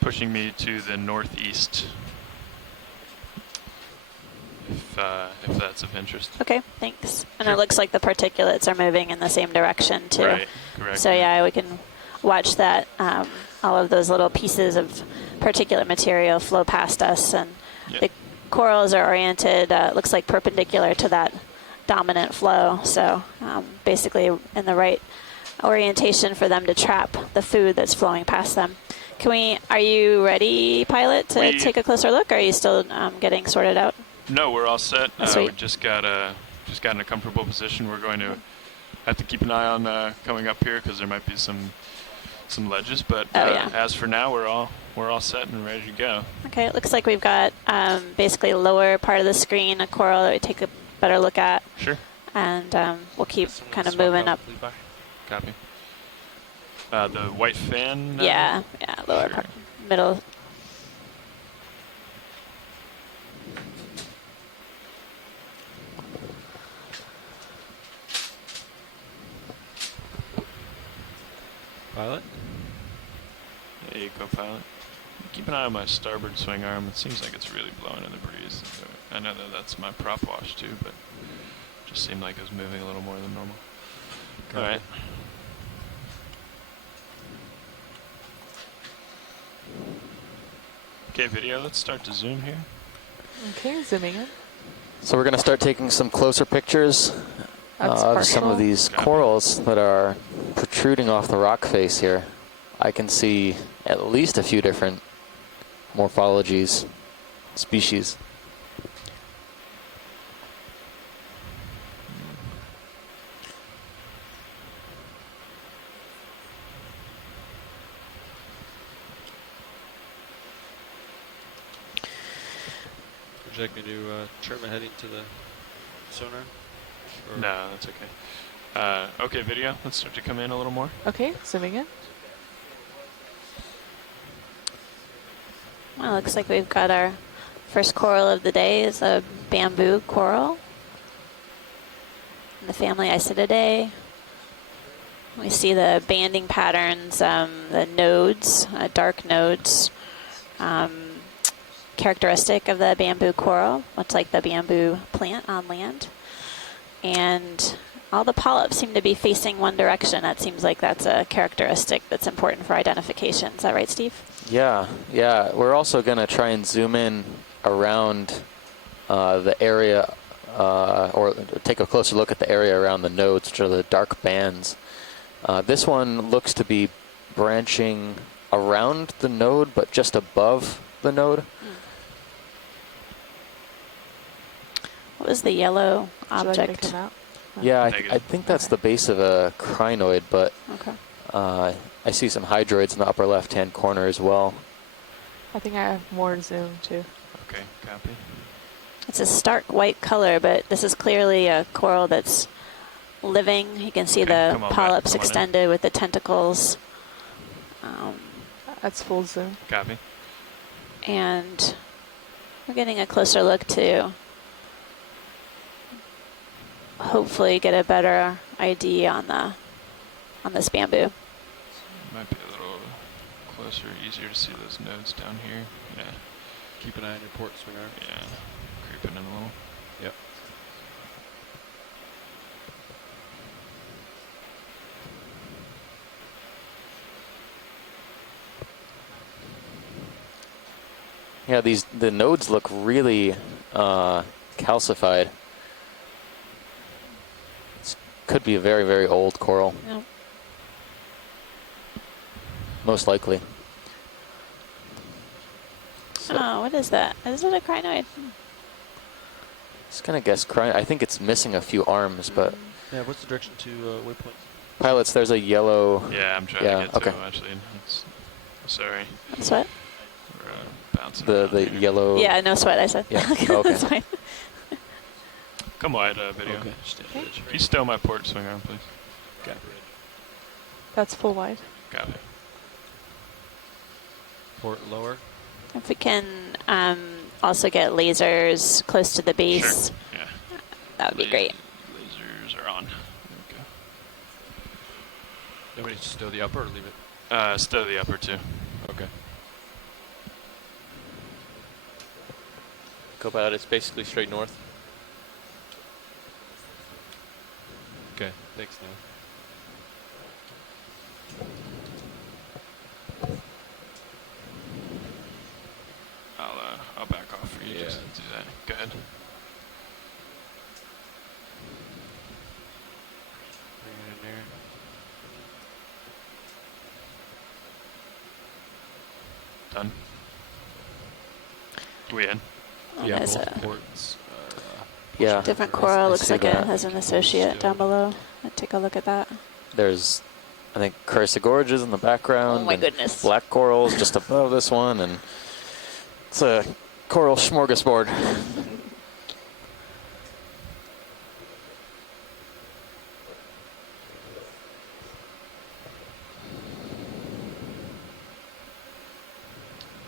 pushing me to the northeast. If that's of interest. Okay, thanks. And Sure. it looks like the particulates are moving in the same direction too. Right, correct. So yeah, we can watch that, all of those little pieces of particulate material flow past us, and the corals are oriented, looks like perpendicular to that dominant flow. So basically in the right orientation for them to trap the food that's flowing past them. Are you ready, pilot, to take a closer look? Or are you still getting sorted out? No, we're all set. We Sweet. just got in a comfortable position. We're going to have to keep an eye on coming up here because there might be some ledges. But as for now, we're all set and ready to go. Okay, it looks like we've got basically lower part of the screen, a coral that we take a better look at. Sure. And we'll keep kind of moving up. Copy. The white fan? Yeah, lower part, middle. Pilot? There you go, pilot. Keep an eye on my starboard swing arm. It seems like it's really blowing in the breeze. I know that that's my prop wash too, but it just seemed like it was moving a little more than normal. All right. Okay, video, let's start to zoom here. Okay, zooming in. So we're going to start taking some closer pictures of some of these corals that are protruding off the rock face here. I can see at least a few different morphologies, species. Would you like me to turn my heading to the sonar? Or no, that's okay. Okay, video, let's start to come in a little more. Okay, zooming in. Well, looks like we've got our first coral of the day is a bamboo coral in the family Isididae. We see the banding patterns, the nodes, dark nodes, characteristic of the bamboo coral, much like the bamboo plant on land. And all the polyps seem to be facing one direction. That seems like that's a characteristic that's important for identification. Is that right, Steve? Yeah. We're also going to try and zoom in around the area, or take a closer look at the area around the nodes, which are the dark bands. This one looks to be branching around the node, but just above the node. What was the yellow object? Yeah, I think that's the base of a crinoid, but I see some hydroids in the upper left-hand corner as well. I think I have more zoom too. Okay, copy. It's a stark white color, but this is clearly a coral that's living. You can see the polyps extended with the tentacles. That's full zoom. Copy. And we're getting a closer look to hopefully get a better ID on this bamboo. Might be a little closer, easier to see those nodes down here. Yeah. Keep an eye on your port swing arm. Yeah. Creeping in a little. Yep. Yeah, the nodes look really calcified. Could be a very, very old coral. Yep. Most likely. So what is that? Is it a crinoid? Just gonna guess crinoid. I think it's missing a few arms, but. Yeah, what's the direction to waypoint? Pilots, there's a yellow. Yeah, I'm trying to get to them, actually. Sorry. Sweat? We're bouncing the yellow. Yeah, no sweat, I said. Yeah. Oh, okay. That's fine. Come wide, video. Okay. Can you stow my port swing arm, please? Got it. That's full wide. Got it. Port lower. If we can also get lasers close to the base, Sure. Yeah. that would be great. Lasers are on. There we go. Nobody stow the upper or leave it? Stow the upper too. Okay. Co-pilot, it's basically straight north. Okay. Thanks, Neil. I'll back off for you. Yeah. Just do that. Go ahead. Bring it in there. Done. We in? And Yeah, there's both a ports. Yeah. different I coral. Looks see like it that. has an associate down below. Let's take a look at that. There's, I think, Cursor Gorges in the background. Oh my and goodness. Black corals just above this one, and it's a coral smorgasbord.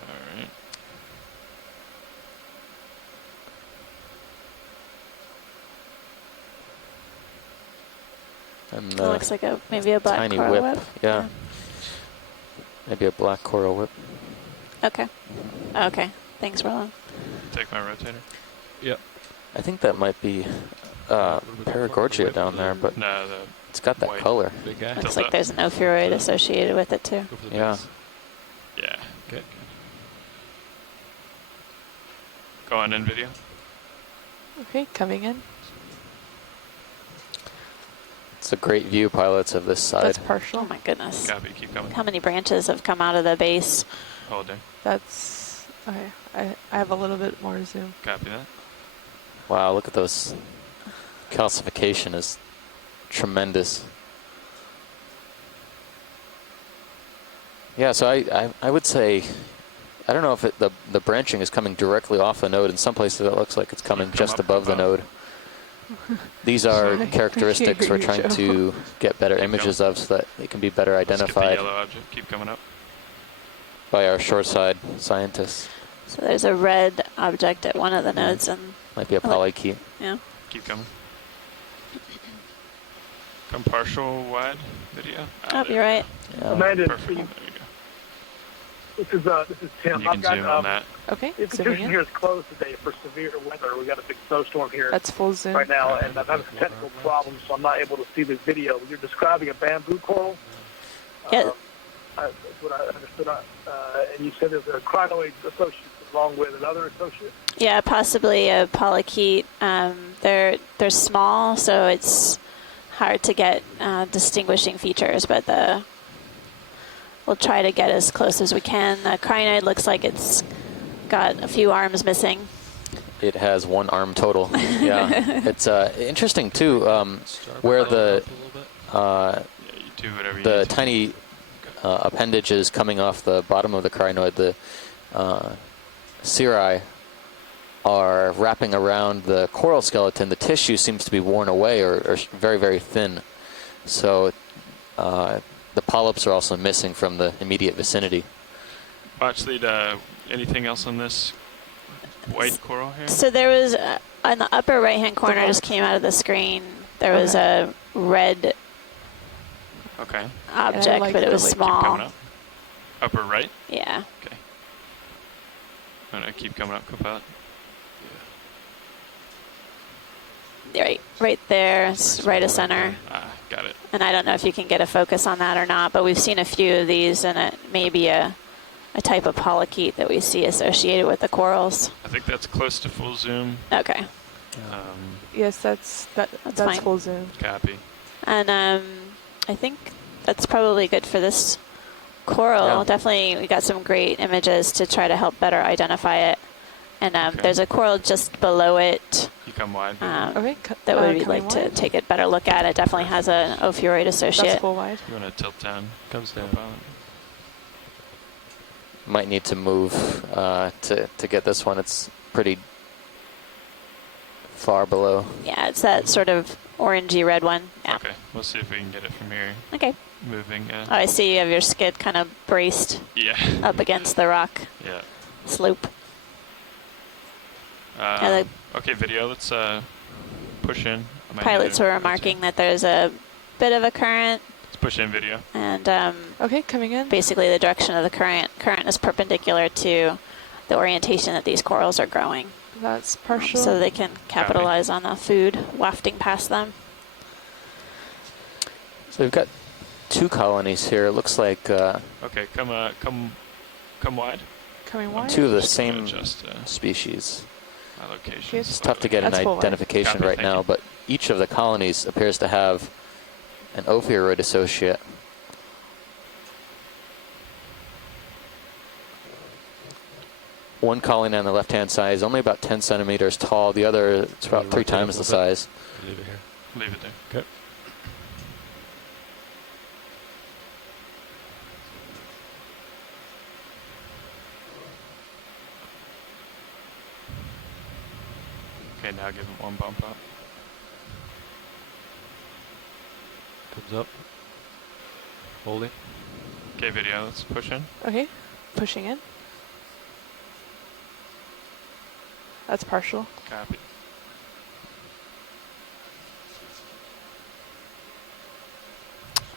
All right. And It looks like maybe a black tiny coral whip. whip. Yeah. Maybe a black coral whip. Okay. Okay. Thanks, Roland. Take my rotator. Yep. I think that might be Paragorgia down there, but No, the it's got that white. color. Big guy. Looks Tilt like up. there's an ophiuroid associated with it too. Go for the Yeah. base. yeah. Okay. Go on in video. Okay, coming in. It's a great view, pilots, of this side. That's Oh partial. my goodness. Copy. Keep coming. How many branches have come out of the base? Holding. That's okay. I have a little bit more zoom. Copy that. Wow, look at those. Calcification is tremendous. Yeah, so I would say, I don't know if the branching is coming directly off the node. In some places it looks like it's coming Come just up, above the come up. node. These are Sorry, I characteristics can't we're hear you, trying Joe. to get better Keep images of so that they can be better Skip the identified yellow object. Keep coming up. by our shoreside scientists. So there's a red object at one of the nodes, and Might be a I like- polychaete. yeah. Keep coming. Come partial wide video. Oh, you're right. Yeah. Amanda, Perfect. There you go. this is Tim. And you can zoom in on that. Okay, The zooming condition in. here is closed today for severe weather. We got a big snowstorm here That's full zoom. right now, and I'm having some technical problems, so I'm not able to see this video. You're describing a bamboo coral. Yeah. That's what I understood. And you said there's a crinoid associate along with another associate. Yeah, possibly a polychaete. They're small, so it's hard to get distinguishing features, but we'll try to get as close as we can. The crinoid looks like it's got a few arms missing. It has one arm total. Yeah, it's interesting too. Where the Yeah, you do whatever you the need to. tiny appendages coming off the bottom of the crinoid, the cirri, are wrapping around the coral skeleton. The tissue seems to be worn away or very, very thin. So the polyps are also missing from the immediate vicinity. Watch lead. Anything else on this white coral here? So there was, on the upper right-hand corner, just came out of the screen, there was a red Okay. object, like but it the was way- Keep coming small. up. Upper right. Yeah. Okay. I'm gonna keep coming up, co-pilot. Right there, it's right of center. Ah, got it. And I don't know if you can get a focus on that or not, but we've seen a few of these, and it may be a type of polychaete that we see associated with the corals. I think that's close to full zoom. Okay. Yes, that's That's fine. full zoom. Copy. And I think that's probably good for this coral. Yeah. Definitely, we got some great images to try to help better identify it. And Okay. there's a coral just below it You come wide. Okay, that would be coming like to wide. take a better look at. It definitely has an ophiuroid That's associate. full wide. You want to tilt down? Comes down. Co-pilot? Might need to move to get this one. It's pretty far below. Yeah, it's that sort of orangey red one. Yeah. Okay. We'll see if we can get it from here. Okay. Moving. Oh, I see you have your skid kind of braced Yeah. up against the rock Yeah. slope. Yeah, Okay, video. Let's push in. I might need Pilots to were rotate. remarking that there's a bit of a current. It's Push in video. And Okay, coming in. basically the direction of the current is perpendicular to the orientation that these corals are growing. That's partial. So they can capitalize on the food wafting past them. So we've got 2 colonies here. It looks like Okay, come wide. Coming wide. 2 of the Just gonna same adjust, species. my location. Good. It's tough to get an That's full wide. identification Copy, right thank now, you. but each of the colonies appears to have an ophiuroid associate. One colony on the left-hand side is only about 10 centimeters tall. The other, it's about 3 times the size. Leave it here. Leave it there. Okay. Okay, now give it one bump up. Comes up. Holding. Okay, video, let's push in. Okay, pushing in. That's partial. Copy.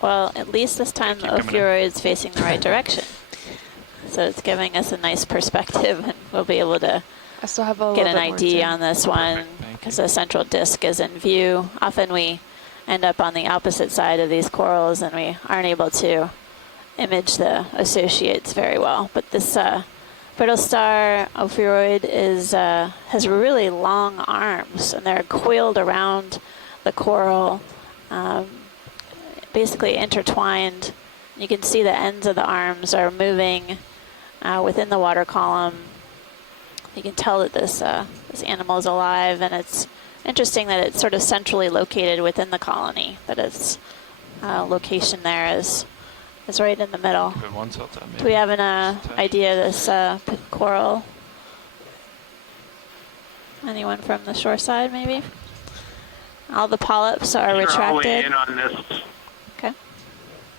Well, at least this time the Keep coming in. ophiuroid is facing the right direction. So it's giving us a nice perspective, and we'll be able to I still have a get little an bit more ID zoom. on this one Perfect, thank because you. the central disc is in view. Often we end up on the opposite side of these corals and we aren't able to image the associates very well. But this brittle star ophiuroid has really long arms, and they're coiled around the coral, basically intertwined. You can see the ends of the arms are moving within the water column. You can tell that this animal is alive, and it's interesting that it's sort of centrally located within the colony, that its location there is right in the middle. Give it one tilt up, maybe. Do we have an Just a touch. idea of this coral? Anyone from the shore side, maybe? All the polyps are Sure, I'll weigh retracted. in on this. Okay.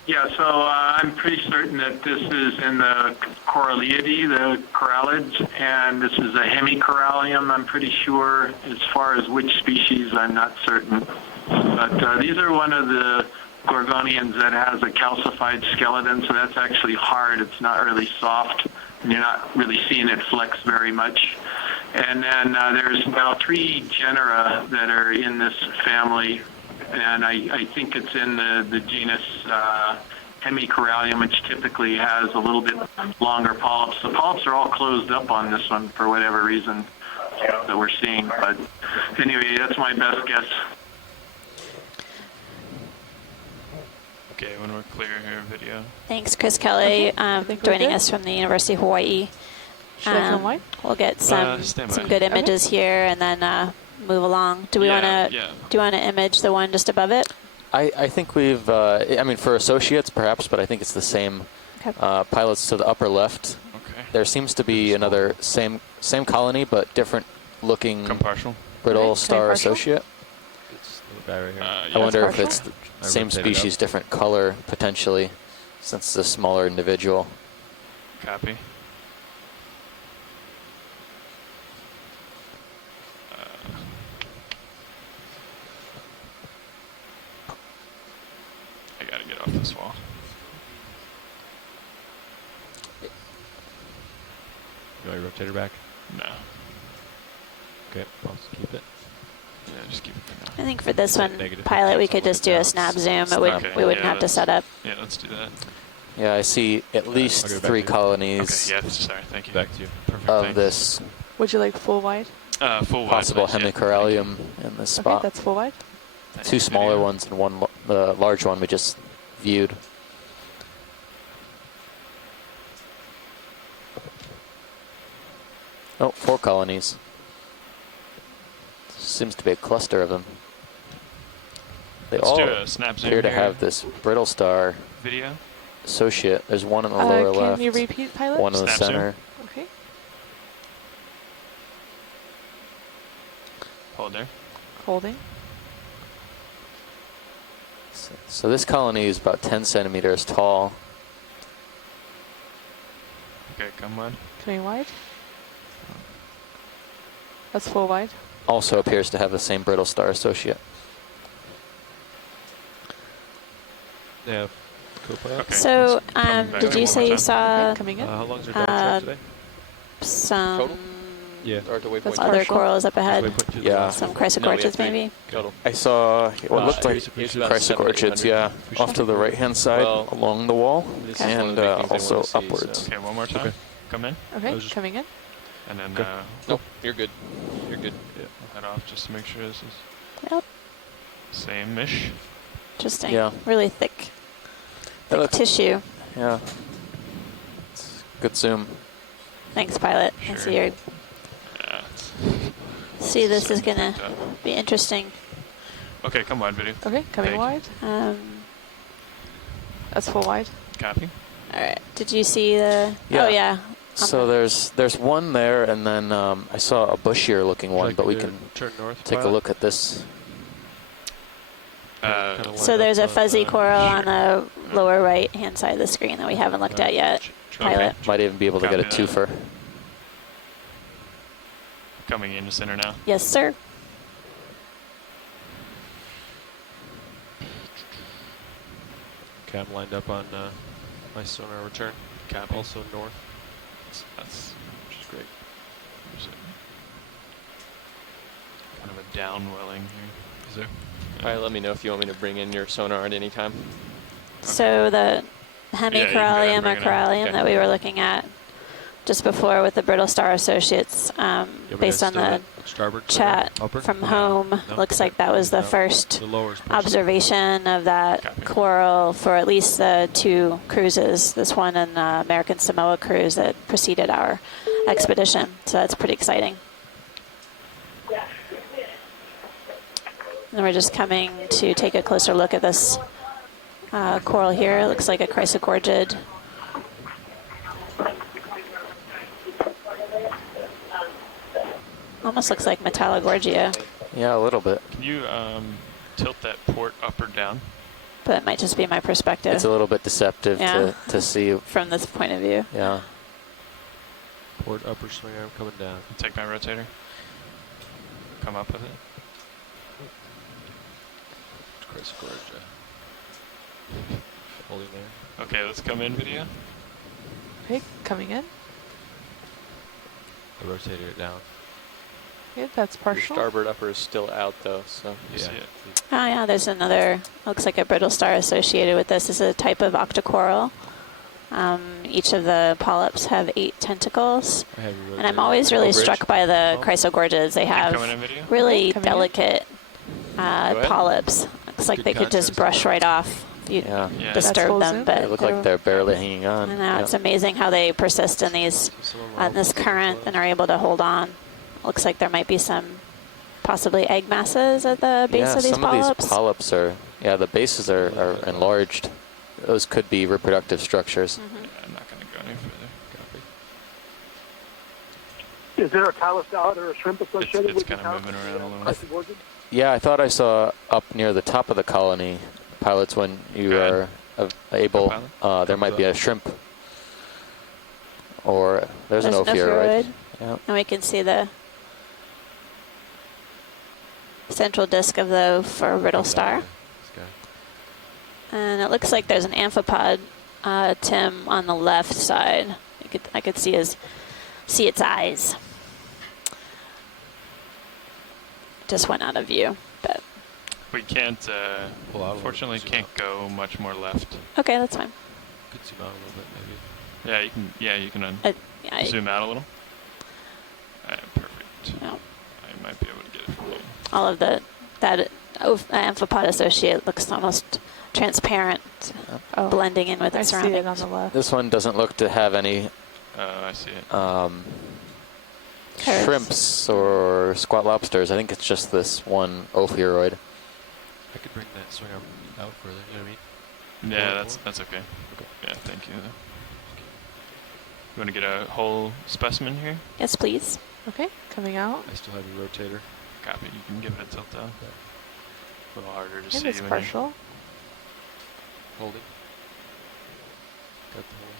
Yeah, so I'm pretty certain that this is in the Coralliidae, the corallids, and this is a hemicorallium, I'm pretty sure. As far as which species, I'm not certain. But these are one of the gorgonians that has a calcified skeleton, so that's actually hard. It's not really soft, and you're not really seeing it flex very much. And then there's now 3 genera that are in this family, and I think it's in the genus Hemicorallium, which typically has a little bit longer polyps. The polyps are all closed up on this one for whatever reason that we're seeing. But anyway, that's my best guess. Okay, when we're clear here, video. Thanks, Chris Kelly, Okay, I think we're joining good. us from the University of Hawaii. Should I come wide? We'll get some stand by. some good images here, and then move along. Do we want to? Yeah. Do you want to image the one just above it? I think we've, I mean, for associates perhaps, but I think it's the same Okay. pilots to the upper left. Okay. There seems to be another same colony, but different looking Come partial. brittle Okay, star partial? associate. It's the guy right here. I wonder if partial? it's the I same rotate it up. species, different color potentially, since it's a smaller individual. Copy. I gotta get off this wall. Do I rotate it back? No. Okay, I'll just keep it. Yeah, just keep it for now. I think for this one, Negative pilot, we 15, could just do a snap zoom. It would, Okay, we wouldn't yeah, have to let's- set up. Yeah, let's do that. Yeah, I see at least I'll go back 3 to you. colonies Okay, yeah, sorry, thank you. Back to you. Perfect, of thanks. this Would you like full wide? Full wide, possible please, yeah. hemicorallium in this Okay, spot. that's full wide. Thank 2 you. smaller Video. ones and one the large one we just viewed. Oh, 4 colonies. Seems to be a cluster of them. They Let's all do a snap zoom appear to here. have this brittle star Video. associate. There's one in the lower Can left, you repeat, pilot? one in the Snap zoom. center. Okay, Hold there. holding. So this colony is about 10 centimeters tall. Okay, come wide. Coming wide. That's full wide. Also appears to have the same brittle star associate. They have co-pilot. Okay. So, let's come back did to you one say more you time. saw Coming in. How long's our dive track today? some Total? Yeah. Or to waypoint other partial? corals up ahead? Waypoint two, the Yeah. last Some one. chrysogorgids, maybe? Total. I saw what looked like Here's about chrysogorgids, yeah, off to the right-hand side Well, along the wall, this is one and of the big things I also wanna see, upwards. so- Okay, one more time. Okay. Come in, Okay, was just- coming in. and then Okay. Nope, you're good. You're good. head off just to make sure this is Yep. same-ish. Interesting. Yeah. Really thick That looks- tissue. Yeah. It's good zoom. Thanks, pilot. I Sure. see you're. Yeah. See, this is Same gonna picked up. be interesting. Okay, come wide video. Okay, coming Thank you. wide. That's full wide. Copy. All right. Did you see the? Yeah. Oh yeah. So there's one there, and then I saw a bushier looking one, but we can turn north. take a pilot? look at this. Kinda So lined there's up a on, fuzzy coral on sure. the lower right hand side of the screen that we haven't looked at yet. Pilot. Might even be able to get a Copy that. twofer. Coming in the center now. Yes, sir. Okay, I'm lined up on my sonar return. Copy. Also north. That's Which is great. there's kind of a downwelling here. Is there? Pilot, let me know if you want me to bring in your sonar at any time. So the Yeah, you can go ahead and hemicorallium bring or it in. corallium Okay. that we were looking at just before with the Brittle Star Associates, Yeah, we're based gonna on still the at starboard chat upper? from No. home, No? looks Okay. like that was the No. first The lower is observation of that Copy. coral for at least the two cruises, this one and the American Samoa cruise that preceded our expedition. So that's pretty exciting. And we're just coming to take a closer look at this coral here. It looks like a chrysogorgid. Almost looks like Metallogorgia, Yeah, a little bit. Can you tilt that port up or down? but it might just be my perspective It's a little bit deceptive Yeah. to see. from this point of view. Yeah. Port upper swing arm coming down. Take my rotator. Come up with it. Chrysogorgia. Holding there. Okay, let's come in video. Okay, coming in. I rotated it down. Okay, that's Your partial. starboard upper is still out though, so. You see it. Oh yeah, there's another, looks like a brittle star associated with this. This is a type of octocoral. Each of the polyps have 8 tentacles. I have you And I'm rotated. always really bridge. struck by the Oh. chrysogorgids. They Keep have coming in video. really Coming in. delicate ahead. polyps. Looks like Good they could just contrast. brush right off if you Yeah. Yeah. disturb full them. zoom. But They look like they're barely hanging I on. know, Yeah. it's amazing how they persist in these Some of them are this almost current close. and are able to hold on. Looks like there might be some possibly egg masses at the base Yeah, of these some polyps. of these polyps are, yeah, the bases are enlarged. Those could be reproductive structures. Mm-hmm. Yeah, I'm not going to go any further. Copy. Is there a talus salad or a shrimp associated It's with kind of moving around a little. chrysogorgid? Yeah, I thought I saw up near the top of the colony, pilots, when you Go are able, Pilot. there might be a shrimp. Or there's an There's an ophiuroid. ophiuroid. Yeah. And we can see the central disc of the for brittle star. This guy. And it looks like there's an amphipod, Tim, on the left side. I could see its eyes. Just went out of view, but We can't, Pull out a little, fortunately, zoom can't out. go much more left. okay, that's fine. Could zoom out a little bit, maybe. Yeah, you can. Yeah, you can Yeah, zoom out a little. Perfect. yeah. I might be able to get it from there. All of that amphipod associate looks almost transparent, Oh, blending in with I the see it surroundings. on the left. This one doesn't look to have any I see it. Curves. shrimps or squat lobsters. I think it's just this one ophiuroid. I could bring that swing arm out further, you know what I mean? Yeah, More? that's okay. Okay. Yeah, thank you. You want to get a whole specimen here? Yes, please. Okay, coming out. I still have your rotator. Copy. You can give it a tilt down. A little harder to Okay, see. that's when you- partial. Holding. Got the hole.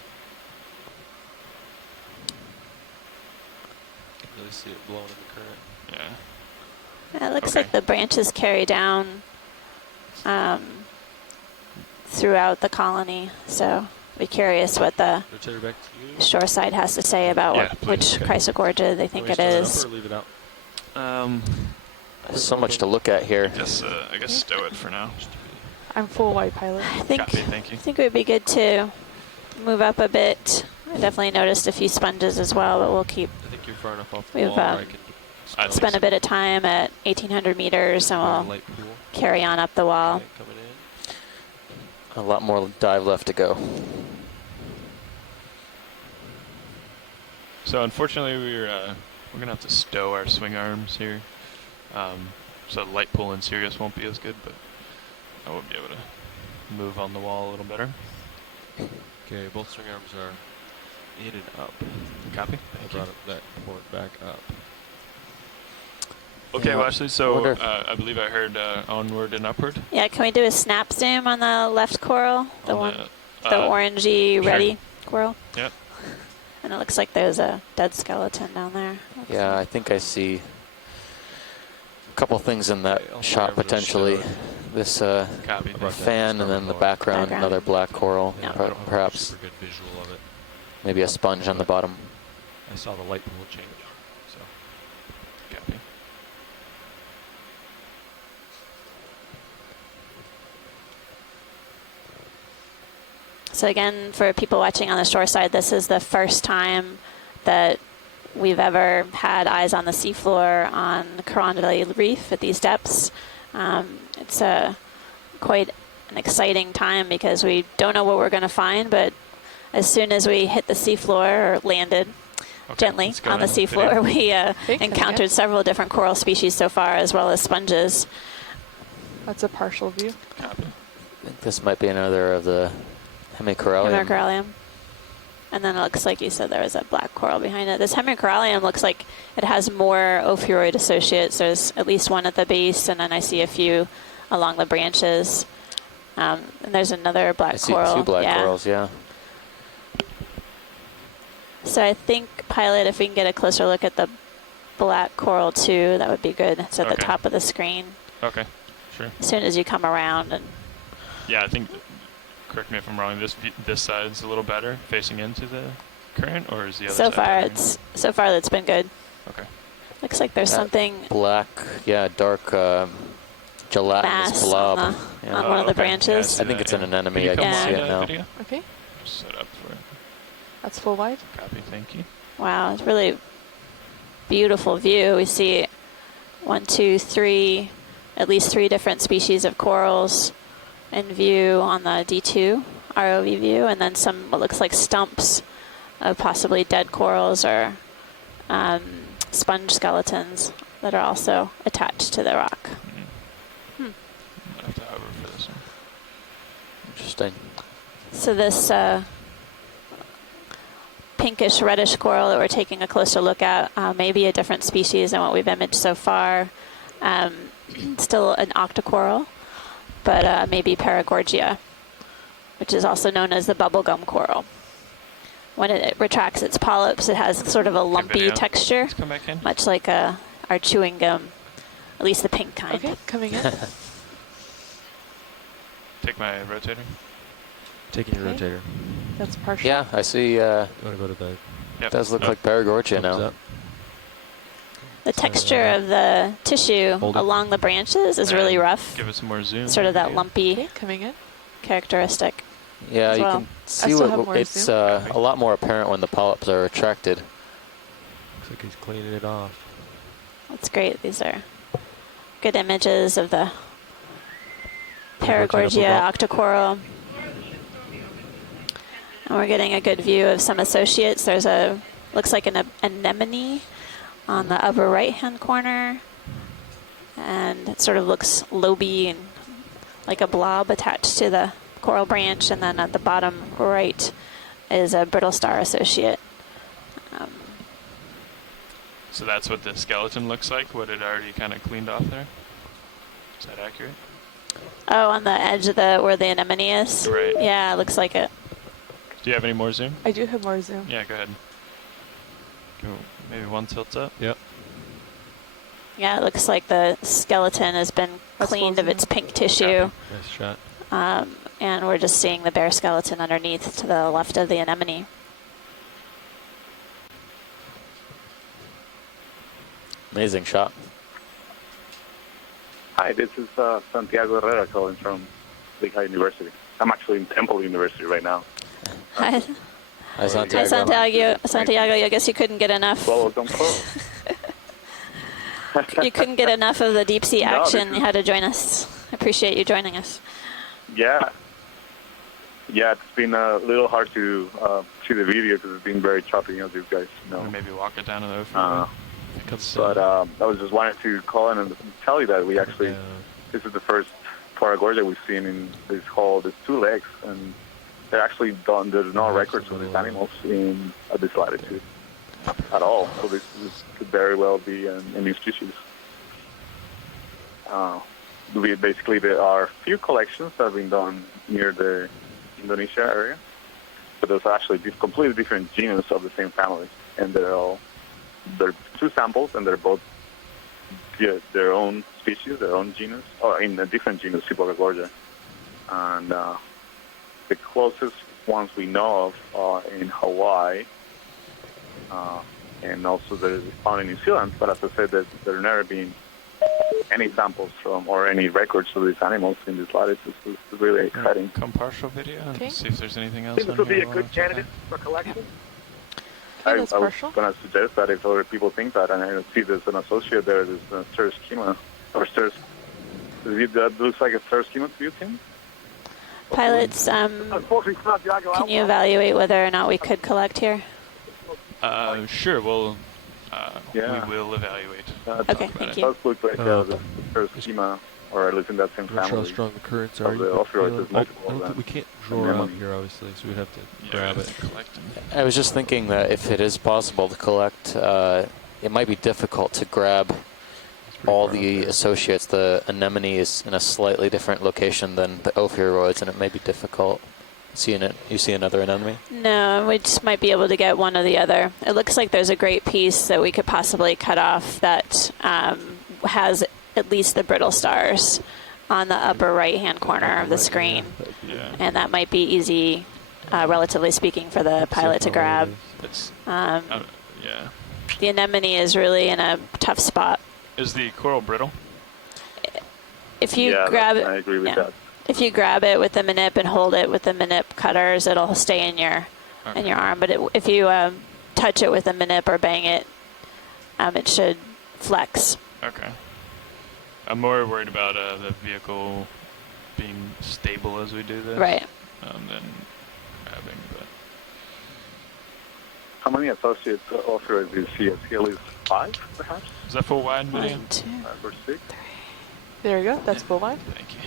Can really see it blowing in the current. Yeah. Yeah, it looks Okay. like the branches carry down throughout the colony. So be curious what the Rotator back to you. shoreside has to say about Yeah, which please. chrysogorgia they think it Want me to is. stow it up or leave it out? There's so much to look at here. I guess stow it for now. I'm full white pilot. I think Copy, thank you. I think it would be good to move up a bit. I definitely noticed a few sponges as well, but we'll keep I think you're far enough off the We've, wall where I can spend a bit of time at 1,800 meters, and we'll light pool. carry on up the wall. Okay, coming in. A lot more dive left to go. So unfortunately, we're gonna have to stow our swing arms here. So light pull in Sirius won't be as good, but I will be able to move on the wall a little better. Okay, both swing arms are in and up. Copy. I Thank you. brought that port back up. Okay, Yeah. well, actually, so Wonder- I believe I heard onward and upward. Yeah, can we do a snap zoom on the left coral? The on one, the, the orangey sure. ready coral? Yep. And it looks like there's a dead skeleton down there. Looks Yeah, like. I think I see a couple things in that Okay, I'll shot fire over the potentially. show. This Copy. About that fan, and then the starboard background, Background. another black coral. Yeah. I don't have a Perhaps super good visual of it. maybe a sponge on the bottom. I saw the light pool change. So Copy. So again, for people watching on the shore side, this is the first time that we've ever had eyes on the seafloor on Carndelet Reef at these depths. It's quite an exciting time because we don't know what we're going to find, but as soon as we hit the seafloor or landed Okay, gently let's go on the in. seafloor, we Okay, encountered several different coral species so far, as well as sponges. That's a partial view. Copy. I think this might be another of the hemicorallium. Hemicorallium. And then it looks like you said there was a black coral behind it. This hemicorallium looks like it has more ophiuroid associates. There's at least one at the base, and then I see a few along the branches. And there's another black I see coral. two black yeah. corals, yeah. So I think, Pilot, if we can get a closer look at the black coral too, that would be good. It's at the Okay. top of the screen. Okay. Sure. As soon as you come around, and Yeah, I think. Correct me if I'm wrong. This side's a little better facing into the current, or is the other so side far better? so far that's been good. Okay. Looks like there's That something Black, yeah, dark gelatinous mass blob. on, yeah. on one of the okay. branches. Yeah, I think it's an Can anemone. you I come can see wide, it now. Video? Okay, Just set up for it. that's full wide. Copy. Thank you. Wow, it's really beautiful view. We see 1, 2, 3, at least 3 different species of corals in view on the D2 ROV view, and then some what looks like stumps of possibly dead corals or sponge skeletons that are also attached to the rock. I'm gonna have to hover for this one. Interesting. So this pinkish reddish coral that we're taking a closer look at may be a different species than what we've imaged so far. Still an octocoral, but maybe Paragorgia, which is also known as the bubblegum coral. When it retracts its polyps, it has sort of a lumpy video. texture, Let's come back in. much like our chewing gum, at least the pink kind. Okay, coming in. Take my rotator. taking your Okay. rotator. That's partial. Yeah, I see. You want to go to the Yep. Does look Up. like Paragorgia thumbs now. up? The texture of the tissue Hold it. along the branches is really And rough, Give it some more zoom. sort of that Video. lumpy Okay, coming in. characteristic. Yeah, as you well. can see still have more it's zoom. a lot more apparent when the polyps are retracted. Looks like he's cleaning it off. That's great. These are good images of the Rotate up a Paragorgia bit. octocoral. And we're getting a good view of some associates. There's a, looks like an anemone on the upper right-hand corner. And it sort of looks loby and like a blob attached to the coral branch. And then at the bottom right is a brittle star associate. So that's what the skeleton looks like. What it already kind of cleaned off there. Is that accurate? Oh, on the edge of the where the anemone is? Right. Yeah, it looks like it. Do you have any more zoom? I do have more zoom. Yeah, go ahead. Go. Maybe one tilt up. Yep. Yeah, it looks like the skeleton has been That's cloned full of its zoom. pink tissue. Nice shot. and we're just seeing the bear skeleton underneath to the left of the anemone. Amazing shot. Hi, this is Santiago Herrera calling from Lehigh University. I'm actually in Temple University right now. Hi, Hi, Santiago. hi Santiago. Santiago, I guess you couldn't get enough. Well, don't call. You couldn't get enough of the deep sea No, action. this You had to join us. I appreciate you joining us. Yeah. Yeah, it's been a little hard to see the video because it's been very choppy, as you guys know. Or maybe walk it down to the ocean. But I was just wanting to call in and tell you that we actually, this is the first Paragorgia we've seen in this hole. There's 2 legs, and they're actually done. There's no records of these animals at this latitude at all. So this could very well be a new species. Basically, there are few collections that have been done near the Indonesia area, but those are actually completely different genus of the same family, and they're 2 samples, and they're both their own species, their own genus, or in a different genus, Paragorgia. And the closest ones we know of are in Hawaii, and also they're found in New Zealand. But as I said, there have never been any samples from or any records of these animals in this latitude. So it's really exciting. Come partial video and see if there's anything I else think on this would be here a we'll good have to check candidate for collection. I that's was partial. going to suggest that if other people think that, and I see there's an associate there, there's a Ster schema, or Ster. That looks like a Ster schema to you, Tim? Pilots, Unfortunately, Santiago, can you evaluate whether or not we could collect here? Sure, we'll Yeah. we will evaluate. Okay, thank It you. does look like the Ster schema, or at least in that same I'm not sure how family. strong the currents of are. the opioids, there's multiple I don't of think them. we can't draw And then out when- here, obviously, so we'd have to Yeah, grab we it. have to collect them. I was just thinking that if it is possible to collect, it might be difficult to grab It's pretty all far out the there. associates. The anemone is in a slightly different location than the ophiuroids, and it may be difficult. You see another anemone? No, we just might be able to get one or the other. It looks like there's a great piece that we could possibly cut off that has at least the brittle stars on the upper right-hand corner of the screen. Yeah. And that might be easy, relatively speaking, for the pilot to grab. It's Um, yeah. the anemone is really in a tough spot. Is the coral brittle? If you Yeah, grab I agree with yeah. that. If you grab it with the manip and hold it with the manip cutters, it'll stay in your arm. But if you touch it with a manip or bang it, it should flex. Okay. I'm more worried about the vehicle being stable as we do this. Right. Than grabbing, but How many associates opioids do you see? I see at least 5, perhaps? is that full wide video? 1, 2, 5 or 6? There you go. That's full line. Thank you.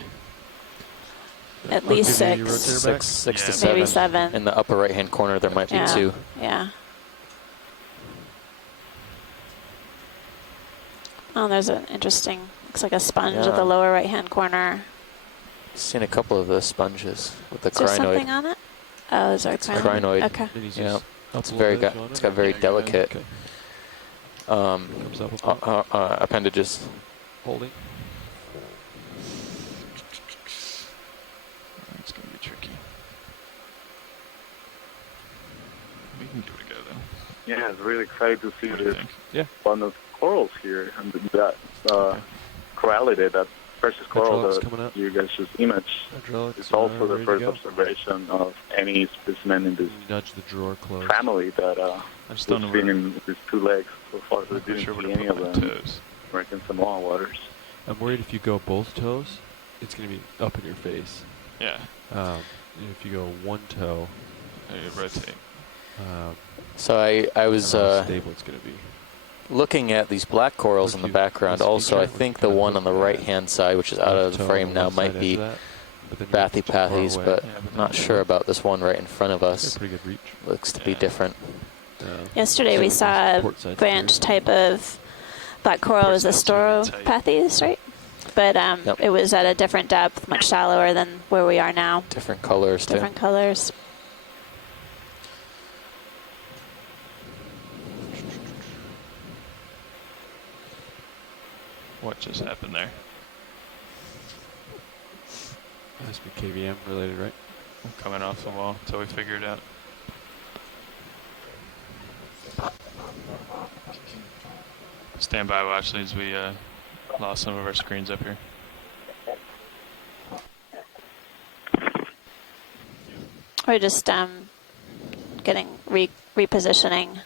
at Oh, least give me your 6. rotator back? Six to Yeah, seven. Maybe 7. In the upper right-hand corner, there might be Yeah. 2. Yeah. Oh, there's an interesting, looks like a sponge at Yeah. the lower right-hand corner. Seen a couple of the sponges with the Is there crinoid. something on it? Oh, is there a crinoid? crinoid. Okay. And he's Yeah. just up It's a very little bit, it's got very Yeah, go ahead. delicate Okay. Comes up a bit. appendages. Holding. It's gonna be tricky. We can give it a go though. Yeah, it's really exciting to see What do you this think? Yeah. abundance of corals here, and that corallidid, that precious coral Hydraulics that coming up. you guys just imaged. Hydraulics It's also the ready to first go. observation of any specimen in this Nudge the drawer closed. family that I just don't know we've seen where. in these 2 legs so far. So I'm we not sure didn't where see to any put of my them toes. American Samoa waters. I'm worried if you go both toes, it's going to be up in your face. Yeah. If you go one toe, Rotate. So I was how stable it's going to be. looking at these black corals in the background. Also, I think the one on the right-hand side, which is out of the frame now, might be Bathypathes, but I'm not sure about this one right in front of us. Pretty good reach. Looks to be Yeah. different. Yesterday we saw a Port side branch superior. type of black coral. It was a Port side Stauropathes, right? But Yep. it was at a different depth, much shallower than where we are now. Different colors, too. Different colors. What just happened there? Has to be KVM related, right? Coming off the wall until we figure it out. Stand by, watch leads. We lost some of our screens up here. We're just getting repositioning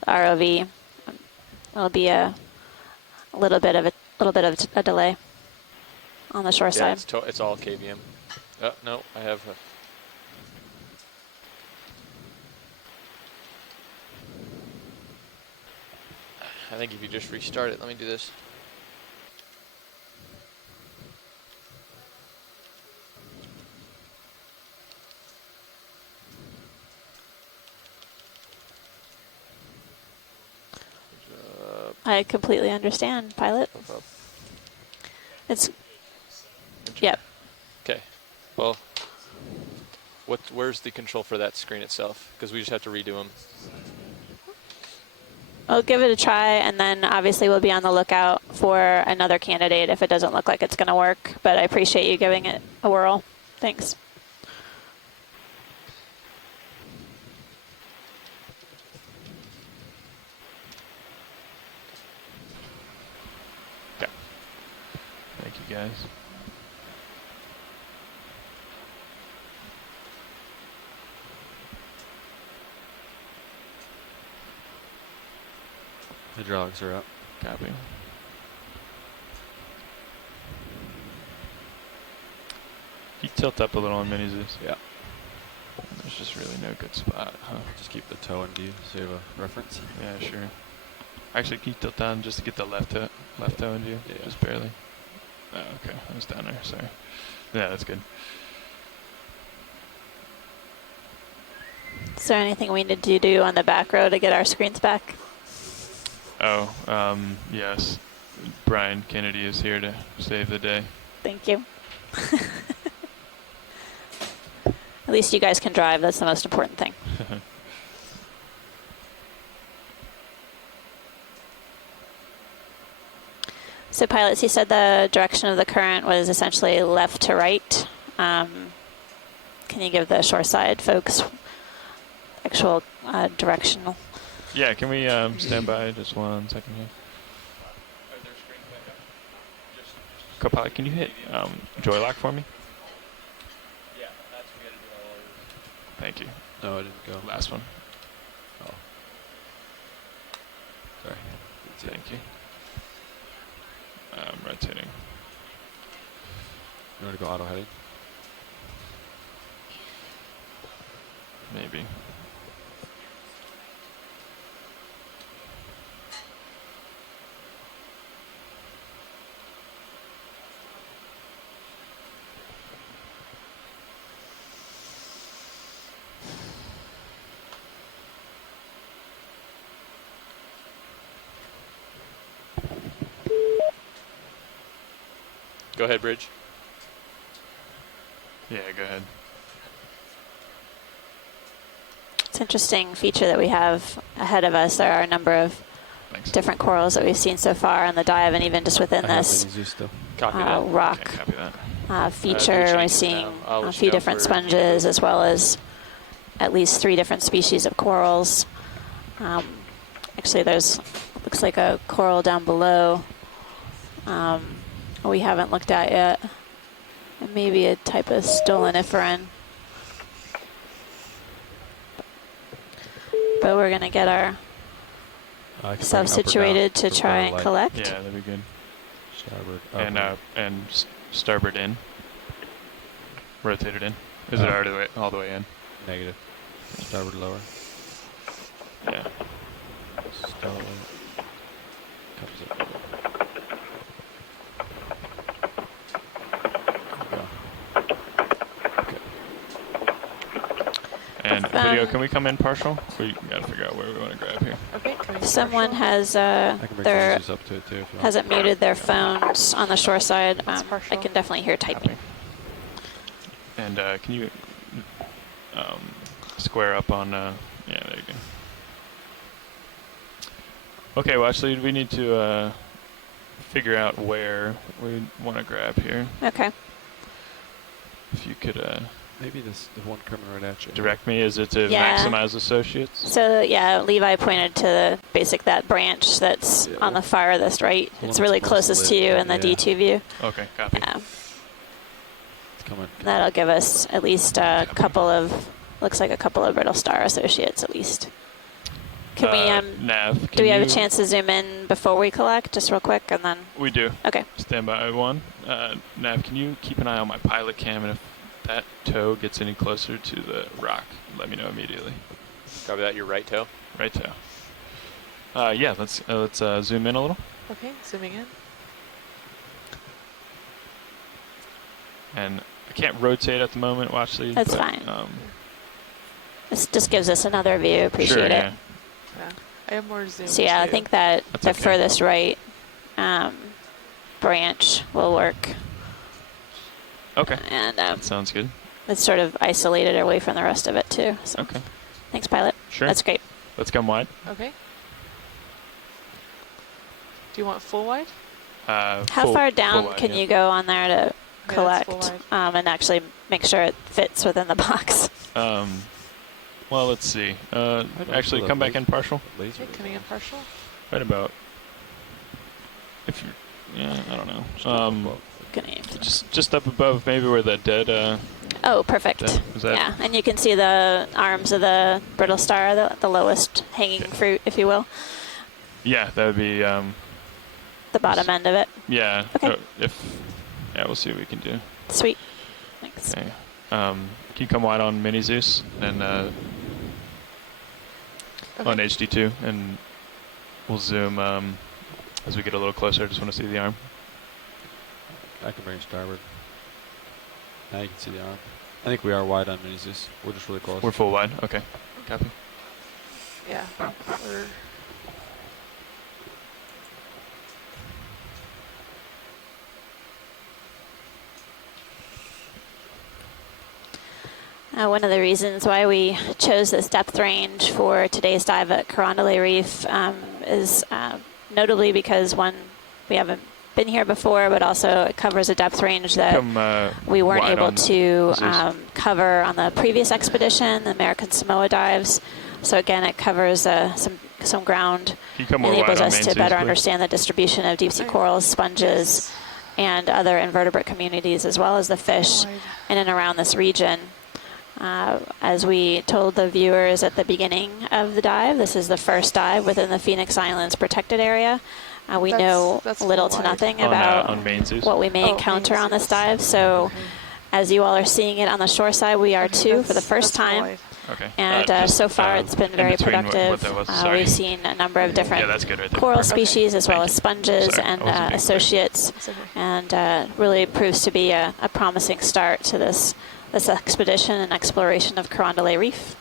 the ROV. It'll be a little bit of a delay on the shore Yeah, side. it's all KVM. Oh, no, I have... I think if you just restart it, let me do this. I completely understand, pilot. It's, yep. Okay. Well, where's the control for that screen itself? Because we just have to redo them. We'll give it a try, and then obviously we'll be on the lookout for another candidate if it doesn't look like it's going to work. But I appreciate you giving it a whirl. Thanks. Okay. Thank you, guys. Hydraulics are up. Copy. You tilt up a little on minis. Yeah. There's just really no good spot, huh? Just keep the toe in view, save a reference. Yeah, sure. Actually, can you tilt down just to get the left toe in view? Yeah. Just barely. Oh, okay. I was down there. Sorry. Yeah, that's good. Is there anything we need to do on the back row to get our screens back? Oh, yes. Brian Kennedy is here to save the day. Thank you. At least you guys can drive. That's the most important thing. So pilots, you said the direction of the current was essentially left to right. Can you give the shoreside folks actual directional? Yeah, can we stand by just 1 second here? Copilot, can you hit joy lock for me? Yeah, that's what we got to do all over. Thank you. No, I didn't go. Last one. Oh. Sorry. Thank you. Rotating. You want to go auto heading? Maybe. Go ahead, Bridge. Yeah, go ahead. It's an interesting feature that we have ahead of us. There are a number of different corals that we've seen so far on the dive, and even just within this Copy that. rock Okay, copy that. feature, we're seeing a few different sponges as well as at least 3 different species of corals. Actually, there's looks like a coral down below we haven't looked at yet. And maybe a type of stoloniferan. But we're going to get our self situated to try and collect. Yeah, that'd be good. Starboard up. And starboard in. Rotated in. Is it already all the way in? Negative. Starboard lower. Yeah. Starboard. Comes up. And video, can we come in partial? We gotta figure out where we want to grab here. Okay. Someone has I can bring their Jesus up to it too. If you hasn't muted their phones on the shore side. I can definitely hear typing. Copy. And can you square up on? Yeah, there you go. Okay, well, actually, we need to figure out where we want to grab here. Okay. if you could Maybe the one coming right at you. direct me, is it to Yeah. maximize associates? So yeah, Levi pointed to the that branch that's on the farthest right. The It's one really that's most closest to lit, you in the yeah. D2 view. Okay, copy. Yeah, It's coming. that'll give us at least a couple of, looks like a couple of brittle star associates at least. Can we Nav, do we have a you- chance to zoom in before we collect, just real quick, and then? We do. Okay. Stand by one. Nav, can you keep an eye on my pilot cam, and if that toe gets any closer to the rock, let me know immediately. Copy that. Your right toe. Right toe. Yeah, let's zoom in a little. Okay, zooming in. And I can't rotate at the moment, Watchley. That's but, fine. This just gives us another view. Appreciate sure, it. yeah. Yeah, I have more zoom. So yeah, I too. think that That's the okay. furthest right branch will work, Okay, and that sounds good. it's sort of isolated away from the rest of it too. So Okay, thanks, pilot. sure. That's great. Let's come wide. Okay. Do you want full wide? How far down can you go on there to Okay, collect that's full and actually make sure it fits within the box? Well, let's see. Actually, come back in partial. Laser. Okay, coming in partial. Right about. If you, yeah, I don't know. Gonna aim for this. Just up above, maybe where the dead. Oh, perfect. Is that- Yeah, and you can see the arms of the brittle star, the lowest hanging fruit, if you will, Yeah, that would be. the bottom end of it. Yeah. Okay. Yeah, we'll see what we can do. Sweet. Thanks. Okay. Can you come wide on Mini Zeus and on HD2, and we'll zoom as we get a little closer. I just want to see the arm. I can bring starboard. Now you can see the arm. I think we are wide on Minis. We're just really close. We're full wide. Okay. Copy. Yeah. We're One of the reasons why we chose this depth range for today's dive at Carndelet Reef is notably because, one, we haven't been here before, but also it covers a depth range that we weren't wide able on to Zeus. cover on the previous expedition, the American Samoa dives. So again, it covers some ground, Can you come more wide enables on us Main to Zeus, better please? understand the distribution of deep sea corals, sponges, and other invertebrate communities, as well as the fish wide. in and around this region. As we told the viewers at the beginning of the dive, this is the first dive within the Phoenix Islands protected area. We know That's little full to wide. nothing On about Main Zeus. what we may Oh, encounter Main on this Zeus. dive. So Okay. as you all are seeing it on the shore side, we are Okay, too for the that's- first that's full time. wide. Okay. And Just, so far, it's been in very between what productive. that was. Sorry. We've seen a number of different Yeah, that's good right there. coral Perfect. species, as well Thank as you. sponges Sorry, and I wasn't being associates, It's okay. and really proves to be a promising start to this expedition and exploration of Carndelet Reef.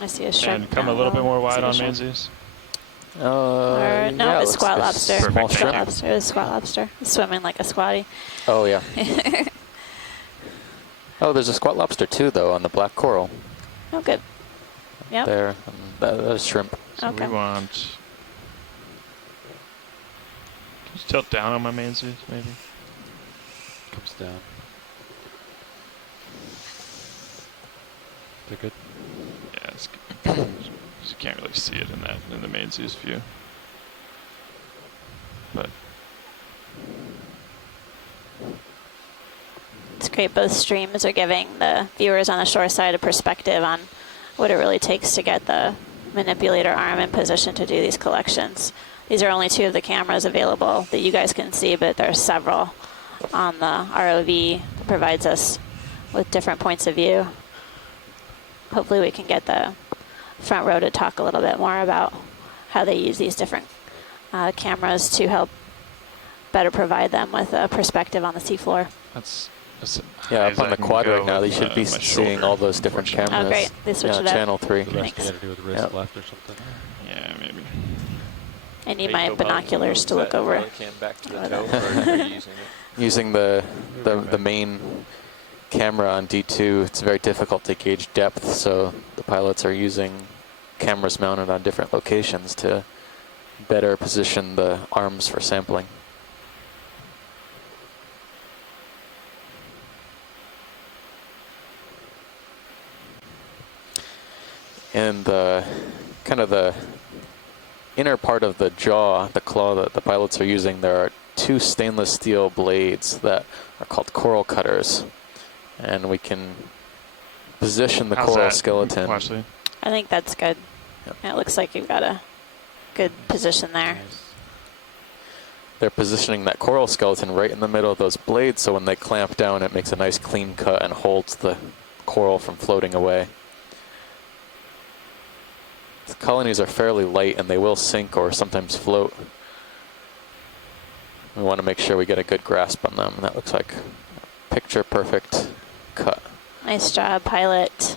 I see a shrimp. And come a down little bit low. more wide See a on shrimp. Main Zeus. No, yeah, it's looks squat like a lobster. Perfect, Small thank Squat you. shrimp. lobster. It was squat lobster. Swimming like a squatty. Oh yeah. Oh, there's a squat lobster too, though, on the black coral. Oh, good. Yep. There, that is shrimp. So Okay. we want. Can you tilt down on my Main Zeus, maybe? Comes down. Is that good? Yeah, it's good. You can't really see it in the Main Zeus view. But It's great. Both streams are giving the viewers on the shore side a perspective on what it really takes to get the manipulator arm in position to do these collections. These are only two of the cameras available that you guys can see, but there's several on the ROV that provides us with different points of view. Hopefully we can get the front row to talk a little bit more about how they use these different cameras to help better provide them with a perspective on the seafloor. that's Yeah, high up as on I the can quad go right now, they with, should be my seeing shoulder, all those different unfortunately. cameras. Oh, great. They switched Yeah, it up. channel 3. The rest Thanks. you gotta do with the wrist Yep. left or something. Yeah, maybe. I need my binoculars to look over. Back to the over toe, that. or are you using it? Using the main camera on D2, it's very difficult to gauge depth, so the pilots are using cameras mounted on different locations to better position the arms for sampling. in the kind of the inner part of the jaw, the claw that the pilots are using, there are 2 stainless steel blades that are called coral cutters, and we can position the How's coral that, skeleton. Washley? I think that's good. Yep. It looks like you've got a good position there. Nice. They're positioning that coral skeleton right in the middle of those blades, so when they clamp down, it makes a nice clean cut and holds the coral from floating away. The colonies are fairly light and they will sink or sometimes float. We want to make sure we get a good grasp on them. That looks like a picture perfect cut. Nice job, pilot.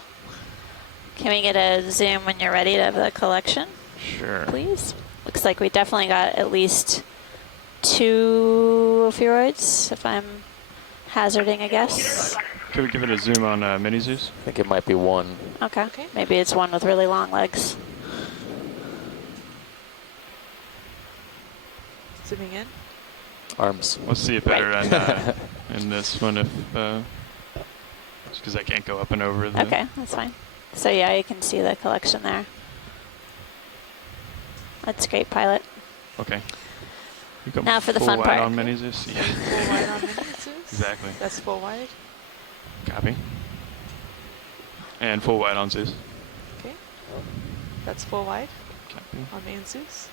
Can we get a zoom when you're ready to have the collection, Sure. please? Looks like we definitely got at least 2 ophiuroids, if I'm hazarding a guess. Could we give it a zoom on Mini Zeus? I think it might be 1. Okay. Maybe it's one with really long legs. Zooming in. Arms. We'll see it better Right. in this one if just because I can't go up and over the. Okay, that's fine. So yeah, you can see the collection there. That's great, pilot. Okay. You go Now for the full fun wide part. on Mini Zeus. Yeah. Full wide on Mini Zeus? Exactly. That's full wide. Copy. And full wide on Zeus. Okay. That's full wide Copy. on main Zeus.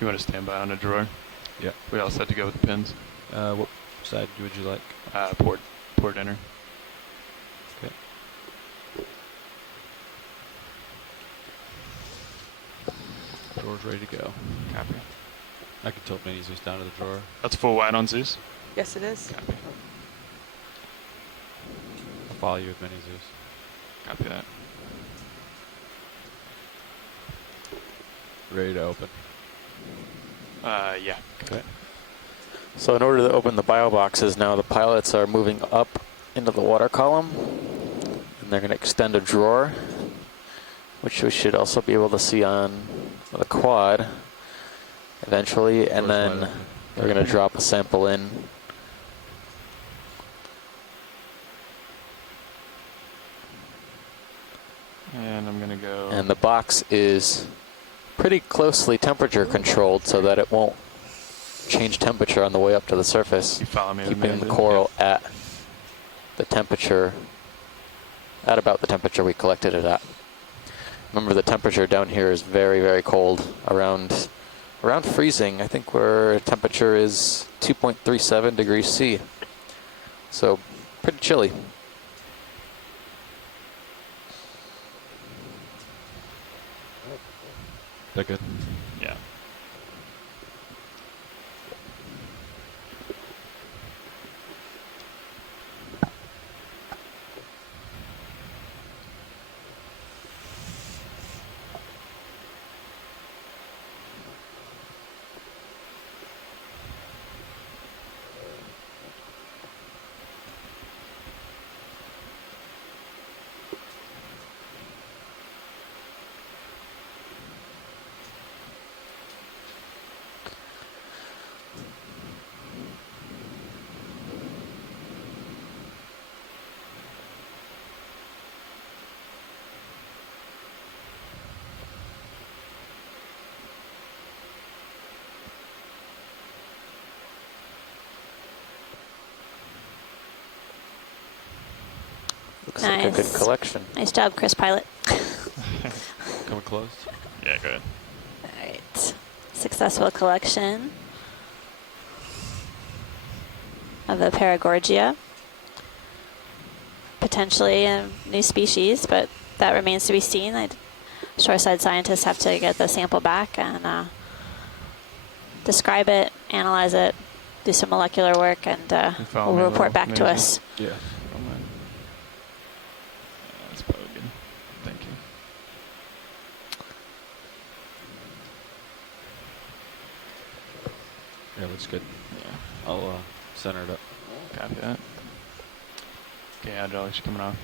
You want to stand by on a drawer? Yeah. We all set to go with the pins. What side would you like? Port enter. Okay. Drawer's ready to go. Copy. I can tilt Mini Zeus down to the drawer. That's full wide on Zeus. Yes, it is. Copy. I'll follow you with Mini Zeus. Copy that. Ready to open. Yeah. Okay. So in order to open the bio boxes, now the pilots are moving up into the water column, and they're going to extend a drawer, which we should also be able to see on the quad eventually, and Door's wide then open. they're going to drop a sample in. And I'm gonna go. And the box is pretty closely temperature controlled so that it won't change temperature on the way up to the surface, You follow me. with keeping me, the dude? coral at the temperature, at about the temperature we collected it at. Remember, the temperature down here is very, very cold, around freezing. I think where temperature is 2.37 degrees C. So pretty chilly. That good? Yeah. Looks like a good Nice. collection. Nice job, Chris, pilot. Coming close. Yeah. Go ahead. All right. Successful collection of the Paragorgia. Potentially a new species, but that remains to be seen. Shoreside scientists have to get the sample back and describe it, analyze it, do some molecular work, and You follow will me a report little, back to Mini us. Yeah. Don't mind. That's probably good. Thank you. Yeah, looks good. Yeah. I'll center it up. Copy that. Okay, hydraulics coming off.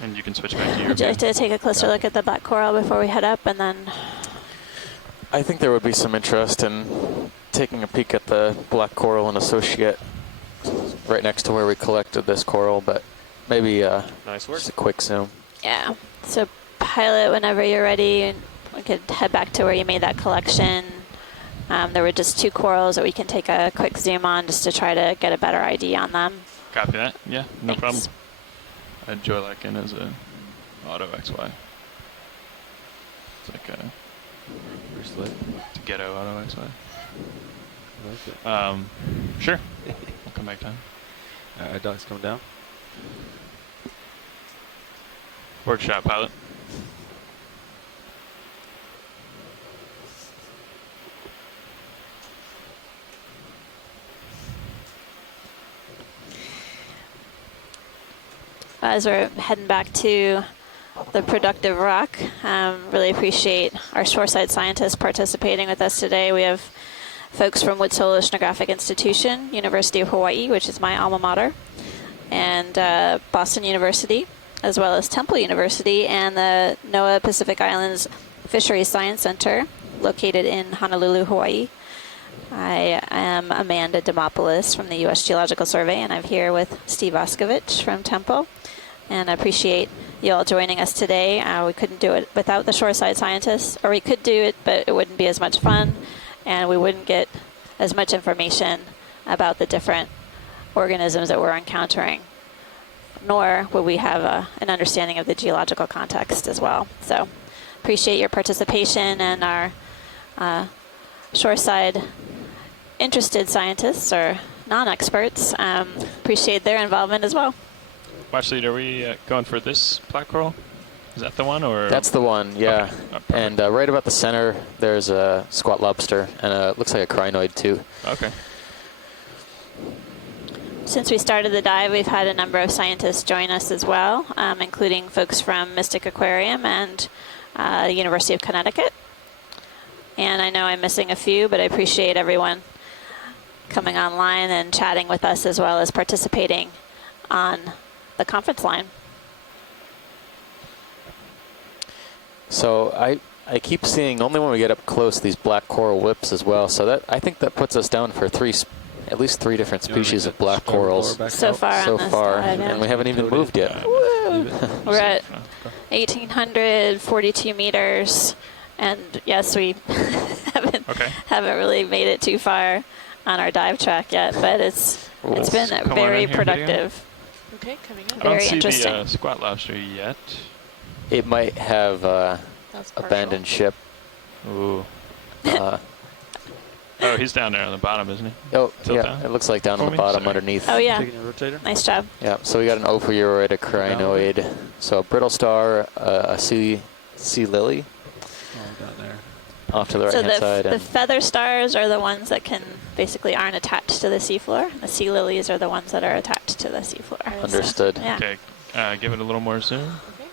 And you can switch back to your Would you like view. to take a closer look at the black coral before we head up, and then I think there would be some interest in taking a peek at the black coral and associate right next to where we collected this coral, but maybe Nice work. just a quick zoom. Yeah. So pilot, whenever you're ready, and we could head back to where you made that collection. There were just 2 corals that we can take a quick zoom on just to try to get a better ID on them. Copy that. Yeah, no Thanks. problem. I had joy like in as a auto XY. It's like a ghetto auto XY. Sure. I'll come back down. Doc's coming down. Workshop pilot. As we're heading back to the productive rock, really appreciate our shoreside scientists participating with us today. We have folks from Woods Hole Oceanographic Institution, University of Hawaii, which is my alma mater, and Boston University, as well as Temple University and the NOAA Pacific Islands Fisheries Science Center, located in Honolulu, Hawaii. I am Amanda Demopoulos from the U.S. Geological Survey, and I'm here with Steve Oskovich from Temple. And I appreciate you all joining us today. We couldn't do it without the shoreside scientists, or we could do it, but it wouldn't be as much fun, and we wouldn't get as much information about the different organisms that we're encountering, nor would we have an understanding of the geological context as well. So appreciate your participation, and our shoreside interested scientists or non-experts, appreciate their involvement as well. Watch lead, are we going for this black coral? Is that the one, or? That's the one, yeah. Okay. Oh, perfect. And right about the center, there's a squat lobster, and it looks like a crinoid too. Okay. Since we started the dive, we've had a number of scientists join us as well, including folks from Mystic Aquarium and the University of Connecticut. And I know I'm missing a few, but I appreciate everyone coming online and chatting with us, as well as participating on the conference line. So I keep seeing, only when we get up close, these black coral whips as well. So that, I think that puts us down for at least three different species of black corals So far so on this far, dive, yeah. and we haven't even moved yet. Woo! We're at 1,842 meters, and yes, we haven't really made it too far on our dive track yet, but it's been Come on very in here, productive. Okay, coming in. I don't Very see interesting. the squat lobster yet. It might have That's partial. abandoned ship. Ooh. Uh, Oh, he's down there on the bottom, isn't he? oh, Tilt yeah, down. it looks like down For on the me? bottom Sorry. underneath. Oh yeah, Taking your rotator. nice job. Yeah, so we got an ophiuroid, a crinoid, so a brittle star, a sea lily Oh, down there. off to the So right-hand side. the And feather stars are the ones that basically aren't attached to the seafloor. The sea lilies are the ones that are attached to the seafloor. So, understood. yeah. Okay, give it a little more zoom. Okay.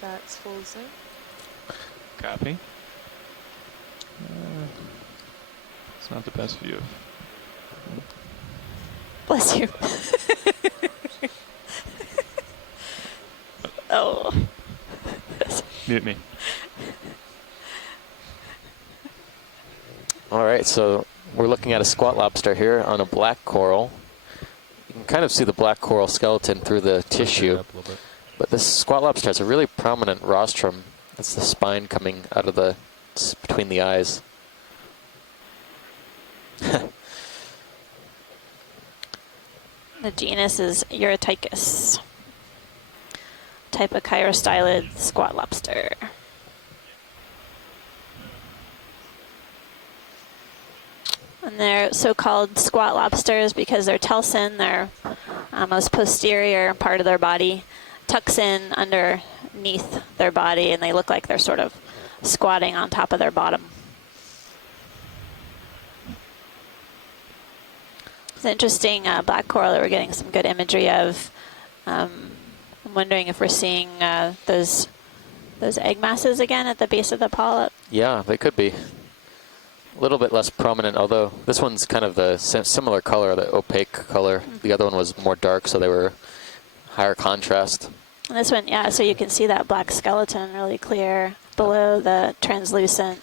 That's full zoom. Copy. It's not the best view. Bless you. Oh. Mute me. All right, so we're looking at a squat lobster here on a black coral. You can kind of see the black coral skeleton through the tissue, Up a little bit. but this squat lobster has a really prominent rostrum. That's the spine coming out of between the eyes. The genus is Euryticus. Type of chirostylid squat lobster. And they're so-called squat lobsters because their telson, their most posterior part of their body, tucks in underneath their body, and they look like they're sort of squatting on top of their bottom. It's an interesting black coral that we're getting some good imagery of. I'm wondering if we're seeing those egg masses again at the base of the polyp. Yeah, they could be. A little bit less prominent, although this one's kind of the similar color, the opaque color. The other one was more dark, so they were higher contrast. And this one, yeah, so you can see that black skeleton really clear below the translucent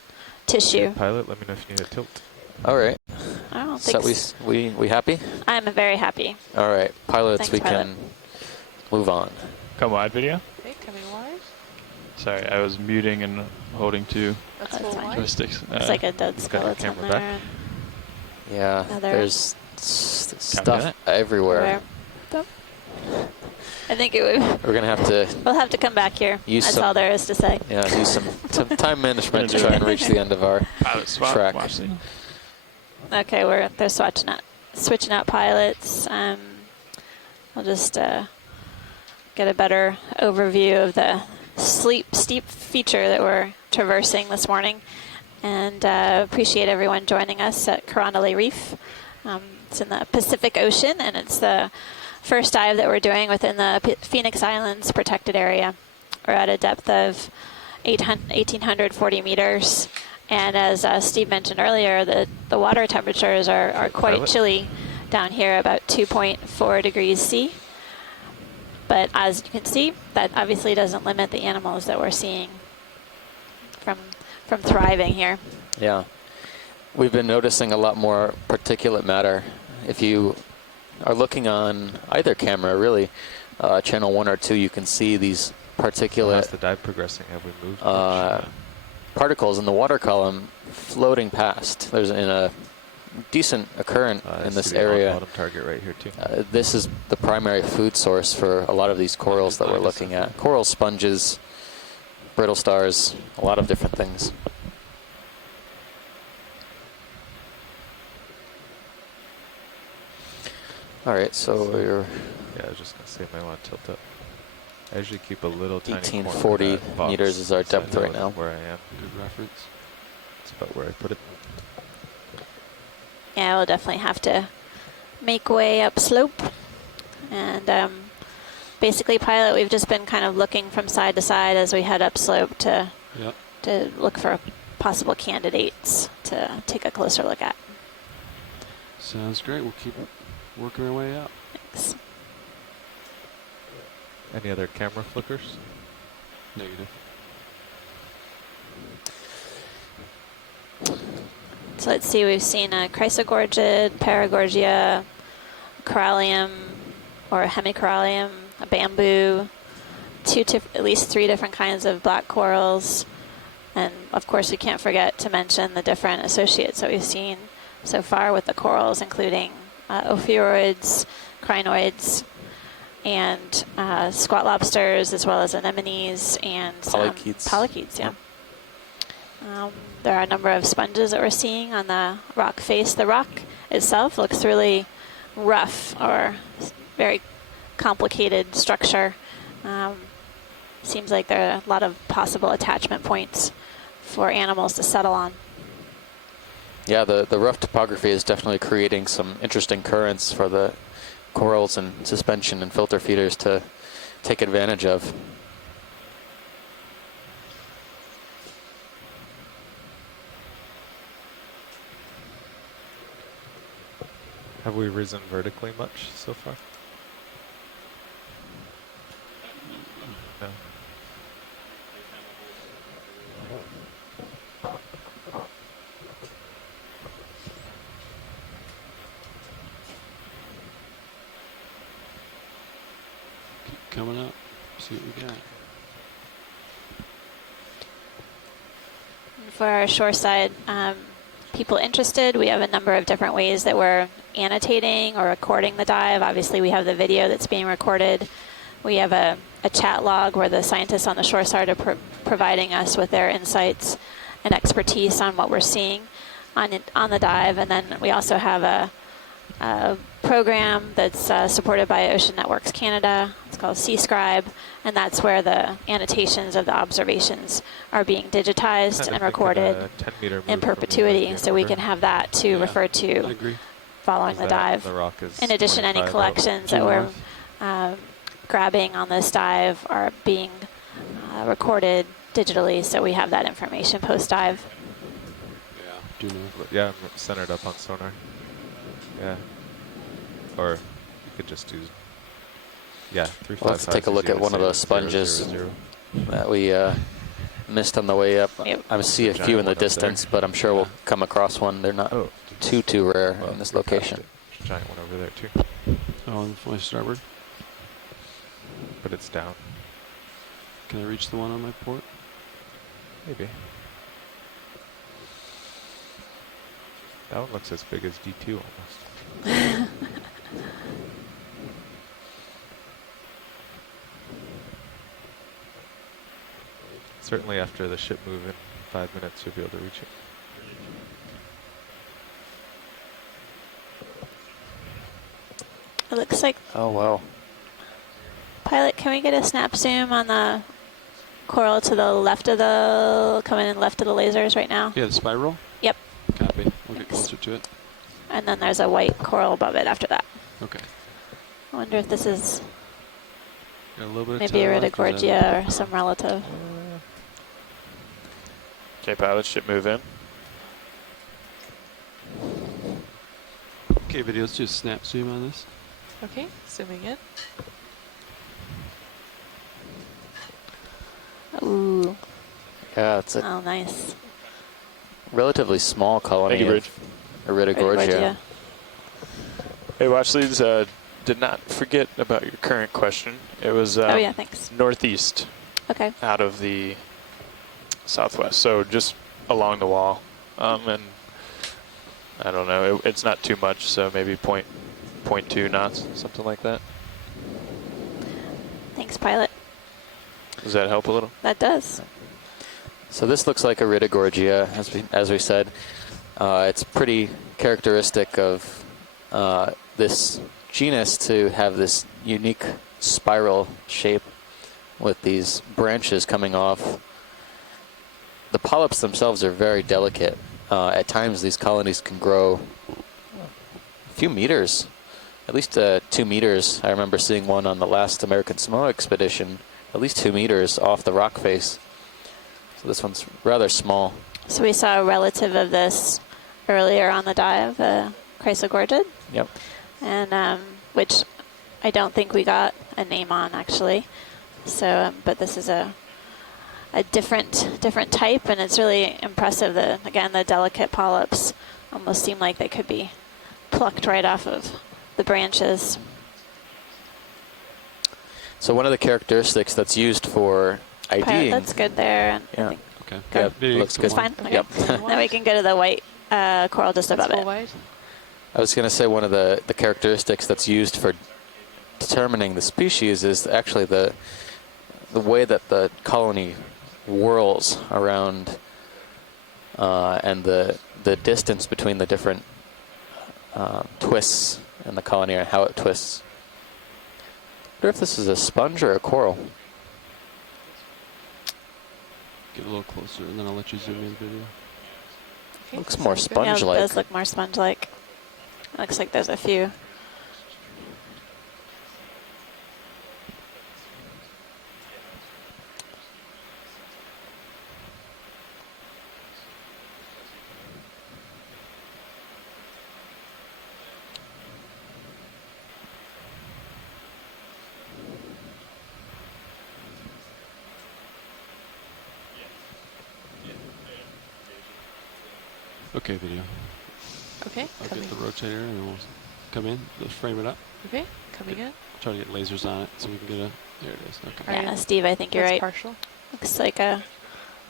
tissue. Pilot, let me know if you need a tilt. All right. I don't So think we happy? I'm very happy. All right, pilots, Thanks, we pilot. can move on. Come wide video. Okay, coming wide. Sorry, I was muting and holding two That's That's full fine. wide. joysticks. Looks like a dead got your skeleton camera there. back? Yeah, Another- there's stuff that? everywhere. Where- I think it would. We're gonna have to We'll have to come back here. Use That's some- all there is to say. use some time management to try and reach the end of our Pilot swap. track. Watch scene. Okay, they're switching out pilots. I'll just get a better overview of the steep feature that we're traversing this morning, and appreciate everyone joining us at Carndelet Reef. It's in the Pacific Ocean, and it's the first dive that we're doing within the Phoenix Islands protected area. We're at a depth of 1,840 meters. And as Steve mentioned earlier, the water temperatures are quite chilly down here, about 2.4 degrees C. But as you can see, that obviously doesn't limit the animals that we're seeing from thriving here. Yeah, we've been noticing a lot more particulate matter. If you are looking on either camera, really, channel 1 or 2, you can see these How's particulate the dive progressing? Have we moved much? particles in the water column floating past. There's in a decent occurrent I in this see the area. bottom target right here too. This is the primary food source for a lot of these corals that we're looking at. Coral sponges, brittle stars, a lot of different things. All right, so we're Yeah, I was just gonna say, I might want to tilt up. I usually keep a little tiny corner of 1840 that box meters is our beside depth right now. Where I am. Good reference. That's about where I put it. Yeah, we'll definitely have to make way up slope. And basically, pilot, we've just been kind of looking from side to side as we head up slope to look for possible candidates to take a closer look at. Sounds great. We'll keep working our way up. Thanks. Any other camera flickers? Negative. So let's see, we've seen a chrysogorgid, paragorgia, corallium or a hemicorallium, a bamboo, at least 3 different kinds of black corals. And of course, we can't forget to mention the different associates that we've seen so far with the corals, including ophiuroids, crinoids, and squat lobsters, as well as anemones and Polychaetes. Polychaetes, yeah. There are a number of sponges that we're seeing on the rock face. The rock itself looks really rough or very complicated structure. Seems like there are a lot of possible attachment points for animals to settle on. Yeah, the rough topography is definitely creating some interesting currents for the corals and suspension and filter feeders to take advantage of. Have we risen vertically much so far? No. Keep coming up. See what we got. For our shoreside people interested, we have a number of different ways that we're annotating or recording the dive. Obviously, we have the video that's being recorded. We have a chat log where the scientists on the shoreside are providing us with their insights and expertise on what we're seeing on the dive. And then we also have a program that's supported by Ocean Networks Canada. It's called Seascribe, and that's where the annotations of the observations are being digitized and recorded in perpetuity, so we can have that to refer I to agree. following the dive. The rock is In addition, any 25 collections that we're grabbing on this dive are being recorded digitally, so we have that information post-dive. Yeah. Do know. Yeah, I'm centered up on sonar. Yeah. Or you could just do. Yeah, 355. Let's take a look at one of those sponges that we missed on the way up. Yep. I see a few in the distance, but I'm sure we'll come across one. They're not Oh, too rare Well, in this we passed location. it. Giant one over there too, Oh, on my starboard. but it's down. Can I reach the one on my port? Maybe. That one looks as big as D2 almost. Certainly after the ship move in 5 minutes, you'll be able to reach it. It looks like, Oh, wow. pilot, can we get a snap zoom on the coral to the left of the, coming in left of the lasers right now? Yeah, the spiral? Yep. Copy. We'll get Thanks. closer to it. And then there's a white coral above it after that. Okay. I wonder if this is Got a little bit of maybe tail left, or is that- Iridogorgia or some relative. Okay, pilot, ship move in. Okay, video, let's do a snap zoom on this. Okay, zooming in. Ooh. Yeah, it's a Oh, nice. relatively small colony Thank you, of Iridogorgia. Hey, Watchleads, did not forget about your current question. It was Oh, yeah, thanks. northeast Okay. out of the southwest, so just along the wall. And I don't know, it's not too much, so maybe 0.2 knots, something like that. Thanks, pilot. Does that help a little? That does. So this looks like Iridogorgia, as we said. It's pretty characteristic of this genus to have this unique spiral shape with these branches coming off. The polyps themselves are very delicate. At times these colonies can grow a few meters, at least 2 meters. I remember seeing one on the last American Samoa expedition, at least 2 meters off the rock face. So this one's rather small. So we saw a relative of this earlier on the dive, Chrysogorgid. Yep. And which I don't think we got a name on, actually. So, but this is a different type, and it's really impressive that, again, the delicate polyps almost seem like they could be plucked right off of the branches. So one of the characteristics that's used for Pilot, IDing. that's good there. And I Yeah. think Okay. Yeah, Video, looks come good. it's fine. Okay. Yep. Then we can go to the white coral just above That's it. full white. I was going to say one of the characteristics that's used for determining the species is actually the way that the colony whirls around and the distance between the different twists in the colony and how it twists. I wonder if this is a sponge or a coral. Get a little closer, and then I'll let you zoom in the video. Okay, Looks more sounds good. Yeah, it sponge-like. does look more sponge-like. Looks like there's a few. Okay, video. Okay, I'll coming. get the rotator, and then we'll come in. Just frame it up. Okay, coming in. Try to get lasers on it so we can get a. There it is. Okay. Alright. Yeah, Steve, I think you're That's right. partial. Looks like a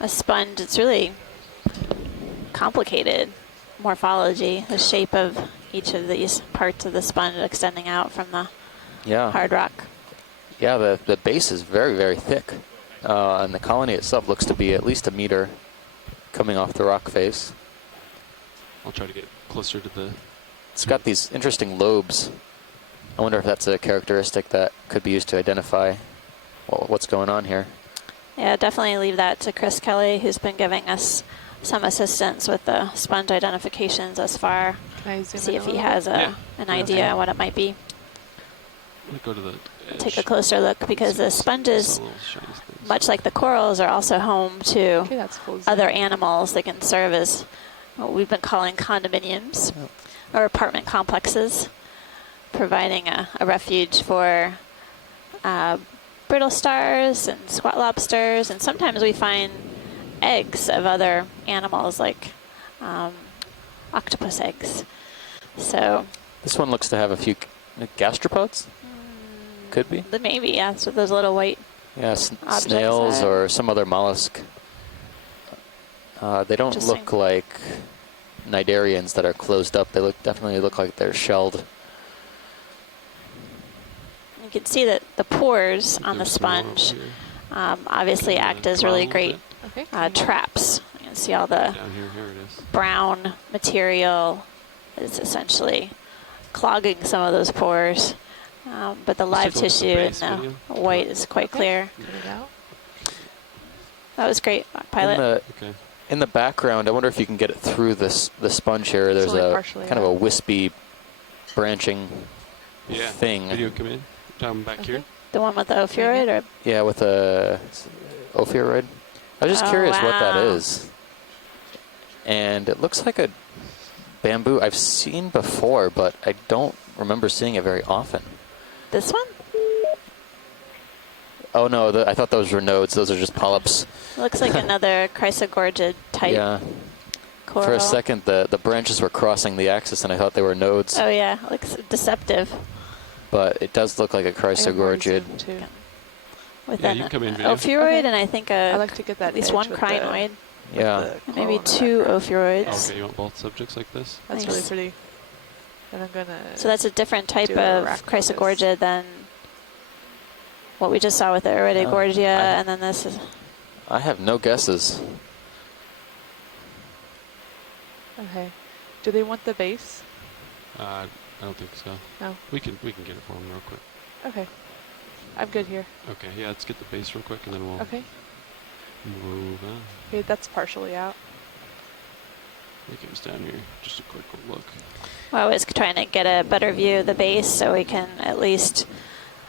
sponge. It's really complicated morphology, the shape of each of these parts of the sponge extending out from the Yeah. hard rock. Yeah, the base is very, very thick. And the colony itself looks to be at least 1 meter coming off the rock face. I'll try to get closer to the. It's got these interesting lobes. I wonder if that's a characteristic that could be used to identify what's going on here. Yeah, definitely leave that to Chris Kelly, who's been giving us some assistance with the sponge identifications thus far. Can I zoom See in if a he little has Yeah. an Yeah. idea what it might be. I'm gonna go to the edge. Take a closer look, because the sponges, Some little shiny things. much like the corals, are also home to Okay, that's full zoom. other animals that can serve as what we've been calling condominiums or apartment complexes, providing a refuge for brittle stars and squat lobsters, and sometimes we find eggs of other animals like octopus eggs. So This one looks to have a few gastropods. Could be. maybe, yeah. So those little white. Yeah, Objects snails are- or some other mollusk. They don't Interesting. look like cnidarians that are closed up. They definitely look like they're shelled. You can see that the pores on the There's some more over sponge here. obviously Can, act as come out a really little great bit? Okay. traps. You can see all the Down here, here it is. brown material is essentially clogging some of those pores. But the live Let's take tissue a look at the in base the video. white is quite clear. Get it out. That was great, pilot. Okay. In the background, I wonder if you can get it through the sponge here. There's only a partially kind of a out. wispy branching Yeah. thing. Video come in. Down back here. The one with the ophiuroid, or Yeah, with a ophiuroid. I was just Oh, curious what that wow. is. And it looks like a bamboo I've seen before, but I don't remember seeing it very often. this one? Oh no, I thought those were nodes. Those are just polyps. Looks like another chrysogorgid type Yeah. coral. For a second, the branches were crossing the axis, and I thought they were nodes. Oh yeah, looks deceptive. But it does look like a I have more chrysogorgid. zoom, too. With Yeah, an you come in video. ophiuroid Okay. and I think I like to get that at least edge one with crinoid. Yeah. the And maybe coral in the 2 background. ophiuroids. Okay, you want both subjects like this? That's Nice. really pretty. And I'm gonna. So that's a different type do a of rack chrysogorgid than what we just saw with the Iridogorgia, I- and then this is. I have no guesses. Okay. Do they want the base? I don't think so. No. We can get it for them real quick. Okay. I'm good here. Okay, yeah, let's get the base real quick and then we'll Okay. move on. Okay, that's partially out. I think it was down here. Just a quick look. We're always trying to get a better view of the base so we can at least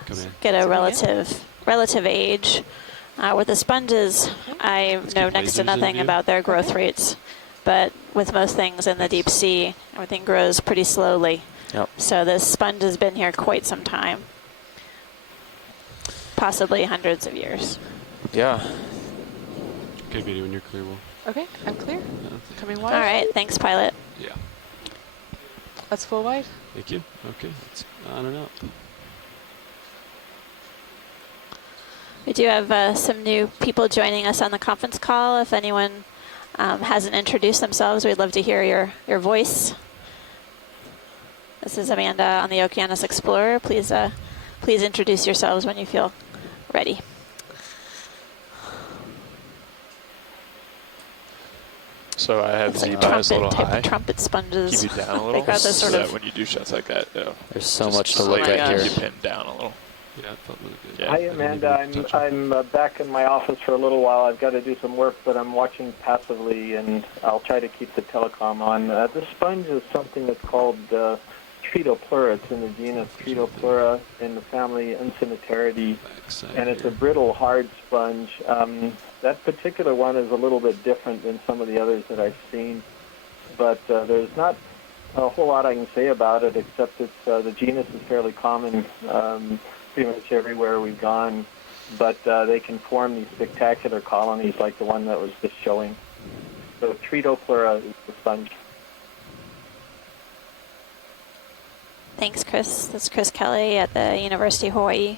Come in. get a Zoom in. relative age. With the sponges, I Let's know keep next to lasers in nothing view. about their growth Okay. rates, but with most things in the deep sea, everything grows pretty slowly. Yep. So this sponge has been here quite some time, possibly hundreds of years. Yeah. Okay, video when you're clear, we'll. Okay, I'm clear. Coming wide. All right, thanks, pilot. Yeah. That's full wide. Thank you. Okay, it's on and up. We do have some new people joining us on the conference call. If anyone hasn't introduced themselves, we'd love to hear your voice. This is Amanda on the Okeanos Explorer. Please introduce yourselves when you feel ready. So I have Looks Z like bias a trumpet little type high. of trumpet sponges. Keep you down a They little. got this so sort that of when you do shots like that, There's so just much to look slightly at keep here. you pinned down a little. Yeah, it felt really good. Yeah. Hi, Amanda. I'm back in my office for a little while. I've got to do some work, but I'm watching passively, and I'll try to keep the telecom on. This sponge is something that's called Tretopleura. It's in the genus Tretopleura in the family Uncinetaridae, Backside and it's a here. brittle, hard sponge. That particular one is a little bit different than some of the others that I've seen, but there's not a whole lot I can say about it, except it's the genus is fairly common pretty much everywhere we've gone, but they can form these spectacular colonies like the one that was just showing. So Tretopleura is the sponge. Thanks, Chris. That's Chris Kelly at the University of Hawaii.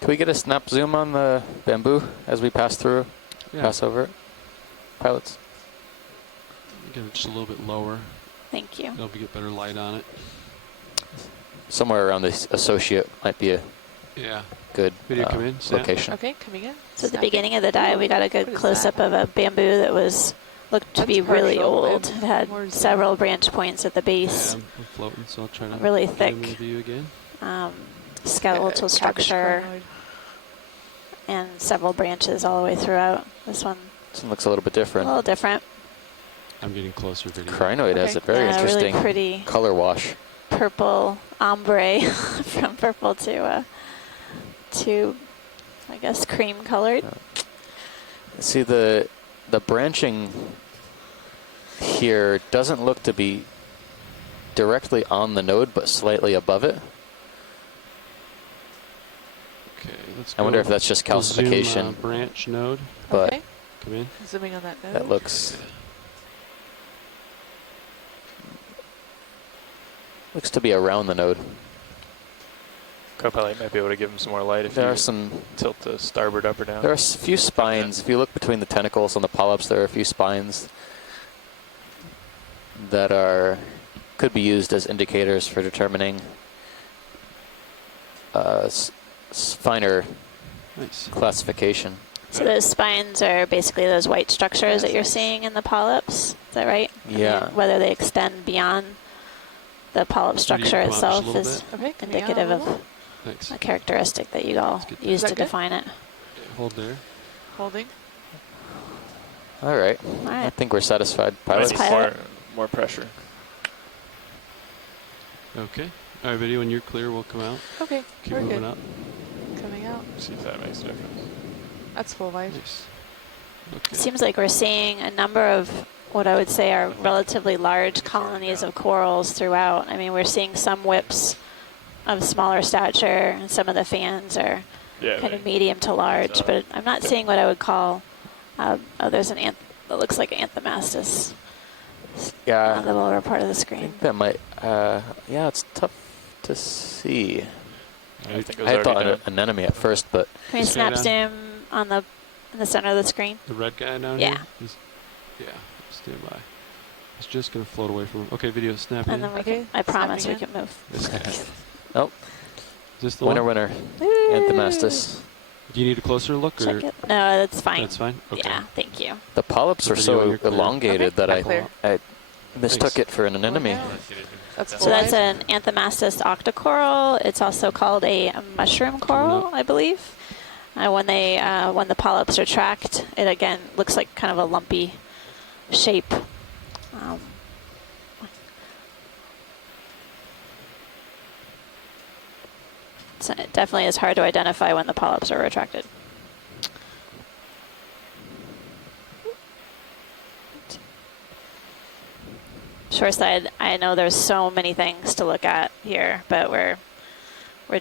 Can we get a snap zoom on the bamboo as we pass through, Yeah. pass over it? Pilots. Get it just a little bit lower. Thank you. That'll get better light on it. Somewhere around this associate might be a Yeah. good Video come in, snap. location. Okay, coming in. So at the Snapping. beginning of the dive, we got a good What is close-up that? of a bamboo that looked to That's be really partial old. and It had more zoom. several branch points at the base, Yeah, I'm floating, so I'll try to really get thick. him in the view again. Skeletal Cabbage structure, crinoid. and several branches all the way throughout. This one This one looks a little bit a different. little different. I'm getting closer video. Crinoid has a Okay. very Yeah, interesting really pretty color wash. purple ombre from purple to I guess cream colored. See, the branching here doesn't look to be directly on the node, but slightly above it. Okay, let's I go. wonder if that's just We'll zoom, calcification, branch node. but Okay. Come in. Zooming on that node. that looks to be around the node. Co-pilot might be able to give him some more light if There you are some. tilt the starboard up or down. There are a few spines. If you look between the tentacles on the polyps, there are a few spines that could be used as indicators for determining finer Nice. classification. So those spines are basically those white structures that you're seeing in the polyps. Is that right? I Yeah. mean, whether they extend beyond the polyp structure come out just a itself little is Okay, coming out a indicative little. of Thanks. a characteristic that you all get that. use Is that to good? define it. Hold there. Holding. All right. All I right. think we're satisfied, Might pilots. need pilot. more pressure. Okay. All right, video. When you're clear, we'll come out. Okay, Keep we're moving good. up. Coming out. See if that makes a difference. That's full life. Nice. Okay. Seems like we're seeing a number of what I would say are relatively large colonies of corals throughout. I mean, we're seeing some whips of smaller stature, and some of the fans are kind of medium to large, but I'm not seeing what I would call, there's that looks like Anthomastus Yeah. on the lower part of the I screen. think that might. Yeah, it's tough to see. I think it was I had thought already an anemone at first, but Can we Just snap go zoom on in the center of the screen? The red guy down Yeah. here? Yeah, stand by. It's just going to float away from him. Okay, video snapping. And then we Okay, can, I promise we snapping can move. This guy. oh, Is this the winner, one? winner. Anthomastus. Do you need a closer look? Or Check it. No, that's fine. That's fine? Okay. Yeah, thank you. The polyps The are video when so you're clear. elongated Okay, that I'm clear. I mistook Thanks. it for an anemone. That's So full that's life. an Anthomastus octocoral. It's also called a mushroom coral, I believe. When the polyps are tracked, it again looks like kind of a lumpy shape. So it definitely is hard to identify when the polyps are retracted. Shoreside, I know there's so many things to look at here, but we're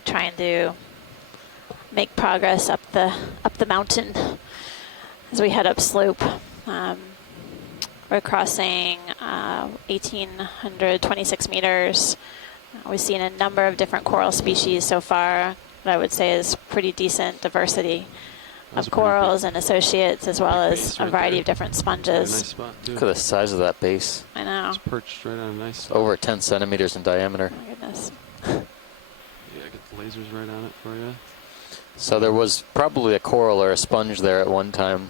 trying to make progress up the mountain as we head up slope. We're crossing 1,826 meters. We've seen a number of different coral species so far. What I would say is pretty decent diversity That's of a pretty corals and associates, as well big as base a right variety there. of different Got a nice sponges. spot, too. Look at the size of that base. I know. It's perched right on a nice spot. Over 10 centimeters in diameter. My goodness. Yeah, get the lasers right on it for you. So there was probably a coral or a sponge there at one time.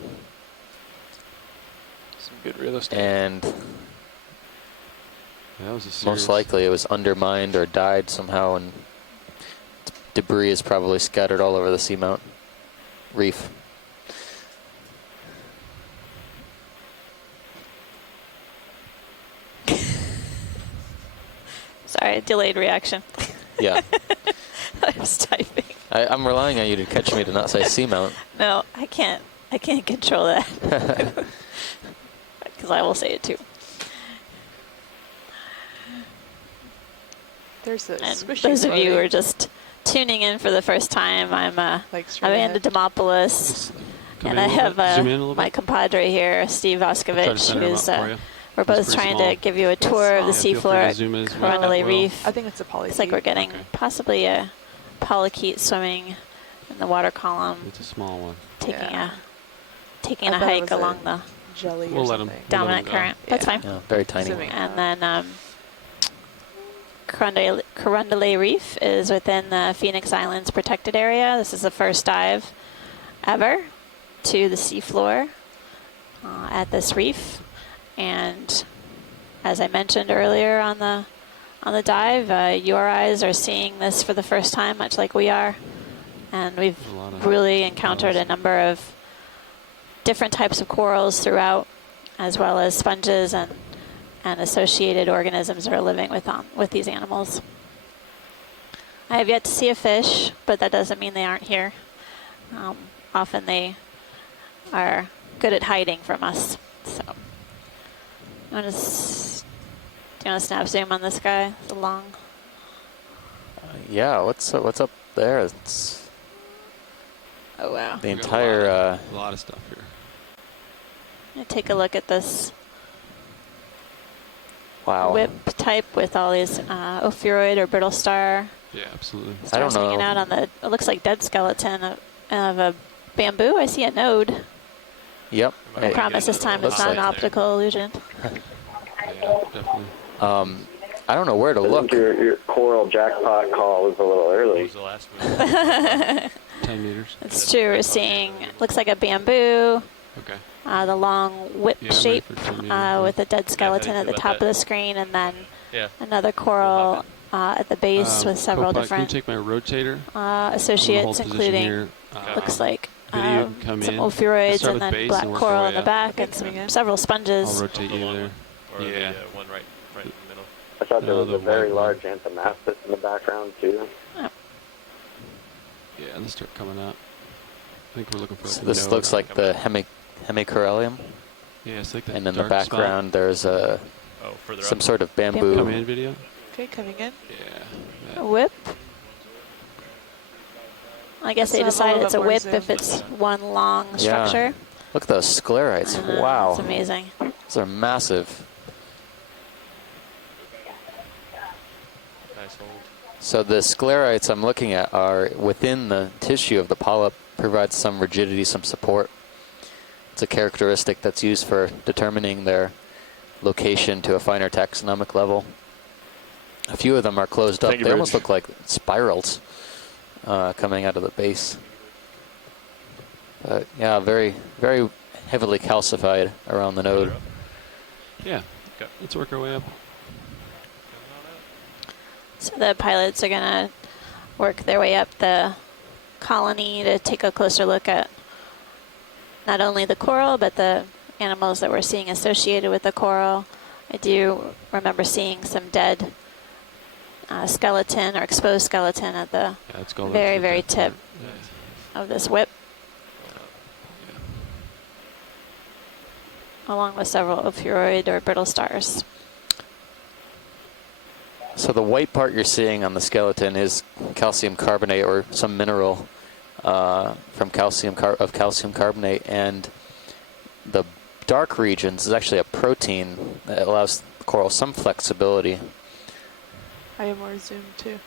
Some good real estate. And Yeah, that was a serious. most likely it was undermined or died somehow, and debris is probably scattered all over the seamount reef. Sorry, delayed reaction. Yeah. I was typing. I'm relying on you to catch me to not say seamount. No, I can't control that. Because I will say it too. There's a And squishy those of you who floating, are just tuning in for the first time, I'm like straight Amanda ahead. Demopoulos, Come and in I a little have bit. Zoom in a little my bit. compadre here, Steve I'll try to Voskovich, center him who's up for you. we're He's both pretty trying small. to give you a He's tour of the small. Yeah, feel free seafloor to at zoom in as much as Carndelet you will. Reef. I think it's a poly. Looks like we're getting Okay. possibly a polychaete swimming in the water column, It's a small one. taking Yeah. a I thought it hike was a along the jelly We'll or let 'em- something. We'll let 'em dominant go. current. That's Yeah. fine. Yeah, very tiny. Zooming. And then Carndelet Reef is within the Phoenix Islands protected area. This is the first dive ever to the seafloor at this reef. And as I mentioned earlier on the dive, your eyes are seeing this for the first time, much like we are. And we've There's a lot of really encountered a corals. number of different types of corals throughout, as well as sponges and associated organisms that are living with these animals. I have yet to see a fish, but that doesn't mean they aren't here. Often they are good at hiding from us. So, do you want to snap zoom on this guy? The long. Yeah, what's up there? It's Oh, wow. The We got entire a lot of stuff here. Take a look at this wow. whip type with all these ophiuroid or brittle star Yeah, absolutely. I don't stars hanging know. out on the, it looks like dead skeleton of a bamboo. I see a node. Yep. I It promise this time it's looks not an like- optical illusion. Yeah, definitely. I don't know where to look. Your coral jackpot call was a little What early. was the last one? 10 meters. It's true. We're seeing, looks like a bamboo, Okay. the long whip Yeah, I'm ready shape for 10 meters. with a dead skeleton you at the feel top about of the screen, and then Yeah. another coral at the base with several Copilot, different Can you take my rotator? associates, Hold position including here. looks like Video come some in. ophiuroids Start and with then base black and work coral our in way the up. back, and Coming in. several I'll sponges. rotate you there. Or Yeah. the one right in the middle. I thought there No, was the a very white one. large anthomastus in the background, too. Yeah, let's start coming up. I think we're looking for So like a this node. looks like the hemicorallium, Yeah, it's like that and in the dark spot. background there's a Oh, further some up. sort of Come bamboo. in video. Okay, coming in. Yeah. A that- whip. I guess they Let's have a decided little it's a bit more whip zoom. if it's one long Yeah. structure. Look at those sclerites. Wow. It's amazing. Those are massive. Nice hold. So the sclerites I'm looking at are within the tissue of the polyp, provides some rigidity, some support. It's a characteristic that's used for determining their location to a finer taxonomic level. A few of them are closed up. Thank you, They almost Rich. look like spirals coming out of the base. Yeah, very, very heavily calcified around the node. Yeah. Okay. Let's work our way up. So the pilots are gonna work their way up the colony to take a closer look at not only the coral, but the animals that we're seeing associated with the coral. I do remember seeing some dead skeleton or exposed skeleton at the Yeah, let's go. very, to the very depth tip part. Yeah. of this whip, along with several ophiuroid or brittle stars. So the white part you're seeing on the skeleton is calcium carbonate or some mineral from calcium carbonate, and the dark regions is actually a protein that allows the coral some flexibility. I have more zoom too.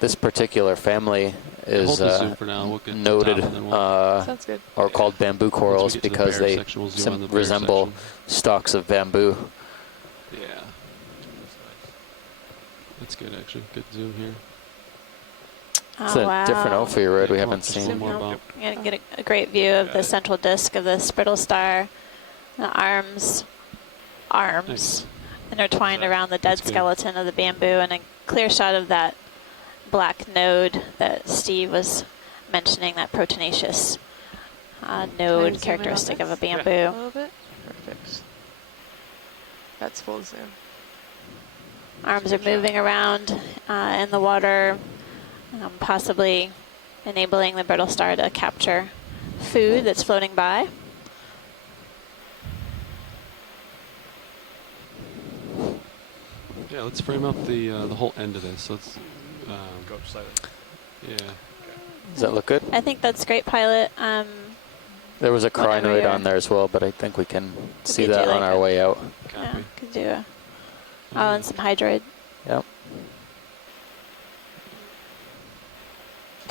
This particular family is Hold the zoom for now. We'll get to the noted top and then we'll- Sounds good. or called bamboo corals get to the because bear they section, we'll zoom on the bear resemble section. stalks of bamboo. Yeah. That's good, actually. Good zoom here. It's Oh, a wow. different ophiuroid we Yeah, come haven't up, just a seen. little more Zoom bump. You're gonna get a great view of the central disc of this brittle star, the arms Nice. intertwined around the dead That's good. skeleton of the bamboo, and a clear shot of that black node that Steve was mentioning, that proteinaceous Can I node zoom in characteristic on of a this? bamboo. A little bit. Perfect. That's full zoom. Arms are moving around in the water, possibly enabling the brittle star to capture food that's floating by. Yeah, let's frame up the whole end of this. Let's Go up slightly. yeah. Does that look good? I think that's great, pilot. There was a Whenever crinoid you're- on there as well, but I think we can see could do that on like our a- way out. Yeah, Copy. could do a, and some hydroid. Yep.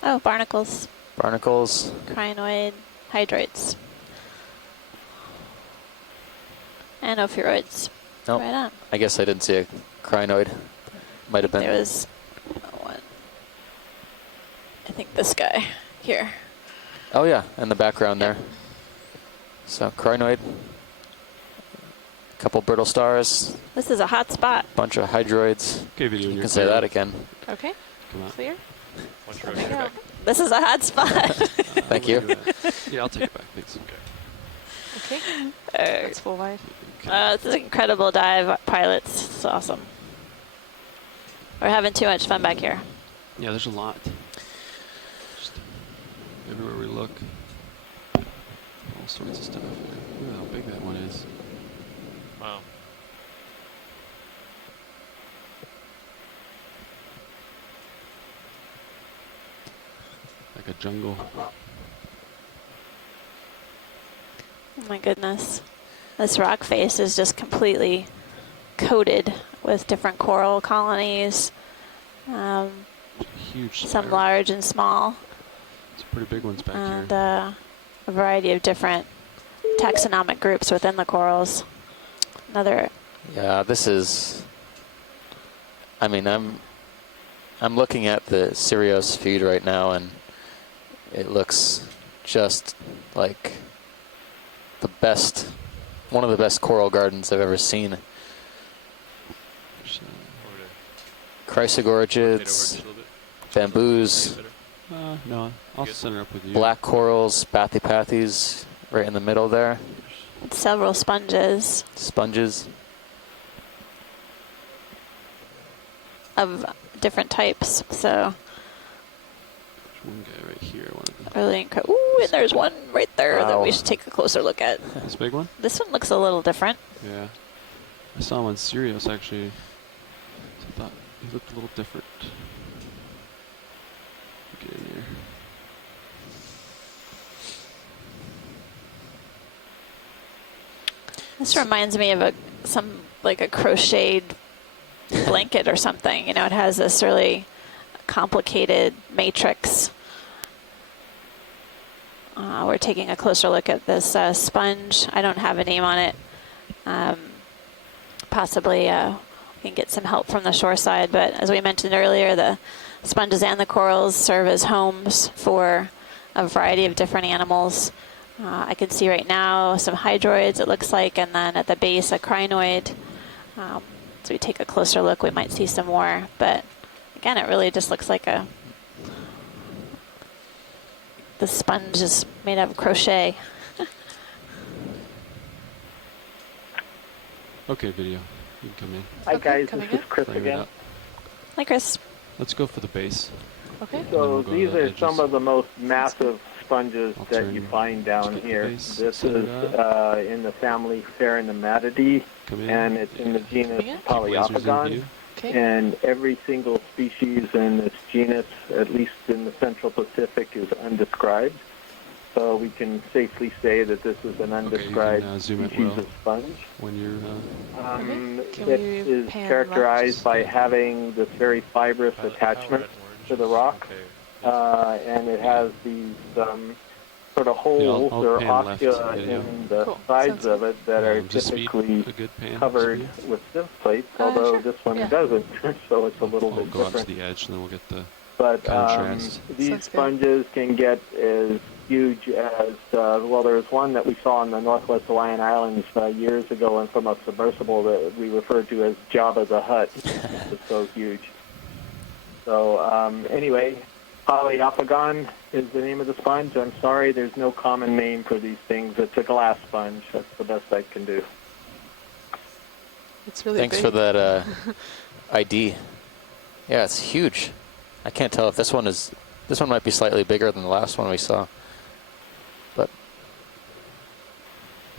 Oh, barnacles, Barnacles. crinoid, hydroids, and ophiuroids. Nope. Right on. I guess I didn't see a crinoid. Might have been. There was one. I think this guy here. Oh yeah, in the background there. So crinoid. Couple brittle stars. This is a hot spot. Bunch of hydroids. Okay, video. You can say that again. Okay. Come on. Clear. Once There you're we okay, go. back. This is a hot spot. Thank you. Yeah, I'll take it back. Thanks. Okay. Uh, That's full wide. It's an incredible dive, pilots. It's awesome. We're having too much fun back here. Yeah, there's a lot. Just everywhere we look, all sorts of stuff. Look at how big that one is. Wow. Like a jungle. Oh my goodness. This rock face is just completely coated with different coral colonies. Huge. Some spiral. large and small. Some pretty big ones back And here. a variety of different taxonomic groups within the corals. Another. Yeah, this is. I mean, I'm looking at the Sirios feed right now, and it looks just like the best, one of the best coral gardens I've ever seen. Chrysogorgids, bamboos, No, I'll center up with you. black corals, bathypathes right in the middle there, Several sponges sponges. of different types. So There's one guy right here. One of them. really incredible. Ooh, and there's one right there that we should take a closer look at. This big one? This one looks a little different. Yeah. I saw him on Sirius actually. So I thought he looked a little different. Get in there. This reminds me of like a crocheted blanket or something. You know, it has this really complicated matrix. We're taking a closer look at this sponge. I don't have a name on it. Possibly we can get some help from the shore side, but as we mentioned earlier, the sponges and the corals serve as homes for a variety of different animals. I can see right now some hydroids, it looks like, and then at the base a crinoid. So we take a closer look, we might see some more, but again, it really just looks like the sponge is made out of crochet. Okay, video. You can come in. Hi Okay, guys, coming this is in. Chris Frame it again. up. Hi, Chris. Let's go for the base. Okay. then So we'll go to these the are edges. some of the most massive sponges I'll that turn you you- find down get the here. base This centered is in the family Pheronematidae, Come in. and it's in the genus Coming in. Keep lasers in Poliopogon. view. Okay. And every single species in this genus, at least in the Central Pacific, is undescribed. So we can safely say that this is an undescribed zoom in species well. of sponge. When you're Can It we is pan characterized left? by having this very fibrous attachment to the rock, and it has these sort of holes I'll or pan left oscula video. in the Cool. sides Sounds of it that are just speed, typically a good pan. covered speed. with sieve plates, although sure. this one Yeah. doesn't, so it's a little I'll bit go out to different. the edge and then we'll get the But contrast. these Sounds good. sponges can get as huge as, well, there was one that we saw in the Northwest Hawaiian Islands years ago, and from a submersible that we referred to as Jabba the Hutt. It's so huge. So anyway, Poliopogon is the name of the sponge. I'm sorry, there's no common name for these things. It's a glass sponge. That's the best I can do. It's really Thanks big. for that ID. Yeah, it's huge. I can't tell if this one might be slightly bigger than the last one we saw. But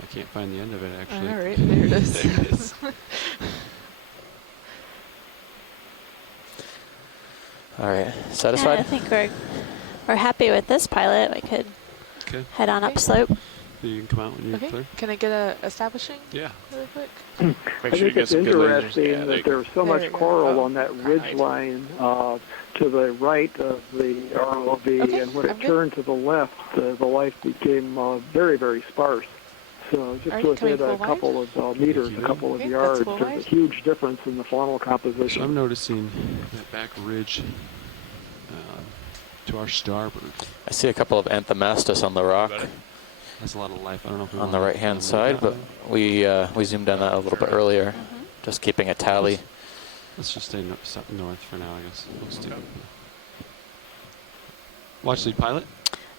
I can't find the end of it actually. All right, there it is. There it is. all right, Yeah, satisfied? I think we're happy with this pilot. We could Okay. head on Okay. upslope. You can come out when you're Okay. clear. Can I get a establishing Yeah. really quick? I Make sure you think get it's some good lasers. interesting Yeah, there that you go. there's so There much you go. coral Oh, on that ridge line to the right of the ROV, Okay, and when I'm it good. turned to the left, the life became very, very sparse. So just Alright, can we within pull a wide? couple of meters, you a go. couple of Okay, yards, that's full there's wide. a huge difference in the faunal So composition. I'm noticing that back ridge to our starboard I see a couple of Anthomastus on the rock has a lot of life. I don't know if we on the wanna right-hand look side, at but that. we zoomed on that a little bit earlier, just keeping a tally. Let's just stay north for now, I guess. Looks too. Watch lead pilot.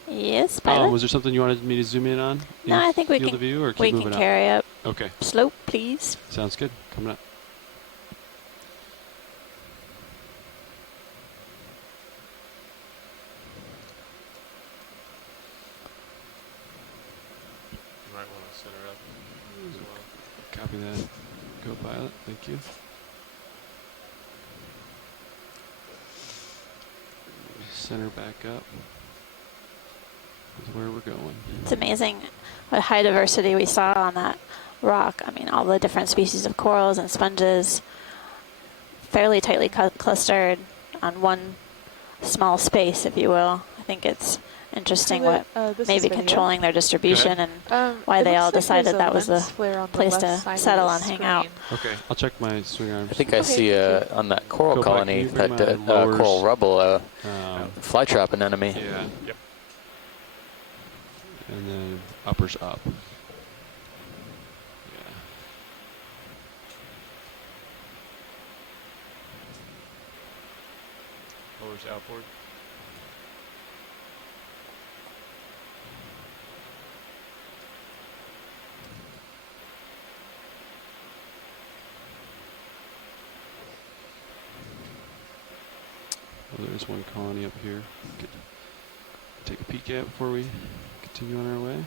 Yes, pilot. Was there something you wanted me to zoom in on? No, I think we Field can. of view or keep We moving can up? carry up Okay, slope, please. sounds good. Coming up. You might want to center up as well. Copy that. Go pilot. Thank you. Center back up. is where we're going. It's amazing what high diversity we saw on that rock. I mean, all the different species of corals and sponges, fairly tightly clustered on one small space, if you will. I think it's interesting what maybe controlling their distribution and why they all decided that was the place to settle and hang out. Okay, I'll check my swing arms. I think I see on that coral Go back, colony, can you bring that my lowers? coral rubble, fly trap anemone. Yeah. Yep. And then uppers up. Yeah. Lowers outboard. Well, there is one colony up here. We could take a peek at before we continue on our way.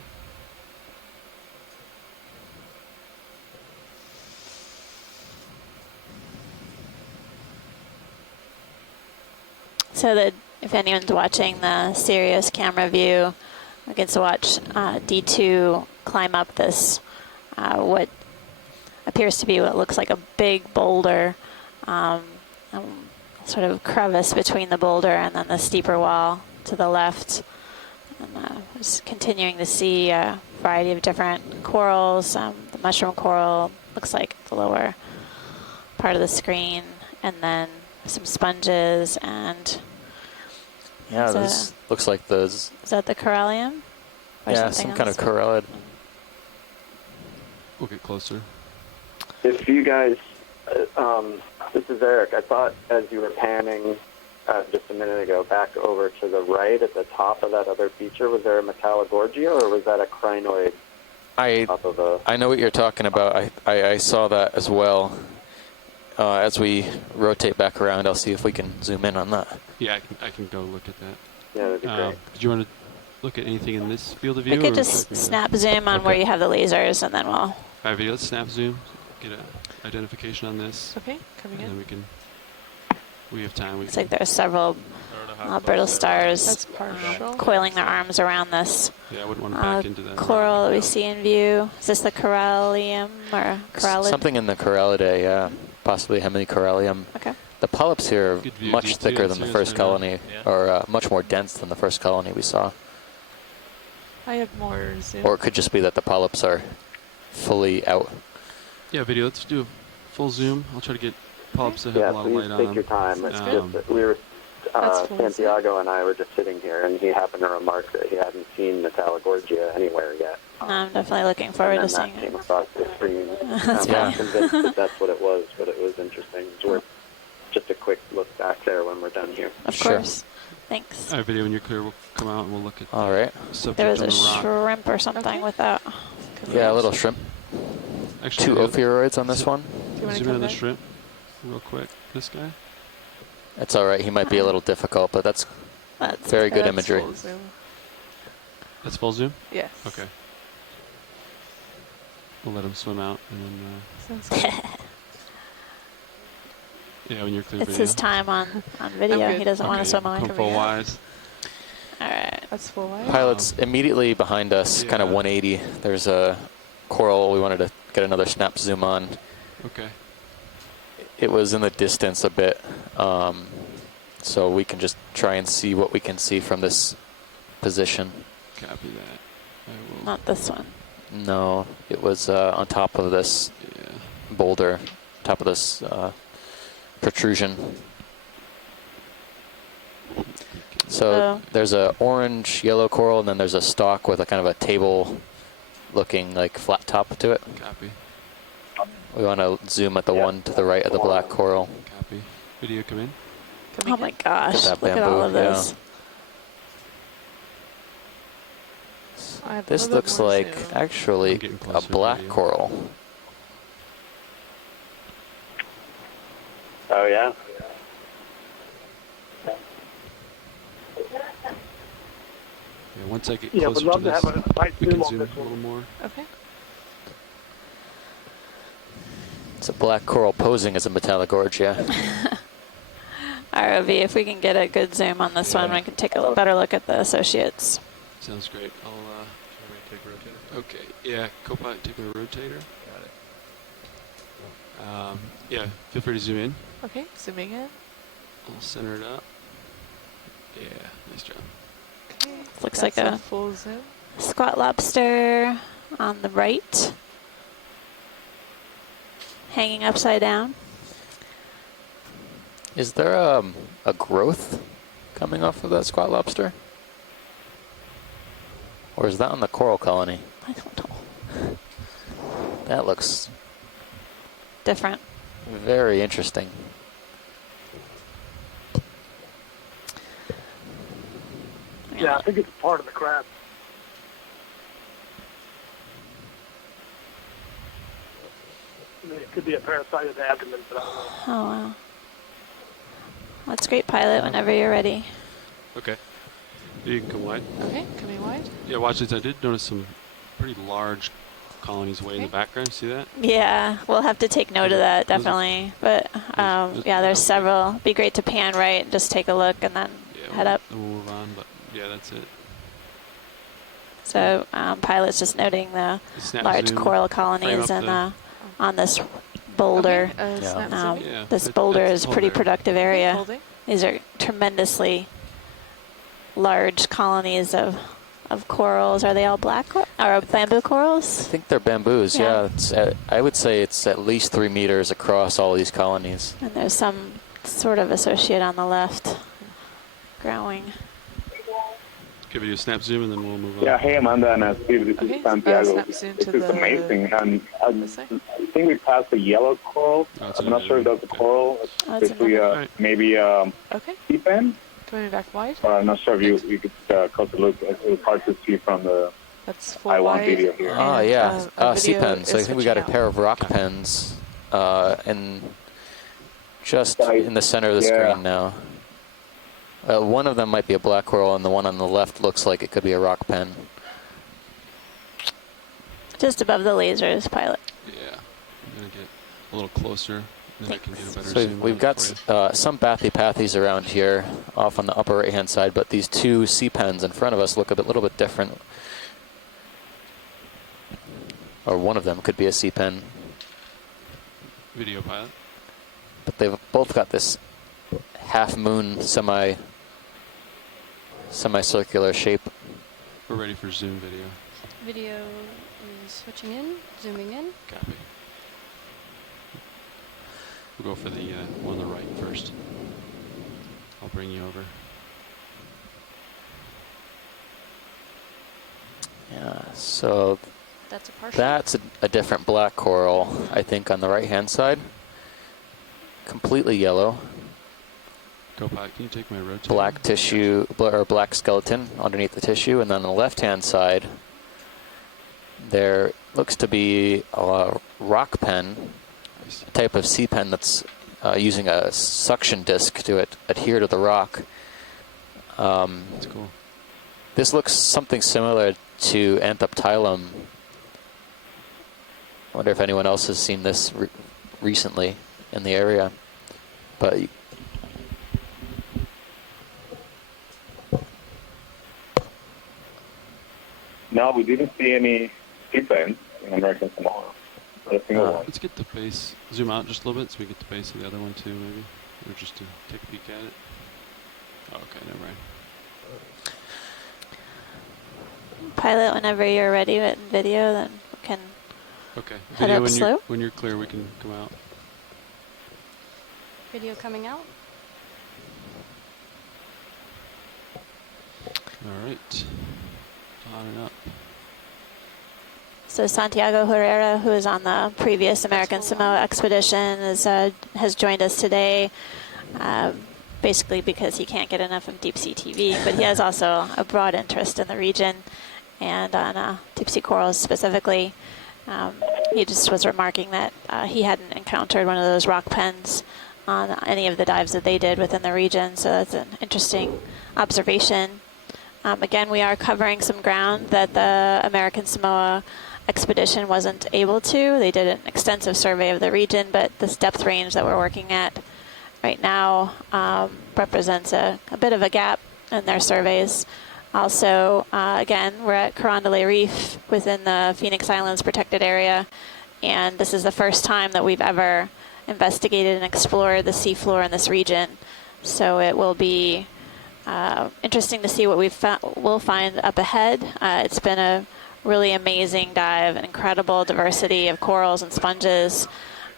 So that if anyone's watching the Sirius camera view, we get to watch D2 climb up this, what appears to be what looks like a big boulder, sort of crevice between the boulder and then the steeper wall to the left. And just continuing to see a variety of different corals. The mushroom coral looks like the lower part of the screen, and then some sponges and Yeah, this looks like those. Is that the corallium? Or Yeah, some kind of corallid. We'll get closer. If you guys, this is Eric. I thought as you were panning just a minute ago back over to the right at the top of that other feature, was there a Metallogorgia or was that a crinoid? I know what you're talking about. I saw that as well. As we rotate back around, I'll see if we can zoom in on that. Yeah, I can go look at that. Yeah, that'd be great. Did you want to look at anything in this field of view? We could just snap zoom on where you have the lasers, and then we'll... All right, video, let's snap zoom, get an identification on this. Okay, coming and in. then we have time. Looks like there's several brittle stars coiling their arms around this Yeah, I wouldn't want to back into that. coral that we see in view. Is this the corallium or corallid? Something in the corallidae, yeah. Possibly hemicorallium. Okay. The polyps here are view, much D2, thicker than the it's first right now. colony, or much more dense than the first colony we saw. I have more zoom. Or it could just be that the polyps are fully out. Yeah, video, let's do a full zoom. I'll try to get polyps that have Yeah, a lot of please light on take them. your time. It's Um, just that we were, That's cool, Santiago and I were just sitting here, and he happened to remark that he hadn't seen Metallogorgia anywhere yet. I'm definitely looking forward to and then seeing that it. came across the screen. That's I'm not fine. convinced that that's what it was, but it was interesting. So we're just a quick look back there when we're done here. Of course. Thanks. All right, video, when you're clear, we'll come out and we'll look at All right. the subject There was on a the rock. shrimp or something with that. Yeah, a little shrimp. Actually, Two video, ophiuroids on this one. Do you want to zoom in on come the back? shrimp real quick. This guy. It's all right. He might be a little difficult, but that's That's very good That's imagery. full zoom. That's full zoom? Yes. Okay. We'll let him swim out and then, Sounds good. yeah, when you're clear, It's video. his time on video. good. He doesn't want to swim away Come from full you. wise. All right. That's full wide. Pilots immediately behind us, kind of Yeah. 180. There's a coral we wanted to get another snap zoom on. Okay. It was in the distance a bit, so we can just try and see what we can see from this position. Copy that. I will. Not this one. No, it was on top of this Yeah. boulder, top of this protrusion. So Oh. there's a orange yellow coral, and then there's a stalk with a kind of a table looking like flat top to it. Copy. We want to zoom at the one to the right of the black coral. Copy. Video come in. Oh my gosh. That Look at all of bamboo, yeah. those. I have a This little bit looks more like zoom. actually I'm getting a closer black to you. coral. Oh, yeah? Yeah, once I get Yeah, would closer to love to this, have a light we zoom can on zoom this a little one. more. Okay. It's a black coral posing as a Metallogorgia. ROV, if we can get a good zoom on this one, we can take a better look at the associates. Sounds great. I'll Take rotator. okay. Yeah, co-pilot, take my rotator. Got it. Yeah, feel free to zoom in. Okay, zooming in. I'll center it up. Yeah, nice job. Okay. Looks that's like a full zoom. squat lobster on the right, hanging upside down. Is there a growth coming off of that squat lobster? Or is that on the coral colony? I don't know. That looks Different. very interesting. Yeah, I think it's part of the crab. It could be a parasite of the abdomen, but I don't know. Oh, wow. That's great, pilot, whenever you're ready. Okay. You can come wide. Okay, coming wide. Yeah, watch this. I did notice some pretty large colonies way in the background. See that? Yeah, we'll have to take note of that, definitely. But yeah, there's several. Be great to pan right, just take a look, and then head up. Then we'll move on, but yeah, that's it. So pilot's just noting the Snap large zoom, coral frame colonies up and on this boulder. Okay, snap zoom. Yeah, This that- boulder that's is a all pretty there. productive area. Holding. These are tremendously large colonies of corals. Are they all black or bamboo I corals? think they're bamboos, Yeah. yeah. It's I would say it's at least 3 meters across all these colonies. And there's some sort of associate on the left growing. Give you a snap zoom and then we'll move on. Yeah, hey Amanda and Steve, this Okay, is Santiago. snap zoom This to is the- amazing. And I this way? think we passed the yellow coral. Oh, it's I'm not sure if that's a coral. It's Oh, it's basically another- Right. maybe Okay, sea pen. coming back wide. I'm not sure if you could close a look. It was hard to see from the That's full I1 wide. video here. Oh, and, yeah. a Sea video pens. So I is think we got a switching pair out. of rock pens and just in the center of the Yeah. screen now. One of them might be a black coral, and the one on the left looks like it could be a rock pen. Just above the lasers, pilot. Yeah. I'm going to get a little closer, then I can get a better So zoom we've on it got for you. some bathypathes around here off on the upper right-hand side, but these two sea pens in front of us look a little bit different. Or one of them could be a sea pen, Video pilot. but they've both got this half-moon semicircular shape. We're ready for zoom video. Video is switching in, zooming in. Copy. We'll go for the one on the right first. I'll bring you over. Yeah, so That's a partial. that's a different black coral, I think, on the right-hand side. Completely yellow. Go pilot, can you take my rotator? Black tissue, or black skeleton underneath the tissue, and then on the left-hand side, there looks to be a rock pen, a type of sea pen that's using a suction disc to adhere to the rock. That's cool. This looks something similar to Anthoptylum. I wonder if anyone else has seen this recently in the area. But No, we didn't see any sea pens in American Samoa. Not a single one. Let's get the base, zoom out just a little bit so we get the base of the other one too, maybe. Or just to take a peek at it. Oh, okay, never mind. Pilot, whenever you're ready with video, then we can Okay, head video up when slow. when you're clear, we can come out. Video coming out. All right, on and up. So Santiago Herrera, who is on the previous American Samoa expedition, has joined us today, basically because he can't get enough of deep sea TV, but he has also a broad interest in the region and on deep sea corals specifically. He just was remarking that he hadn't encountered one of those rock pens on any of the dives that they did within the region, so that's an interesting observation. Again, we are covering some ground that the American Samoa expedition wasn't able to. They did an extensive survey of the region, but this depth range that we're working at right now represents a bit of a gap in their surveys. Also, again, we're at Carndelet Reef within the Phoenix Islands protected area, and this is the first time that we've ever investigated and explored the seafloor in this region. So it will be interesting to see what we'll find up ahead. It's been a really amazing dive, an incredible diversity of corals and sponges,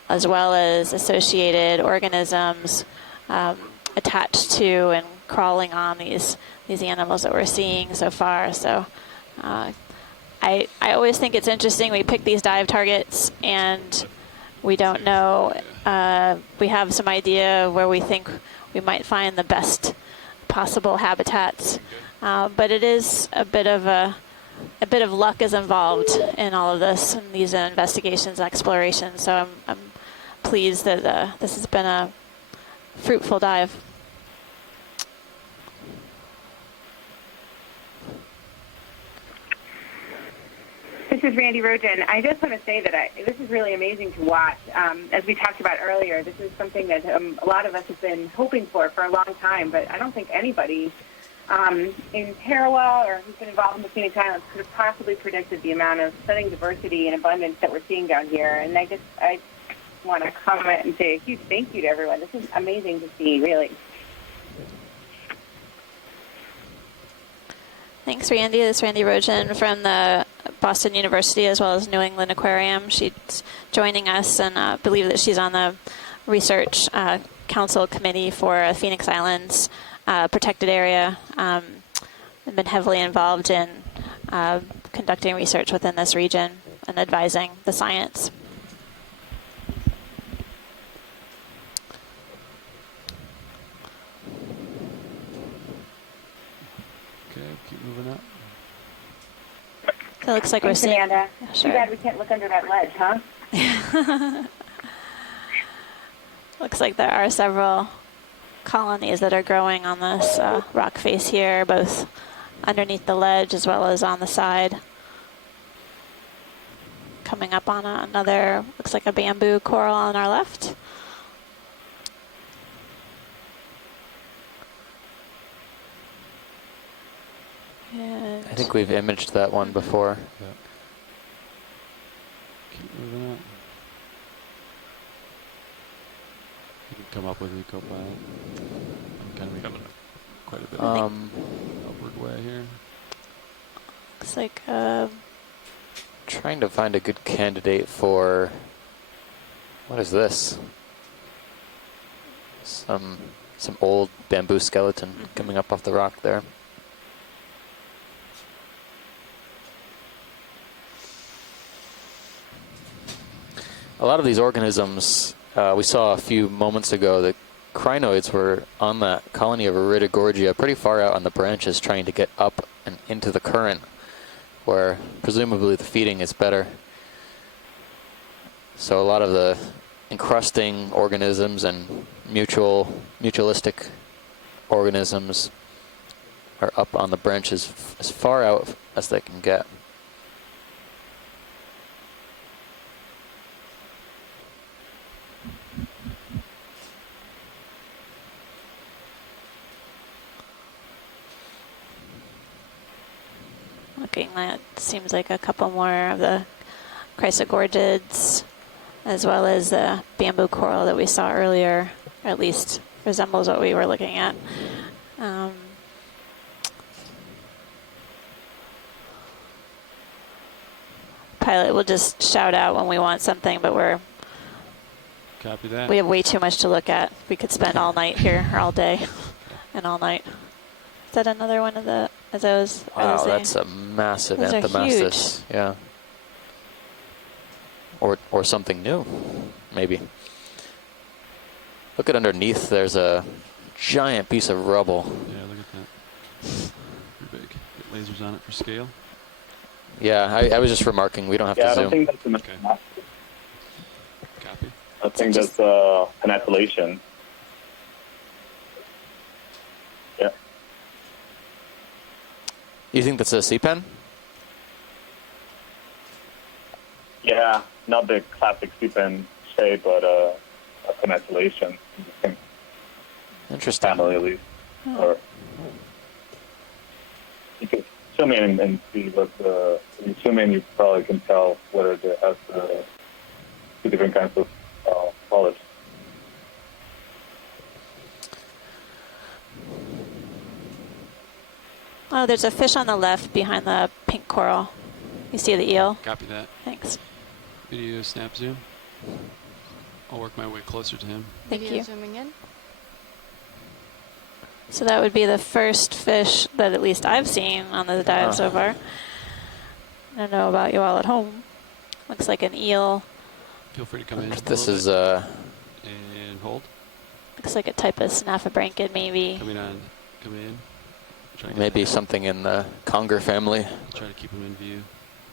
as well as associated organisms attached to and crawling on these animals that we're seeing so far. So I always think it's interesting. We pick these dive targets and we don't know. We have some idea of where we think we might find the best possible habitats, but it is a bit of luck is involved in all of this and these investigations and explorations. So I'm pleased that this has been a fruitful dive. This is Randy Rogen. I just want to say that this is really amazing to watch. As we talked about earlier, this is something that a lot of us have been hoping for a long time, but I don't think anybody in Tarawa or who's been involved in the Phoenix Islands could have possibly predicted the amount of stunning diversity and abundance that we're seeing down here. And I want to comment and say a huge thank you to everyone. This is amazing to see, really. Thanks, Randy. This is Randy Rogen from the Boston University as well as New England Aquarium. She's joining us, and I believe that she's on the research council committee for Phoenix Islands protected area. And been heavily involved in conducting research within this region and advising the science. Keep moving up. So it looks like Thanks, we're seeing. Amanda. Yeah, sure. Too bad we can't look under that ledge, huh? Looks like there are several colonies that are growing on this rock face here, both underneath the ledge as well as on the side. Coming up on another, looks like a bamboo coral on our left. And I think we've imaged that one before. Yeah. Keep moving up. You can come up with me, co-pilot. I'm kind of coming up quite a bit upward way here. Looks like Trying to find a good candidate for, what is this? Some old bamboo skeleton coming up off the rock there. A lot of these organisms, we saw a few moments ago, the crinoids were on that colony of Iridogorgia pretty far out on the branches trying to get up and into the current, where presumably the feeding is better. So a lot of the encrusting organisms and mutualistic organisms are up on the branches as far out as they can get. looking at, seems like a couple more of the chrysogorgids, as well as the bamboo coral that we saw earlier, or at least resembles what we were looking at. Pilot will just shout out when we want something, but Copy that. we have way too much to look at. We could spend all night here, or all day, and all night. Is that another one of the those? Wow, that's a massive those Anthomastus. Yeah. Or something new, maybe. Look at underneath. There's a giant piece of rubble. Yeah, look at that. Pretty big. Get lasers on it for scale. Yeah, I was just remarking. We don't have to I zoom. don't think that's an Copy. I think that's an isolation. Yeah. You think that's a sea pen? Yeah, not the classic sea-pen shape, but an isolation. Interesting. Family, at least. Or you can zoom in and see what when you zoom in, you probably can tell whether it has two different kinds of polyps. Oh, there's a fish on the left behind the pink coral. You see the eel? Copy that. Thanks. Video snap zoom. I'll work my way closer to him. Thank Video you. zooming in. So that would be the first fish that at least I've seen on the dive so far. I don't know about you all at home. Looks like an eel. Feel free to come in. This is and hold. Looks like a type of snaffabranchid, maybe. Coming in. maybe something in the conger family. I'll try to keep him in view.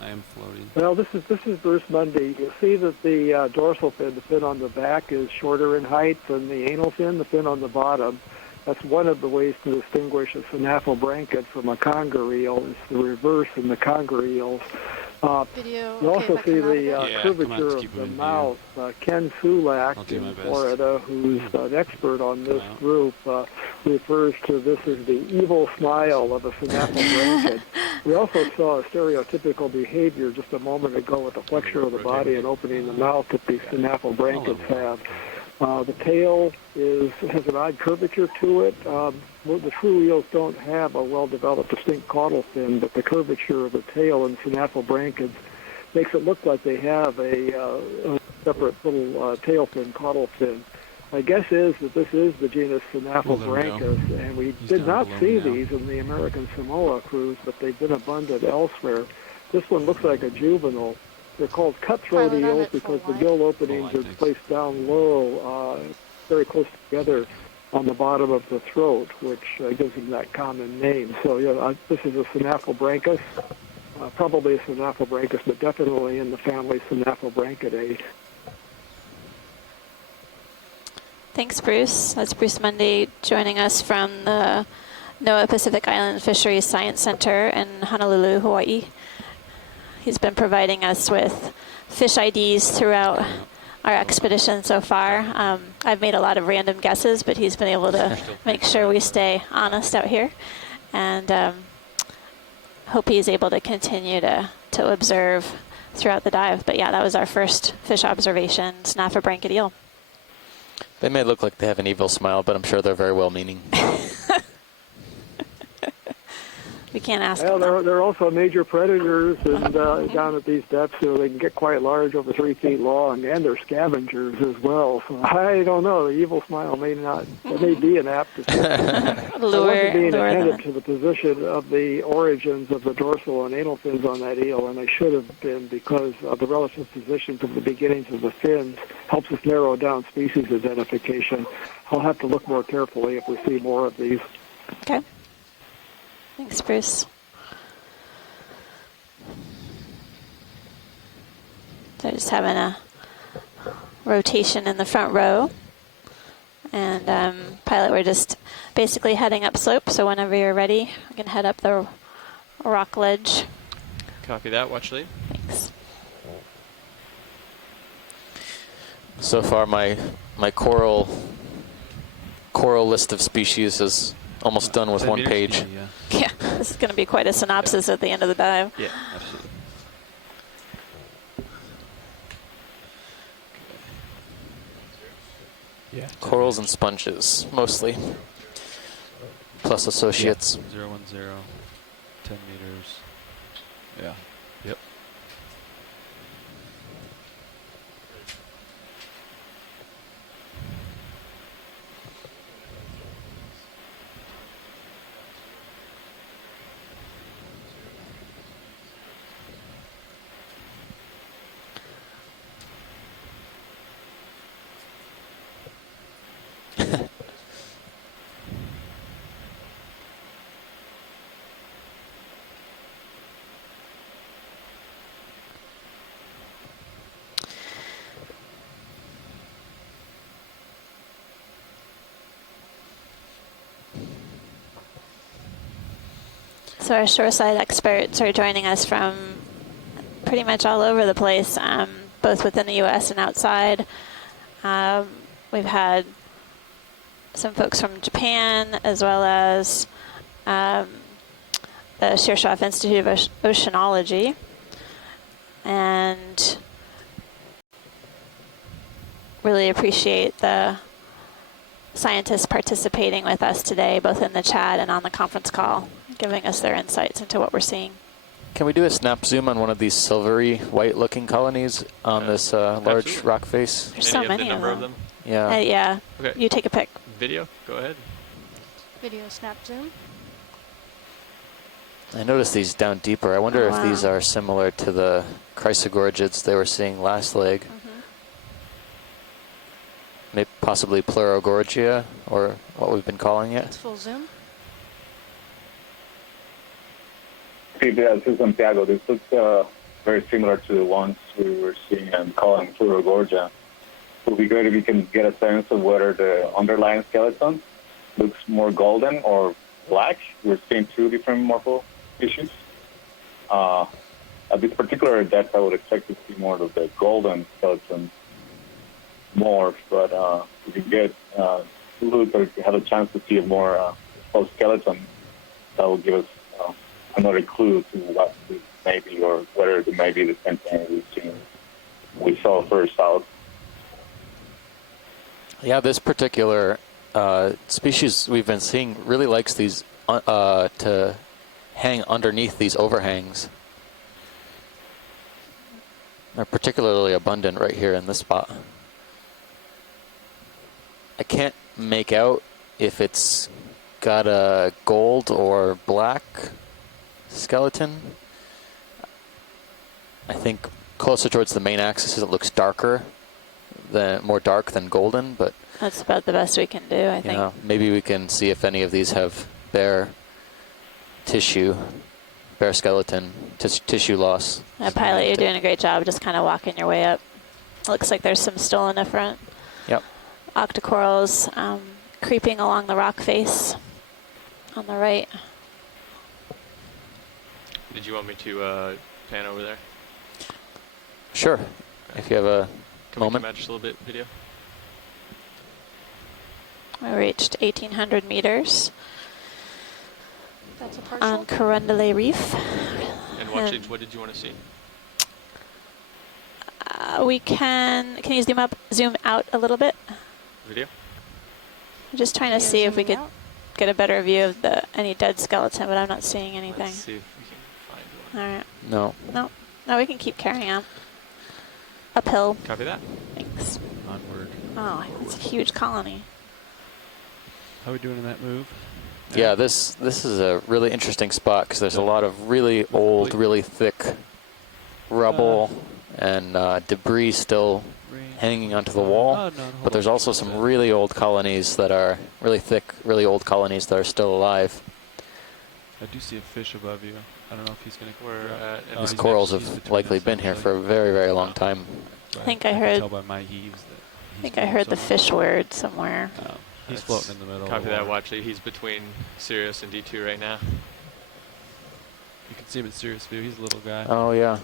I am floating. Well, this is Bruce Mundy. You'll see that the dorsal fin, the fin on the back, is shorter in height than the anal fin, the fin on the bottom. That's one of the ways to distinguish a snaffabranchid from a conger eel. It's the reverse in the conger eels. Video. You also see the Yeah, curvature of the mouth. Ken Sulak in Florida, who's an expert on this group, refers to this as the evil smile of a snaffabranchid. We also saw a stereotypical behavior just a moment ago with the flexure of the body and opening the mouth that these snaffabranchids have. The tail has an odd curvature to it. The true eels don't have a well-developed distinct caudal fin, but the curvature of the tail in snaffabranchids makes it look like they have a separate little tail fin, caudal fin. My guess is that this is the genus Snaffabranchus, and we did not see these in the American Samoa cruise, but they've been abundant elsewhere. This one looks like a juvenile. They're called cutthroat eels because the gill openings are placed down low, very close together on the bottom of the throat, which gives them that common name. So, yeah, this is a Snaffabranchus, probably a Snaffabranchus, but definitely in the family Snaffabranchidae. Thanks, Bruce. That's Bruce Mundy joining us from the NOAA Pacific Island Fisheries Science Center in Honolulu, Hawaii. He's been providing us with fish IDs throughout our expedition so far. I've made a lot of random guesses, but he's been able to make sure we stay honest out here. And hope he's able to continue to observe throughout the dive. But yeah, that was our first fish observation, Snaffabranchid eel. They may look like they have an evil smile, but I'm sure they're very well-meaning. We can't ask them. Well, they're also major predators, and down at these depths, so they can get quite large, over 3 feet long, and they're scavengers as well. So I don't know. The evil smile may be an apt description. I wasn't being attentive to the position of the origins of the dorsal and anal fins on that eel, and I should have been, because of the relative positions of the beginnings of the fins helps us narrow down species identification. I'll have to look more carefully if we see more of these. Okay. Thanks, Bruce. So just having a rotation in the front row. And pilot, we're just basically heading up slope, so whenever you're ready, we can head up the rock ledge. Copy that, watch lead. Thanks. So far, my coral list of species is almost done with one page. Yeah, this is going to be quite a synopsis at the end of the dive. Yeah, absolutely. Yeah. Corals and sponges, mostly. Plus associates. Yeah. 010, 10 meters. Yeah. Yep. So our shoreside experts are joining us from pretty much all over the place, both within the U.S. and outside. We've had some folks from Japan, as well as the Shearshoff Institute of Oceanology. And really appreciate the scientists participating with us today, both in the chat and on the conference call, giving us their insights into what we're seeing. Can we do a snap zoom on one of these silvery white-looking colonies on this large Absolutely. rock face? There's so many of them. Yeah. Yeah. Okay. You take a pic. Video, go ahead. Video snap zoom. I noticed these down deeper. I wonder Oh, if wow. these are similar to the chrysogorgids they were seeing last leg. Maybe possibly Pleurogorgia, or what we've been calling it. It's full zoom. Hey, this is Santiago. This looks very similar to the ones we were seeing and calling Pleurogorgia. It would be great if you can get a sense of whether the underlying skeleton looks more golden or black. We're seeing two different morpho species. At this particular depth, I would expect to see more of the golden skeleton morph, but if you get look or have a chance to see a more exposed skeleton, that will give us another clue to what this may be, or whether it may be the same thing we saw first out. Yeah, this particular species we've been seeing really likes these to hang underneath these overhangs. They're particularly abundant right here in this spot. I can't make out if it's got a gold or black skeleton. I think closer towards the main axis it looks darker, more dark than golden, but That's about the best we can do, I think. yeah, maybe we can see if any of these have bare tissue, bare skeleton, tissue loss. Pilot, you're doing a great job just kind of walking your way up. Looks like there's some still in the front. Yep. Octocorals creeping along the rock face on the right. Did you want me to pan over there? Sure, if you have a Can moment. we come out just a little bit, video? We reached 1,800 meters That's a partial. on Carndelet Reef. And what did you want to see? We can you zoom out a little bit? Video? I'm just trying to see if we could get a better view of any dead skeleton, but I'm not seeing anything. Let's see if we can find one. All right. No. No, we can keep carrying on. Uphill. Copy that. Thanks. Onward. Oh, it's a huge colony. How are we doing in that move? Yeah, this is a really interesting spot because there's a lot of really old, really thick rubble and debris still hanging onto the wall. But there's also some really old colonies that are really thick, really old colonies that are still alive. I do see a fish above you. I don't know if he's going to. These corals have likely been here for a very, very long time. I think I heard. Tell by my heaves that I think I heard the fish word somewhere. he's floating in the middle. Copy that. Watch it. He's between Sirius and D2 right now. You can see him in Sirius view. He's a little guy. Oh yeah.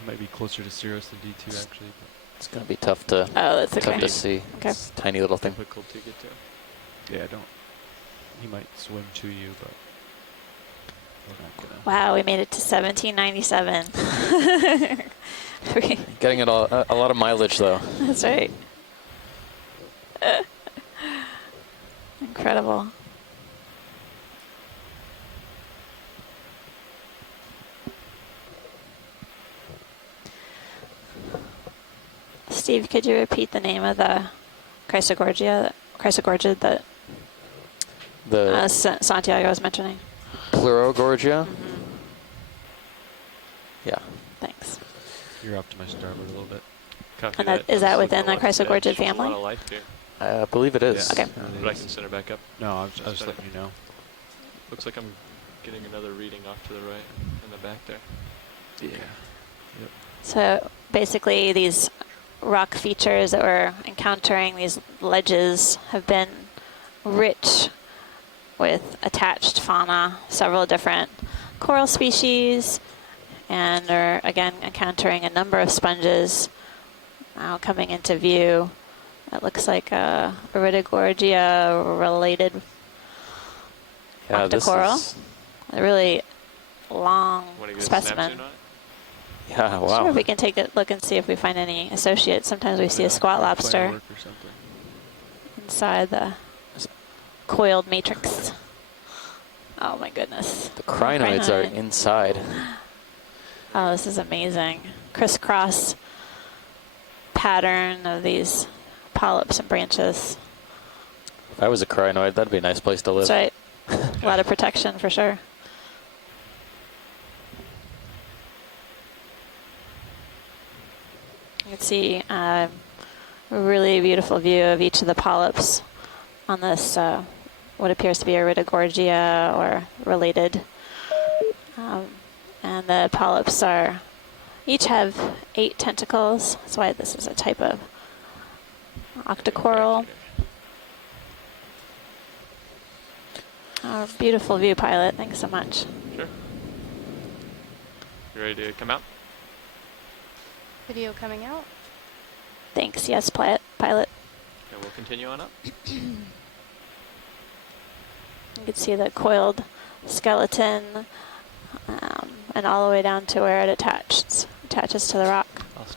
He might be closer to Sirius than D2 actually. But It's going to be tough to see. Okay. It's a tiny little thing. Difficult to get to. yeah, don't. He might swim to you, but. Wow, we made it to 1797. Getting it a lot of mileage though. That's right. Incredible. Steve, could you repeat the name of the chrysogorgid that Santiago was mentioning? Pleurogorgia? Yeah. Thanks. You're off to my starboard a little bit. And is that within the chrysogorgid family? A lot of life here. I believe it is. Okay. But I can send her back up. No, I was just letting you know. Looks like I'm getting another reading off to the right in the back there. Yeah. Yep. So basically these rock features that we're encountering, these ledges, have been rich with attached fauna, several different coral species, and are again encountering a number of sponges now coming into view. It looks like a Iridogorgia related. Yeah, this octocoral. is. A really long Wanna get a specimen. snap zoom on it? Yeah, wow. Sure, we can take a look and see if we find any associates. Sometimes we see a squat lobster inside the coiled matrix. Oh my goodness. The crinoids are inside. Oh, this is amazing. Crisscross pattern of these polyps and branches. If I was a crinoid, that'd be a nice place to live. That's right. A lot of protection for sure. You can see a really beautiful view of each of the polyps on this, what appears to be Iridogorgia or related. And the polyps each have 8 tentacles. That's why this is a type of octocoral. Beautiful view, Pilot. Thanks so much. Sure. You ready to come out? Video coming out. Thanks. Yes, Pilot. And we'll continue on up. You can see the coiled skeleton and all the way down to where it attaches to the rock.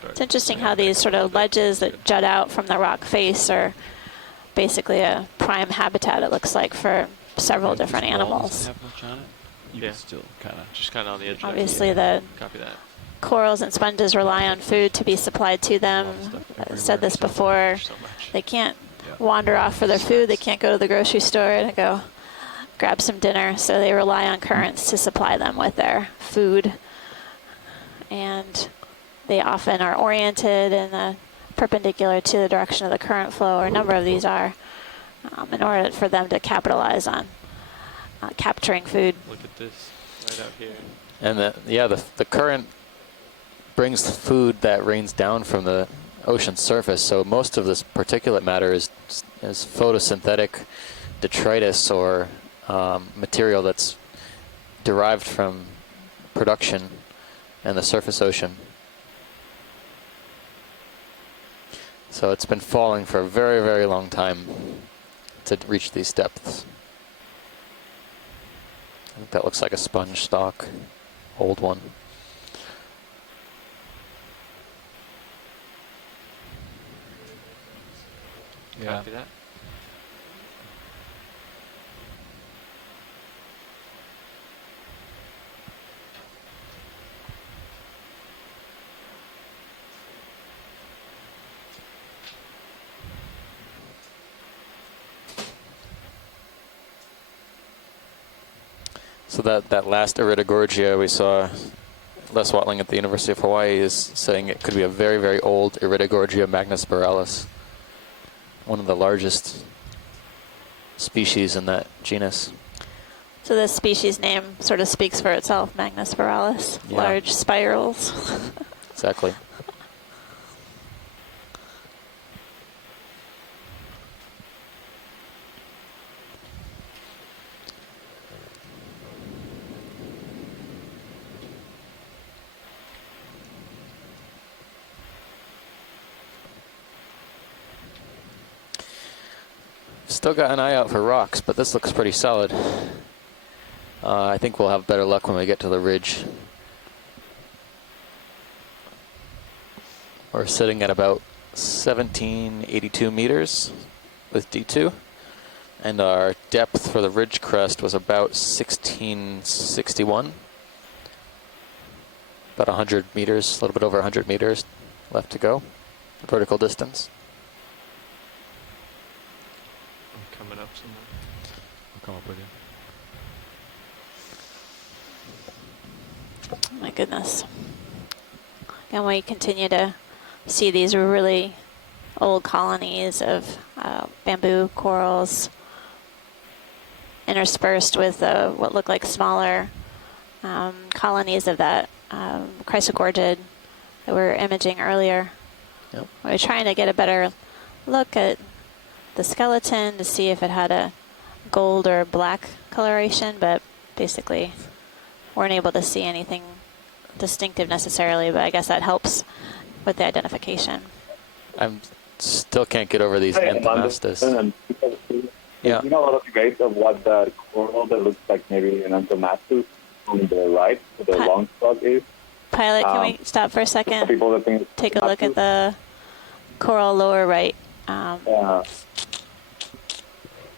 It's interesting how these sort of ledges that jut out from the rock face are basically a prime habitat, it looks like, for several different animals. Yeah, still just on the edge. Obviously, the Copy that. corals and sponges rely on food to be supplied to them. I've said this before. They can't wander off for their food. They can't go to the grocery store and go grab some dinner. So they rely on currents to supply them with their food. And they often are oriented in the perpendicular to the direction of the current flow, or a number of these are, in order for them to capitalize on capturing food. Look at this right out here. And the current brings the food that rains down from the ocean surface. So most of this particulate matter is photosynthetic detritus, or material that's derived from production in the surface ocean. So it's been falling for a very, very long time to reach these depths. I think that looks like a sponge stalk, old one. Yeah. Copy that. So that last Iridogorgia we saw, Les Watling at the University of Hawaii is saying it could be a very, very old Iridogorgia magnispiralis, one of the largest species in that genus. So this species name sort of speaks for itself, magnispiralis, Yeah. large spirals. Exactly. Still got an eye out for rocks, but this looks pretty solid. I think we'll have better luck when we get to the ridge. We're sitting at about 1782 meters with D2, and our depth for the ridge crest was about 1661. About 100 meters, a little bit over 100 meters left to go, vertical distance. Coming up somewhere. I'll come up with you. Oh my goodness. And we continue to see these really old colonies of bamboo corals interspersed with what look like smaller colonies of that chrysogorgid that we were imaging earlier. Yep. We're trying to get a better look at the skeleton to see if it had a gold or black coloration, but basically weren't able to see anything distinctive necessarily, but I guess that helps with the identification. I still can't get over these anthomastas. Yeah. You know a little bit of what the coral that looks like maybe an Antomastus on the right, where the long slug is? Pilot, can we stop for a second? People that think Take a look at the coral lower right. But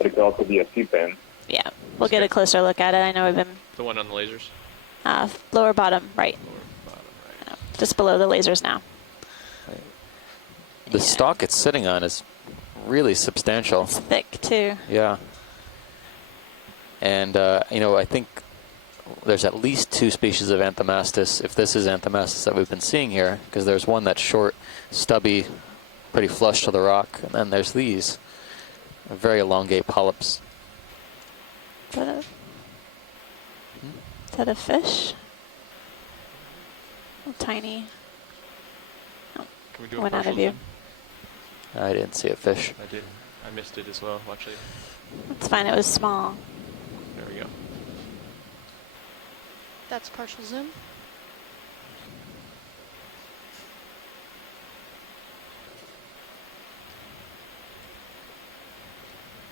it could also be a sea pen. Yeah, we'll get a closer look at it. I know we've been The one on the lasers? lower bottom right. Just below the lasers now. The stalk it's sitting on is really substantial. It's thick too. Yeah. And, you know, I think there's at least 2 species of Anthomastus, if this is Anthomastus that we've been seeing here, because there's one that's short, stubby, pretty flush to the rock, and then there's these very elongate polyps. Is that a fish? A tiny. Oh, Can we do a went out partial of view. zoom? I didn't see a fish. I did. I missed it as well, actually. It's fine. It was small. There we go. That's partial zoom.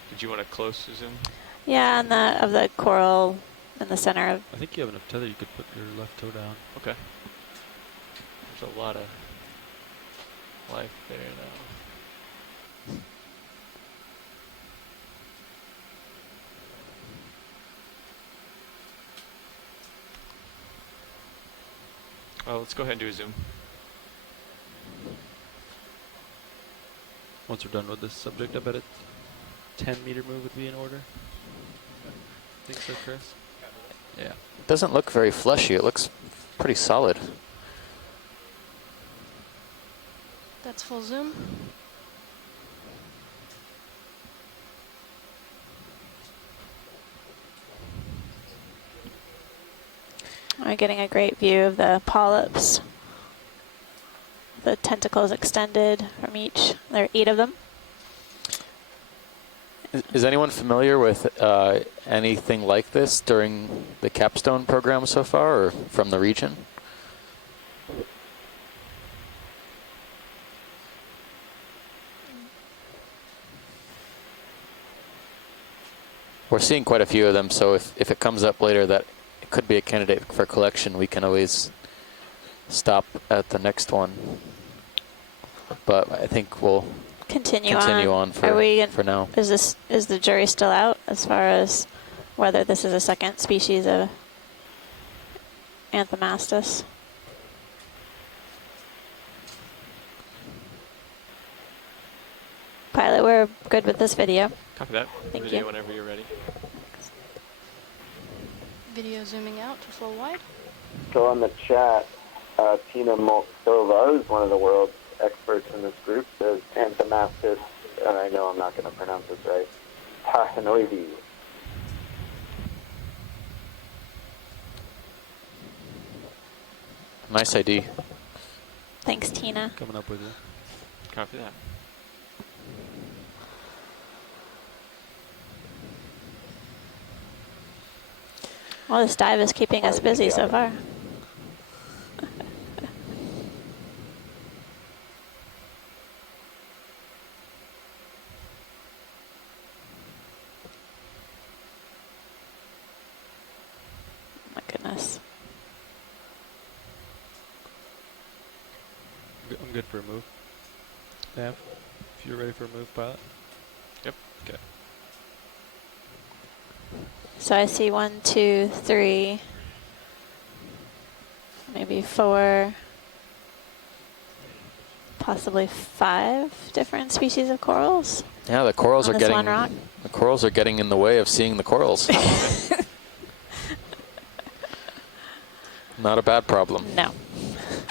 Did you want a close zoom? Yeah, and of the coral in the center of. I think you have enough tether. You could put your left toe down. Okay. There's a lot of life there now. Well, let's go ahead and do a zoom. Once we're done with this subject, I bet a 10-meter move would be in order. Think so, Chris? Yeah. It doesn't look very fleshy. It looks pretty solid. That's full zoom. We're getting a great view of the polyps. The tentacles extended from each. There are 8 of them. Is anyone familiar with anything like this during the capstone program so far, or from the region? We're seeing quite a few of them, so if it comes up later that it could be a candidate for collection, we can always stop at the next one. But I think we'll Continue on for now. Is the jury still out as far as whether this is a second species of Anthomastus? Pilot, we're good with this video. Copy that. Thank Video you. whenever you're ready. Video zooming out to full wide. So on the chat, Tina Molsova, who's one of the world's experts in this group, says Anthomastus, and I know I'm not going to pronounce this right, Tahanoides. Nice ID. Thanks, Tina. Coming up with you. Copy that. Well, this dive is keeping us busy so far. My goodness. I'm good for a move. Nav, if you're ready for a move, pilot. Yep. Okay. So I see 1, 2, 3, maybe 4, possibly 5 different species of corals. Yeah, the corals on are this getting one rock. the corals are getting in the way of seeing the corals. Not a bad problem. No,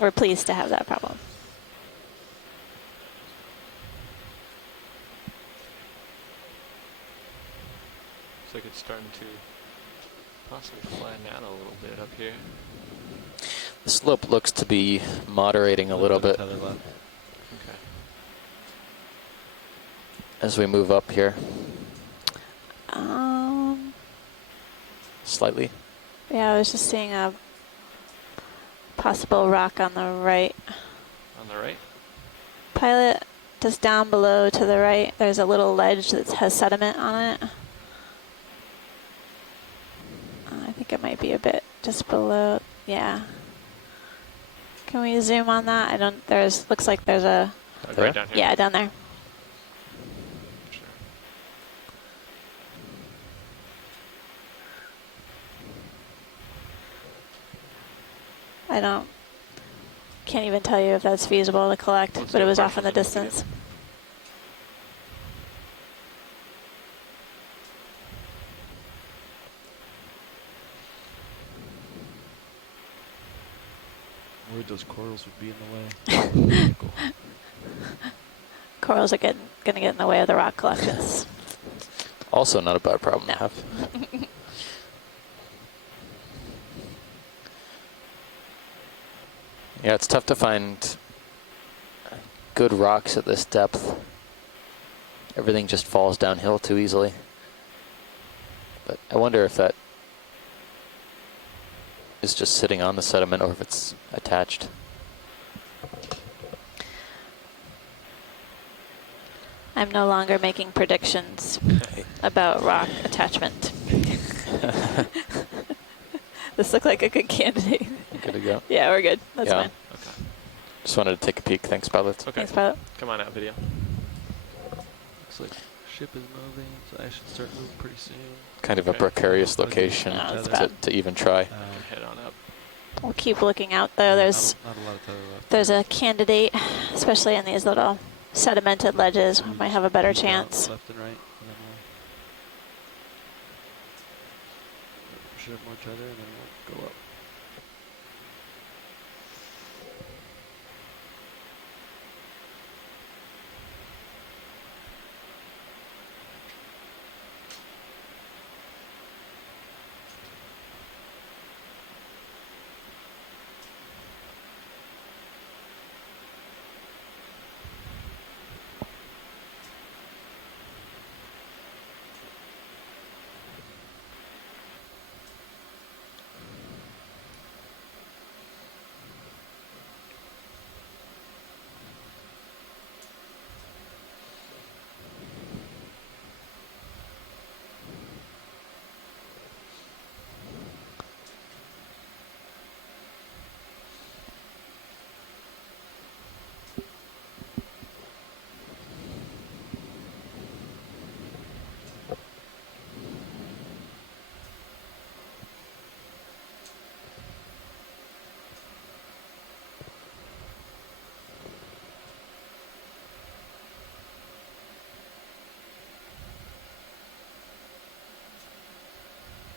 we're pleased to have that problem. Looks like it's starting to possibly flatten out a little bit up here. The slope looks to be moderating a little bit Okay. as we move up here. Slightly. Yeah, I was just seeing a possible rock on the right. On the right? Pilot, Just down below to the right, there's a little ledge that has sediment on it. I think it might be a bit just below. Yeah. Can we zoom on that? I don't. There's. Looks like there's a. Right down here? Yeah, down there. Sure. I don't. Can't even tell you if that's feasible to collect, but it was off in the distance. Worried those corals would be in the way. Cool. Corals are going to get in the way of the rock collections. Also not a bad problem to have. Yeah, it's tough to find good rocks at this depth. Everything just falls downhill too easily. But I wonder if that is just sitting on the sediment or if it's attached. I'm no longer making predictions about rock attachment. This looked like a good candidate. Good to go? Yeah, we're good. That's fine. Okay. Just wanted to take a peek. Thanks, Pilot. Okay. Thanks, Pilot. Come on out, video. Looks like ship is moving, so I should start moving pretty soon. Kind of a precarious location to even try. Head on up. We'll keep looking out though. There's Not a lot of tether left. there's a candidate, especially in these little sedimented ledges. We might have a better chance. Left and right. And then we should have more tether, and then we'll go up.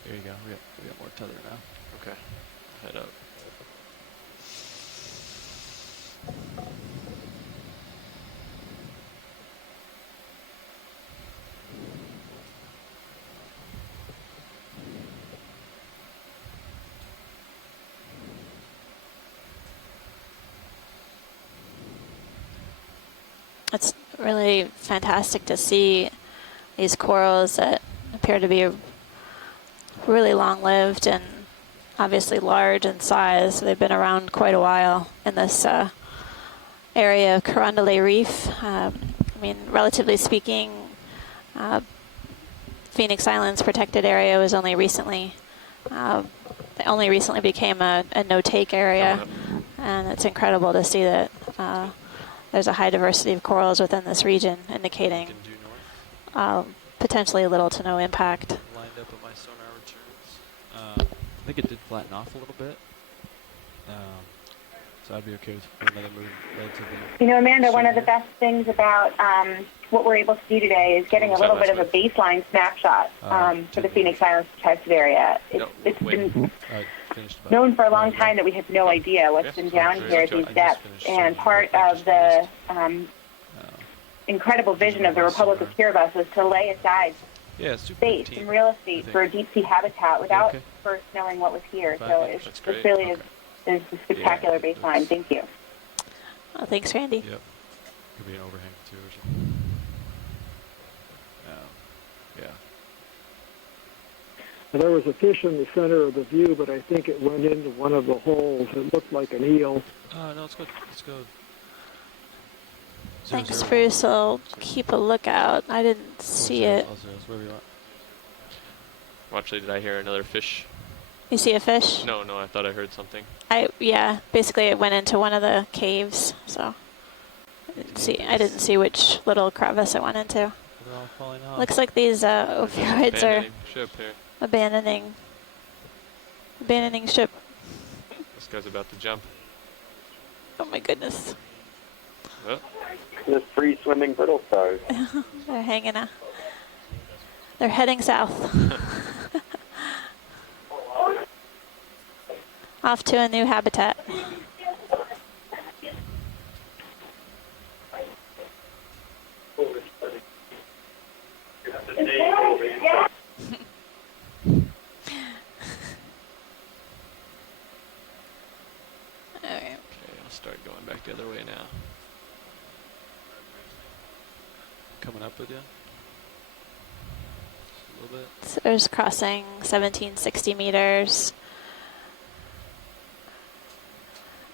There you go. We got more tether now. Okay. Head up. It's really fantastic to see these corals that appear to be really long-lived and obviously large in size. They've been around quite a while in this area of Carndelet Reef. I mean, relatively speaking, Phoenix Island's protected area was only recently became a no-take area, and it's incredible to see that there's a high diversity of corals within this region, indicating potentially little to no impact. Lined up with my sonar returns. I think it did flatten off a little bit. So I'd be okay with another move relatively. You know, Amanda, one of the best things about what we're able to do today is getting a little bit of a baseline snapshot for the Phoenix Islands protected area. It's been known for a long time that we have no idea what's been down here at these depths, and part of the incredible vision of the Republic of Kiribati was to lay aside space and real estate for a deep sea habitat without first knowing what was here. So this really is a spectacular baseline. Thank you. Oh, thanks, Randy. Yep. Could be an overhang too or something. Yeah. There was a fish in the center of the view, but I think it went into one of the holes. It looked like an eel. No, let's go Thanks, Bruce. I'll keep a lookout. I didn't see it. Wherever you are. Actually, did I hear another fish? You see a fish? No, I thought I heard something. Yeah, basically it went into one of the caves, so I didn't see which little crevice it went into. They're all falling off. Looks like these ophiuroids are Ship here. abandoning ship. This guy's about to jump. Oh my goodness. Oh. Just free swimming brittle stars. They're hanging out. They're heading south. Off to a new habitat. Okay, I'll start going back the other way now. Coming up with you. A little bit. So there's crossing 1760 meters.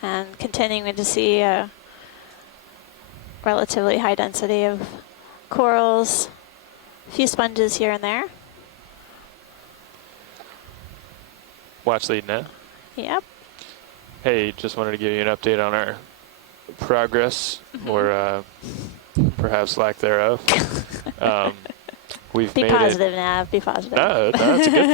And continuing to see a relatively high density of corals, a few sponges here and there. Watch lead now. Yep. Hey, just wanted to give you an update on our progress, or perhaps lack thereof. We've Be made positive, it, Nav. Be positive. No, that's a good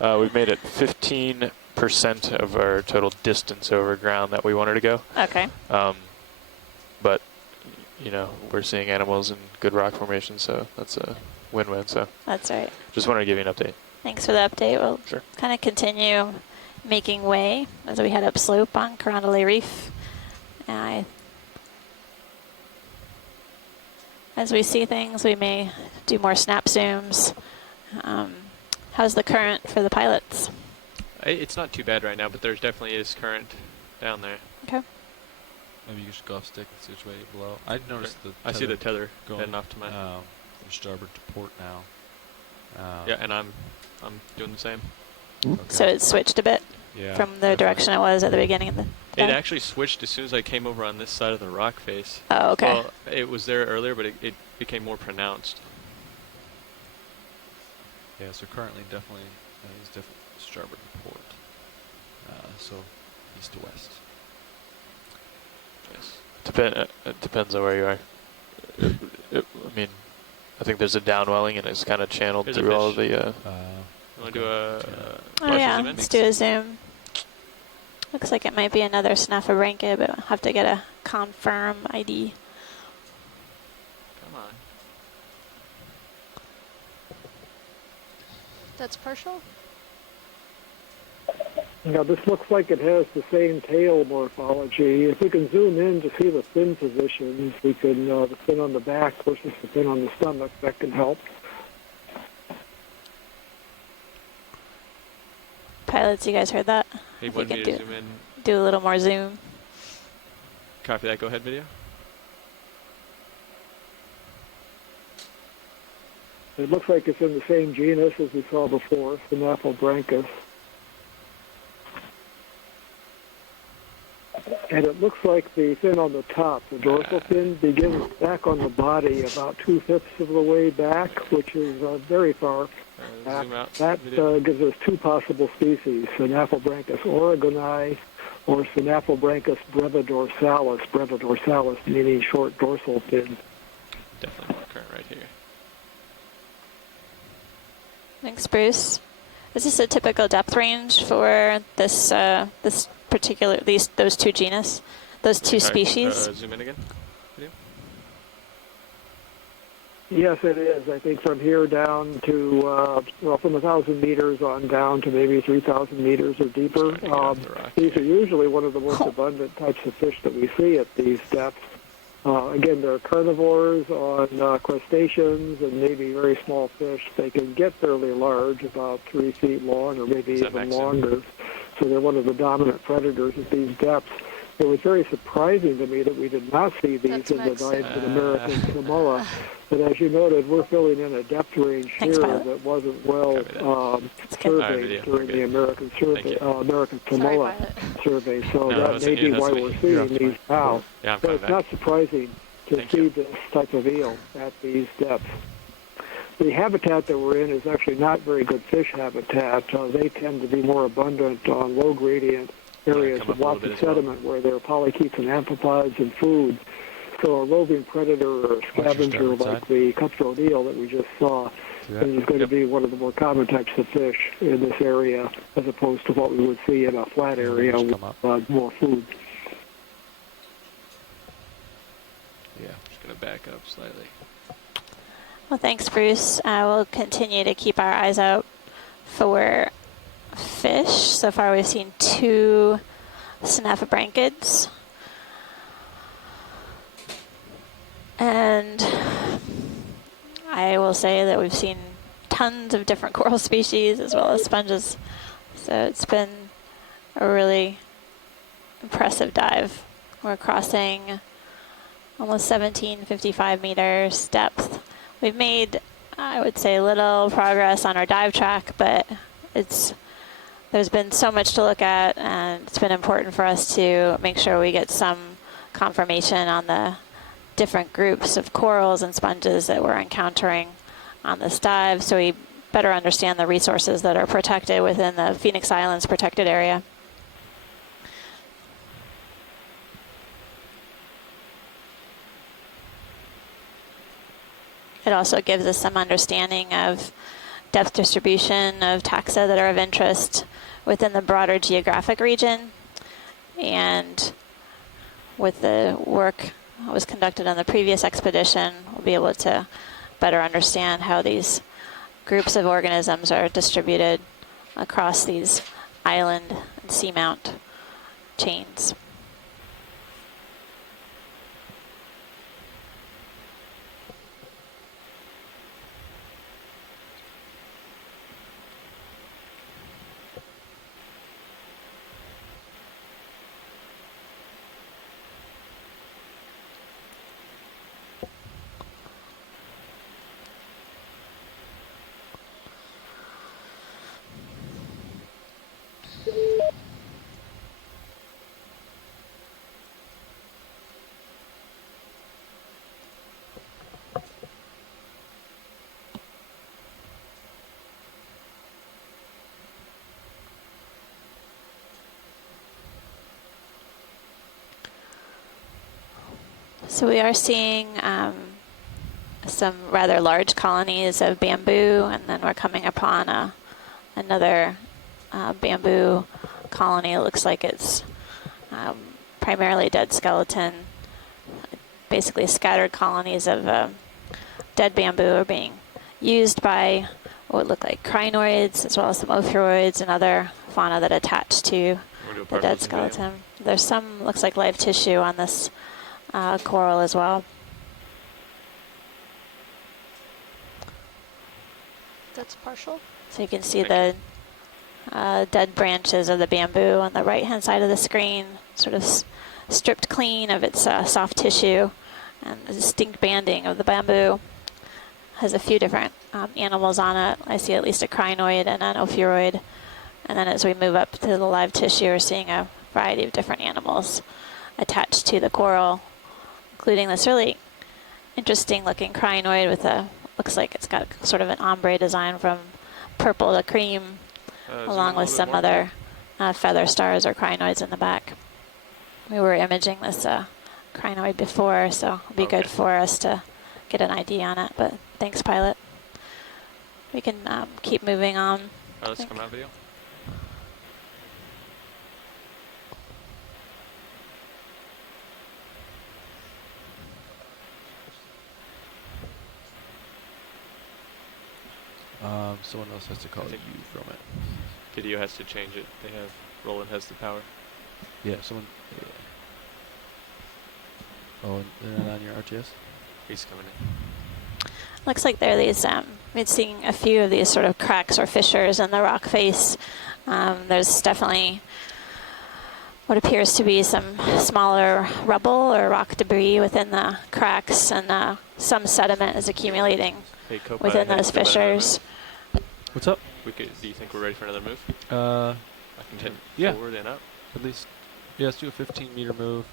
thing. We've made it 15% of our total distance over ground that we wanted to go. Okay. But, we're seeing animals in good rock formation, so that's a win-win. So That's right. just wanted to give you an update. Thanks for the update. We'll Sure. kind of continue making way as we head upslope on Carndelet Reef. As we see things, we may do more snap zooms. How's the current for the pilots? It's not too bad right now, but there's definitely is current down there. Okay. Maybe you should go off stick and see which way you blow. I noticed the tether. I see the tether going heading off to my. From starboard to port now. Yeah, and I'm doing the same. Okay. So it switched a bit from the direction it was at the beginning of the It day? actually switched as soon as I came over on this side of the rock face. Oh, okay. Well, it was there earlier, but it became more pronounced. Yeah, so currently definitely is definitely starboard to port. So east to west. Yes. It depends on where you are. I mean, I think there's a downwelling and it's kind of channeled Here's a through all fish. of the. You want to do a? Oh yeah, zoom in? let's do a zoom. Looks like it might be another Snaphobranchia, but I'll have to get a confirm ID. Come on. That's partial? Now this looks like it has the same tail morphology. If we can zoom in to see the fin positions, we can, the fin on the back versus the fin on the stomach, that can help. Pilots, you guys heard that? He If we wanted me can to zoom in. do a little more zoom. Copy that. Go ahead, video. It looks like it's in the same genus as we saw before, Snaphobranchus. And it looks like the fin on the top, the dorsal fin, begins back on the body about 2/5 of the way back, which is very far back. Zoom out. That Video. gives us two possible species, Snaphobranchus oregoni or Snaphobranchus brevidorsalis meaning short dorsal fin. Definitely more current right here. Thanks, Bruce. Is this a typical depth range for this this particular those two genus, those two Sorry, species? Zoom in again. Video. Yes, it is. I think from here down to, from 1,000 meters on down to maybe 3,000 meters or deeper. These are usually one of the most abundant types of fish that we see at these depths. Again, they're carnivores on crustaceans and maybe very small fish. They can get fairly large, about 3 feet long or maybe even longer. So they're one of the dominant predators at these depths. It was very surprising to me that we did not see these in the dives of American Samoa. But as you noted, we're filling in a depth range here that wasn't well surveyed during the American Samoa survey. So that may be why we're seeing these now. Yeah, I'm but it's not surprising to Thank see you. this type of eel at these depths. The habitat that we're in is actually not very good fish habitat. They tend to be more abundant on low gradient areas come with up a lots little of bit as well. sediment where there are polychaetes and amphipods and food. So a roving predator or a scavenger starboard like side. the cutthroat eel that we just saw is going to be one of the more common types of fish in this area as opposed to what we would see in a flat area with more food. Yeah, I'm just going to back up slightly. Well, thanks, Bruce. We'll continue to keep our eyes out for fish. So far, we've seen 2 snappabranchids. And I will say that we've seen tons of different coral species as well as sponges. So it's been a really impressive dive. We're crossing almost 1755 meters depth. We've made, I would say, little progress on our dive track, but there's been so much to look at, and it's been important for us to make sure we get some confirmation on the different groups of corals and sponges that we're encountering on this dive, so we better understand the resources that are protected within the Phoenix Islands protected area. It also gives us some understanding of depth distribution of taxa that are of interest within the broader geographic region. And with the work that was conducted on the previous expedition, we'll be able to better understand how these groups of organisms are distributed across these island and seamount chains. So we are seeing some rather large colonies of bamboo, and then we're coming upon another bamboo colony. It looks like it's primarily dead skeleton. Basically scattered colonies of dead bamboo are being used by what look like crinoids, as well as some ophiuroids and other fauna that attach to the dead skeleton. There's some, looks like, live tissue on this coral as well. That's partial. So you can see the dead branches of the bamboo on the right-hand side of the screen, sort of stripped clean of its soft tissue, and the distinct banding of the bamboo. Has a few different animals on it. I see at least a crinoid and an ophiuroid. And then as we move up to the live tissue, we're seeing a variety of different animals attached to the coral, including this really interesting looking crinoid with a, looks like it's got sort of an ombre design from purple to cream, along with some other feather stars or crinoids in the back. We were imaging this crinoid before, so it'll be good for us to get an ID on it, but thanks, pilot. We can keep moving on. Let's come out video. Someone else has to call you from it. Video has to change it. They have, Roland has the power. Yeah, someone. Yeah. Oh, they're not on your RTS? He's coming in. Looks like there are these, we're seeing a few of these sort of cracks or fissures in the rock face. There's definitely what appears to be some smaller rubble or rock debris within the cracks, and some sediment is accumulating within those fissures. What's up? Do you think we're ready for another move? I can hit forward and up. At least, yeah, let's do a 15-meter move.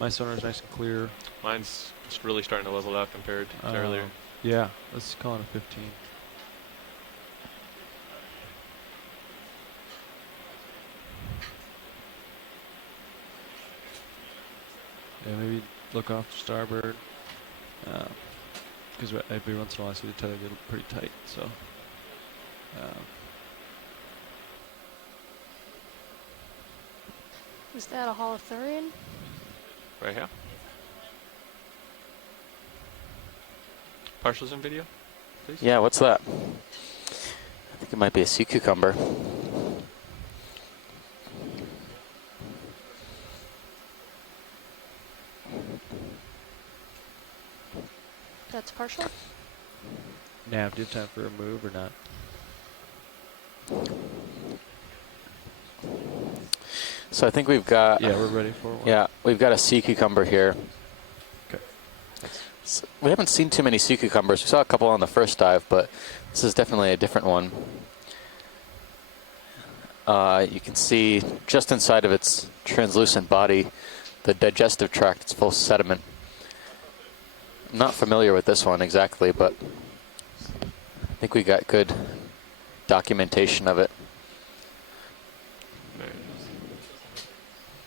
My sonar's nice and clear. Mine's just really starting to level out compared to earlier. Yeah, let's call it a 15. Yeah, maybe look off to starboard. Because every once in a while I see the tug get pretty tight, so. Is that a holothurian? Right here. Partial zoom video, please. Yeah, what's that? I think it might be a sea cucumber. That's partial? Nav, do you have time for a move or not? So I think we've got... Yeah, we're ready for one. Yeah, we've got a sea cucumber here. Okay. So we haven't seen too many sea cucumbers. We saw a couple on the first dive, but this is definitely a different one. You can see just inside of its translucent body, the digestive tract, it's full of sediment. I'm not familiar with this one exactly, but I think we got good documentation of it.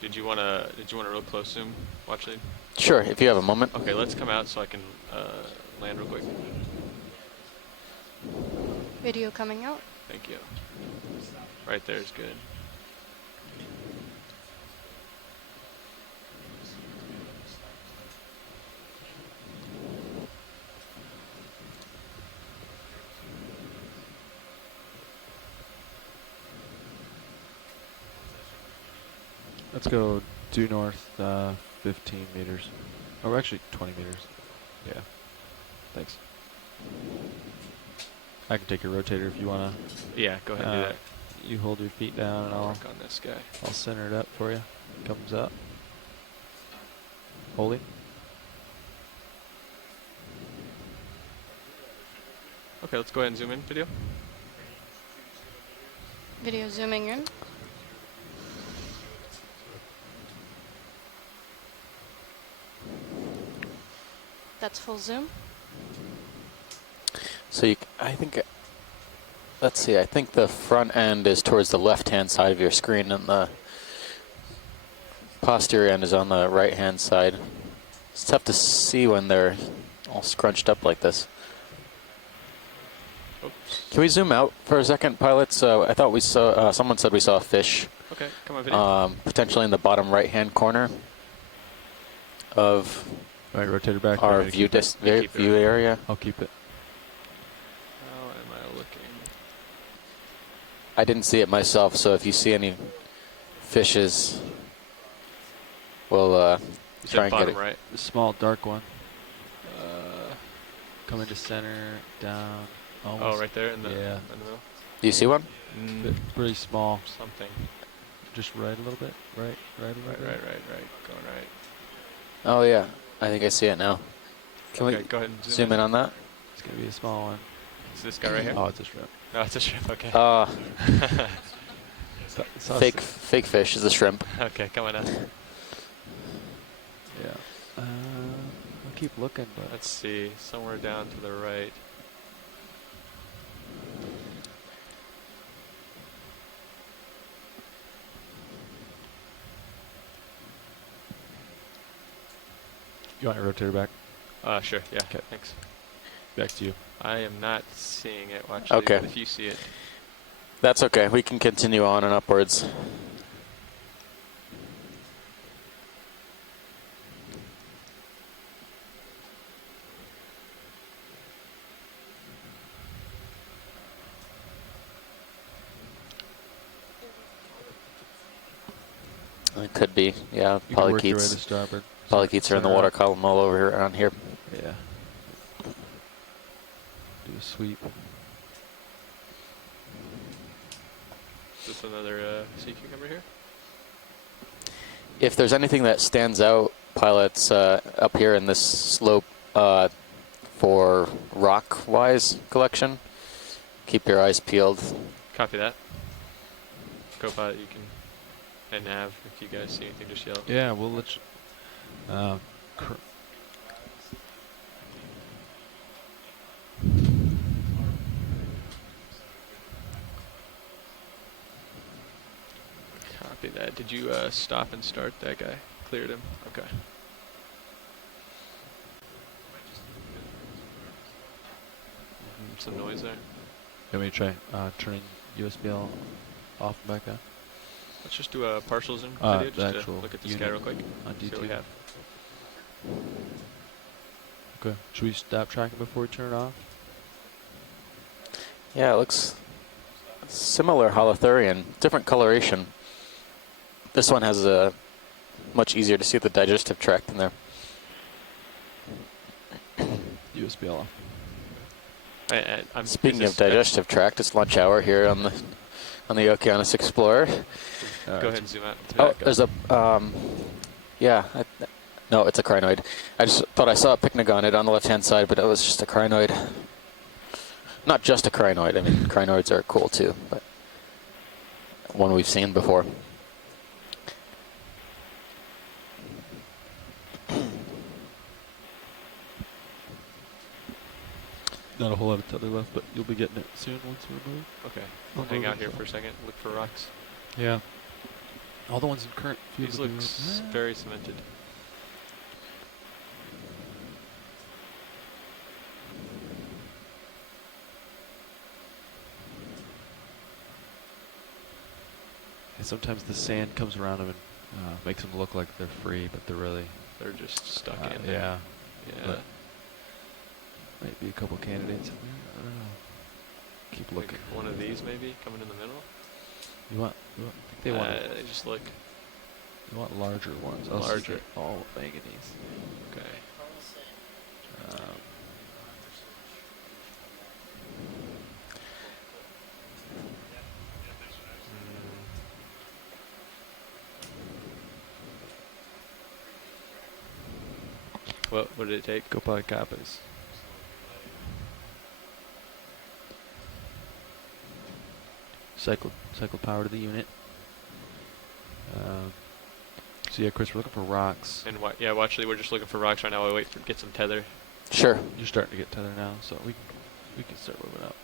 Did you want a real close zoom, watch lead? Sure, if you have a moment. Okay, let's come out so I can land real quick. Video coming out. Thank you. Right there is good. Let's go due north 15 meters. Or actually 20 meters. Yeah. Thanks. I can take your rotator if you want to. Yeah, go ahead and do that. You hold your feet down and I'll work on this guy. I'll center it up for you. Comes up. Holding. Okay, let's go ahead and zoom in video. Video zooming in. That's full zoom. So I think, let's see, I think the front end is towards the left-hand side of your screen and the posterior end is on the right-hand side. It's tough to see when they're all scrunched up like this. Oops. Can we zoom out for a second, pilots? I thought we saw, someone said we saw a fish. Okay, come on video. Potentially in the bottom right-hand corner of rotator back. our view area. I'll keep it. How am I looking? I didn't see it myself, so if you see any fishes, we'll try and get it. Right. The small dark one. Come into center, down. Almost. Oh, right there in the yeah. In the middle. Do you see one? Pretty small. Something. Just right a little bit. Right a little bit. Right. Going right. Oh yeah, I think I see it now. Can Okay, we go ahead and zoom in on that? It's gonna be a small one. Is this guy right here? Oh, it's a shrimp. No, it's a shrimp. Okay. Fake fish is a shrimp. Okay, come on out. Yeah. I'll keep looking, but Let's see, somewhere down to the right. you want your rotator back? Sure, yeah. Okay. Thanks. Back to you. I am not seeing it. Watch Okay. If you see it. That's okay. We can continue on and upwards. It could be, yeah. You can work your way to Polychaetes. starboard. Polychaetes are in the water column all over here, around here. Yeah. Do a sweep. Is this another sea cucumber here? If there's anything that stands out, pilots, up here in this slope for rock-wise collection, keep your eyes peeled. Copy that. Co-pilot, you can, and nav, if you guys see anything, just yell. Yeah, we'll let Copy that. Did you stop and start that guy? Cleared him? Okay. Some noise there. You want me to try turning USBL off and back on? Let's just do a partial zoom video the just to look at the sky real quick. On See what we D2. have. Okay. Should we stop tracking before we turn it off? Yeah, it looks similar holothurian, different coloration. This one has a much easier to see the digestive tract in there. USBL off. I'm Speaking of digestive tract, it's lunch hour here on the Okeanos Explorer. Go ahead and zoom out. Oh, there's a yeah. No, it's a crinoid. I just thought I saw a pycnogonid on the left-hand side, but it was just a crinoid. Not just a crinoid. I mean, crinoids are cool too, but one we've seen before. Not a whole lot of tether left, but you'll be getting it soon once we move. Okay. I'll hang out here for a second, look for rocks. Yeah. All the ones in current field. These look very cemented. And sometimes the sand comes around them and makes them look like they're free, but they're just stuck in there. Yeah. Yeah. But might be a couple candidates in there. I don't know. Keep looking. One of these maybe coming in the middle. You want I think they want. They just look. You want larger ones. Larger. All manganese. Okay. What did it take? Go by copies. Cycle power to the unit. So yeah, Chris, we're looking for rocks. And yeah, actually, we're just looking for rocks right now. While we wait to get some tether. Sure. You're starting to get tether now, so we can start moving up.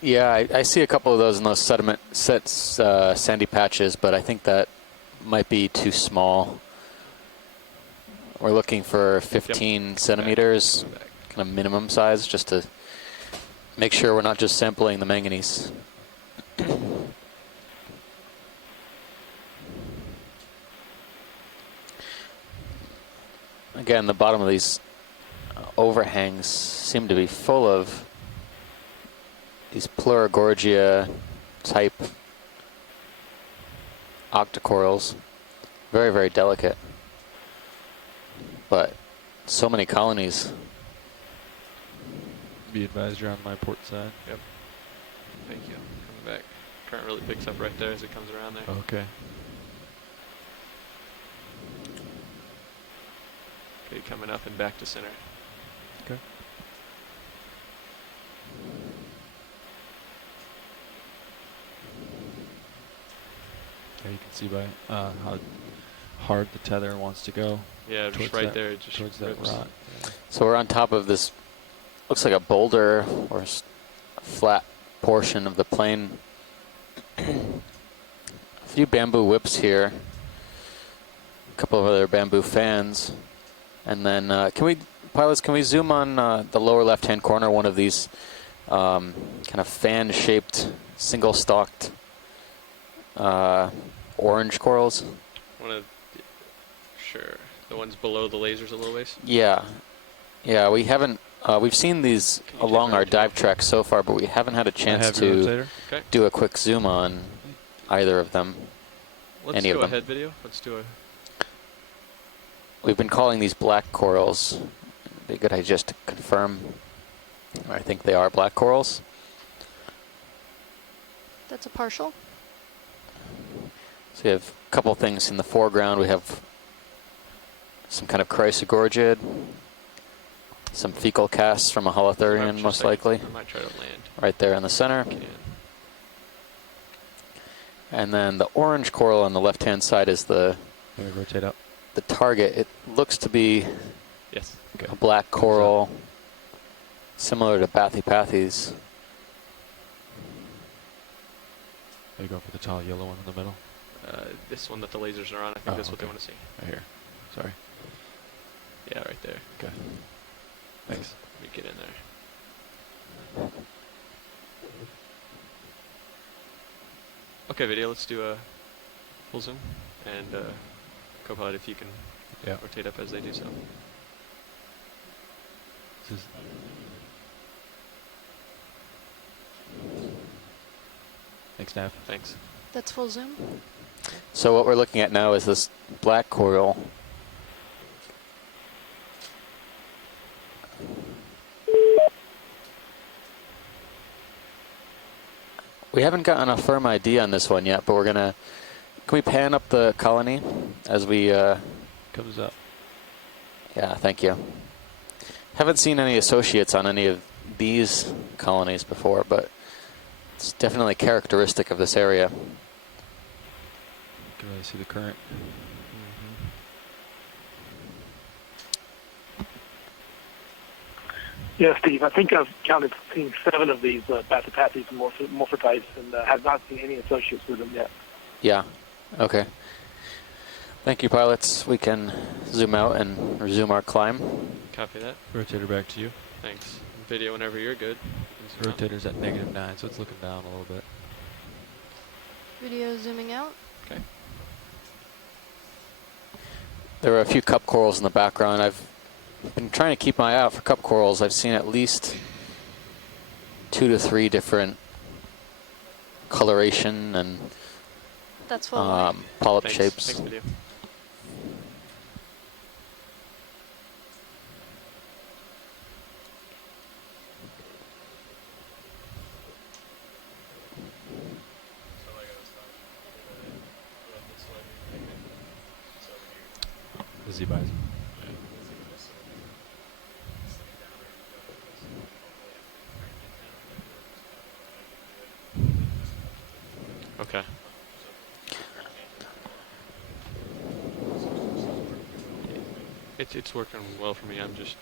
Yeah, I see a couple of those in those sandy patches, but I think that might be too small. We're looking for 15 centimeters, kind of minimum size, just to make sure we're not just sampling the manganese. Again, the bottom of these overhangs seem to be full of these Pleurogorgia type octocorals. Very, very delicate. But so many colonies. Be advised you're on my port side. Yep. Thank you. Coming back. Current really picks up right there as it comes around there. Okay. Okay, coming up and back to center. Okay. Yeah, you can see by how hard the tether wants to go. Yeah, just right there, it just towards that rips. rock. Yeah. So we're on top of this, looks like a boulder or flat portion of the plain. A few bamboo whips here. A couple of other bamboo fans. And then pilots, can we zoom on the lower left-hand corner, one of these kind of fan-shaped, single-stalked orange corals? Sure. The ones below the lasers a little ways? Yeah. Yeah, we haven't, we've seen these along our dive track so far, but we haven't had a chance to do a quick zoom on either of them. Let's do a head video. Let's do a... We've been calling these black corals. It'd be a good idea just to confirm. I think they are black corals. That's a partial. So we have a couple things in the foreground. We have some kind of chrysogorgid, some fecal casts from a holothurian, most likely. I might try to land. Right there in the center. And then the orange coral on the left-hand side is the rotate up. The target. It looks to be Yes. Okay. a black coral, similar to Bathypathes. Are you going for the tall yellow one in the middle? This one that the lasers are on, I think that's what they want to see. Right here. Sorry. Yeah, right there. Okay. Thanks. Let me get in there. Okay, video, let's do a full zoom. And Copilot, if you can rotate up as they do so. This is Thanks, Nav. Thanks. That's full zoom. So what we're looking at now is this black coral. We haven't gotten a firm ID on this one yet, but we're gonna. Can we pan up the colony as we? Comes up. Yeah, thank you. Haven't seen any associates on any of these colonies before, but it's definitely characteristic of this area. Can really see the current. Yeah, Steve, I think I've counted seeing 7 of these Bathypathes and morphotypes and have not seen any associates with them yet. Yeah, okay. Thank you, pilots. We can zoom out and resume our climb. Copy that. Rotator back to you. Thanks. Video whenever you're good. Rotator's at -9, so it's looking down a little bit. Video zooming out. Okay. There are a few cup corals in the background. I've been trying to keep my eye out for cup corals. I've seen at least 2 to 3 different coloration and That's full polyp Thanks. shapes. Thanks, video. The Z-Bison. Okay. It's working well for me. I'm just,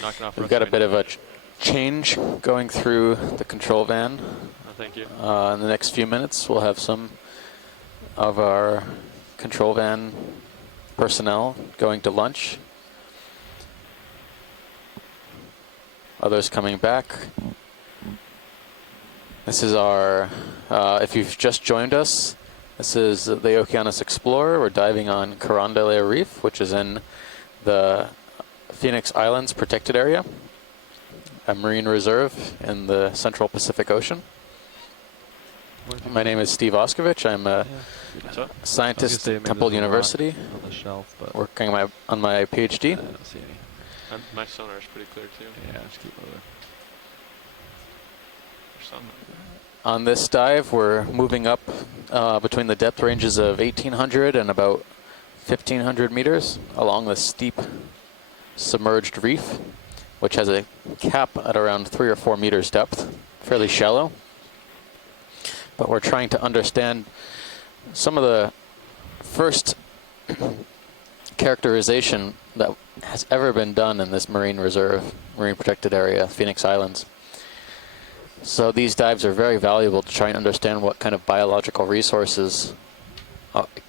knocking off. We've got a bit of a change going through the control van. Oh, thank you. In the next few minutes, we'll have some of our control van personnel going to lunch. Others coming back. This is our, if you've just joined us, this is the Okeanos Explorer. We're diving on Carndelet Reef, which is in the Phoenix Islands protected area, a marine reserve in the central Pacific Ocean. My name is Steve Oskovich. I'm a scientist at Temple University, on the shelf, but working on my PhD. I don't see any. My sonar is pretty clear too. Yeah, just keep moving. There's some. On this dive, we're moving up between the depth ranges of 1,800 and about 1,500 meters along the steep submerged reef, which has a cap at around 3 or 4 meters depth, fairly shallow. But we're trying to understand some of the first characterization that has ever been done in this marine reserve, marine protected area, Phoenix Islands. So these dives are very valuable to try and understand what kind of biological resources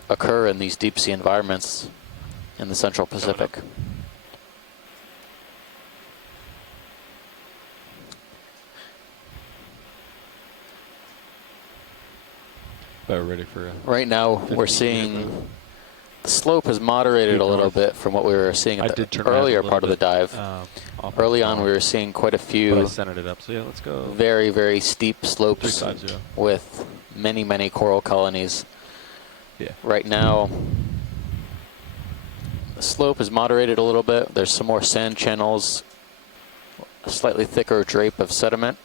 occur in these deep sea environments in the Central Pacific. But we're ready for right now, we're seeing the slope has moderated a little bit from what we were seeing at the earlier part of the dive. Early on, we were seeing quite a few I centered it up, so yeah, let's go. very, very steep slopes 350. with many, many coral colonies. Yeah. Right now, the slope is moderated a little bit. There's some more sand channels, a slightly thicker drape of sediment,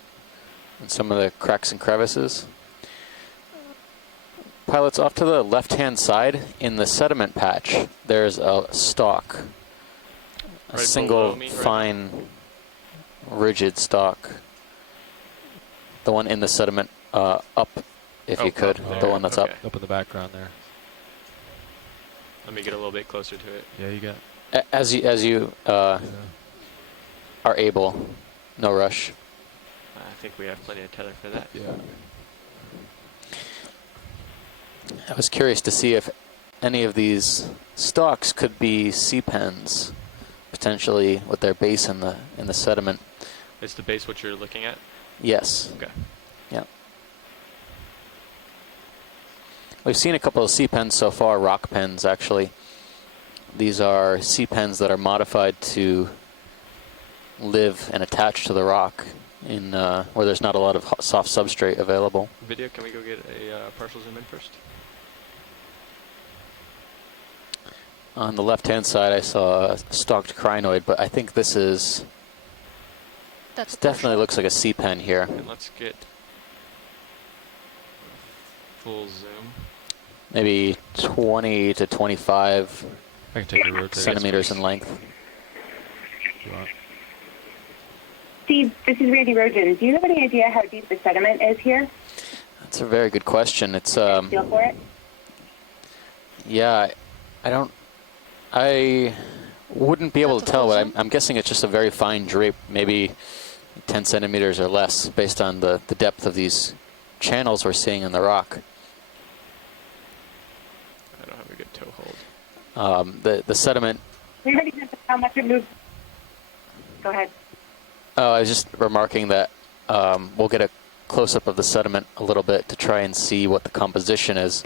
and some of the cracks and crevices. Pilots, off to the left-hand side in the sediment patch, there's a stalk, a single fine, rigid stalk. The one in the sediment up if you could, the one that's up. Up in the background there. Let me get a little bit closer to it. Yeah, you got. As you are able, no rush. I think we have plenty of tether for that. Yeah. I was curious to see if any of these stalks could be sea pens, potentially with their base in the sediment. Is the base what you're looking at? Yes. Okay. Yeah. We've seen a couple of sea pens so far, rock pens actually. These are sea pens that are modified to live and attach to the rock in where there's not a lot of soft substrate available. Video, can we go get a partial zoom in first? On the left-hand side, I saw a stalked crinoid, but I think this is... That's definitely looks like a sea pen here. And let's get full zoom. Maybe 20 to 25 I can take a rotator. centimeters in length. Steve, this is Randy Rogen. Do you have any idea how deep the sediment is here? That's a very good question. It's Feel for it? yeah, I wouldn't be able to tell, but I'm guessing it's just a very fine drape, maybe 10 centimeters or less, based on the depth of these channels we're seeing in the rock. I don't have a good toe hold. The sediment. We already know how much it moves. Go ahead. I was just remarking that we'll get a close-up of the sediment a little bit to try and see what the composition is,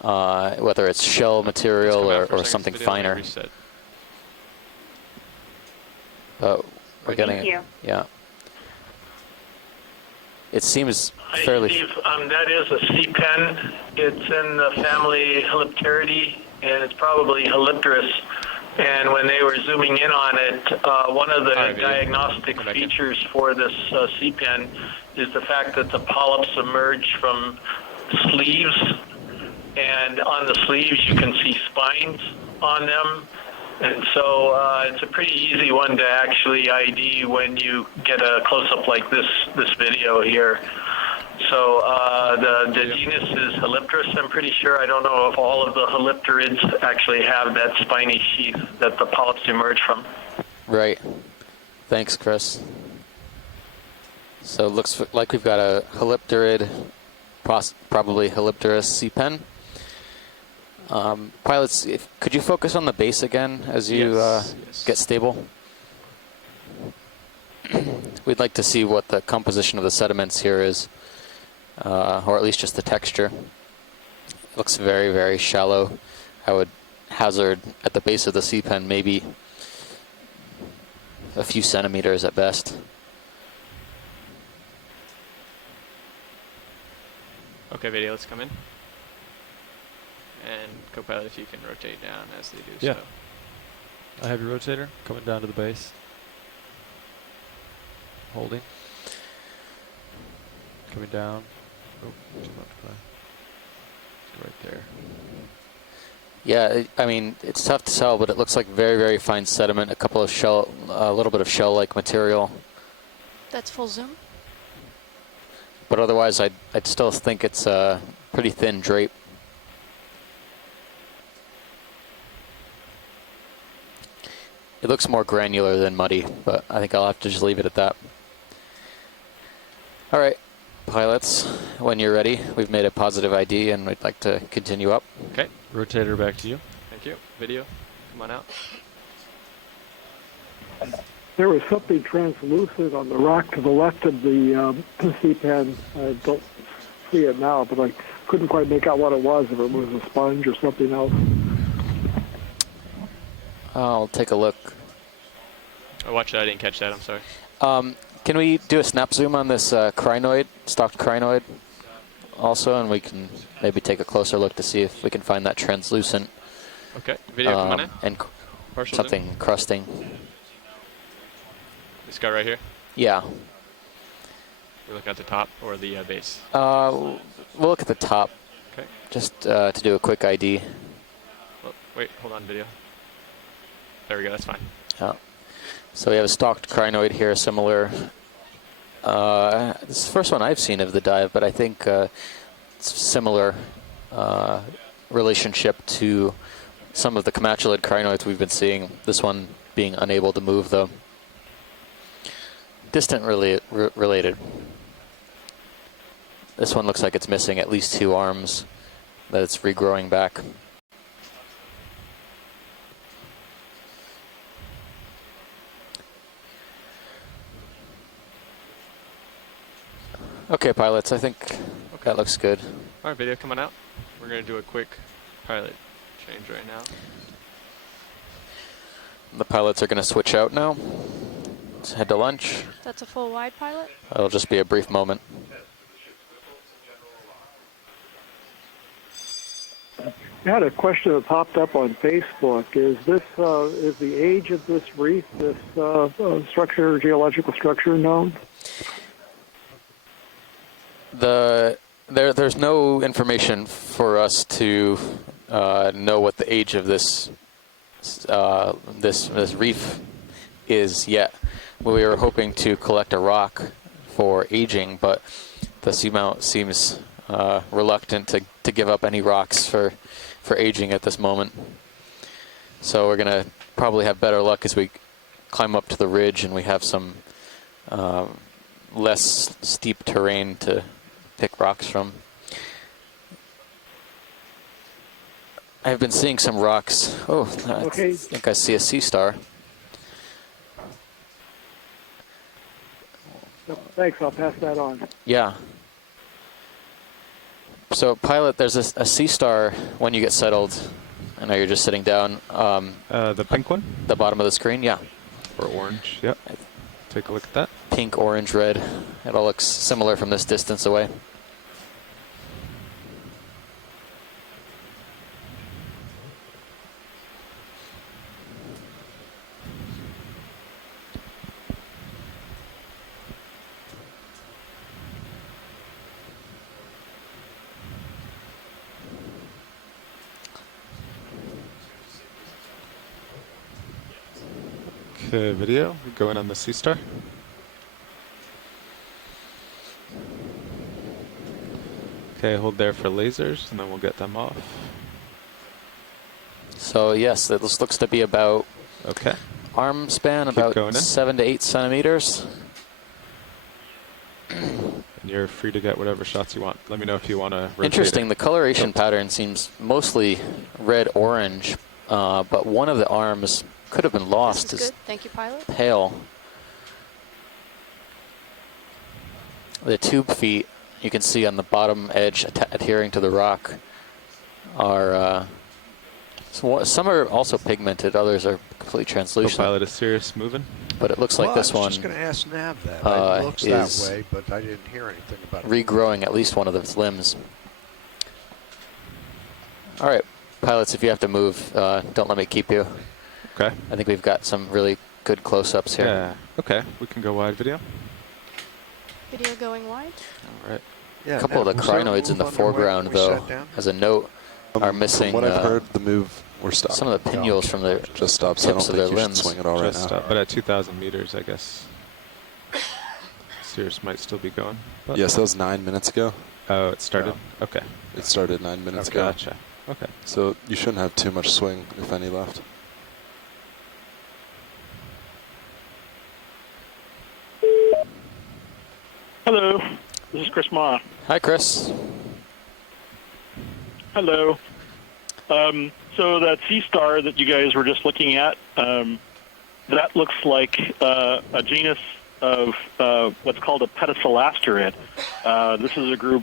whether it's shell material or something finer. But we're getting it. Yeah. It seems fairly. Steve, that is a sea pen. It's in the family Hylipteridae, and it's probably Hylipterus. And when they were zooming in on it, one of the diagnostic features for this sea pen is the fact that the polyps emerge from sleeves, and on the sleeves you can see spines on them. And so it's a pretty easy one to actually ID when you get a close-up like this video here. So the genus is Hylipterus, I'm pretty sure. I don't know if all of the Hylipterids actually have that spiny sheath that the polyps emerge from. Right. Thanks, Chris. So it looks like we've got a Hylipterid, probably Hylipterus sea pen. Pilots, could you focus on the base again as you get stable? We'd like to see what the composition of the sediments here is, or at least just the texture. It looks very, very shallow. I would hazard at the base of the sea pen maybe a few centimeters at best. Okay, video, let's come in. And co-pilot, if you can rotate down as they do Yeah. so. I have your rotator coming down to the base. Holding. Coming down. Oh, too much. Right there. Yeah, I mean, it's tough to tell, but it looks like very, very fine sediment, a couple of shell, a little bit of shell-like material. That's full zoom. But otherwise, I'd still think it's a pretty thin drape. It looks more granular than muddy, but I think I'll have to just leave it at that. All right, pilots, when you're ready, we've made a positive ID and we'd like to continue up. Okay. Rotator back to you. Thank you. Video, come on out. There was something translucent on the rock to the left of the sea pen. I don't see it now, but I couldn't quite make out what it was, if it was a sponge or something else. I'll take a look. Oh, watch that. I didn't catch that. I'm sorry. Can we do a snap zoom on this crinoid, stalked crinoid also, and we can maybe take a closer look to see if we can find that translucent Okay. Video, come on in. and Partial something zoom. crusting. This guy right here. Yeah. We look at the top or the base. We'll look at the top. Okay. Just to do a quick ID. Well, wait, hold on, video. There we go. That's fine. Yeah. So we have a stalked crinoid here, similar. This is the first one I've seen of the dive, but I think similar relationship to some of the comatulid crinoids we've been seeing. This one being unable to move, though. Distant related. This one looks like it's missing at least 2 arms, that it's regrowing back. Okay, pilots, I think that looks good. All right, video coming out. We're going to do a quick pilot change right now. The pilots are going to switch out now. Let's head to lunch. That's a full wide pilot? It'll just be a brief moment. I had a question that popped up on Facebook. Is this is the age of this reef, this structure, geological structure, known? There's no information for us to know what the age of this this reef is yet. We were hoping to collect a rock for aging, but the seamount seems reluctant to give up any rocks for aging at this moment. So we're gonna probably have better luck as we climb up to the ridge and we have some less steep terrain to pick rocks from. I've been seeing some rocks. Oh, okay. I think I see a sea star. Thanks, I'll pass that on. Yeah. So, pilot, there's a sea star when you get settled. I know you're just sitting down. The pink one? The bottom of the screen, yeah. Or orange, yep. Take a look at that. Pink, orange, red. It all looks similar from this distance away. Okay, video going on the sea star. Okay, hold there for lasers, and then we'll get them off. So yes, this looks to be about arm span, about 7 to 8 centimeters. And you're free to get whatever shots you want. Let me know if you want to rotate Interesting, it. the coloration pattern seems mostly red-orange, but one of the arms could have been lost. This is good. Thank you, pilot. Pale. The tube feet, you can see on the bottom edge adhering to the rock, are some are also pigmented, others are completely translucent. Co-pilot is serious moving. But it looks like this one I was just going to ask Nav that. It looks that way, but I didn't hear anything about it. Regrowing at least one of its limbs. All right, pilots, if you have to move, don't let me keep you. Okay. I think we've got some really good close-ups here. Yeah. Okay, we can go wide video. Video going wide. All right. Yeah, a couple of the crinoids in the foreground, though, as a note, are missing. From what I've heard, the move, we're stopped. Some of the pinnules from the just stopped. tips So I don't of their think you should limbs. swing it all right now. But at 2,000 meters, I guess Cirrus might still be going. But Yes, that was 9 minutes ago. Oh, it started? Okay. It started 9 minutes ago. Gotcha. Okay. So you shouldn't have too much swing, if any, left. Hello, this is Chris Ma. Hi, Chris. Hello. So that sea star that you guys were just looking at, that looks like a genus of what's called a Pedicel Asteroid. This is a group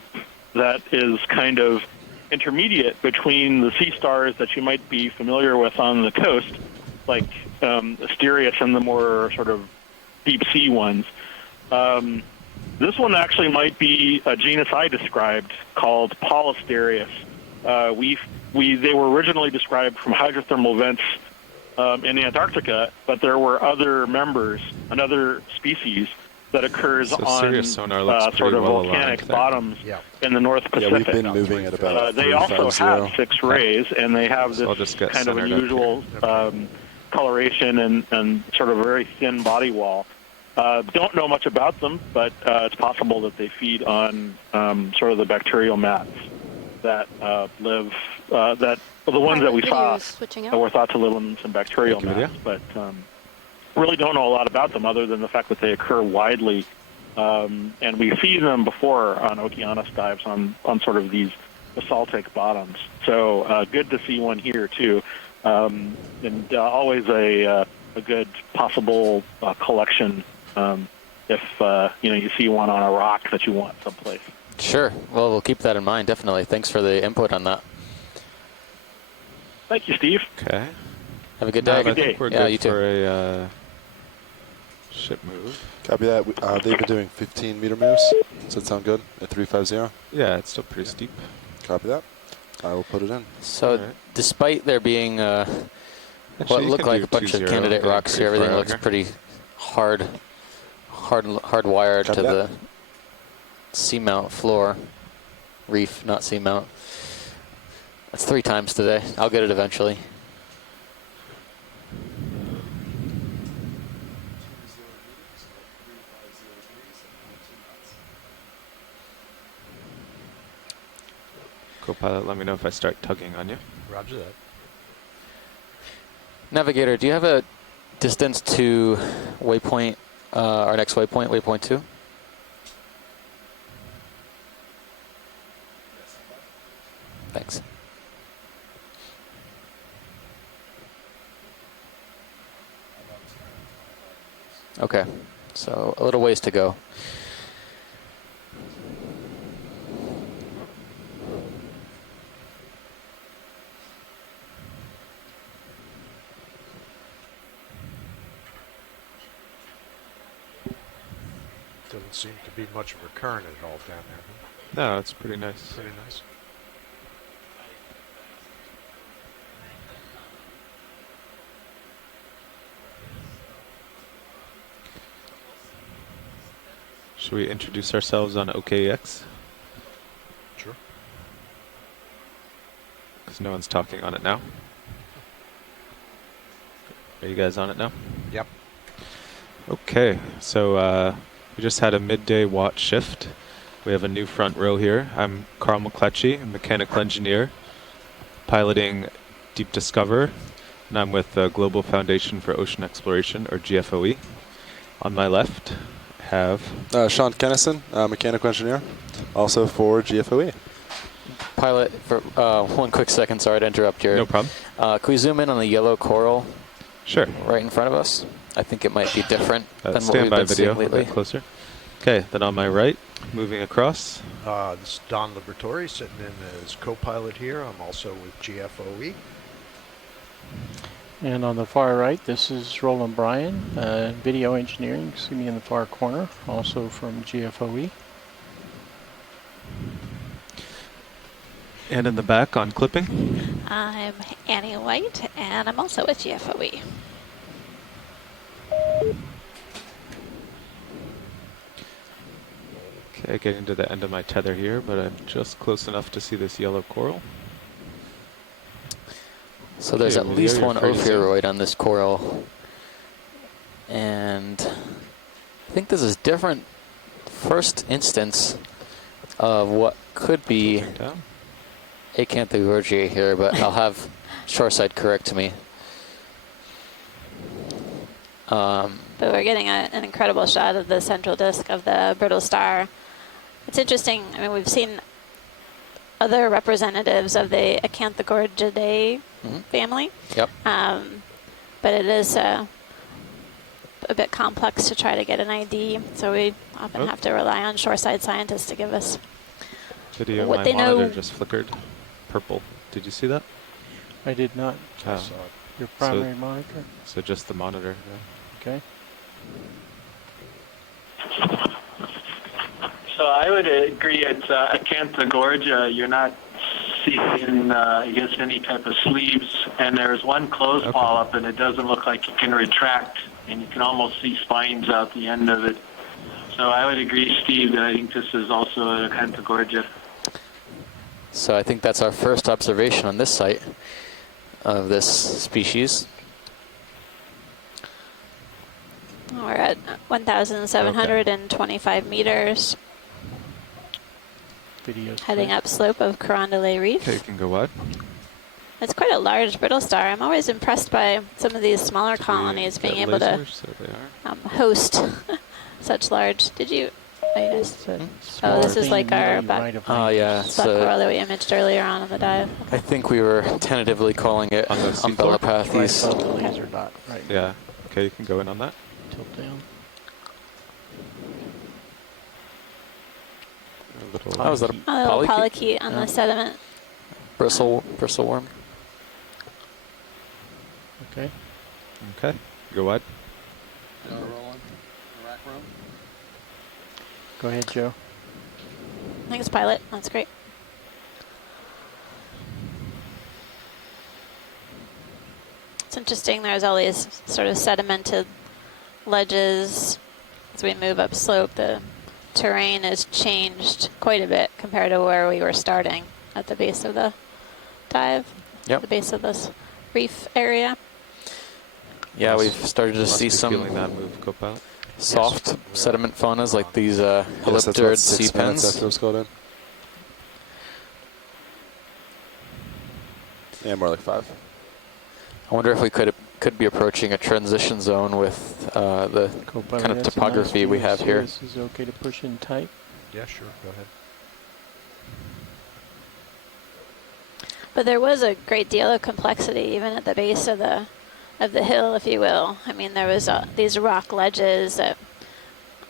that is kind of intermediate between the sea stars that you might be familiar with on the coast, like Asterius and the more sort of deep sea ones. This one actually might be a genus I described called Polistarius. They were originally described from hydrothermal vents in Antarctica, but there were other members, another species that occurs on sort of volcanic bottoms in the North Pacific. Yeah, we've been moving at about they also have 6 rays, and they have this kind of unusual coloration and sort of a very thin body wall. Don't know much about them, but it's possible that they feed on sort of the bacterial mats that live, that well, the ones that we saw that were thought to live in some bacterial mats, but really don't know a lot about them other than the fact that they occur widely. And we see them before on Okeanos dives on sort of these basaltic bottoms. So good to see one here too, and always a good possible collection if you see one on a rock that you want someplace. Sure. Well, we'll keep that in mind, definitely. Thanks for the input on that. Thank you, Steve. Okay. Have a good day. I think we're yeah, good you too. for a ship move. Copy that. They've been doing 15-meter moves. Does that sound good at 350? Yeah, it's still pretty steep. Copy that. I will put it in. So, despite there being what look like a bunch of candidate rocks here, everything looks pretty hardwired to the seamount floor. Reef, not seamount. That's 3 times today. I'll get it eventually. Co-pilot, let me know if I start tugging on you. Roger that. Navigator, do you have a distance to waypoint, our next waypoint, waypoint 2? Thanks. Okay, so a little ways to go. Doesn't seem to be much of a current at all down there. No, it's pretty nice. Pretty nice. Should we introduce ourselves on OKX? Sure. Because no one's talking on it now. Are you guys on it now? Yep. Okay, so we just had a midday watch shift. We have a new front row here. I'm Carl McCletchy, a mechanical engineer, piloting Deep Discover, and I'm with the Global Foundation for Ocean Exploration, or GFOE. On my left, have Sean Kennison, mechanical engineer, also for GFOE. Pilot, for 1 quick second, sorry to interrupt your... No problem. Can we zoom in on the yellow coral? Sure. Right in front of us? I think it might be different than what we've standby been video seeing lately. a bit closer. Okay, then on my right, moving across. This is Don Liberatore sitting in as co-pilot here. I'm also with GFOE. And on the far right, this is Roland Bryan, video engineering, see me in the far corner, also from GFOE. And in the back on clipping. I'm Annie White, and I'm also with GFOE. Okay, getting to the end of my tether here, but I'm just close enough to see this yellow coral. So there's at least one ophiuroid on this coral. And I think this is different first instance of what could be Acanthogorgia here, but I'll have shoreside correct me. But we're getting an incredible shot of the central disk of the brittle star. It's interesting. I mean, we've seen other representatives of the Acanthogorgidae family. Yep. But it is a bit complex to try to get an ID, so we often have to rely on shoreside scientists to give us Video, what my they monitor know. just flickered purple. Did you see that? I did not. Oh. Your primary monitor? So just the monitor. Okay. So I would agree it's Acanthogorgia. You're not seeing, I guess, any type of sleeves. And there's one closed polyp, and it doesn't look like it can retract, and you can almost see spines out the end of it. So I would agree, Steve, that I think this is also an Acanthogorgia. So I think that's our first observation on this site of this species. We're at 1,725 meters. Video's Heading clear. upslope of Carndelet Reef. Okay, you can go wide. It's quite a large brittle star. I'm always impressed by some of these smaller colonies being able to host such large. Did you? Oh, you guys. Oh, this is like our yeah. coral that we imaged earlier on in the dive. I think we were tentatively calling it Umbellapathes. Right. Yeah. Okay, you can go in on that. Tilt down. Oh, was that a little polychaete on the sediment. Bristleworm. Okay. Okay. Go wide. Go ahead, Joe. Thanks, pilot. That's great. It's interesting. There's all these sort of sedimented ledges. As we move upslope, the terrain has changed quite a bit compared to where we were starting at the base of the dive. Yep. The base of this reef area. Yeah, we've started to see some feeling that move, co-pilot. soft sediment faunas like these ellipterid sea pens. After it was called in. Yeah, more like 5. I wonder if we could be approaching a transition zone with the kind of topography we have here. This is okay to push in tight. Yeah, sure. Go ahead. But there was a great deal of complexity even at the base of the hill, if you will. I mean, there was these rock ledges that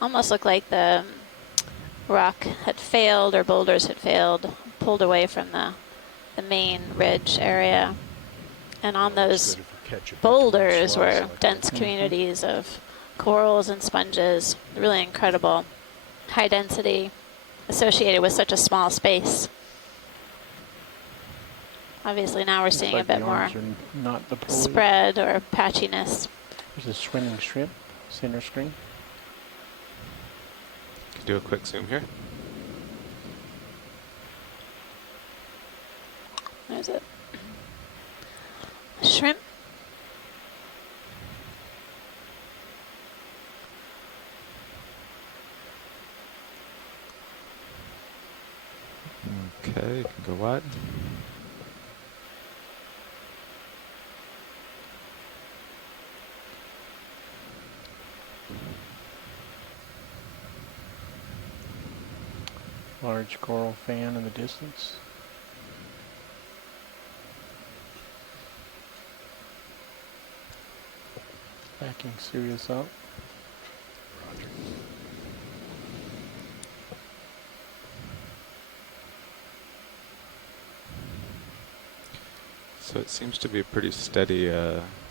almost looked like the rock had failed or boulders had failed, pulled away from the main ridge area. And on those boulders were dense communities of corals and sponges, really incredible high density associated with such a small space. Obviously now we're seeing a bit more spread or patchiness. There's a swimming shrimp, center screen. Can do a quick zoom here. There's a shrimp. Okay, you can go wide. Large coral fan in the distance. Backing Sirius up. Roger. So it seems to be a pretty steady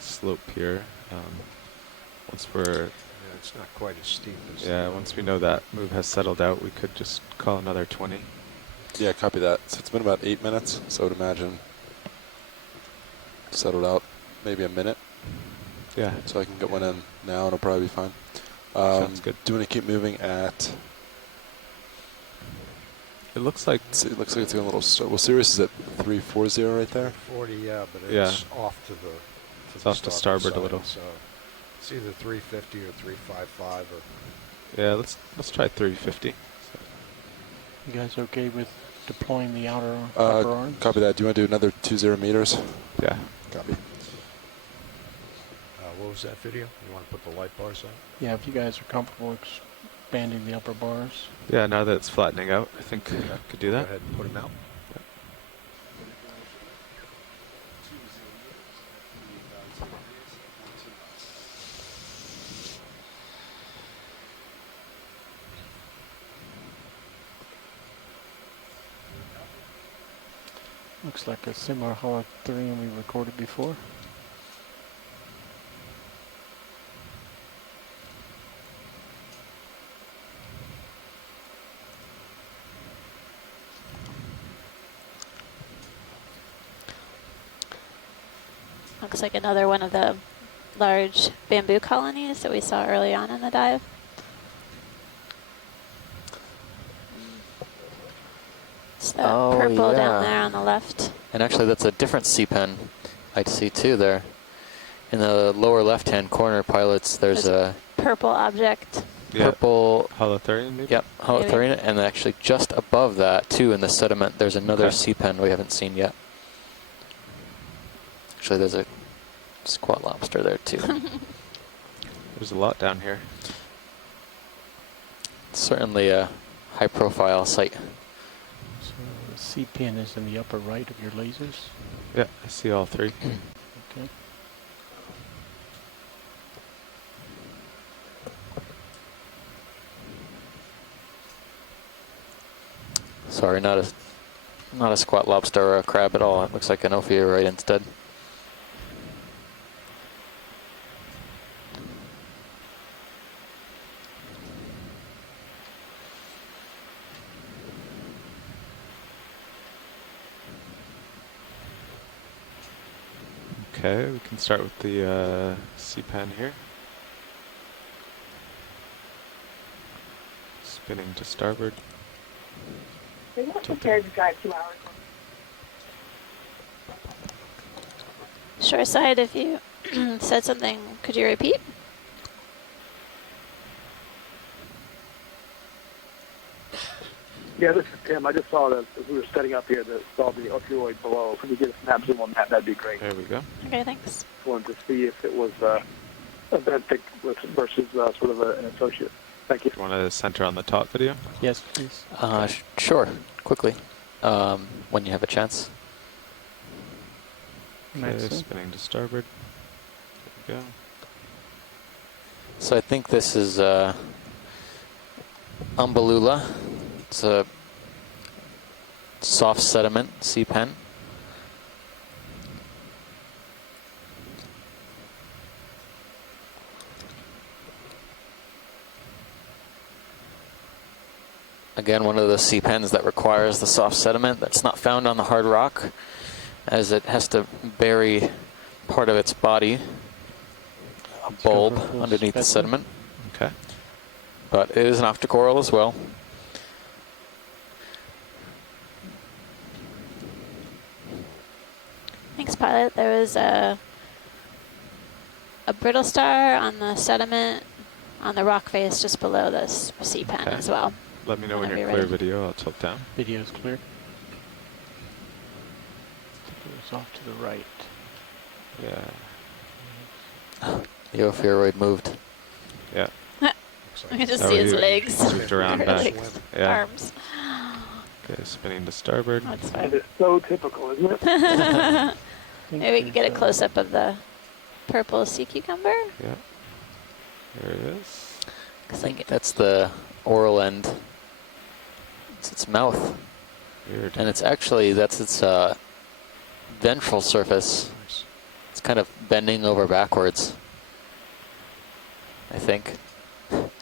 slope here. Once we're it's not quite as steep as once we know that move has settled out, we could just call another 20. Yeah, copy that. So it's been about 8 minutes, so I would imagine settled out maybe a minute. Yeah. So I can get one in now and it'll probably be fine. Sounds good. Do you want to keep moving at... It looks like it's going a little... Well, Sirius is at 340 right there. 340, yeah, but it's off to the... It's off to starboard side, a little. So it's either 350 or 355 or... Yeah, let's try 350. You guys okay with deploying the outer upper arms? Copy that. Do you want to do another 20 meters? Yeah. Copy. What was that video? You want to put the light bars on? Yeah, if you guys are comfortable expanding the upper bars. Yeah, now that it's flattening out, I think we could do that. Go ahead and put them out. Looks like a similar holothurium we recorded before. Looks like another one of the large bamboo colonies that we saw early on in the dive. It's that purple down there on the left. And actually that's a different sea pen I see too there. In the lower left-hand corner, pilots, there's a purple object. Yeah. Purple. Holothurian, maybe? Yep, holothurian, and actually just above that, too, in the sediment, there's another Okay. sea pen we haven't seen yet. Actually, there's a squat lobster there, too. There's a lot down here. Certainly a high-profile site. So the sea pin is in the upper right of your lasers. Yeah, I see all three. Okay. Sorry, not a squat lobster or a crab at all. It looks like an ophiuroid instead. Okay, we can start with the sea pen here. Spinning to starboard. They weren't prepared to drive 2 hours. Shore side, if you said something, could you repeat? Yeah, this is Tim. I just saw that as we were setting up here, that saw the opioid below. Could we get a snap zoom on that? That'd be great. There we go. Okay, thanks. Wanted to see if it was a benthic versus sort of an associate. Thank you. Do you want to center on the top video? Yes, please. Sure, quickly, when you have a chance. Okay, spinning to starboard. There we go. So I think this is Umbellula. It's a soft sediment sea pen. Again, one of the sea pens that requires the soft sediment that's not found on the hard rock, as it has to bury part of its body, a bulb underneath the sediment. Okay. But it is an octocoral as well. Thanks, pilot. There was a brittle star on the sediment on the rock face just below this sea pen as well. Let me know when Whenever you're you're clear, ready. video. I'll tilt down. Video's clear. It goes off to the right. Yeah. The ophiuroid moved. Yeah. I can just see his legs. Moved around Or back. legs, Yeah. arms. Okay, spinning to starboard. That's And fine. it's so typical, isn't it? Maybe we could get a close-up of the purple sea cucumber. Yeah. There it is. Looks like it. That's the oral end. It's its mouth. Weird. And it's actually, that's its ventral surface. It's kind of bending over backwards, I think.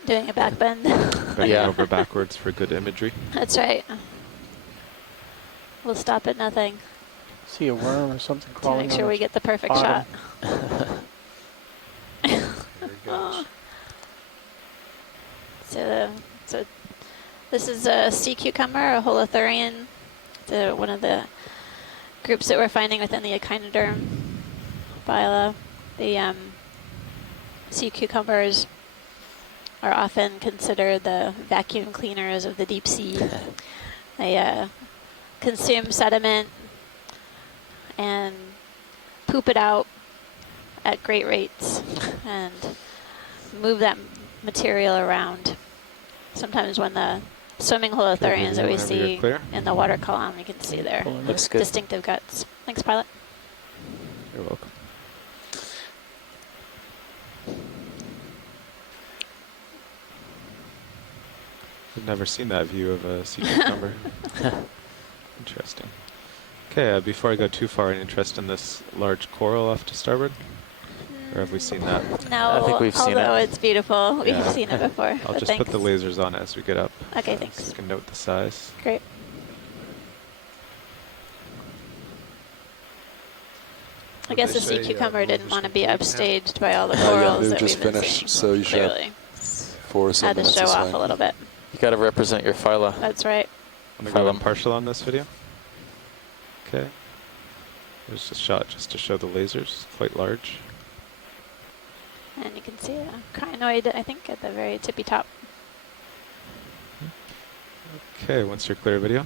Doing a back bend. Bending Yeah. over backwards for good imagery. That's right. We'll stop at nothing See a worm or something to crawling make sure on we its get the perfect bottom. shot. There it goes. So this is a sea cucumber, a holothurian. One of the groups that we're finding within the echinoderm phyla. The sea cucumbers are often considered the vacuum cleaners of the deep sea. They consume sediment and poop it out at great rates and move that material around. Sometimes when the swimming holothurians that we whenever you're see clear. in the water column, you can see their Looks good. distinctive guts. Thanks, pilot. You're welcome. I've never seen that view of a sea cucumber. Interesting. Okay, before I go too far, any interest in this large coral off to starboard? Or have we seen that? No, I think we've seen although it. it's beautiful. We've Yeah. seen it before. I'll but just put the thanks. lasers on as we get up. Okay, So thanks. you can note the size. Great. I guess the they sea say, cucumber didn't movies want to can be bleed now? upstaged by all the Yeah, corals they that just we've been finished, seeing. so you should have Clearly. 4 or 7 Had to minutes show to off swing. a little bit. You got to represent your phyla. That's right. I'm going to go Phylum. partial on this video. Okay. There's a shot just to show the lasers. Quite large. And you can see a crinoid, I think, at the very tippy top. Okay, once you're clear, video.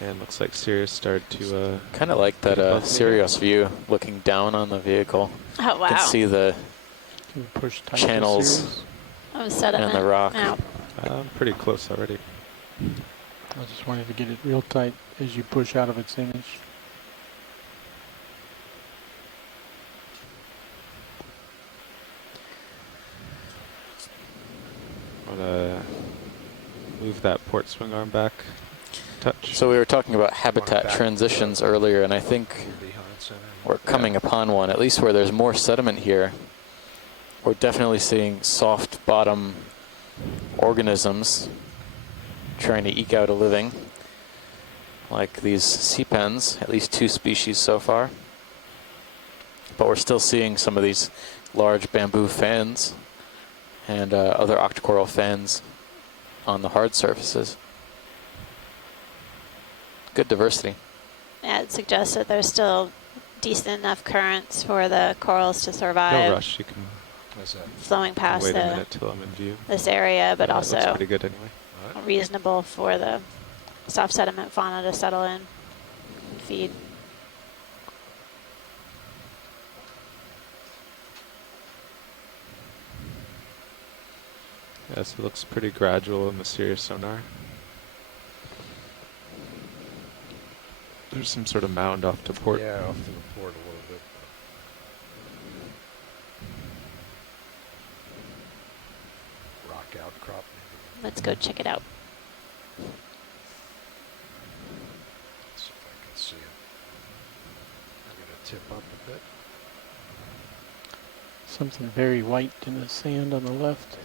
And looks like Sirius started to... kind of like that Sirius view, looking down on the vehicle. Oh, wow. You can see the push channels of sediment. and the rock. Out. I'm pretty close already. I just wanted to get it real tight as you push out of its image. I'm gonna move that port swing arm back. Touch. So we were talking about habitat transitions earlier, and I think we're coming upon one, at least where there's more sediment here. We're definitely seeing soft bottom organisms trying to eke out a living, like these sea pens, at least 2 species so far. But we're still seeing some of these large bamboo fans and other octocoral fans on the hard surfaces. Good diversity. Yeah, it suggests that there's still decent enough currents for the corals to survive. No rush, you can flowing past wait a minute till I'm in view. this area, but also looks pretty good anyway. reasonable for the soft sediment fauna to settle in and feed. Yes, it looks pretty gradual in the Sirius sonar. There's some sort of mound off to port. Yeah, off to the port a little bit. Rock outcrop maybe. Let's go check it out. See if I can see it. I'm going to tip up a bit. Something very white in the sand on the left.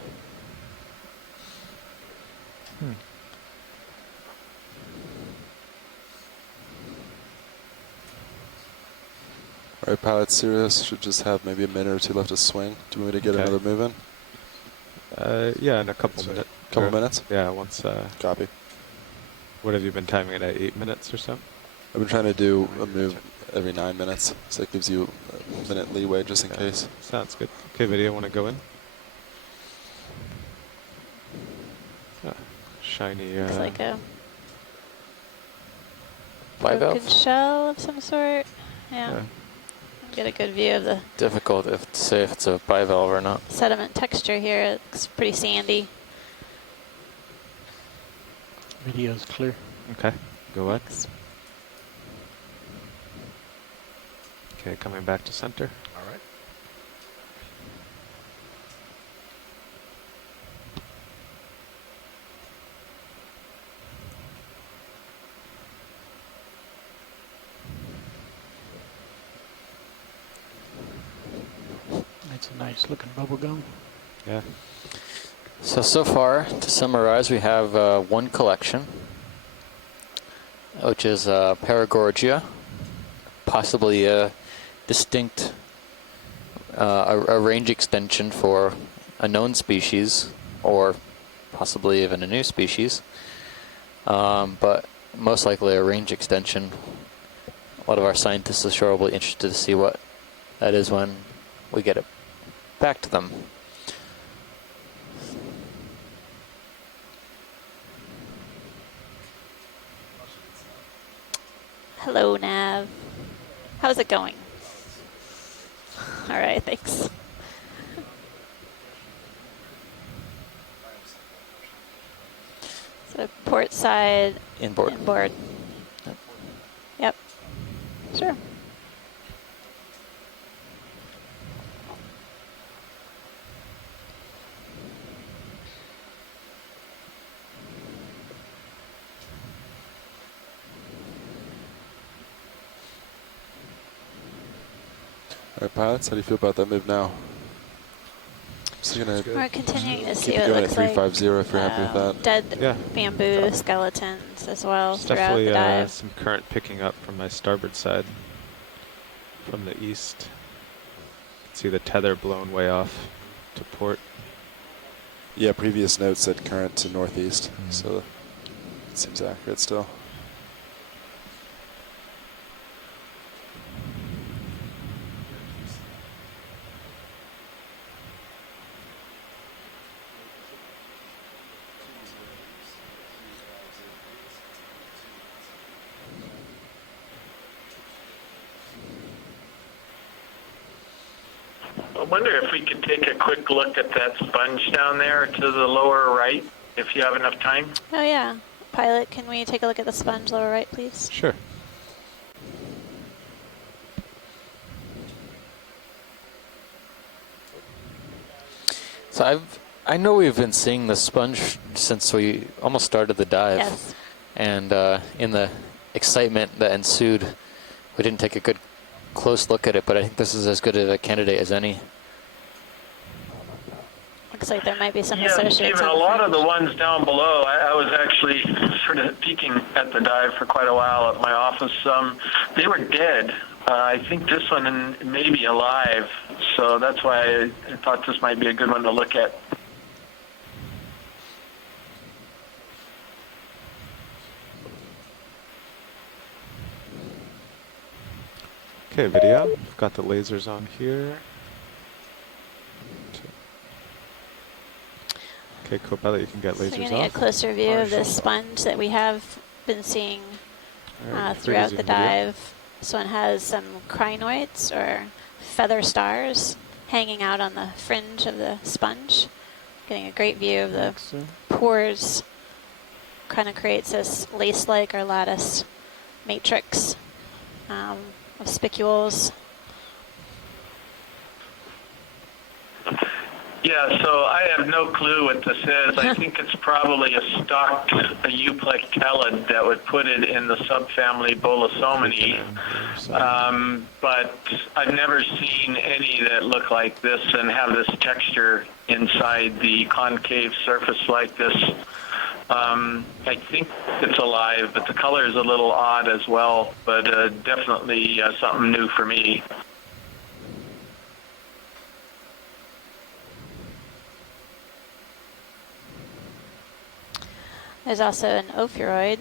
All right, pilot Sirius should just have maybe a minute or 2 left to swing. Do we want me to get another move in? Yeah, in a couple minutes. Couple minutes? Yeah, once. Copy. What have you been timing it at, 8 minutes or so? I've been trying to do a move every 9 minutes, so it gives you a minute leeway just in case. Sounds good. Okay, video, want to go in? Shiny. Looks like a bivalve broken shell of some sort. Yeah. Get a good view of the difficult to say if it's a bivalve or not. sediment texture here. It looks pretty sandy. Video's clear. Okay, go ahead. Okay, coming back to center. All right. That's a nice looking bubble gum. Yeah. So far, to summarize, we have one collection, which is Paragorgia, possibly a distinct, a range extension for a known species, or possibly even a new species, but most likely a range extension. A lot of our scientists are sure will be interested to see what that is when we get it back to them. Hello, Nav. How's it going? All right, thanks. So port side. Inboard. Inboard. Yep. Sure. All right, pilots, how do you feel about that move now? Just gonna We're continuing to see keep what it it going looks at like. 350 if you're happy with that. Dead bamboo skeletons as well There's throughout definitely the dive. some current picking up from my starboard side from the east. You can see the tether blown way off to port. Yeah, previous note said current to northeast, so it seems accurate still. wonder if we could take a quick look at that sponge down there to the lower right, if you have enough time. Oh yeah. Pilot, can we take a look at the sponge lower right, please? Sure. So I know we've been seeing the sponge since we almost started the dive. Yes. And in the excitement that ensued, we didn't take a good close look at it, but I think this is as good a candidate as any. Looks like there might be some Yeah, associates. even a lot of the ones down below, I was actually sort of peeking at the dive for quite a while at my office. They were dead. I think this one may be alive, so that's why I thought this might be a good one to look at. Okay, video. We've got the lasers on here. Okay, co-pilot, you can get So we're lasers going to off. get a closer view of this sponge that we have been seeing Alright, throughout the zoom video. dive. This one has some crinoids, or feather stars, hanging out on the fringe of the sponge. Getting a great view of the pores. Kind of creates this lace-like or lattice matrix of spicules. Yeah, so I have no clue what this is. I think it's probably a stocked euplectellid that would put it in the subfamily Bolosomini. But I've never seen any that look like this and have this texture inside the concave surface like this. I think it's alive, but the color is a little odd as well, but definitely something new for me. There's also an ophiuroid,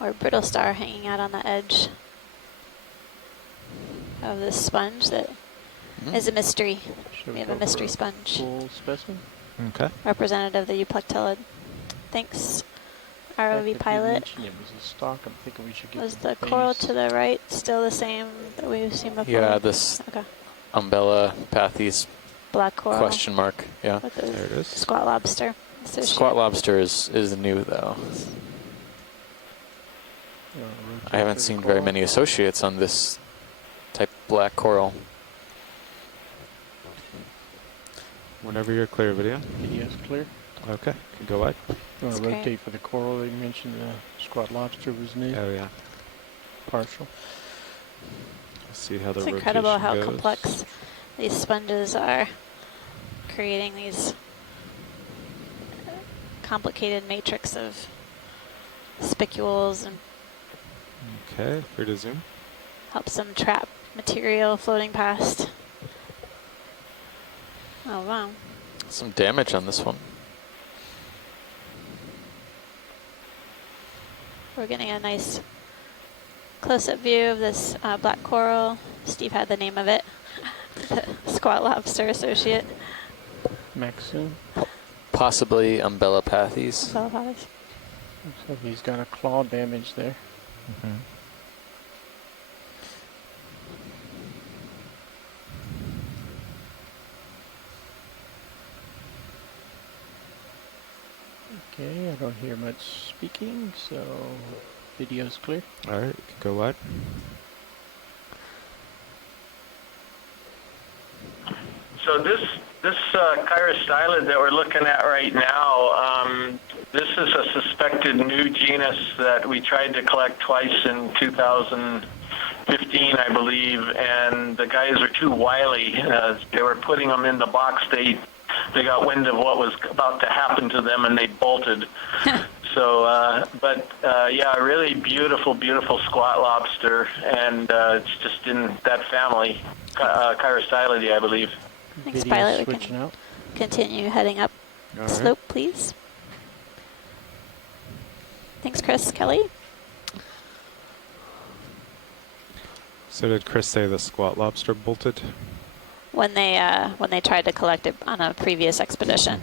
or brittle star, hanging out on the edge of this sponge that is a mystery. We have a mystery sponge. Full specimen. Okay. Representative of the euplectellid. Thanks, ROV pilot. It was a stock. I'm thinking we should get Was the coral to the right still the same that we've seen before? Yeah, this okay. Umbella pathes Black coral. question mark. Yeah. With the there it is. Squat lobster. Associate. Squat lobster is new though. I haven't seen very many associates on this type of black coral. Whenever you're clear, video. Video's clear. Okay, can go wide. You want to rotate for the coral? They mentioned the squat lobster was new. Oh yeah. Partial. Let's see how the It's rotation incredible how goes. complex these sponges are, creating these complicated matrix of spicules and Okay, free to zoom. helps them trap material floating past. Oh wow. Some damage on this one. We're getting a nice close-up view of this black coral. Steve had the name of it. The squat lobster associate. Maxim. Possibly Umbella pathes. Looks like he's got a claw damage there. Okay, I don't hear much speaking, so video's clear. All right, you can go wide. So this Carndelet that we're looking at right now, this is a suspected new genus that we tried to collect twice in 2015, I believe, and the guys are too wily. They were putting them in the box. They got wind of what was about to happen to them, and they bolted. So, yeah, a really beautiful, beautiful squat lobster, and it's just in that family, Carndelet, I believe. Thanks, Video pilot. We switching can out. continue heading up All right. slope, please. Thanks, Chris. Kelly? So did Chris say the squat lobster bolted? When they tried to collect it on a previous expedition.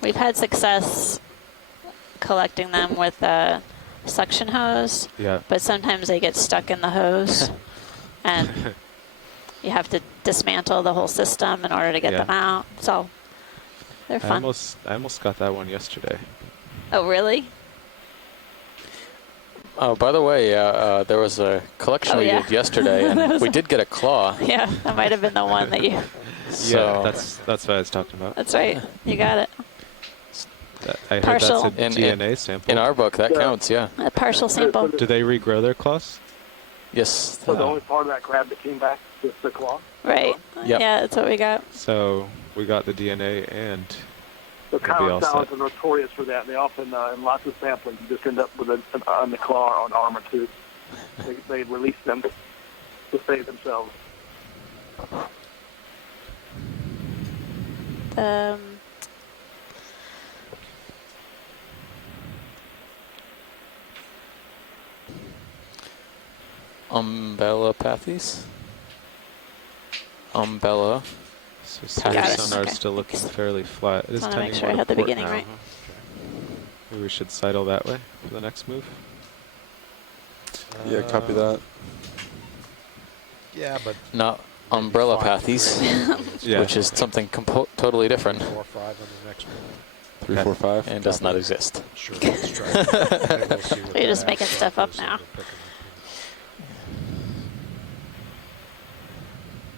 We've had success collecting them with a suction hose, Yeah. but sometimes they get stuck in the hose and you have to dismantle the whole system in order to get them out. So they're fun. I almost got that one yesterday. Oh, really? Oh, by the way, there was a collection we did yesterday, and we did get a claw. Yeah, that might have been the one that you... Yeah, that's what I was talking about. That's right. You got it. I heard Partial. that's a DNA sample. In our book, that counts, yeah. A partial sample. Do they regrow their claws? Yes. So the only part of that crab that came back is the claw? Right. Yep. Yeah, that's what we got. So we got the DNA and The common salads are notorious for that. They often, in lots of sampling, you just end up with on the claw or on arm or two. They release them to save themselves. Umbellapathes? Umbella. So sonar is still looking fairly flat. It is want to make tending sure I more had the to port beginning now. right. Maybe we should sidle that way for the next move. Yeah, copy that. Yeah, but not umbrellapathes, which is something totally different. 4 or 5 on the next one. 3, 4, 5. And does not exist. Sure, let's try it. We'll see what You're just that making actually stuff up goes now. into picking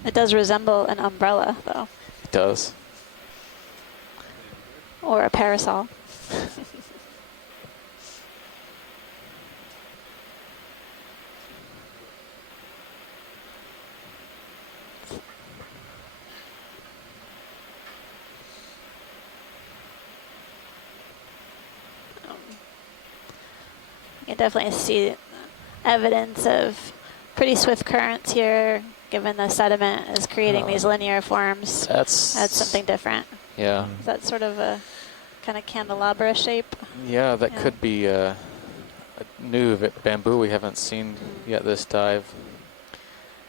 It does resemble an umbrella, though. It does. Or a parasol. You can definitely see evidence of pretty swift currents here, given the sediment is creating these linear forms. That's something different. Yeah. Is that sort of a kind of candelabra shape? Yeah, that could be a new bamboo we haven't seen yet this dive.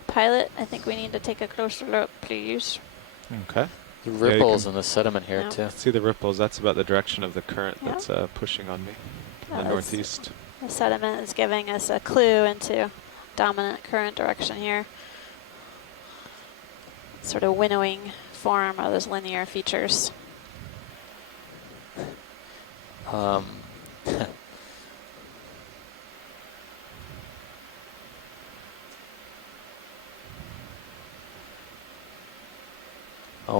Pilot, I think we need to take a closer look, please. Okay. The ripples in the sediment here, too. See the ripples? That's about the direction of the current that's pushing on me from the northeast. The sediment is giving us a clue into dominant current direction here. Sort of winnowing form of those linear features. Oh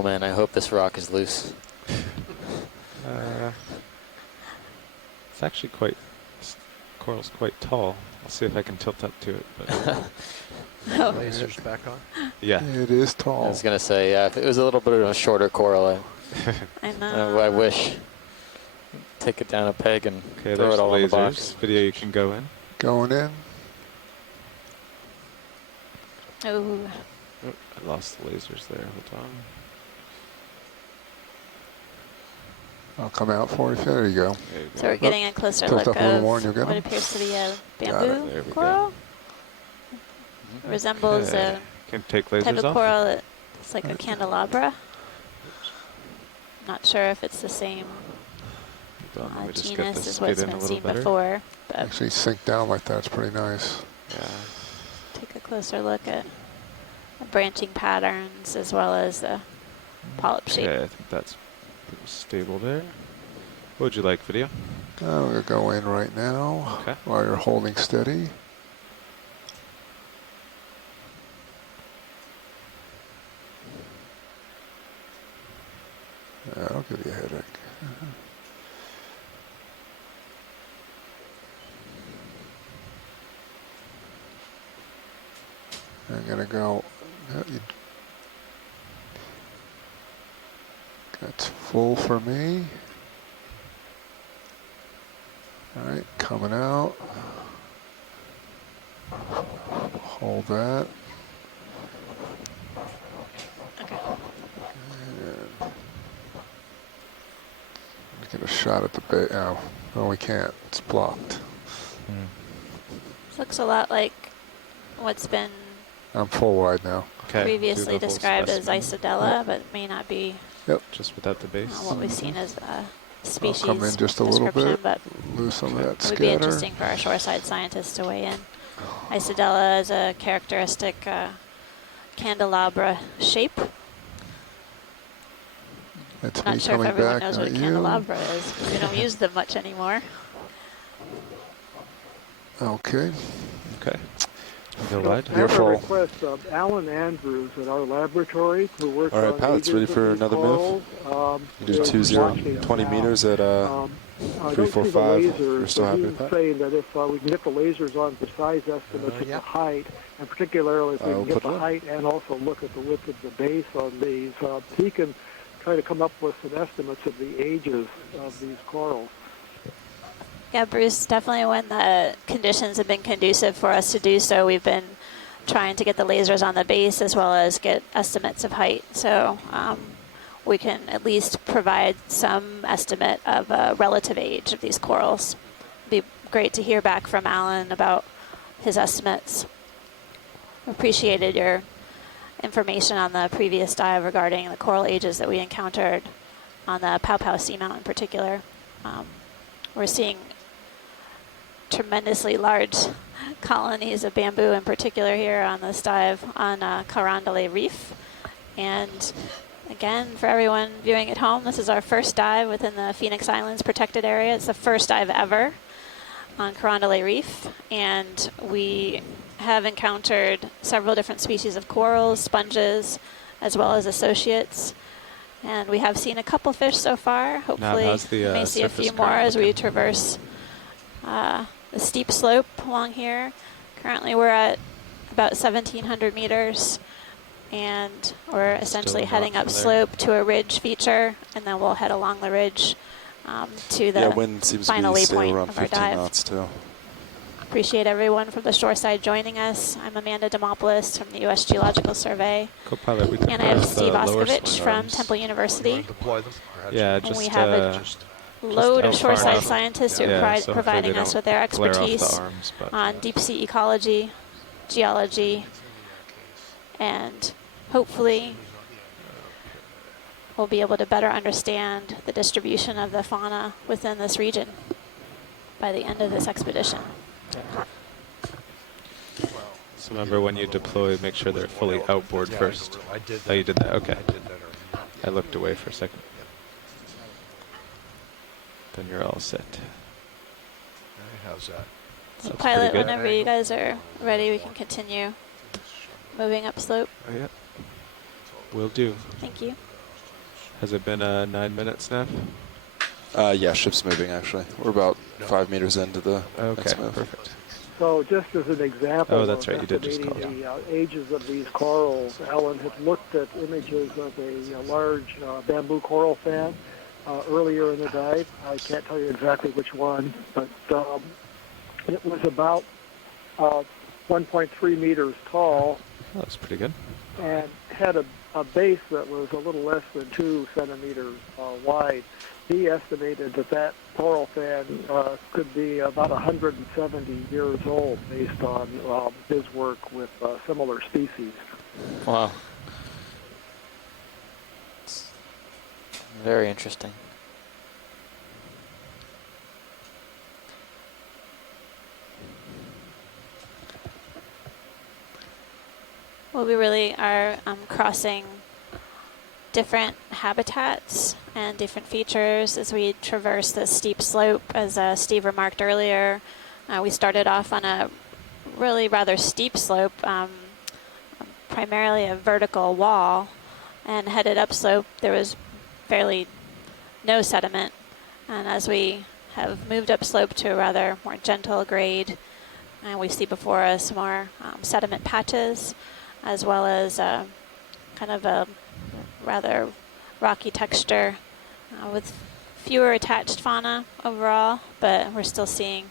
man, I hope this rock is loose. It's actually coral's quite tall. I'll see if I can tilt up to it. But lasers back on? Yeah. It is tall. I was going to say, yeah, if it was a little bit of a shorter coral, I know. I wish. Take it down a peg and okay, throw it all in the box. Video you can go in. Going in. Ooh. Oh, I lost the lasers there. Hold on. I'll come out for you. There you go. So we're getting a closer Tilt look up a little of more and you'll get what them. appears to be a Got it. bamboo There we coral. Resembles a Can take type lasers of off. coral that's like a candelabra. Not sure if it's the same Hold on, let me just get genus this as what's skid in been a little seen better. before. But Actually sink down like that's pretty nice. Yeah. take a closer look at the branching patterns as well as the polyp shape. Okay, I think that's pretty stable there. What would you like, video? I'm going to go in right now while you're holding steady. That'll give you a headache. I'm going to go. That's full for me. All right, coming out. Hold that. Okay. And get a shot at the bait. Oh, no, we can't. It's blocked. This looks a lot like what's been I'm full wide now. previously described as isodella, but may not be just without the base. what we've seen as species I'll come in just a little description, bit, but lose some of that it would scatter. be interesting for our shoreside scientists to weigh in. Isodella is a characteristic candelabra shape. That's Not me sure if coming everyone back, knows what a not you. candelabra is. We don't use them much anymore. Okay. Okay. Go So wide. I have a request of Alan Andrews at our laboratory who works All right, on pilots, ages ready of for these another corals. move? Do is 20, watching 20 now. meters at I don't see the 345. You're lasers, still but happy he's with that? saying that if we can get the lasers on precise estimates of the height, and particularly if we We'll can get put the it on. height and also look at the width of the base on these, he can try to come up with some estimates of the ages of these corals. Yeah, Bruce, definitely when the conditions have been conducive for us to do so, we've been trying to get the lasers on the base as well as get estimates of height. So we can at least provide some estimate of a relative age of these corals. It'd be great to hear back from Alan about his estimates. Appreciated your information on the previous dive regarding the coral ages that we encountered on the Pow Pow Seamount in particular. We're seeing tremendously large colonies of bamboo in particular here on this dive on Carndelet Reef. And again, for everyone viewing at home, this is our first dive within the Phoenix Islands protected area. It's the first dive ever on Carndelet Reef, and we have encountered several different species of corals, sponges, as well as associates. And we have seen a couple fish so far. Hopefully we may see a few more as we traverse the steep slope along here. Currently we're at about 1,700 meters, and we're essentially heading up slope to a ridge feature, and then we'll head along the ridge to the wind seems final to be still waypoint around of our 15 dive. knots too. Appreciate everyone from the shoreside joining us. I'm Amanda Demopoulos from the U.S. Geological Survey. Co-pilot, we can And I have press the Steve lower Oskovich swing from arms. Temple University. Yeah, And just we have a load of out far shoreside enough. scientists who are Yeah, so hopefully providing they us don't with their glare off the expertise arms, but on deep sea ecology, geology, and hopefully we'll be able to better understand the distribution of the fauna within this region by the end of this expedition. So remember, when you deploy, make sure they're fully outboard first. I did Oh, you did that? Okay. I did that already. I looked away for a second. Then you're all set. How's that? So That's pilot, pretty good. whenever you guys are ready, we can continue moving up slope. Oh, yeah. Will do. Thank you. Has it been 9 minutes now? Yeah, ship's moving actually. We're about 5 meters into the next move. Perfect. So just as an example Oh, that's of right, you did just estimating call. the ages of these corals, Alan had looked at images of a large bamboo coral fan earlier in the dive. I can't tell you exactly which one, but it was about 1.3 meters tall. Oh, that's pretty good. And had a base that was a little less than 2 centimeters wide. He estimated that coral fan could be about 170 years old based on his work with similar species. Wow. It's very interesting. Well, we really are crossing different habitats and different features as we traverse this steep slope. As Steve remarked earlier, we started off on a really rather steep slope, primarily a vertical wall, and headed up slope. There was fairly no sediment, and as we have moved up slope to a rather more gentle grade, we see before us more sediment patches, as well as kind of a rather rocky texture with fewer attached fauna overall, but we're still seeing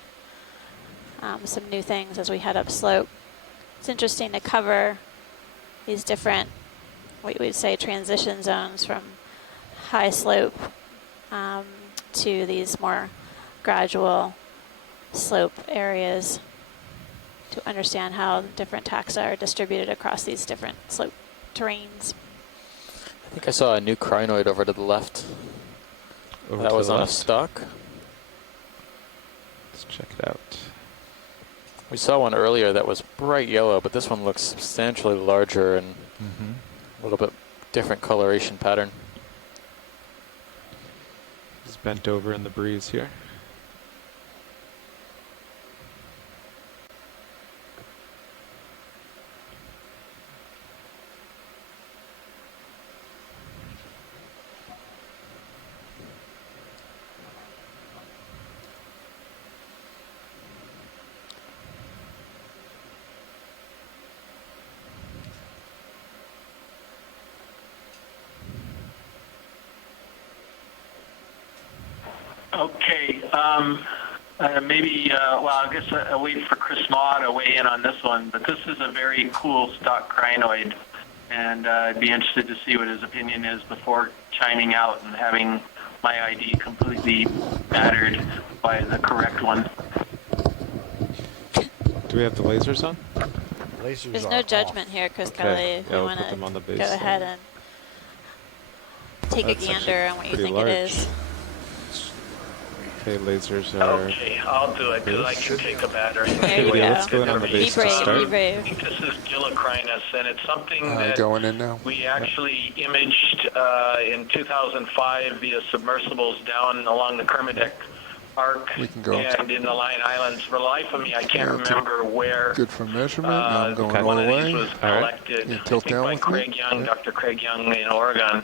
some new things as we head up slope. It's interesting to cover these different, what we would say, transition zones from high slope to these more gradual slope areas to understand how different taxa are distributed across these different slope terrains. I think I saw a new crinoid over to the left. Over that to was the on left? a stalk. Let's check it out. We saw one earlier that was bright yellow, but this one looks substantially larger and A little bit different coloration pattern. It's bent over in the breeze here. Okay. Maybe, well, I guess I'll wait for Chris Maw to weigh in on this one, but this is a very cool stock crinoid, and I'd be interested to see what his opinion is before chiming out and having my ID completely battered by the correct one. Do we have the lasers on? Lasers There's are no off. judgment here, Chris Kelly. If you we'll want put them on the to base. go ahead and take a That's gander on what you pretty think large. it is. Okay, lasers are... Okay, I'll do it because I can take a battery. There you Yeah, go. let's go in on the base Be to brave, start. be brave. I think this is Gilocrinus, and it's something that Going in now. we actually imaged in 2005 via submersibles down along the Kermadec Arc We can go. and in the Line Islands. For the life of me, I can't remember where Good for measurement. Now I'm going one all of the these way. was collected. You I tilt think down by with me? Craig Young, Dr. Craig Young in Oregon.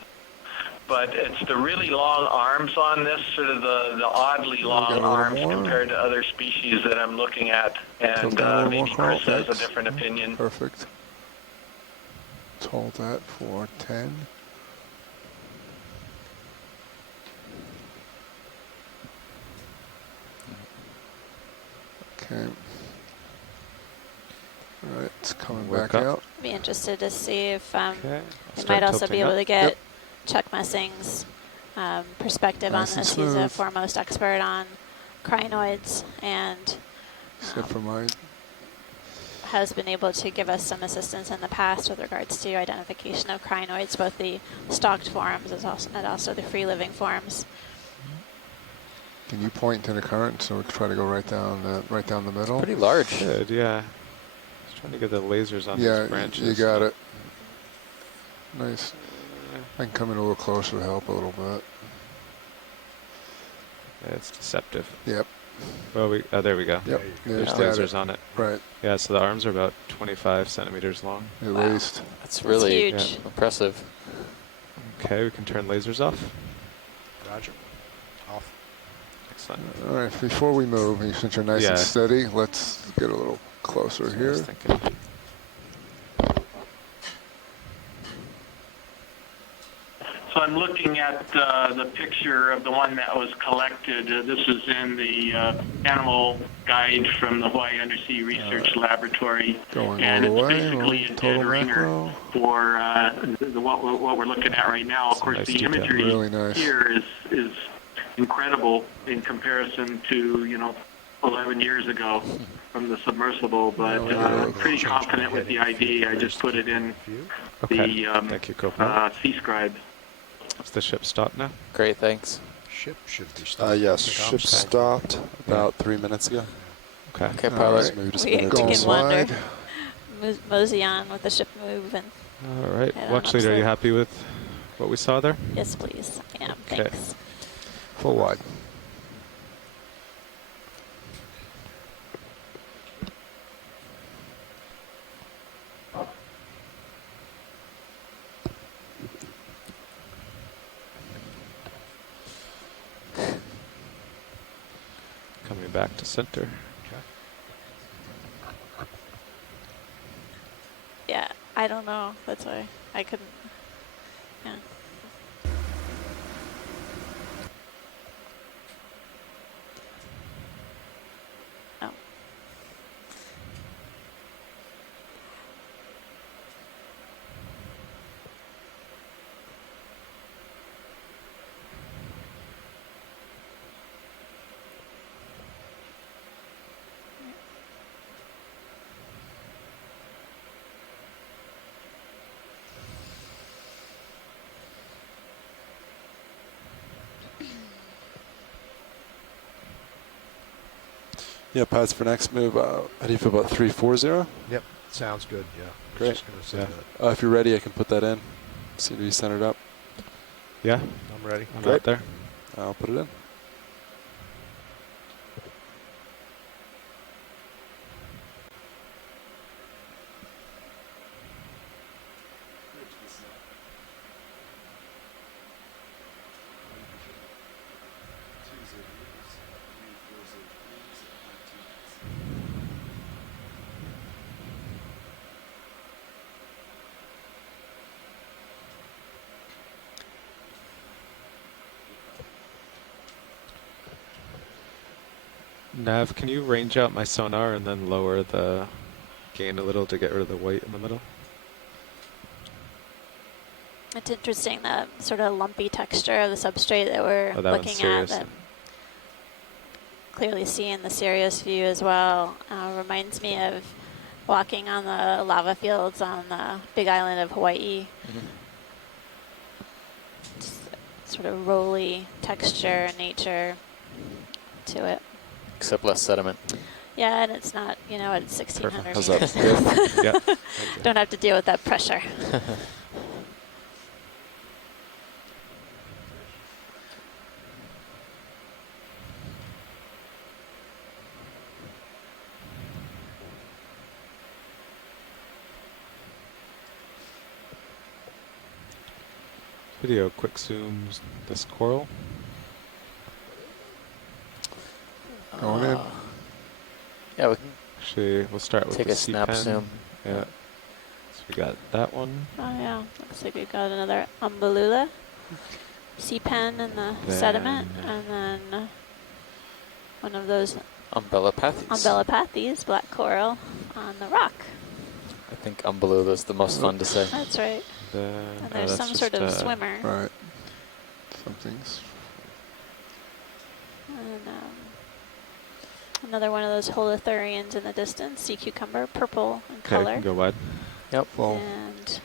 But it's the really long arms on this, sort of the oddly long arms compared to other species that I'm looking at. And maybe Chris has a different opinion. Perfect. Let's hold that for 10. Okay. All right, it's coming Work back up. out. Be interested to see if Okay. you Start might also be tilting able up. to get Yep. Chuck Messing's perspective Nice on and this. He's a smooth. foremost expert on crinoids and Except for mine. has been able to give us some assistance in the past with regards to identification of crinoids, both the stalked forms and also the free-living forms. Can you point to the current so we can try to go right down the middle? Pretty large. Good, yeah. Just trying to get the lasers on Yeah, these branches. you got it. Nice. I can come in a little closer to help a little bit. Yeah, it's deceptive. Yep. Well, there we go. Yep. There's Got lasers it. on it. Right. Yeah, so the arms are about 25 centimeters long. At least. That's really huge. impressive. Okay, we can turn lasers off. Roger. Off. Excellent. All right, before we move, since you're nice Yeah. and steady, let's get a little closer That's what I here. was thinking. So I'm looking at the picture of the one that was collected. This is in the animal guide from the Hawaii Undersea Research Laboratory. Going And all the it's way, basically a total dead ringer macro. for what we're looking at right now. Of course, nice the detail. imagery Really nice. here is incredible in comparison to 11 years ago from the submersible, but I'm pretty confident with the ID. I just put it in Okay. the Thank you, co-pilot. C-Scribe. Is the ship stopped now? Great, thanks. Ship should be stopped. I think I'm I'm ship okay. stopped about 3 minutes ago. Okay. Okay, All pilot. right. Maybe just We can wonder. wide. Mosey on with the ship move, and All right. Head on Watch up leader, are you slope. happy with what we saw there? yes, please. Yeah, Okay. thanks. Full wide. Coming back to center. Yeah, I don't know. That's why I couldn't. Yeah. Oh. Yeah, pads for next move. How do you feel about 340? Yep. Sounds good, yeah. I was Great. just gonna say Yeah. that. If you're ready, I can put that in. Seem to be centered up. Yeah, I'm ready. I'm Great. out there. I'll put it in. Nav, can you range out my sonar and then lower the gain a little to get rid of the white in the middle? It's interesting, the sort of lumpy texture of the substrate that we're Oh, that one's looking at. serious. That clearly see in the Sirius view as well. Reminds me of walking on the lava fields on the Big Island of Hawaii. Just sort of rolly texture and nature to it. Except less sediment. Yeah, and it's not, you know, at 1,600 How's meters. that? Good? Yeah. Don't have to deal with that pressure. Video quick zooms this coral. Going in. Yeah, we can Actually, we'll start with take the a snap C-pen. zoom. Yeah. So we got that one. Oh yeah, looks like we've got another umbellula, C-pen in the sediment, and then one of those umbellapathes, black coral, on the rock. I think umbellula is the most fun to say. That's right. And there's some sort of swimmer. Right. Something's. And another one of those holothurians in the distance, sea cucumber, purple in Okay, color. can go wide. Yep. Well, And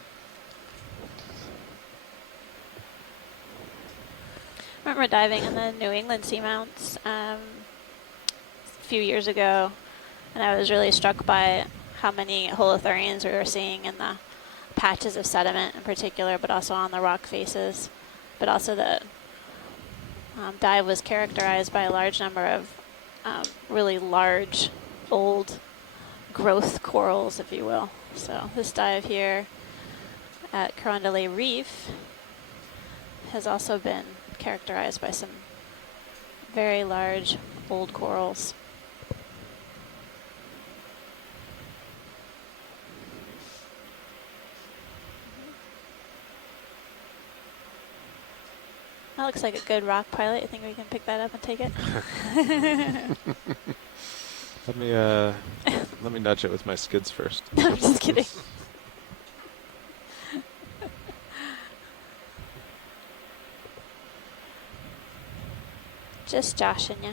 I remember diving in the New England seamounts a few years ago, and I was really struck by how many holothurians we were seeing in the patches of sediment in particular, but also on the rock faces. But also the dive was characterized by a large number of really large, old growth corals, if you will. So this dive here at Carndelet Reef has also been characterized by some very large old corals. That looks like a good rock pilot. You think we can pick that up and take it? Let me nudge it with my skids first. No, I'm just kidding. Just joshing ya.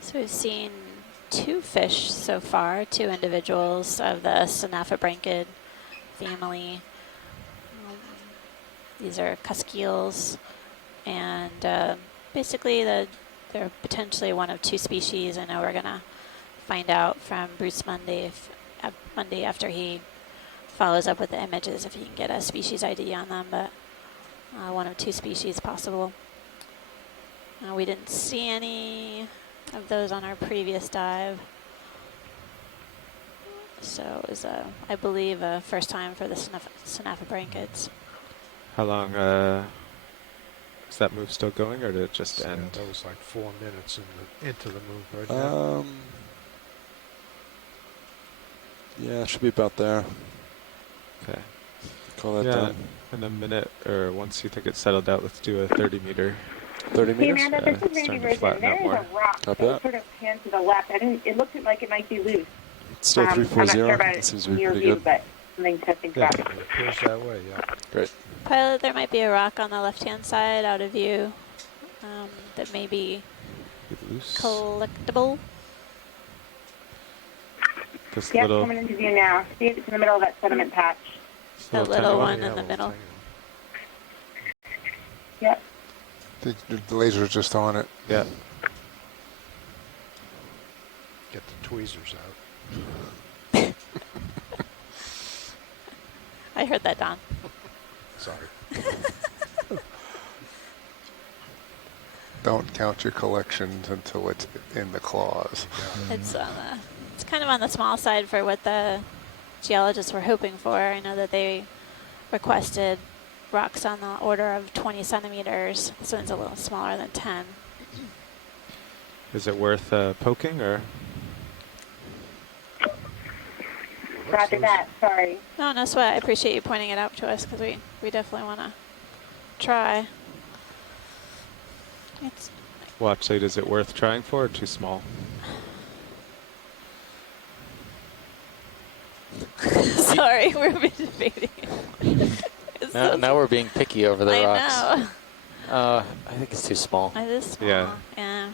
So we've seen 2 fish so far, 2 individuals of the Synaphobranchid family. These are Cusk eels, and basically they're potentially one of 2 species. I know we're gonna find out from Bruce Monday after he follows up with the images if he can get a species ID on them, but one of 2 species possible. We didn't see any of those on our previous dive. So it was, I believe, a first time for the Synaphobranchids. How long is that move still going, or did it just end? That was like 4 minutes into the move right now. Yeah, it should be about there. Okay. Call that yeah, done. in a minute, or once you think it's settled out, let's do a 30 meter. 30 Hey meters? Amanda, this is Randy Ridgeon. There is a rock Copy that. sort of pan to the left. It looked like it might be loose. It's still I'm not 340. sure about That it seems to be near pretty you, good. but something to think about. It appears that way, yeah. Great. Pilot, there might be a rock on the left-hand side out of view that may be collectible. This Yep, little, coming into view now. See, it's in the middle of that sediment patch. The little one in the middle. Yep. The laser's just on it. Yeah. Get the tweezers out. I heard that, Don. Sorry. Don't count your collections until it's in the claws. It's kind of on the small side for what the geologists were hoping for. I know that they requested rocks on the order of 20 centimeters, so it's a little smaller than 10. Is it worth poking or? Roger that. Sorry. No, no sweat. I appreciate you pointing it out to us because we definitely want to try. It's Watch site, is it worth trying for or too small? Sorry, we're debating. Now we're being picky over the rocks. I I think it's too small. know. It is small. Yeah.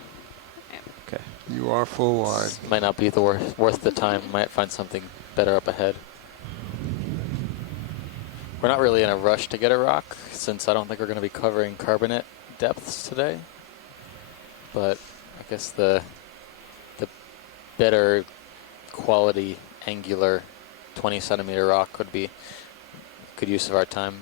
Okay. You are full wide. Might not be the worth the time. Might find something better up ahead. We're not really in a rush to get a rock, since I don't think we're going to be covering carbonate depths today. But I guess the better quality angular 20 centimeter rock would be good use of our time.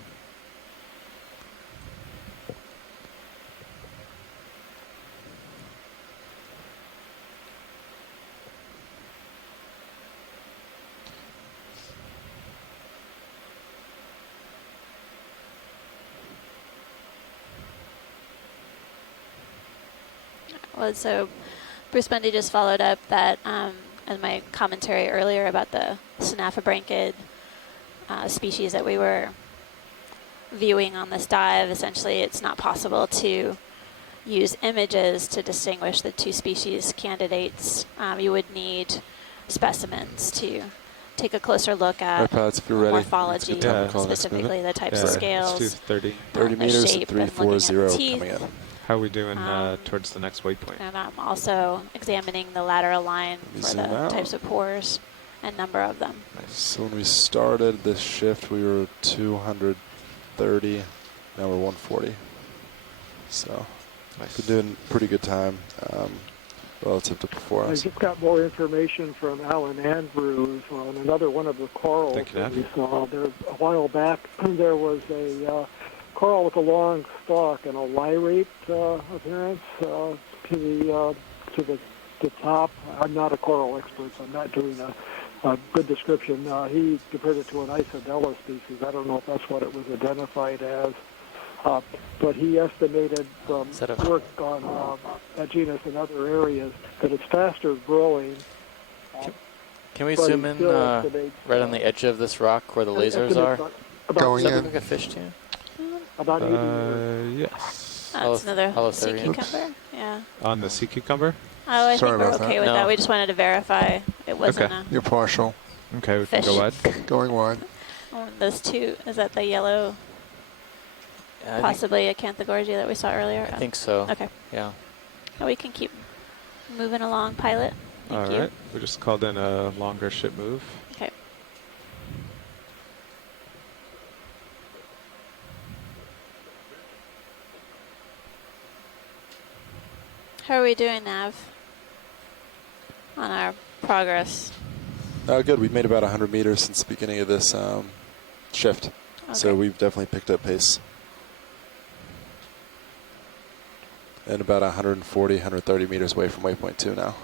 Well, so Bruce Bundy just followed up that in my commentary earlier about the Synaphobranchid species that we were viewing on this dive. Essentially, it's not possible to use images to distinguish the two species candidates. You would need specimens to take a closer look at pilots, if you're ready, morphology, specifically the types of scales, Let's do 30 meters shape, at and looking at the 340 teeth. coming in. How are we doing towards the next waypoint? And I'm also examining the lateral line for zoom the out. types of pores and number of them. So when we started this shift, we were 230. Now we're 140. So we're doing pretty good time relative to before I us. just got more information from Alan Andrews on another one of the corals that we saw. There, a while back, there was a coral with a long stalk and a lyrate appearance to the top. I'm not a coral expert, so I'm not doing a good description. He compared it to an Isodella species. I don't know if that's what it was identified as. But he estimated from work on that genus in other areas that it's faster growing. Can we zoom in right on the edge of this rock where the lasers are? Going Does that in. look like a fish to you? About 80 yes. That's another sea Holothurian. cucumber. Yeah. On the sea cucumber? Oh, I Sorry think we're about okay that. with No. that. We just wanted to verify it wasn't Okay. You're partial. Okay, we Fish. can go wide. Going wide. those two. Is that the yellow, Yeah, possibly a Canthogorgia that we saw earlier? I think so. Okay. Yeah. Now we can keep moving along, pilot. Thank All you. right. We just called in a longer ship move. Okay. How are we doing, Nav? On our progress? Good. We've made about 100 meters since the beginning of this shift. So Okay. we've definitely picked up pace. And about 140, 130 meters away from waypoint 2 now.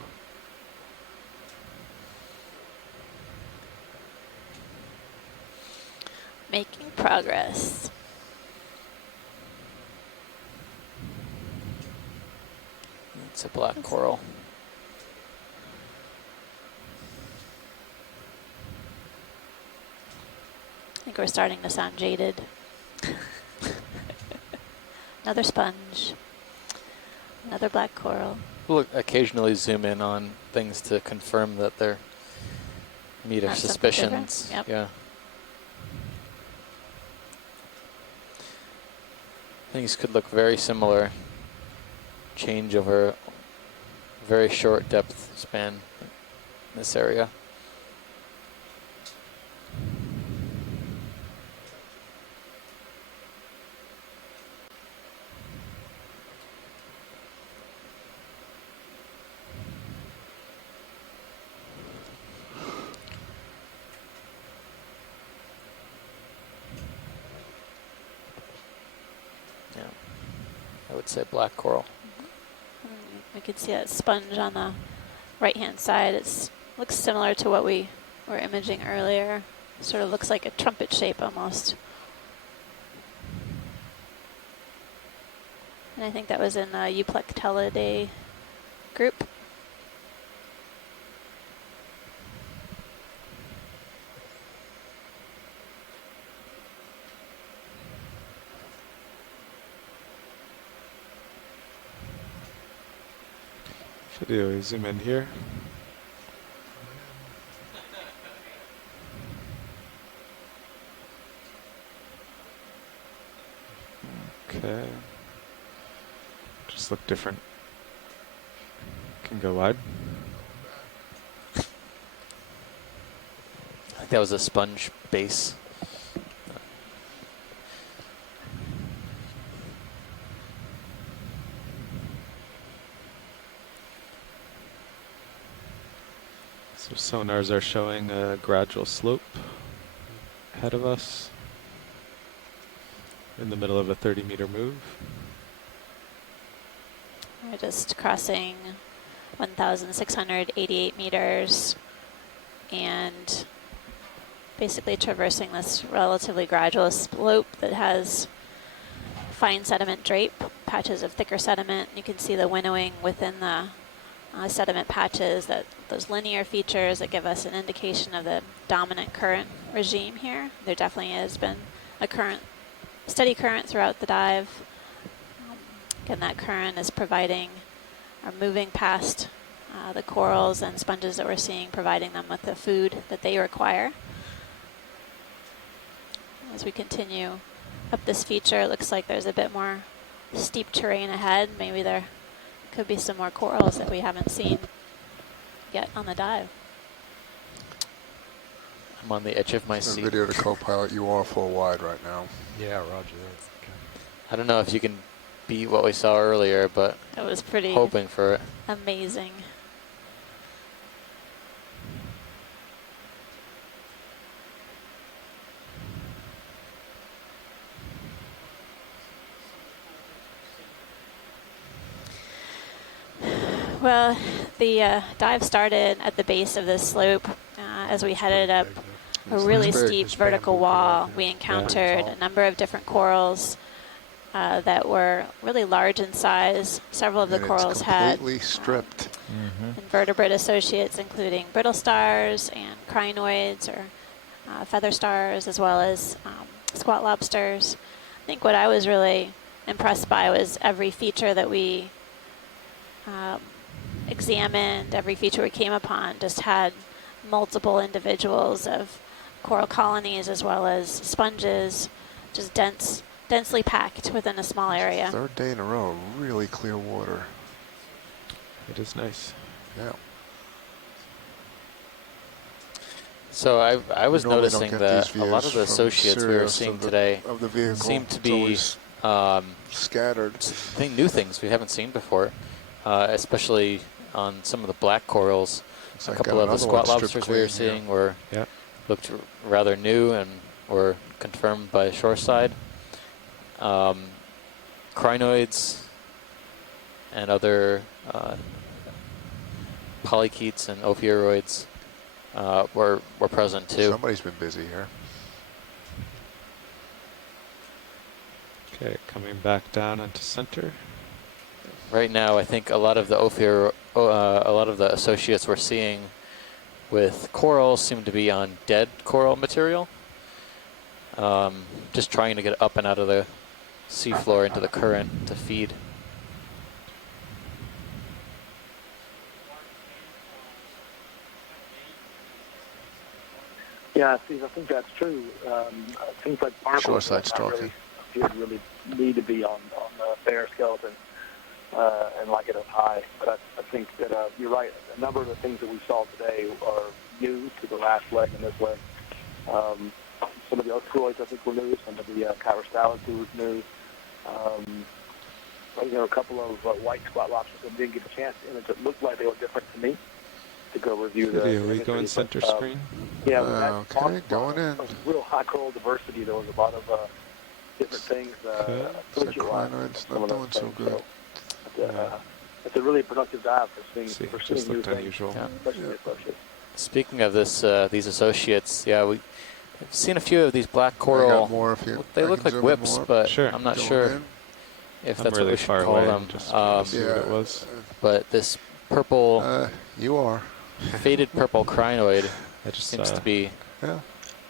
Making progress. It's a black coral. I think we're starting to sound jaded. Another sponge. Another black coral. We'll occasionally zoom in on things to confirm that they're meet our Not something suspicions. different. Yep. Yeah. Things could look very similar. Change over a very short depth span in this area. I would say black coral. We could see that sponge on the right-hand side. It looks similar to what we were imaging earlier. Sort of looks like a trumpet shape almost. And I think that was in the Euplectellidae group. Video, zoom in here. Okay. Just look different. Can go wide. I think that was a sponge base. So sonars are showing a gradual slope ahead of us in the middle of a 30-meter move. We're just crossing 1,688 meters and basically traversing this relatively gradual slope that has fine sediment drape, patches of thicker sediment. You can see the winnowing within the sediment patches, those linear features that give us an indication of the dominant current regime here. There definitely has been a steady current throughout the dive. Again, that current is providing or moving past the corals and sponges that we're seeing, providing them with the food that they require. As we continue up this feature, it looks like there's a bit more steep terrain ahead. Maybe there could be some more corals that we haven't seen yet on the dive. I'm on the edge of my seat. Video to co-pilot, you are full wide right now. Yeah, roger. I don't know if you can beat what we saw earlier, but that was pretty hoping for it. Amazing. Well, the dive started at the base of this slope. As we headed up a really steep vertical wall, we encountered a number of different corals that were really large in size. Several of the corals had stripped. Invertebrate associates, including brittle stars and crinoids or feather stars, as well as squat lobsters. I think what I was really impressed by was every feature that we examined, every feature we came upon just had multiple individuals of coral colonies as well as sponges, just densely packed within a small area. Third day in a row, really clear water. It is nice. Yeah. So I was noticing that a lot of the associates we were seeing today seem to be scattered. New things we haven't seen before, especially on some of the black corals. A couple of the squat lobsters we were seeing looked rather new and were confirmed by shoreside. Crinoids and other polychaetes and ophiuroids were present too. Somebody's been busy here. Okay, coming back down into center. Right now, I think a lot of the a lot of the associates we're seeing with coral seem to be on dead coral material. Just trying to get up and out of the seafloor into the current to feed. Yeah, Steve, I think that's true. Things like barnacles Shoreside's talking. appear to really need to be on the bear skeleton and like it up high. But I think that you're right. A number of the things that we saw today are new to the last leg and this leg. Some of the Okeanos, I think, were new. Some of the Carndelet was new. A couple of white squat lobsters that didn't get a chance to image. It looked like they were different to me. To go review the Video, we go in center screen? Yeah, okay, going in. Real high coral diversity. There was a lot of different things. Cyclinoids not doing so good. It's a really productive dive for seeing just new looked things, unusual. especially the associates. Speaking of this, these associates, yeah, we've seen a few of these black coral. More if you, they look like whips, but I'm not sure if that's really what we should far call away, them. just to see what it was. But this purple, you are faded purple crinoid just, seems to be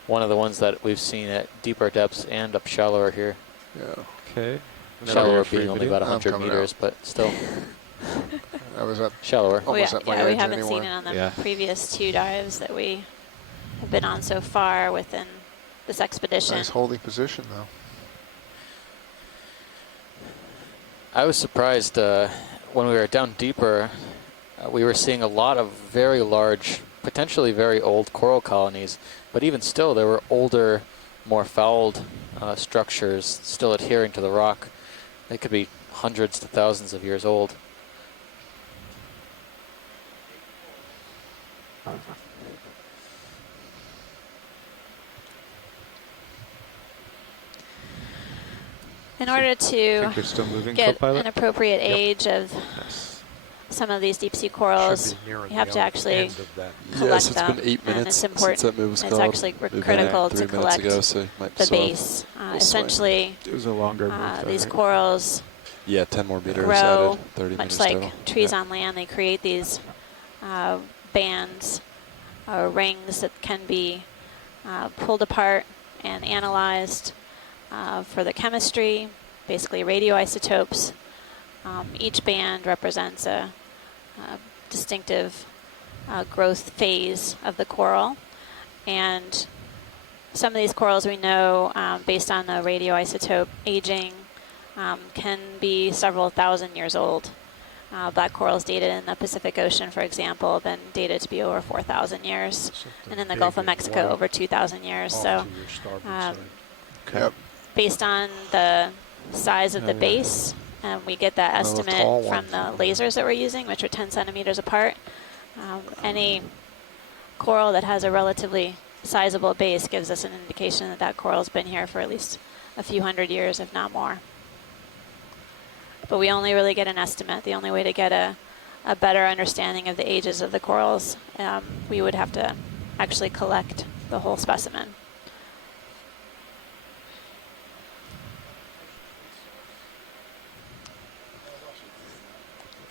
one of the ones that we've seen at deeper depths and up shallower here. Yeah. Okay. Shallower being only about 100 meters, but still. I was up shallower. Almost at my edge we haven't anyway. seen it on the previous 2 dives that we have been on so far within this expedition. Nice holding position, though. I was surprised when we were down deeper. We were seeing a lot of very large, potentially very old coral colonies, but even still, there were older, more fouled structures still adhering to the rock. They could be hundreds to thousands of years old. In order to get an appropriate age of some of these deep sea corals, you have to actually collect them. Been 8 minutes and it's important. since that move was it's called. actually critical to collect the base. Essentially, it was a longer move, these corals 10 more meters grow added, 30 much meters like total. trees on land. They create these bands or rings that can be pulled apart and analyzed for the chemistry, basically radioisotopes. Each band represents a distinctive growth phase of the coral, and some of these corals we know, based on the radioisotope aging, can be several thousand years old. Black corals dated in the Pacific Ocean, for example, have been dated to be over 4,000 years, and in the Gulf of Mexico over 2,000 years. So based on the size of the base, we get that estimate from the lasers that we're using, which are 10 centimeters apart. Any coral that has a relatively sizable base gives us an indication that that coral's been here for at least a few hundred years, if not more. But we only really get an estimate. The only way to get a better understanding of the ages of the corals, we would have to actually collect the whole specimen.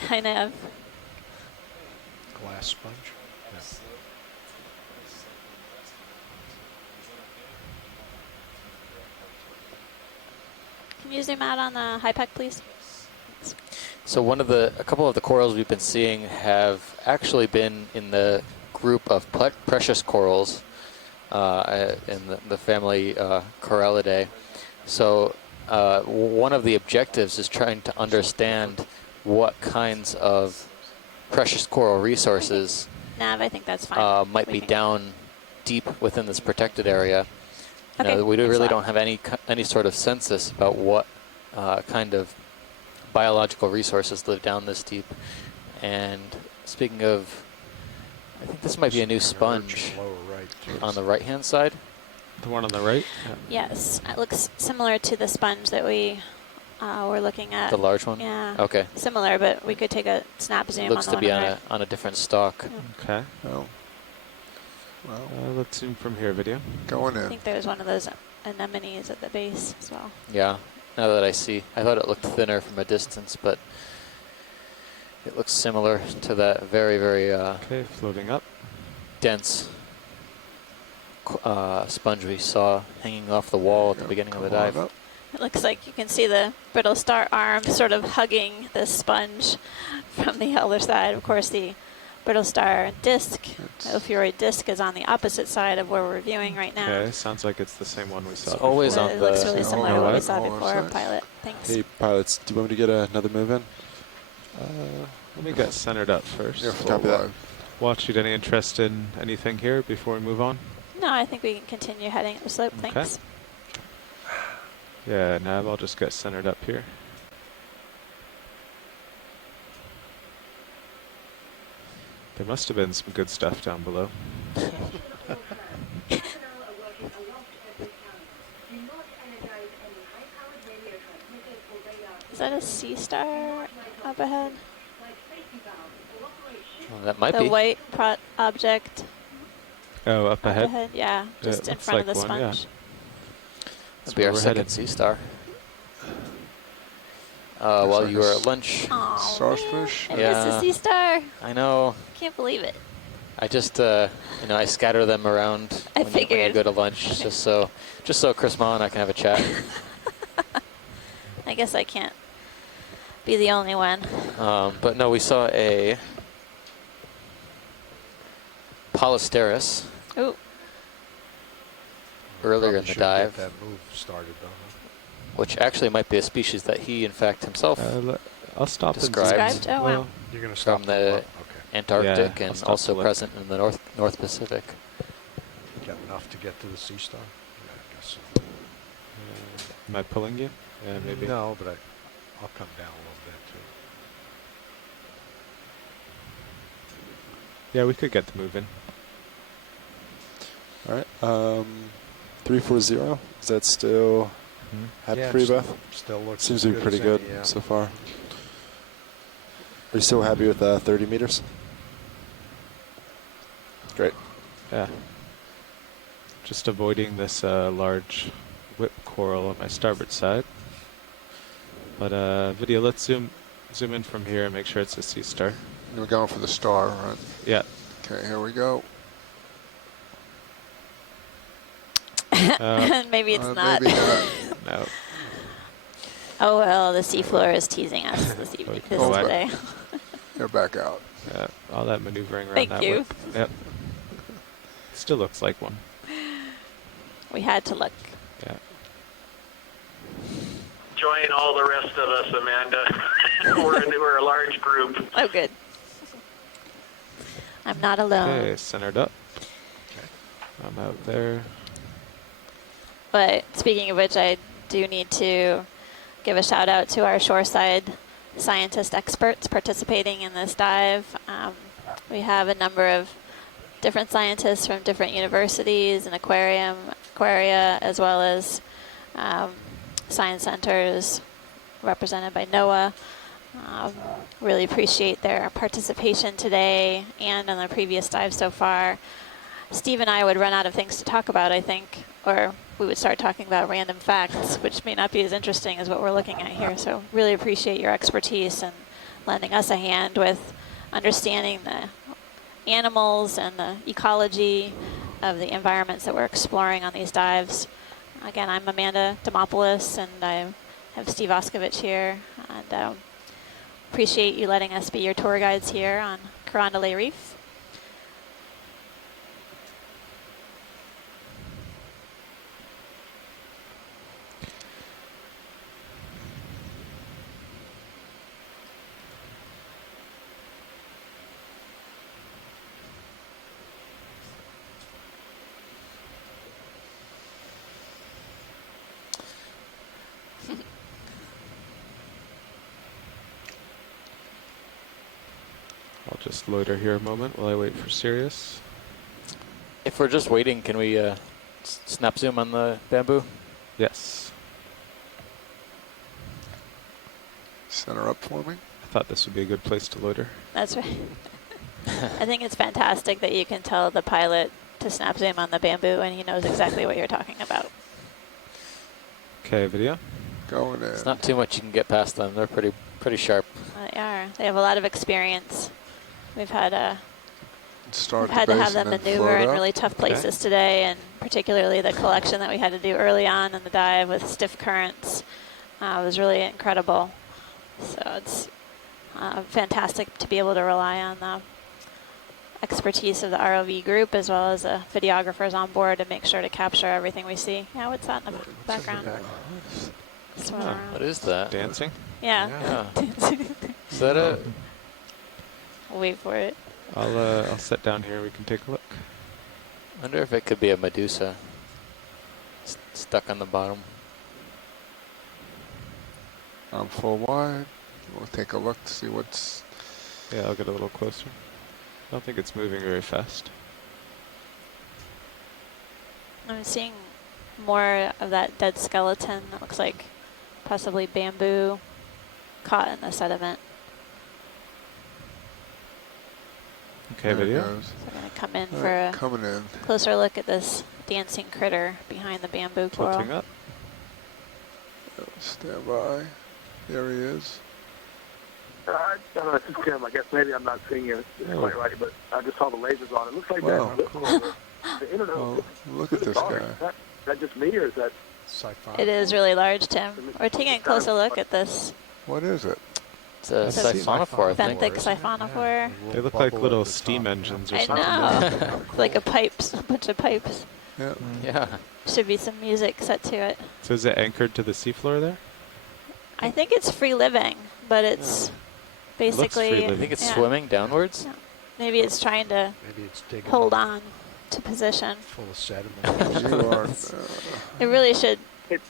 I know. Glass sponge? Yeah. Can you zoom out on the high pack, please? So a couple of the corals we've been seeing have actually been in the group of precious corals in the family Corallidae. So one of the objectives is trying to understand what kinds of precious coral resources Nav, I think that's fine. might be down deep within this protected area. Okay, We really don't have any sort of census about what kind of biological resources live down this deep. And speaking of, I think this might be a new sponge on the right-hand side. The one on the right? Yes, it looks similar to the sponge that we were looking at. The large one? Yeah. Okay. Similar, but we could take a snap zoom Looks on the to be one on the right. on a different stalk. Okay. Well, let's zoom from here, video. Going I in. think there's one of those anemones at the base as well. Yeah, now that I see. I thought it looked thinner from a distance, but it looks similar to that very, very floating up. dense sponge we saw hanging off the wall at the beginning of the dive. It looks like you can see the brittle star arm sort of hugging the sponge from the other side. Of course, the brittle star disk. The ophiuroid disk is on the opposite side of where we're viewing right now. Okay, sounds like it's the same one we saw It's always before. on It the... looks really similar to what we saw Hold on a before, sec. pilot. Thanks. Hey, pilots, do you want me to get another move in? Let me get centered up first. Yeah, copy that. Watch, you any interest in anything here before we move on? No, I think we can continue heading up the slope. Okay. Thanks. Yeah, Nav, I'll just get centered up here. There must have been some good stuff down below. Is that a sea star up ahead? Well, that might the be. white object. Oh, up ahead? Yeah, just in looks front of like the one, sponge. yeah. That'll be our second sea star. While you were at lunch. Starfish? I missed a sea star. I know. Can't believe it. I just, you know, I scatter them around I when you figured. go to lunch, just so Chris Ma and I can have a chat. I guess I can't be the only one. But no, we saw a Polistarius Ooh. earlier Probably in the should dive, Get that move started, though. which actually might be a species that he, in fact, himself I'll stop and Described? Oh, wow. You're going to stop from the Antarctic Yeah, I'll and stop also to look. present in the North Pacific. Get enough to get to the sea star? Yeah, I guess so. Am I pulling you? Yeah, maybe. No, but I'll come down a little bit, too. Yeah, we could get the move in. All right. 340. Is that still happy Yeah, for you, still- Beth? still looks Seems as to be good pretty as good any, yeah. so far. Are you still happy with 30 meters? Great. Yeah. Just avoiding this large whip coral on my starboard side. But video, let's zoom in from here and make sure it's a sea star. We're going for the star, right? Yeah. Okay, here we go. Maybe it's not. Maybe not. No. Oh well, the seafloor is teasing us this evening, today. They're back out. Yeah, all that maneuvering around Thank that you. whip. Yep. Still looks like one. We had to look. Yeah. Join all the rest of us, Amanda. we're a large group. Oh, good. I'm not alone. Okay, centered up. I'm out there. But speaking of which, I do need to give a shout out to our shoreside scientist experts participating in this dive. We have a number of different scientists from different universities and aquaria, as well as science centers represented by NOAA. Really appreciate their participation today and on the previous dive so far. Steve and I would run out of things to talk about, I think, or we would start talking about random facts, which may not be as interesting as what we're looking at here. So really appreciate your expertise and lending us a hand with understanding the animals and the ecology of the environments that we're exploring on these dives. Again, I'm Amanda Demopoulos, and I have Steve Oskovich here. And appreciate you letting us be your tour guides here on Carndelet Reef. I'll just loiter here a moment while I wait for Sirius. If we're just waiting, can we snap zoom on the bamboo? Yes. Center up for me. I thought this would be a good place to loiter. That's right. I think it's fantastic that you can tell the pilot to snap zoom on the bamboo and he knows exactly what you're talking about. Okay, video. Going in. It's not too much you can get past them. They're pretty sharp. They are. They have a lot of experience. We've had Start we've had to the have base them and then maneuver float in up. really tough places today, and particularly the collection that we had to do early on in the dive with stiff currents was really incredible. So it's fantastic to be able to rely on expertise of the ROV group as well as the videographers on board to make sure to capture everything we see. Yeah, what's that in the background? Swimming around. What is that? Dancing? Yeah. Dancing. Is that a... Wait for it. I'll sit down here. We can take a look. I wonder if it could be a Medusa stuck on the bottom. I'm full wide. We'll take a look to see what's... Yeah, I'll get a little closer. I don't think it's moving very fast. I'm seeing more of that dead skeleton that looks like possibly bamboo caught in the sediment. Okay, video. So we're going to come in for a coming in. closer look at this dancing critter behind the bamboo coral. Tilting up. Stand by. There he is. I don't know, this is Tim. I guess maybe I'm not seeing it quite right, but I just saw the lasers on it. It looks like the internet. Well, look at this guy. Is that just me, or is that... It is really large, Tim. We're taking a closer look at this. What is it? It's a siphonophore, I think. Benthic siphonophore. They look like little steam engines or something. I know. Like a bunch of pipes. Yeah. Yeah. Should be some music set to it. So is it anchored to the seafloor there? I think it's free living, but it's basically... I think it's swimming downwards. Yeah. Maybe it's trying to hold on to position. Full of sediment. It really should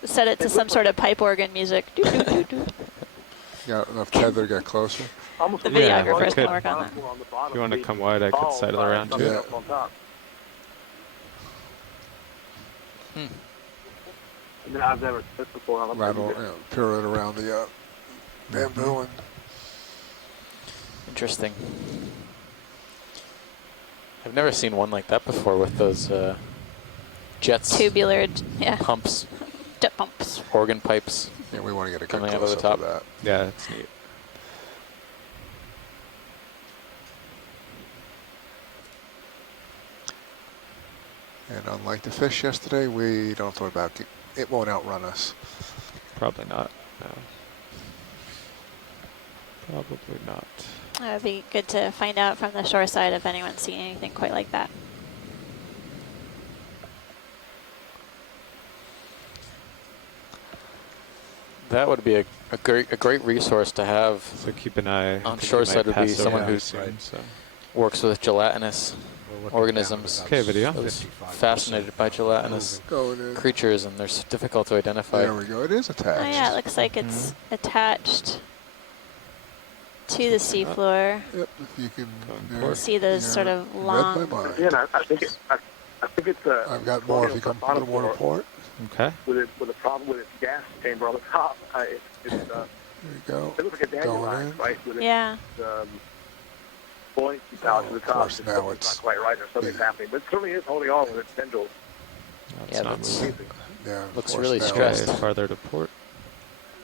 set it to some sort of pipe organ music. Doo, doo, doo, doo. Got enough tether to get closer? The videographers can work on that. If you want to come wide, I could sidle around to it. No, I've never seen this before. Rattle, pirouette around the bamboo and... Interesting. I've never seen one like that before with those jets. Tubular, pumps. Jet pumps. Organ pipes. Yeah, we want to get a coming good out of the close-up top. of that. Yeah, that's neat. And unlike the fish yesterday, we don't have to worry about it. It won't outrun us. Probably not. No. Probably not. It would be good to find out from the shore side if anyone's seen anything quite like that. That would be a great resource to have. So keep an eye on shoreside. Would be someone who works with gelatinous organisms. Okay, video. Who's fascinated by gelatinous creatures, and they're difficult to identify. There we go. It is attached. Oh yeah, it looks like it's attached to the seafloor. Yep, you can see those sort of long. Yeah, I think it's a... I've got more if you come to the water port. Okay. With a problem with its gas chamber on the top. There you go. It looks like a dandelion, right? With yeah. Its buoyancy power to the top. Of course, now it's not quite right. There's something happening, but it certainly is holding on with its tendrils. Yeah, that's looks really Okay, stressed. farther to port.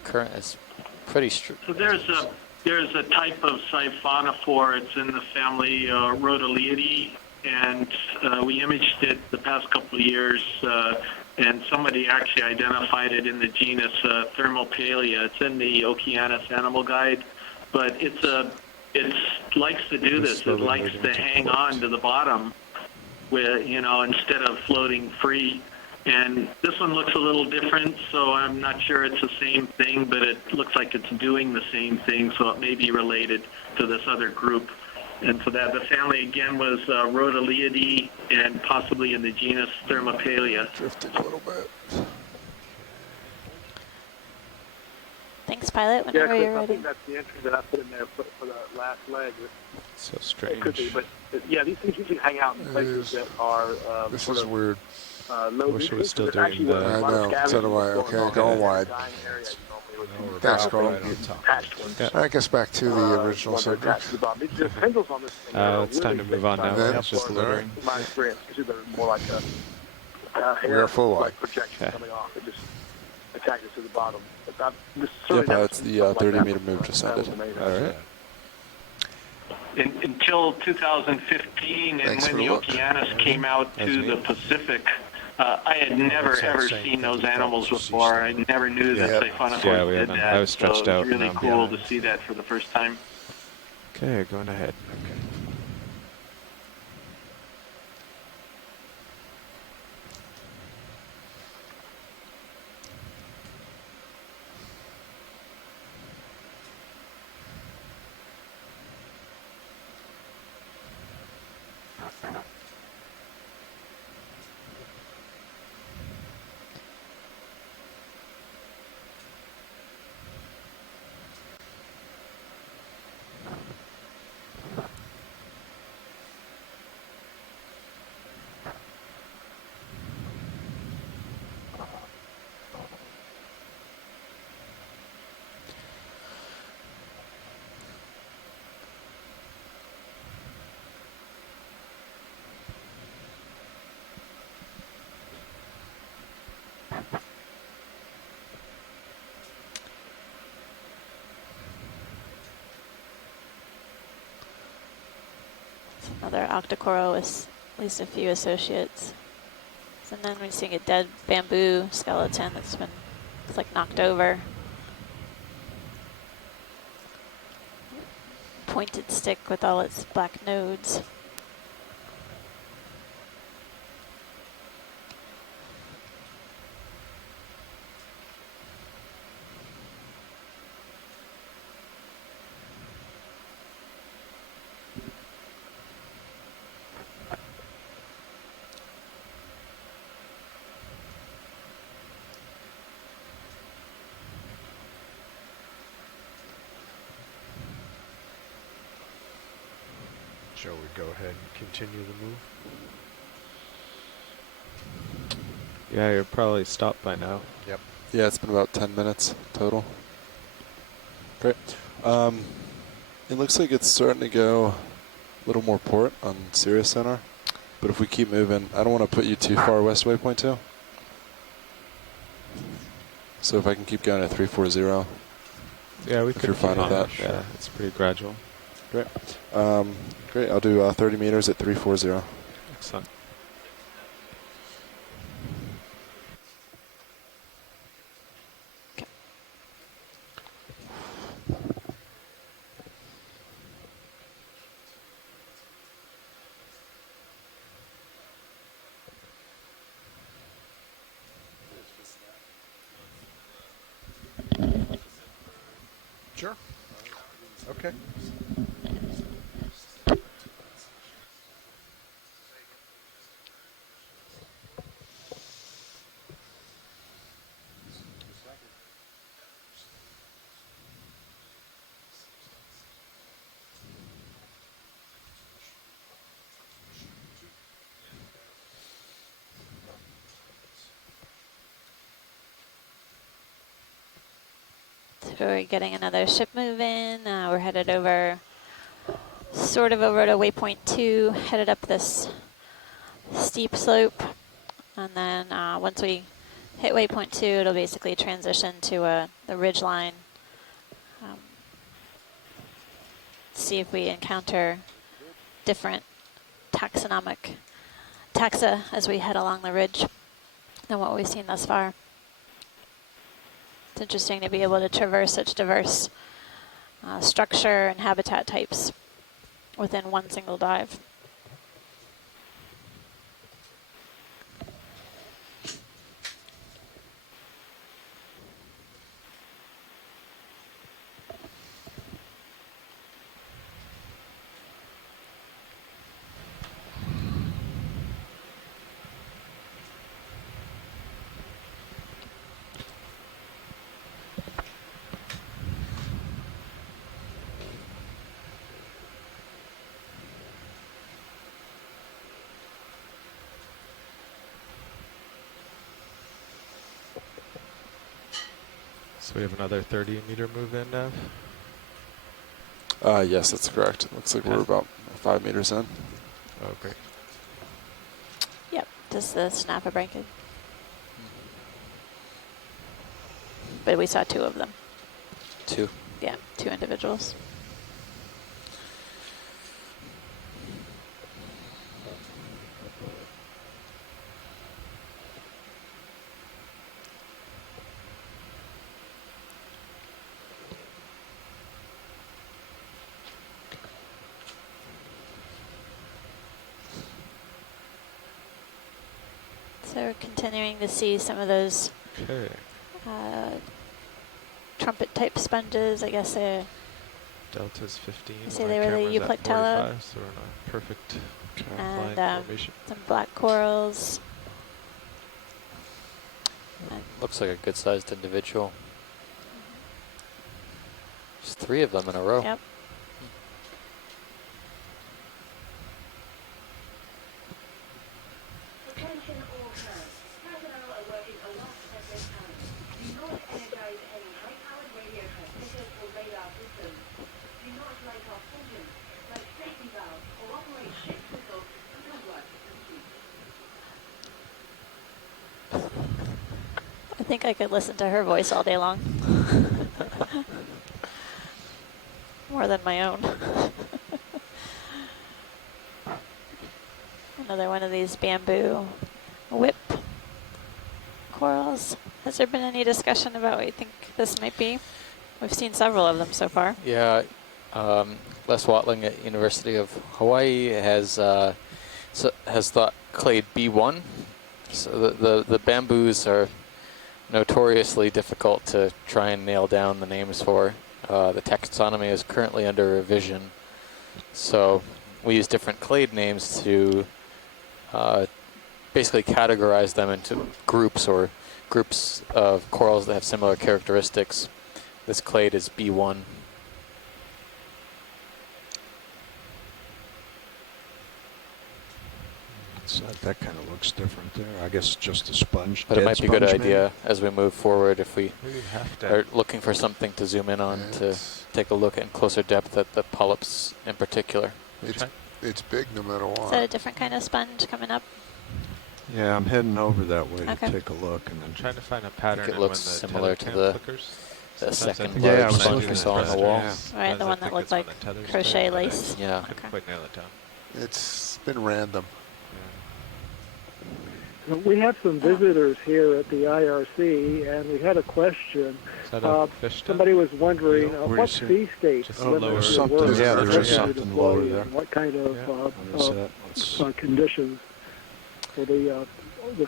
Current is pretty strict. So there's a type of siphonophore. It's in the family Rhodoliidae, and we imaged it the past couple of years, and somebody actually identified it in the genus Thermopalia. It's in the Okeanos Animal Guide, but it likes to do this. It likes to hang on to the bottom, with instead of floating free. And this one looks a little different, so I'm not sure it's the same thing, but it looks like it's doing the same thing, so it may be related to this other group. And so that the family again was Rhodoliidae and possibly in the genus Thermopalia. Drifting a little bit. Thanks, pilot. Whenever you're I ready. think that's the entry that I put in there for the last leg. So strange. It could be, but yeah, these things usually hang out in places that are This is weird. Low. I wish it was still doing the... I know. So do I. Okay, going wide. That's going. I guess back to the original subject. It's time to move on now. It's just loitering. My experience, they're more like a We are full wide. projection coming off. It just attaches to the bottom. Yep, that's the 30-meter move just ended. All right. Until 2015, and when the Okeanos came out to the Pacific, I had never ever seen those animals before. I never knew that siphonophores did that. I was stretched so out. It was really cool to see that for the first time. Okay, going ahead. Another octocoral with at least a few associates. And then we're seeing a dead bamboo skeleton that's been, it's like knocked over. Pointed stick with all its black nodes. Shall we go ahead and continue the move? Yeah, you're probably stopped by now. Yep. Yeah, it's been about 10 minutes total. Great. It looks like it's starting to go a little more port on Sirius Center. But if we keep moving, I don't want to put you too far west waypoint 2. So if I can keep going at 340. Yeah, we if could. You're fine with that. Sure. Yeah, it's pretty gradual. Great. Great. I'll do 30 meters at 340. Excellent. Sure. Okay. So we're getting another ship moving. We're headed over, sort of over to waypoint 2, headed up this steep slope. And then once we hit waypoint 2, it'll basically transition to the ridge line. See if we encounter different taxa as we head along the ridge than what we've seen thus far. It's interesting to be able to traverse such diverse structure and habitat types within one single dive. So we have another 30-meter move in now? Yes, that's correct. Looks like we're about 5 meters in. Oh, great. Yep, just the snapper blanket. But we saw 2 of them. 2? Yeah, 2 individuals. So we're continuing to see some of those trumpet-type sponges. I guess they're Delta's 15. I say they were the Euplectella. So we're in a perfect And formation. some black corals. Looks like a good-sized individual. There's 3 of them in a row. Yep. I think I could listen to her voice all day long. More than my own. another one of these bamboo whip corals. Has there been any discussion about what you think this might be? We've seen several of them so far. Yeah, Les Watling at University of Hawaii has thought clade B1. So the bamboos are notoriously difficult to try and nail down the names for. The taxonomy is currently under revision, so we use different clade names to basically categorize them into groups or groups of corals that have similar characteristics. This clade is B1. That kind of looks different there. I guess just a sponge. But it might be a good idea as we move forward if we have to are looking for something to zoom in on to take a look in closer depth at the polyps in particular. It's big no matter what. Is that a different kind of sponge coming up? Yeah, I'm heading over that way Okay. to take a look. And then Trying to find a pattern. It looks when the similar to tether the cam flickers. second Yeah, large sponge we saw on the wall. Right, the one that looked like crochet lace. Yeah. I couldn't quite nail it down. It's been random. We have some visitors here at the IRC, and we had a question. Somebody was wondering what sea state limits your work, especially deploy, and what kind of conditions for the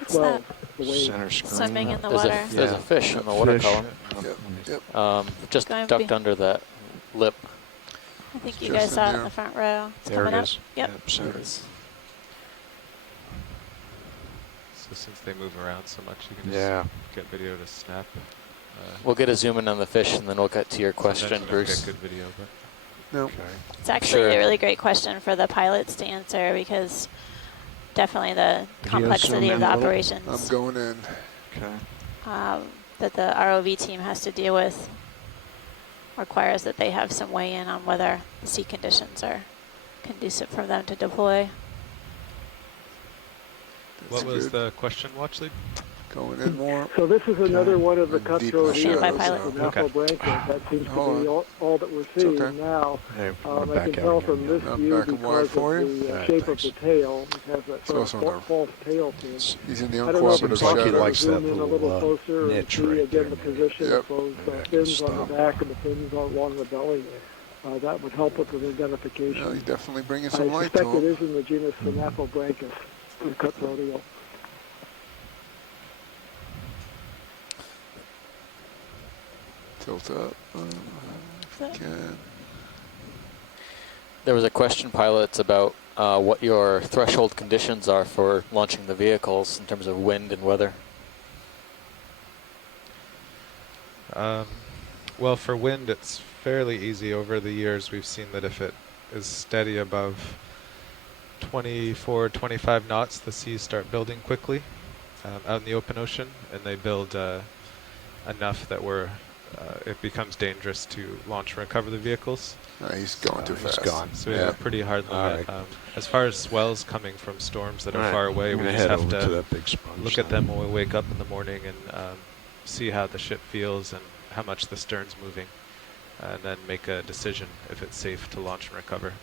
swell, the waves. center screen. Swimming in the water. There's a fish in the water column. Just Going ducked under that lip. I think you guys saw it in the front row. It's There coming it up. is. Yep. So it is. So since they move around so much, you can just get video to snap. We'll get a zoom in on the fish, and then we'll get to your question, Bruce. Get good video, but no. It's actually a really great question for the pilots to answer because definitely the complexity of the operations I'm going in. that the ROV team has to deal with requires that they have some weigh in on whether the sea conditions are conducive for them to deploy. What was the question, Watch Lead? Going in more. So this is another one of the cutthroat eels, by the pilot. Naphobranchus. That seems to be all that we're seeing now. I can tell from this view because of the shape of the tail. It has that sort of false tail fin. He's in the I don't know if uncooperative you shadow. can likes that zoom in a little closer and niche see right again the position of those fins on the stop. back and the fins along the belly. That would help with the identification. No, he's definitely bringing I some light to suspect it him. is in the genus Naphobranchus, the cutthroat eel. Tilt up. Again. There was a question, pilots, about what your threshold conditions are for launching the vehicles in terms of wind and weather. Well, for wind, it's fairly easy. Over the years, we've seen that if it is steady above 24, 25 knots, the seas start building quickly out in the open ocean, and they build enough that it becomes dangerous to launch and recover the vehicles. He's going too fast. He's gone. So we have a pretty hard limit. As far as swells coming from storms that are far away, we just have to look at them when we wake up in the morning and see how the ship feels and how much the stern's moving, and then make a decision if it's safe to launch and recover.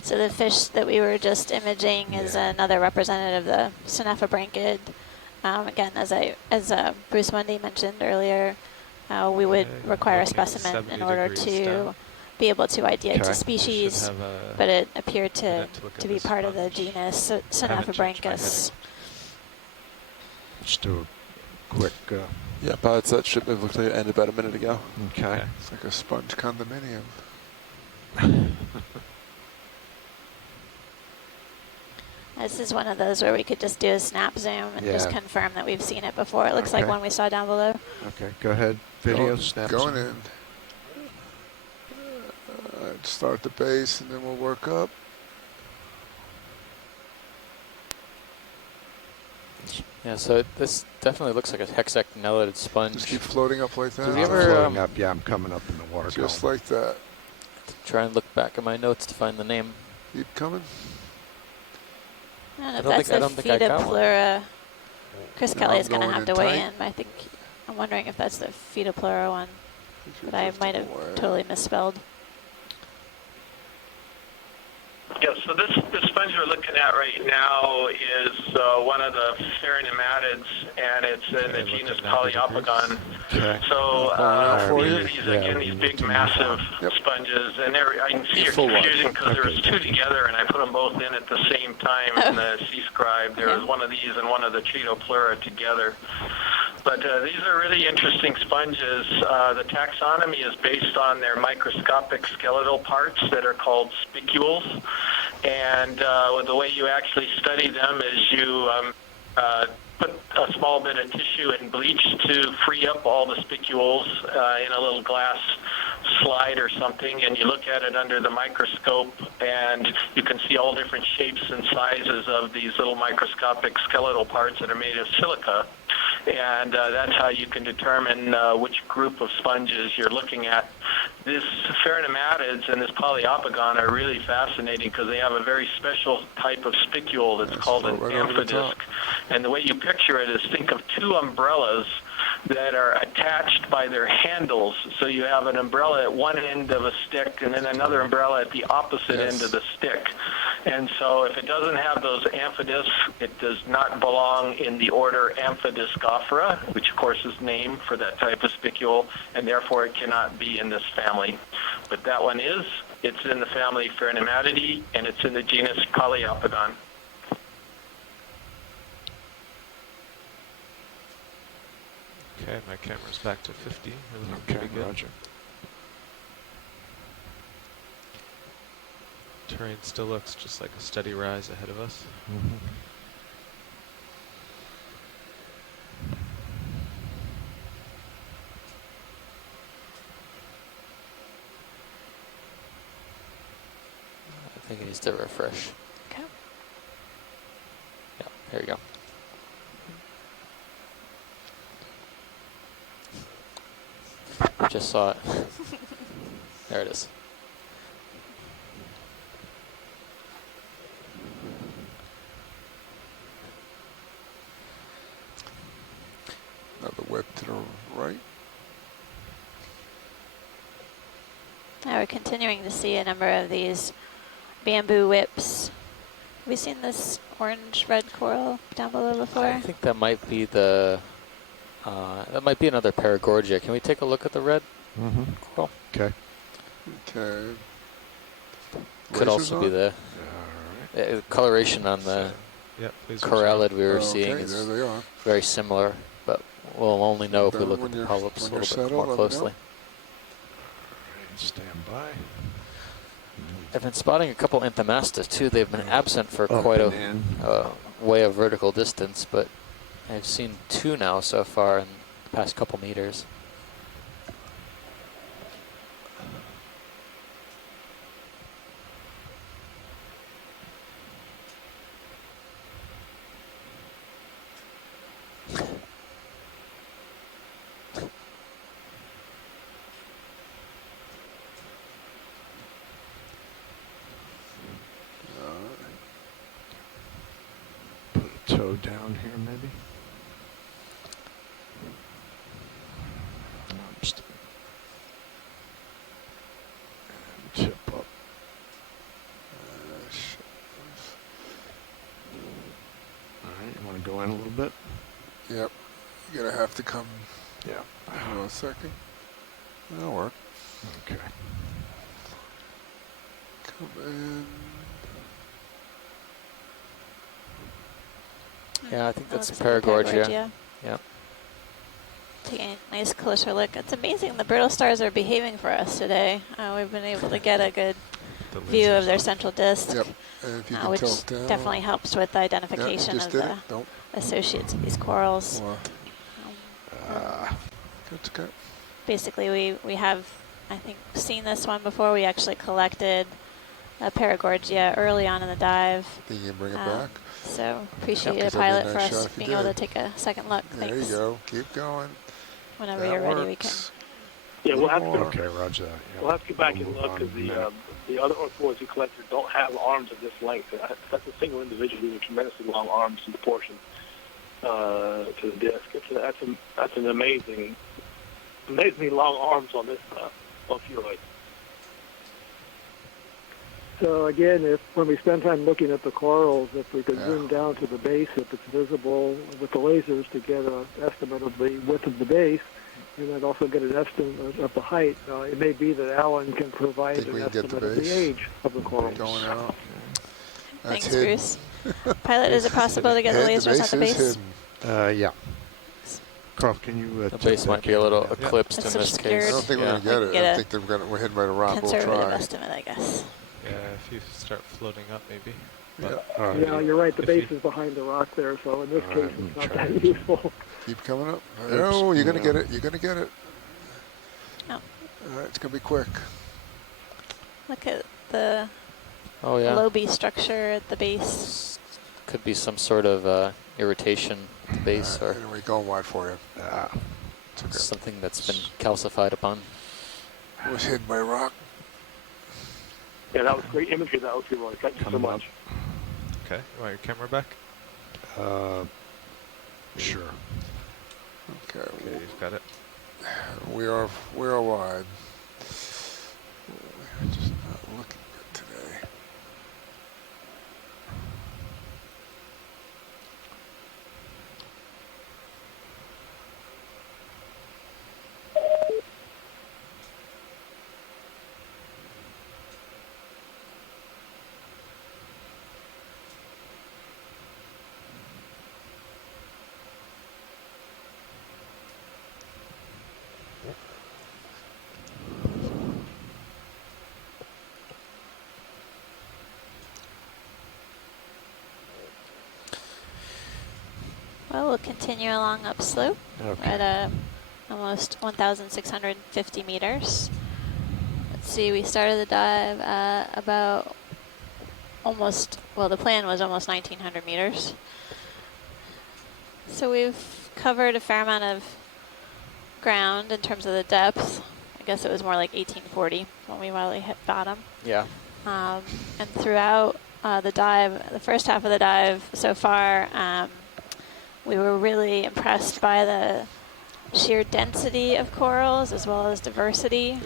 So the fish that we were just imaging is another representative of the Naphobranchid. Again, as Bruce Mundy mentioned earlier, we would require a specimen in order to be able to ID it to species, but it appeared to be part of the genus Naphobranchus. Just do a quick... yeah, pilots, that ship looked like it ended about a minute ago. Okay. It's like a sponge condominium. This is one of those where we could just do a snap zoom and just confirm that we've seen it before. It looks like one we saw down below. Okay, go ahead. Video snap Going zoom. in. Start the base and then we'll work up. Yeah, so this definitely looks like a hexactinellid sponge. Just keep floating up like that. Did we ever floating up? Yeah, I'm coming up in the water. Just like that. Try and look back at my notes to find the name. Keep coming. I don't know if that's the Fetopleura. Chris Kelly is going to have to weigh in. I'm wondering if that's the Fetopleura one that I might have totally misspelled. Yeah, so this sponge we're looking at right now is one of the pharonematids, and it's in the genus Poliopogon. Okay. So for these you. are these, again, these big, massive sponges, and I can see your confusion because there was two together, and I put them both in at the same time in the C-scribe. There was one of these and one of the Tritopleura together. But these are really interesting sponges. The taxonomy is based on their microscopic skeletal parts that are called spicules. And the way you actually study them is you put a small bit of tissue and bleach to free up all the spicules in a little glass slide or something, and you look at it under the microscope, and you can see all different shapes and sizes of these little microscopic skeletal parts that are made of silica. And that's how you can determine which group of sponges you're looking at. This pharonematids and this Poliopogon are really fascinating because they have a very special type of spicule that's called an amphidisc. And the way you picture it is think of two umbrellas that are attached by their handles. So you have an umbrella at one end of a stick and then another umbrella at the opposite end of the stick. And so if it doesn't have those amphidiscs, it does not belong in the order Amphidiscophora, which of course is named for that type of spicule, and therefore it cannot be in this family. But that one is. It's in the family Pharonematidae, and it's in the genus Poliopogon. Okay, my camera's back to 50. We're looking pretty good. Roger. Terrain still looks just like a steady rise ahead of us. I think it needs to refresh. Okay. Yeah, there you go. Just saw it. There it is. Another web to the right. Now we're continuing to see a number of these bamboo whips. Have we seen this orange-red coral down below before? I think that might be the. That might be another Paragorgia. Can we take a look at the red coral? Okay. Okay. Could also be the coloration on the corallid we were seeing is very similar, but we'll only know if we look at the polyps a little bit more closely. Stand by. I've been spotting a couple Anthomastas too. They've been absent for quite a way of vertical distance, but I've seen two now so far in the past couple meters. Put a toe down here, maybe. And tip up. All right, you want to go in a little bit? Yep. You're going to have to come. Yeah. Hold on a second. That'll work. Okay. Come in. Yeah, I think that's looks like a Paragorgia. Yeah. Taking a nice closer look. It's amazing the brittle stars are behaving for us today. We've been able to get a good view of their central disk, Yep. And if you can which tilt down. definitely helps with the identification of the associates of these corals. Good, good. Basically, we have, I think, seen this one before. We actually collected a Paragorgia early on in the dive. Think you can bring it back? So appreciate a That'd be pilot a for nice us shot if you being able to did. take a second look. There Thanks. you go. Keep going. Whenever That you're ready, we works. can. Yeah, we'll have to. Okay, roger that. Yeah. We'll have to get back and look because the other orthopores we collected don't have arms of this length. That's a single individual with tremendously long arms in proportion to the disc. That's an amazingly long arms on this ophiuroid. So again, when we spend time looking at the corals, if we could zoom down to the base, if it's visible with the lasers, to get an estimate of the width of the base, and then also get an estimate of the height. It may be that Alan can provide an estimate of the age of the corals. Going out. Thanks, Bruce. Pilot, is it possible to get the lasers at the base? Yeah. Carl, can you the base might be a little eclipsed in this case. I don't think we're going to get it. I think we're hidden by the rock. We'll try. Estimate, I guess. Yeah, if you start floating up, maybe. Yeah, you're right. The base is behind the rock there, so in this case, it's not that useful. Keep coming up. Oh, you're going to get it. You're going to get it. Oh. All right, it's going to be quick. Look at the lobe structure at the base. Could be some sort of irritation at the base, or anyway, going wide for you. It's okay. Something that's been calcified upon. It was hidden by a rock. Yeah, that was great imagery, though, Roy. Thank you so much. Okay, you want your camera back? Sure. Okay, you've got it. We are wide. We're just not looking good today. Well, we'll continue along upslope at almost 1,650 meters. Let's see, we started the dive at about the plan was almost 1,900 meters. So we've covered a fair amount of ground in terms of the depth. I guess it was more like 1840 when we finally hit bottom. Yeah. And throughout the dive, the first half of the dive so far, we were really impressed by the sheer density of corals as well as diversity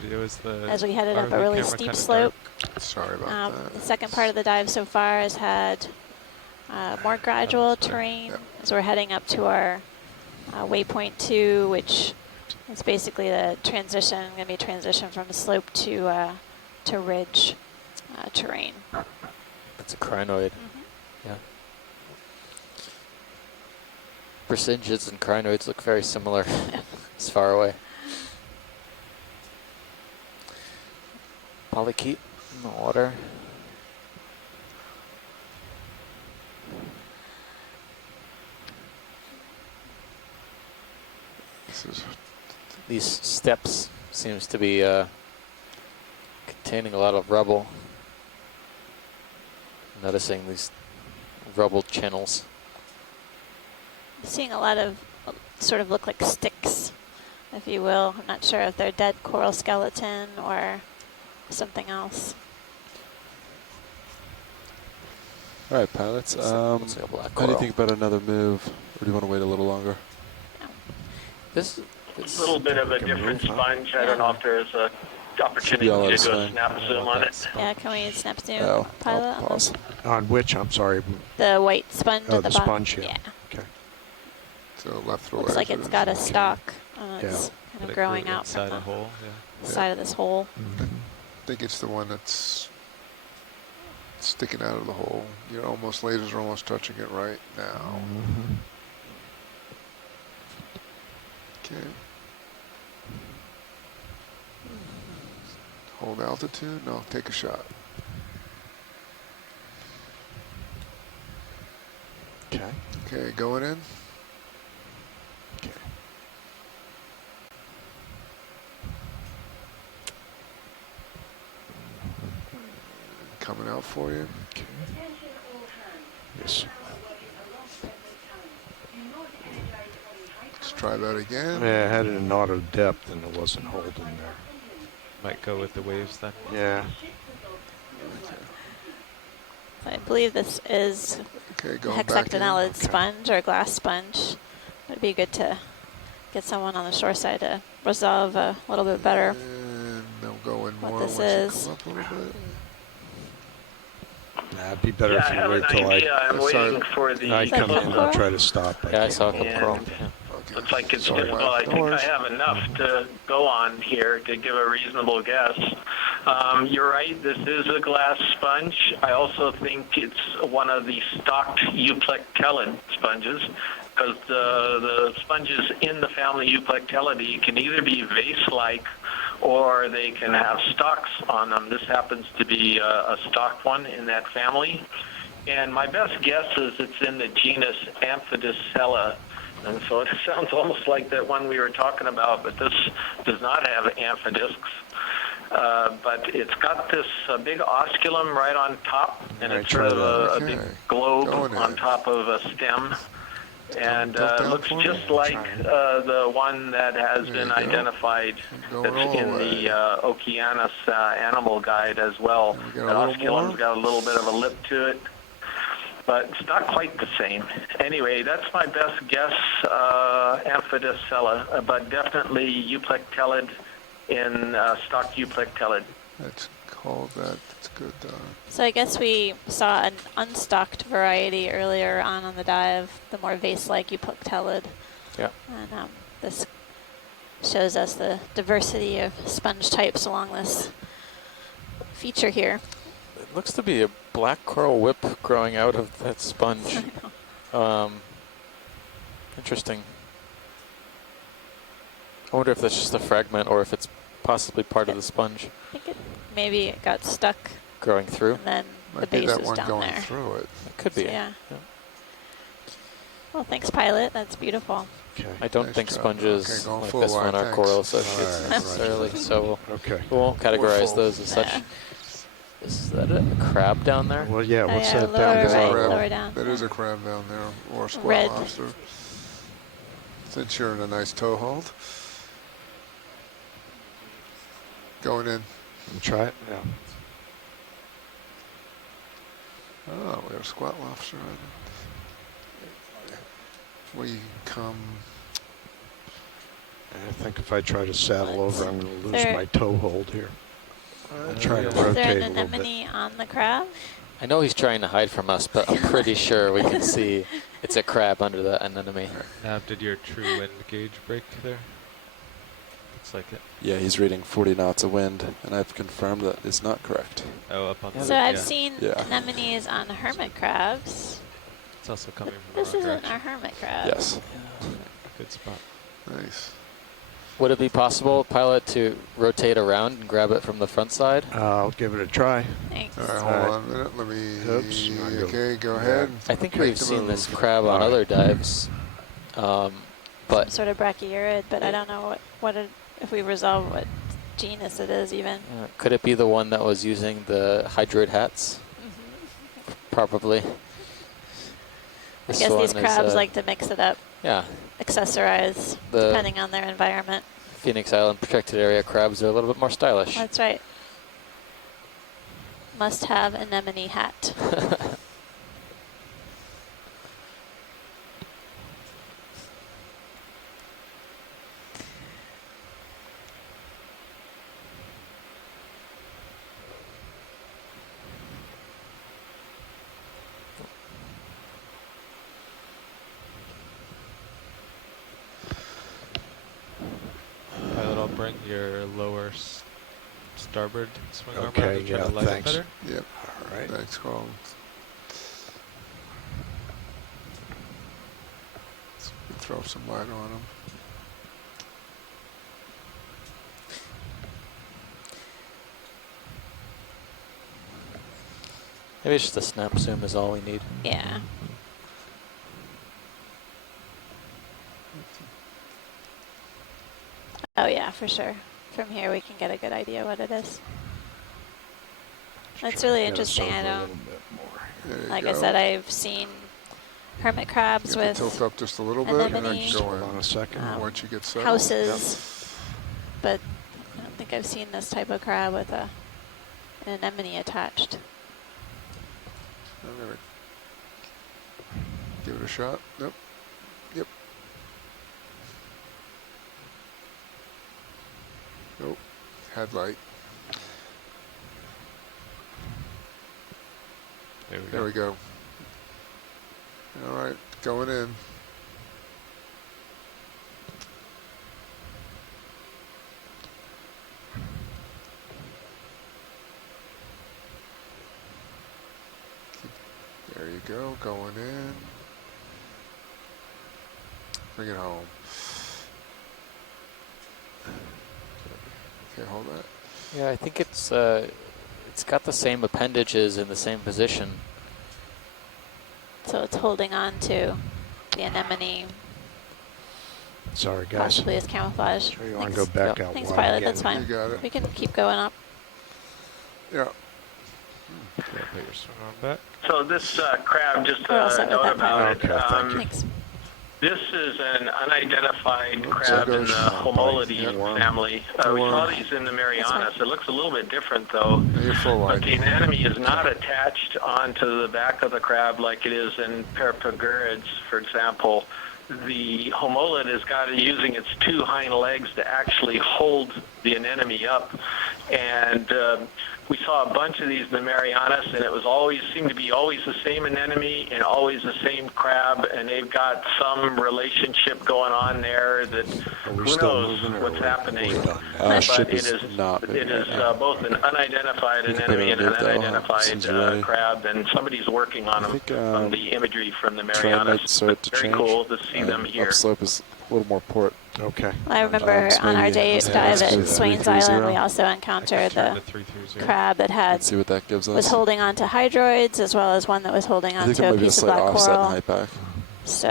as we headed up a really steep slope. Sorry about that. The second part of the dive so far has had more gradual terrain as we're heading up to our waypoint 2, which is basically the transition, going to be a transition from slope to ridge terrain. That's a crinoid. Yeah. Persingids and crinoids look very similar. It's far away. Polychaete in the water. These steps seems to be containing a lot of rubble. Noticing these rubble channels. Seeing a lot of sort of look like sticks, if you will. I'm not sure if they're dead coral skeleton or something else. All right, pilots. How do you think about another move, or do you want to wait a little longer? This It's a little bit of a different sponge. I don't know if there's a opportunity to do a snap zoom on it. Yeah, can we snap zoom, pilot? Pause. On which? I'm sorry. The white sponge at the bottom. Sponge, yeah. Okay. So left to Looks like it's got a stalk. It's kind of growing out from inside a hole. the side of this hole. I think it's the one that's sticking out of the hole. Lasers are almost touching it right now. Okay. Hold altitude? No, take a shot. Okay. Okay, going in. Okay. Coming out for you. Okay. Yes. Let's try that again. Yeah, I had it in auto depth and it wasn't holding there. Might go with the waves then. Yeah. So I believe this is a hexactinellid sponge or glass sponge. It would be good to get someone on the shore side to resolve a little bit better And they'll go in what more this once is. you come up a little bit. It'd be better if you wait till I'm waiting for the I come in. I'll try to stop. Yeah, I saw a couple And coral. looks like it's just, well, I think I have enough to go on here to give a reasonable guess. You're right, this is a glass sponge. I also think it's one of the stocked euplectellid sponges, because the sponges in the family Euplectellidae can either be vase-like or they can have stalks on them. This happens to be a stalked one in that family. And my best guess is it's in the genus Amphidicella. And so it sounds almost like that one we were talking about, but this does not have amphidiscs. But it's got this big osculum right on top, and it's sort of a big globe on top of a stem. And it looks just like the one that has been identified that's in the Okeanos animal guide as well. The osculum's got a little bit of a lip to it, but it's not quite the same. Anyway, that's my best guess, Amphidicella, but definitely euplectellid in stocked euplectellid. Let's call that. That's good. So I guess we saw an unstocked variety earlier on the dive, the more vase-like euplectellid. Yeah. And this shows us the diversity of sponge types along this feature here. It looks to be a black coral whip growing out of that sponge. Interesting. I wonder if that's just a fragment or if it's possibly part of the sponge. I think maybe it got stuck. Growing through? And then Might the be base that is one down going there. through it. It could be. So, yeah. Well, thanks, Pilot. That's beautiful. Okay. I don't Nice think job. sponges Okay, going like full this line, one are thanks. coral associates All right, necessarily, so Okay. we won't categorize full. those as such. Is that a crab down there? Well, yeah. What's yeah, that lower down right, there? lower down. That is a crab down there, or a squat Red. lobster. Since you're in a nice toe hold. Going in. Try it. Yeah. Oh, we have squat lobster on it. We come. I think if I try to saddle over, I'm going to lose There- my toe hold here. I'll try to Is there rotate an a little bit. anemone on the crab? I know he's trying to hide from us, but I'm pretty sure we can see it's a crab under the anemone. Nav, did your true wind gauge break there? Looks like it. Yeah, he's reading 40 knots of wind, and I've confirmed that is not correct. Oh, up on the So I've yeah. seen Yeah. anemones on hermit crabs. It's also coming from This the wrong isn't direction. our hermit crab. Yes. Good spot. Nice. Would it be possible, Pilot, to rotate around and grab it from the front side? I'll give it a try. Thanks. All right, hold on a minute. Let me. Oops. Okay, go ahead. I think Make we've the seen this move. crab on other dives, Some but sort of brachiorid, but I don't know if we resolve what genus it is even. could it be the one that was using the hydroid hats? Probably. I This guess these one is, crabs like to mix it up, Yeah, accessorize, The- depending on their environment. Phoenix Island protected area crabs are a little bit more stylish. That's right. Must have anemone hat. Pilot, I'll bring your lower starboard swing arm Okay, around to try yeah, to light thanks. it better. Yep. All right. Thanks, Carl. Throw some light on them. Maybe it's just a snap zoom is all we need. Yeah. Oh yeah, for sure. From here we can get a good idea what it is. That's really Get us interesting. over I a don't, little bit more. There you like go. I said, I've seen hermit crabs If you with tilt up just a little bit, and then anemone go Hold on a second. once you get settled. houses, but I don't think I've seen this type of crab with an anemone attached. I'm gonna give it a shot. Nope. Yep. Nope. Headlight. There we go. All right, going in. There you go, going in. Bring it home. Okay, hold that. Yeah, I think it's got the same appendages in the same position. So it's holding on to the anemone. Sorry, guys. Possibly as camouflage. Sure you want to go back out Thanks, wide pilot. again. That's fine. You got it. We can keep going up. Yeah. Put your swing arm back. So this crab, just We're all a set with note that, about pilot. it. Thanks. This is an unidentified crab in the Homolidae family. We saw these in the Marianas. It looks a little bit different, though. But the anemone is not attached onto the back of the crab like it is in Parapagurids, for example. The homolid has got it using its two hind legs to actually hold the anemone up. And we saw a bunch of these in the Marianas, and it was seemed to be always the same anemone and always the same crab, and they've got some relationship going on there that who knows what's happening. But it is both an unidentified anemone and an unidentified crab, and somebody's working on them from the imagery from the Marianas. Very cool to see them here. Upslope is a little more port. Okay. I remember on our dive at Swains Island, we also encountered the crab that had see what that gives us. was holding on to hydroids, as well as one that was holding on to a piece of black coral. So,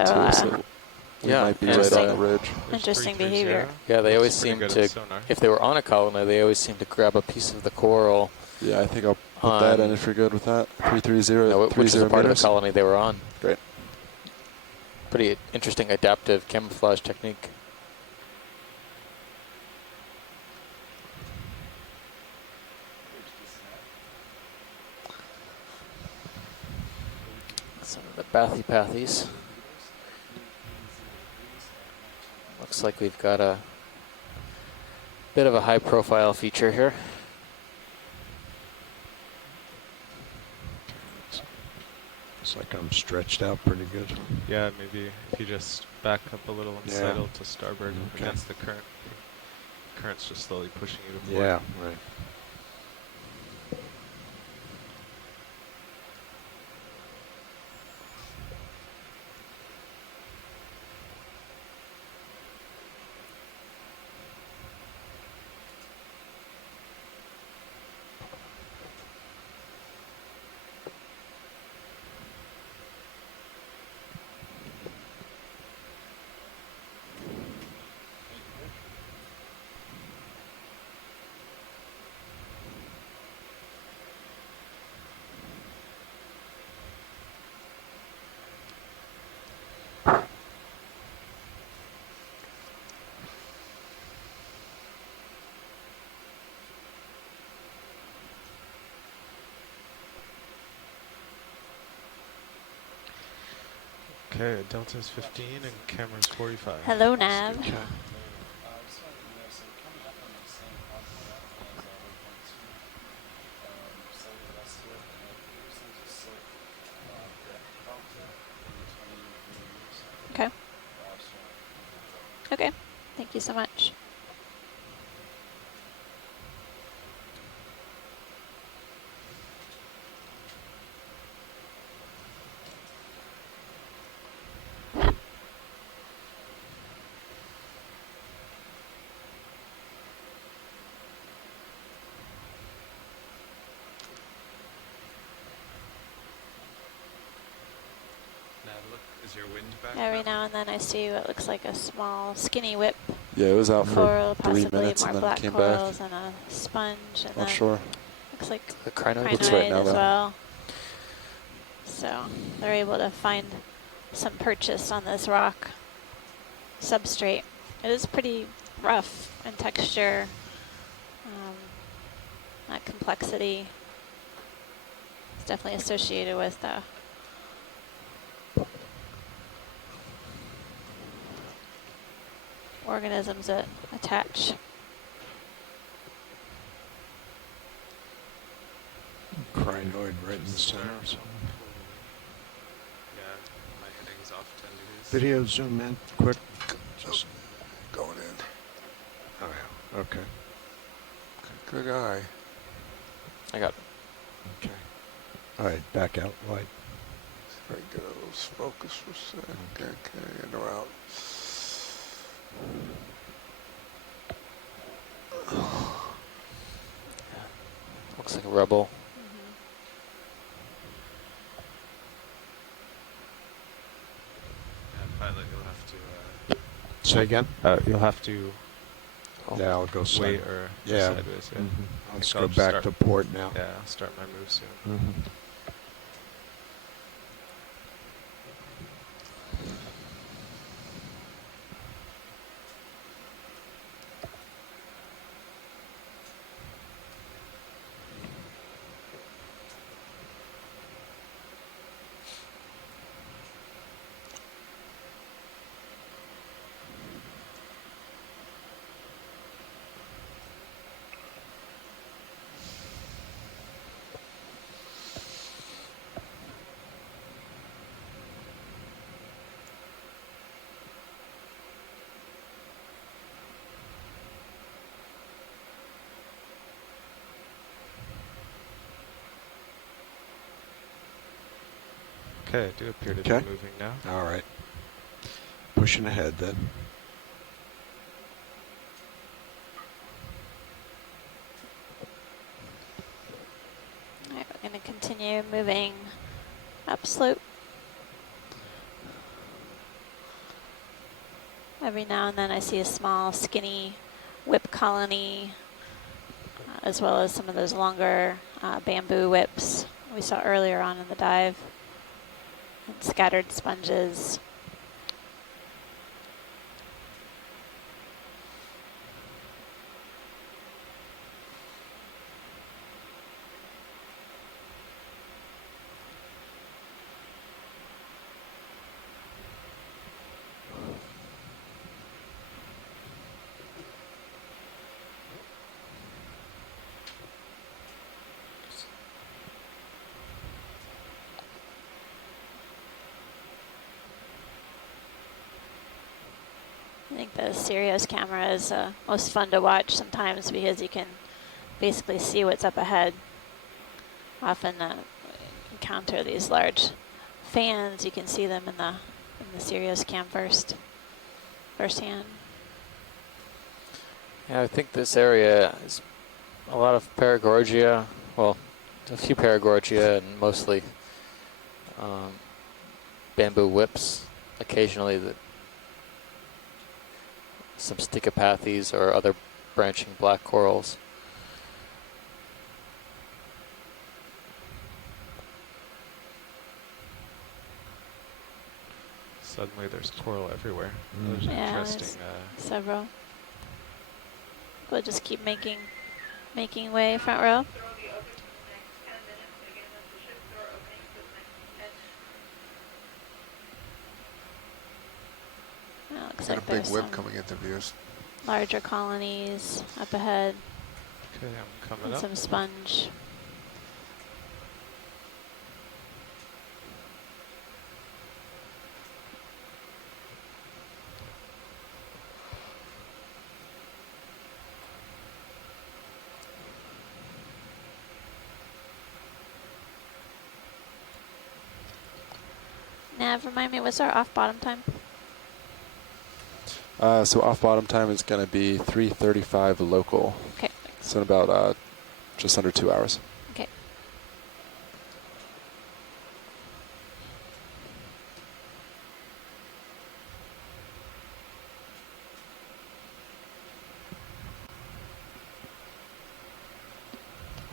yeah, might be right on the ridge. Interesting behavior. Yeah, they always seem to, if they were on a colony, they always seem to grab a piece of the coral. Yeah, I think I'll put that in if you're good with that. 330, no, which is a part of the colony they were on. Great. Pretty interesting adaptive camouflage technique. Some of the bathypathes. Looks like we've got a bit of a high profile feature here. It's like I'm stretched out pretty good. Yeah, maybe if you just back up a little and sidle to starboard against the current. The current's just slowly pushing you to port. Yeah, right. Okay, Delta's 15 and camera's 45. Hello, Nav. Okay. Okay. Okay. Thank you so much. Is your wind back? Every now and then I see what looks like a small skinny whip. Yeah, it was out coral, for 3 possibly minutes more and then black came corals back. and a sponge. And Not then sure. Looks like the crinoid looks right now, as though. well. So they're able to find some purchase on this rock substrate. It is pretty rough in texture. That complexity is definitely associated with the organisms that attach. Crinoid rhinoid right in the center. So. Yeah, my heading's off 10 degrees. Video zoom in quick. Just going in. Oh yeah. Okay. Good eye. I got it. Okay. All right, back out wide. Try to get a little focus for a sec. Okay, in or out. Looks like a rebel. Pilot, you'll have to... Say again? You'll have to... Yeah, I'll go wait or sideways. Yeah. Let's I'll go just back start, to port now. Yeah, I'll start my move soon. Okay, I do appear to be moving now. All right. Pushing ahead then. All right, we're going to continue moving upslope. Every now and then I see a small, skinny whip colony, as well as some of those longer bamboo whips we saw earlier on in the dive. And scattered sponges. I think the Sirius camera is most fun to watch sometimes because you can basically see what's up ahead. Often encounter these large fans, you can see them in the Sirius cam firsthand. Yeah, I think this area is a lot of Paragorgia, well, a few Paragorgia and mostly bamboo whips. Occasionally some Stichopathes or other branching black corals. Suddenly there's coral everywhere. There's Yeah, interesting. several. We'll just keep making way, front row. Looks Got like a big there's whip some coming into views. larger colonies up ahead. Okay, I'm coming and up. some sponge. Nav, remind me, what's our off bottom time? So off bottom time is going to be 3:35 local. Okay. So in about just under 2 hours. Okay.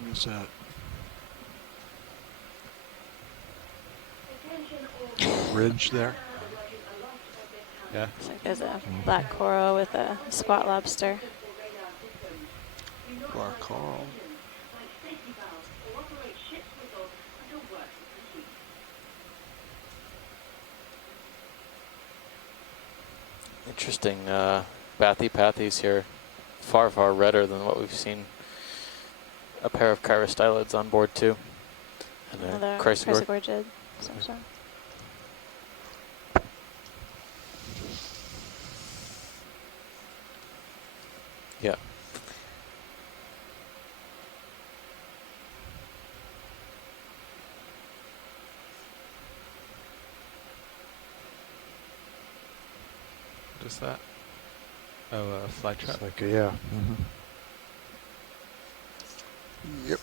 What is that? Ridge there? Yeah. Looks like there's a black coral with a squat lobster. Black coral. Interesting Bathypathes here. Far redder than what we've seen. A pair of Chirostylids on board too. Another Chrysogorge. chrysogorgid. So. Yeah. What is that? Oh, fly trap. It's like yeah. Yep.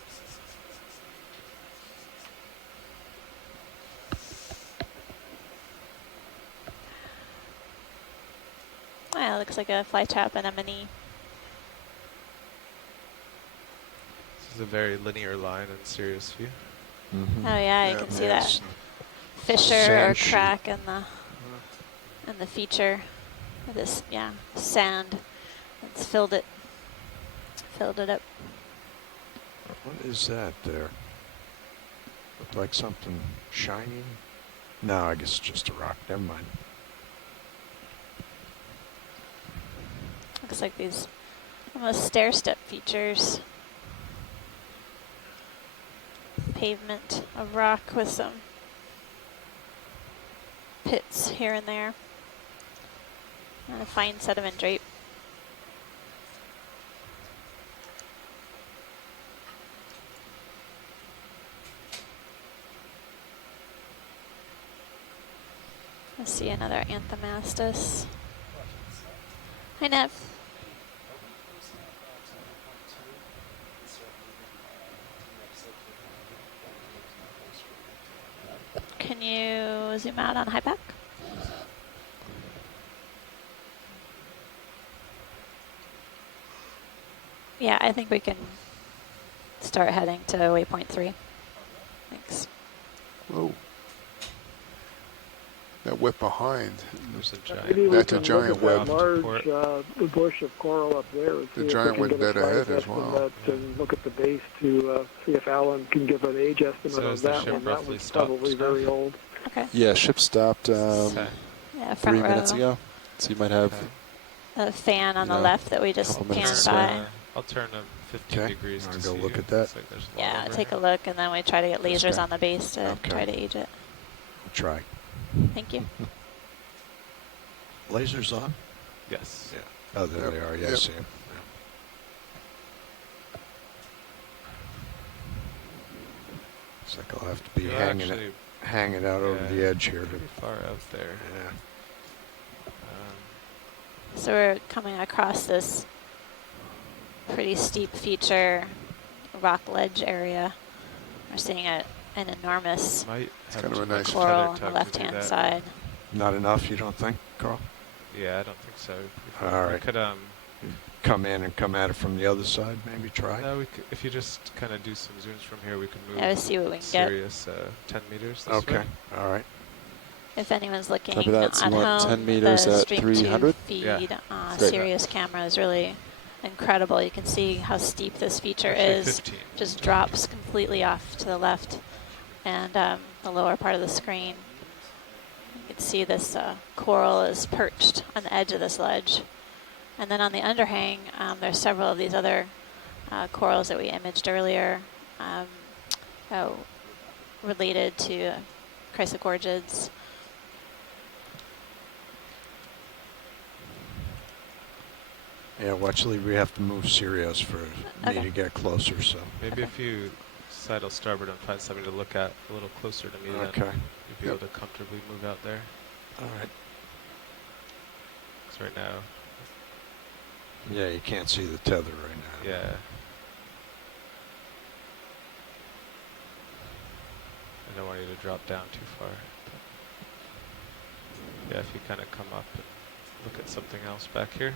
Well, it looks like a fly trap anemone. This is a very linear line in Sirius view. Oh yeah, you can see that fissure or crack in the feature of this sand. It's filled it up. What is that there? Look like something shiny? No, I guess it's just a rock. Never mind. Looks like these almost stair-step features. Pavement of rock with some pits here and there. And a fine sediment drape. I see another Anthomastus. Hi, Nev. Can you zoom out on HIPAC? Yeah, I think we can start heading to waypoint 3. Thanks. Whoa. That whip behind. There's a Maybe giant. That's a giant web. Large bush of coral up there. And The see giant if we web can get dead a ahead size as well. estimate and look at the base to see if Alan can give an age estimate So on is the that ship one. That roughly one's stopped probably now? very old. Okay. Yeah, ship stopped Yeah, 3 front minutes row. ago. So you might have A fan on the Yeah, left that we just couple minutes panned to by. I'll turn them 15 degrees to I'll see go look here. at that. Looks like there's a lot Yeah, over take here. a look, and then we try to get lasers Okay. on the base to Okay. try to age it. I'll try. Thank you. Lasers on? Yes. Yeah. Oh, there they are. Yeah, I Yep. see them. Looks like I'll have to be You're hanging out over the edge here. Pretty far out there. Yeah. So we're coming across this pretty steep feature rock ledge area. We're seeing an enormous Might It's have kind of a too much nice coral tether on the tug to do left-hand that. side. Not enough, you don't think, Carl? Yeah, I don't think so. All We right. could Come in and come at it from the other side, maybe try. no, we could, if you just kind of do some zooms from here, we can move. Yeah, let's see what we can get. Sirius 10 meters this Okay. way. All right. If anyone's looking Copy that. So at you want home, 10 meters the at Stream 300? 2 feed Yeah. Great. Sirius camera is really incredible. You can see how steep this feature Actually, is. 15. Just drops completely off to the left and the lower part of the screen. You can see this coral is perched on the edge of this ledge. And then on the underhang, there's several of these other corals that we imaged earlier related to chrysogorgids. Yeah, well, actually, we have to move Sirius for me to get closer, so. Maybe if you sidle starboard and find something to look at a little closer to me, Okay. then you'd be able to comfortably move out there. All right. Because right now, Yeah, you can't see the tether right now. yeah. I don't want you to drop down too far. But yeah, if you kind of come up and look at something else back here.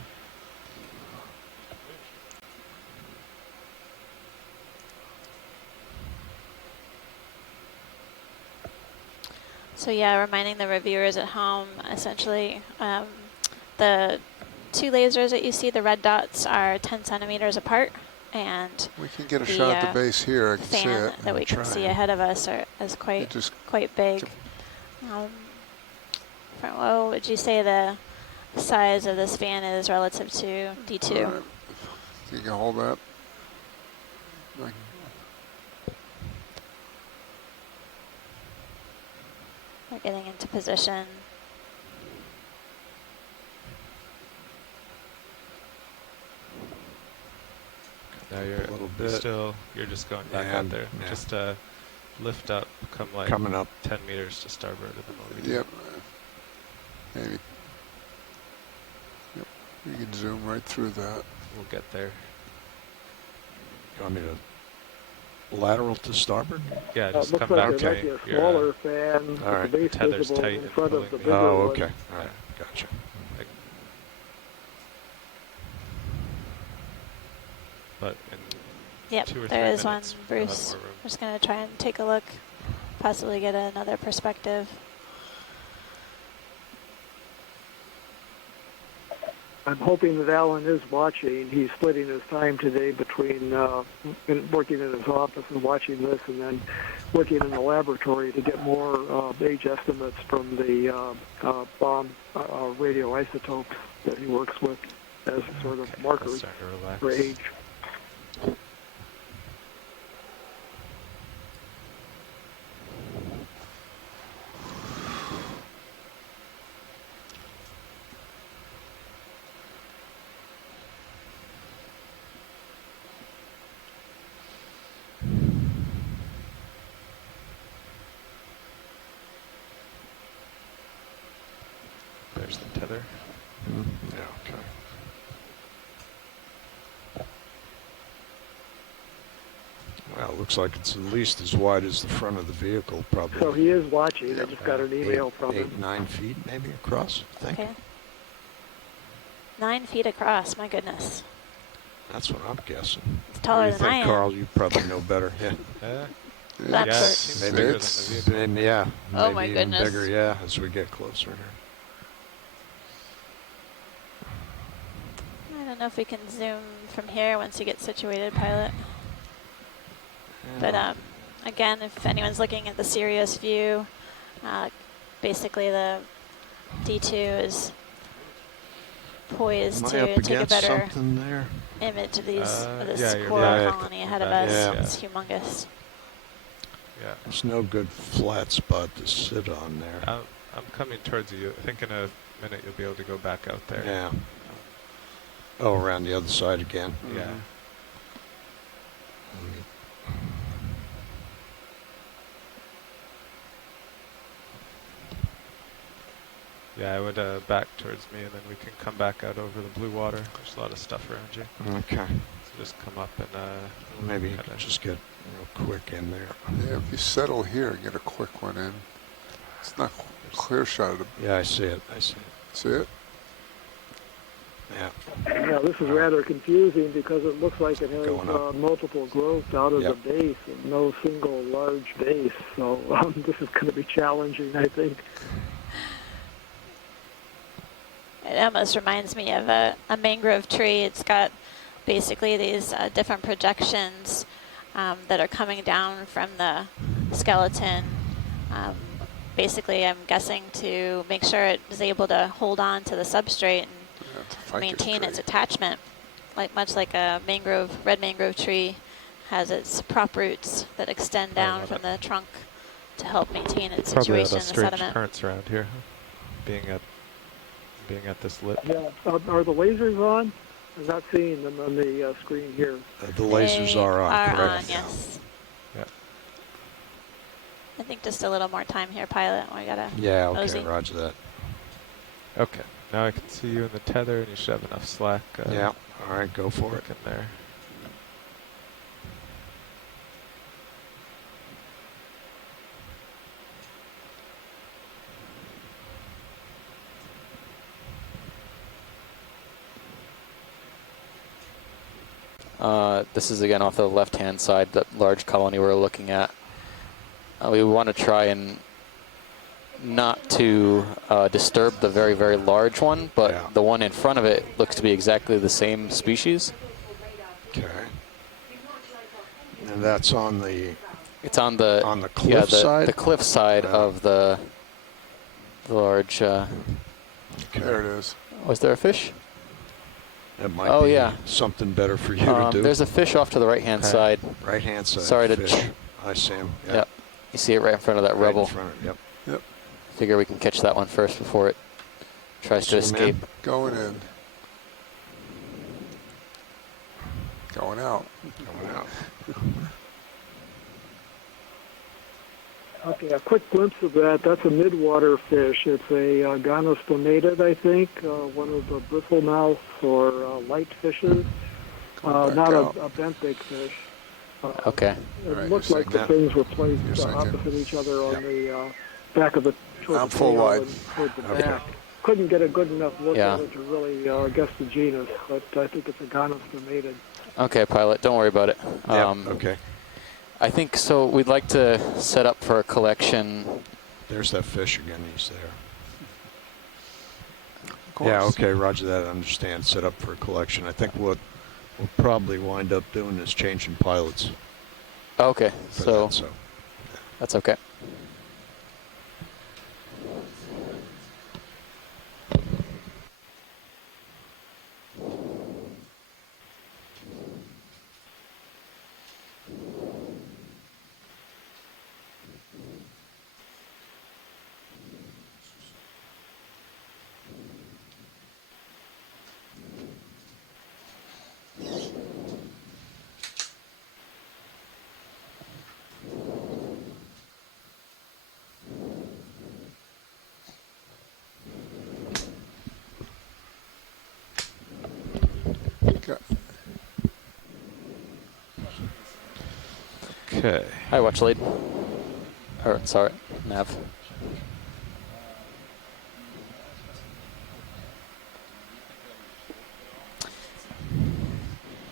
So yeah, reminding the reviewers at home, essentially, the two lasers that you see, the red dots, are 10 centimeters apart, and We can get a shot at the base here. I can see fan it. that we can see ahead of us is quite big. What would you say the size of this fan is relative to D2? All right. You can hold that. We're getting into position. Now you're a little bit. you're just going back out there. Yeah. Just lift up, come like coming up 10 meters to starboard. Yep. Maybe. Yep. We can zoom right through that. We'll get there. You want me to lateral to starboard? Yeah, just looks come like back. there might be a smaller fan all right. with the base Tether's visible tight in and front of pulling the me. bigger Oh, one. okay. All right. Gotcha. But in Yep, 2 or 3 there is one, minutes, we'll have Bruce. more room. I'm just going to try and take a look, possibly get another perspective. I'm hoping that Alan is watching. He's splitting his time today between working in his office and watching this, and then working in the laboratory to get more age estimates from the bomb radioisotopes that he works with as sort of markers for age. There's the tether. Yeah, okay. Well, it looks like it's at least as wide as the front of the vehicle, probably. So he is watching. I just got an email from him. 9 feet maybe across, I think. Okay. 9 feet across, my goodness. That's what I'm guessing. It's taller What do you than think, I am. Carl? You probably know better. Yeah. That's yeah, short. maybe bigger than the vehicle. Yeah. Oh, maybe my even goodness. bigger, yeah, as we get closer here. I don't know if we can zoom from here once you get situated, pilot. But again, if anyone's looking at the Sirius view, basically the D2 is poised Am I to up take a against better something there? image of these of this yeah, coral colony ahead of us. Yeah. It's humongous. Yeah. There's no good flat spot to sit on there. I'm coming towards you. I think in a minute you'll be able to go back out there. Yeah. Oh, around the other side again. Yeah. Yeah, I would back towards me, and then we can come back out over the blue water. There's a lot of stuff around you. Okay. So just come up and maybe you can just get real quick in there. Yeah, if you settle here, get a quick one in. It's not clear shot of the. Yeah, I see it. I see it. See it? Yeah. Yeah, this is rather confusing because it looks like it has Going up. multiple growths out of Yep. the base and no single large base. So this is going to be challenging, I think. It almost reminds me of a mangrove tree. It's got basically these different projections that are coming down from the skeleton. Basically, I'm guessing to make sure it is able to hold on to the substrate and maintain its attachment, much like a red mangrove tree has its prop roots that extend down from the trunk to help maintain its probably situation in the strange sediment. currents around here, being at this lip. Yeah. Are the lasers on? I'm not seeing them on the screen here. The lasers are on, Are correct? on, yes. Yeah. I think just a little more time here, pilot. We gotta. Yeah, okay, mosey. roger that. Okay, now I can see you in the tether, and you should have enough slack. Yeah, all right, go for it. In there. This is again off the left-hand side, that large colony we're looking at. We want to try and not to disturb the very, very large one, but the one in front of it looks to be exactly the same species. Okay. And that's on the. It's on the cliff side. The cliff side of the large. There it is. Was there a fish? It might be something better for you to do. There's a fish off to the right-hand side. Right-hand side. Sorry fish. to. I see him. Yep. You see it right in front of that Right rubble. in front of, yep. Figure we can catch that one first before it tries to escape. Going in. Going out. Coming out. Okay, a quick glimpse of that. That's a midwater fish. It's a Okeanos donated, I think, one of the bristlemouth or light fishes. Not a benthic fish. Okay. It looked like the things were placed opposite each other on the back of the I'm full wide. Toward the back. Couldn't get a good enough look at it to really guess the genus, but I think it's a Okeanos donated. Okay, pilot, don't worry about it. Okay. I think so. We'd like to set up for a collection. There's that fish again. He's there. Yeah, okay, roger that. I understand. Set up for a collection. I think what we'll probably wind up doing is changing pilots. Okay, so that's okay. Okay. Hi, watch lead. Or sorry, nav.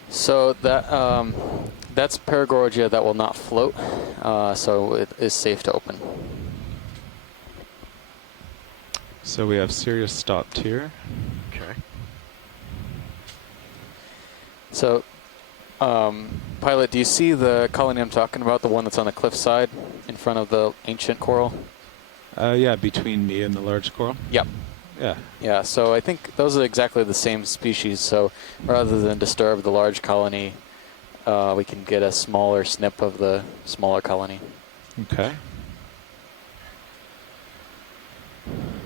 So that that's Paragorgia that will not float, so it is safe to open. So we have Sirius stopped here. Okay. So, pilot, do you see the colony I'm talking about, the one that's on the cliffside in front of the ancient coral? Yeah, between me and the large coral. Yep. Yeah. Yeah, so I think those are exactly the same species, so rather than disturb the large colony, we can get a smaller snip of the smaller colony. Okay.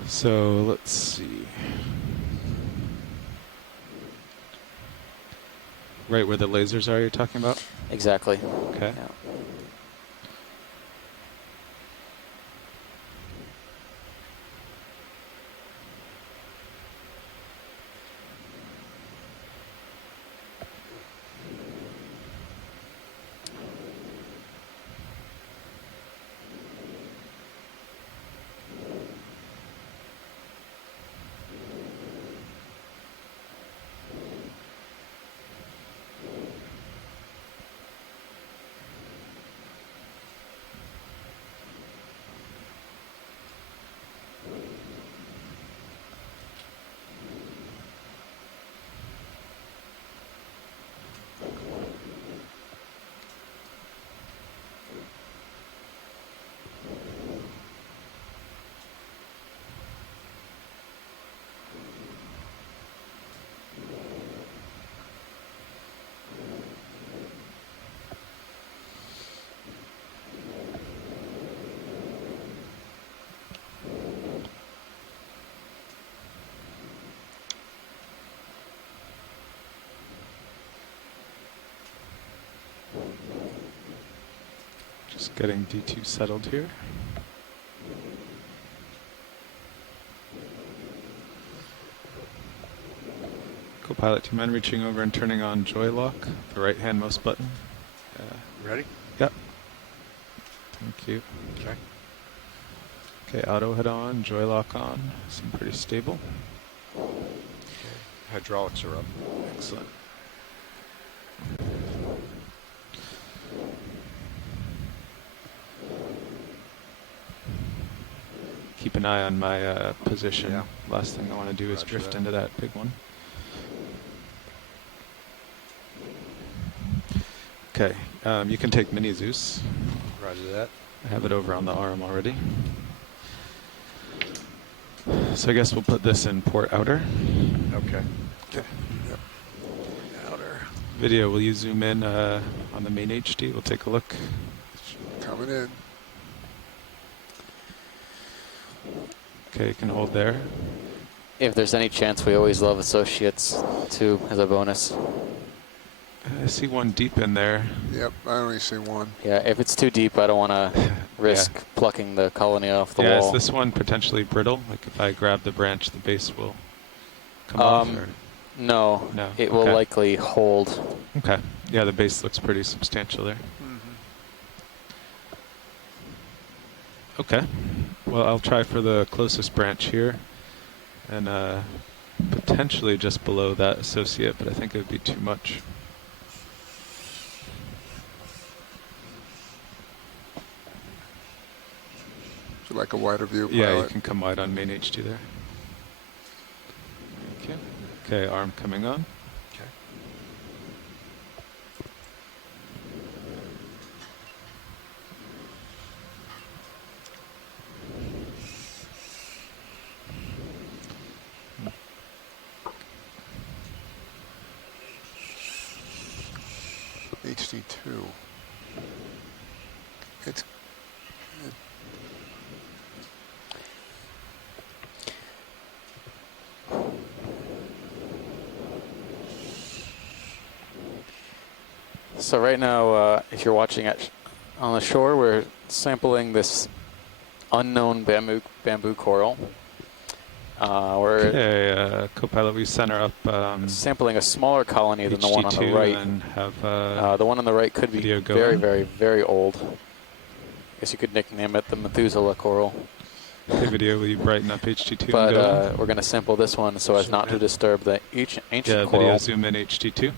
So let's see. Right where the lasers are, you're talking about? Exactly. Okay. Yeah. Just getting D2 settled here. Co-pilot, do you mind reaching over and turning on joy lock, the right-hand mouse button? Ready? Yep. Thank you. Okay. Okay, auto head on, joy lock on. Seem pretty stable. Okay. Hydraulics are up. Excellent. Keep an eye on my position. Yeah. Last thing I want to do is drift into that big one. Okay, you can take Mini Zeus. Roger that. I have it over on the arm already. So I guess we'll put this in port outer. Okay. Okay. Yep. Outer. Video, will you zoom in on the main HD? We'll take a look. Coming in. Okay, you can hold there. If there's any chance, we always love associates too as a bonus. I see one deep in there. Yep, I only see one. Yeah, if it's too deep, I don't want to risk plucking the colony off the wall. Is this one potentially brittle? Like if I grab the branch, the base will come off? Or? No, it will likely hold. Okay. Yeah, the base looks pretty substantial there. Okay. Well, I'll try for the closest branch here. And potentially just below that associate, but I think it would be too much. So like a wider view pilot? Yeah, you can come wide on main HT there. Okay. Okay, arm coming on. Okay. HD2. So right now, if you're watching on the shore, we're sampling this unknown bamboo coral. We're co-pilot. We center up sampling a smaller colony than the one on the right. And have the one on the right could be very, very, very old. I guess you could nickname it the Methuselah coral. Okay, video, will you brighten up HT2? But we're going to sample this one so as not to disturb the ancient coral. Video, zoom in HT2.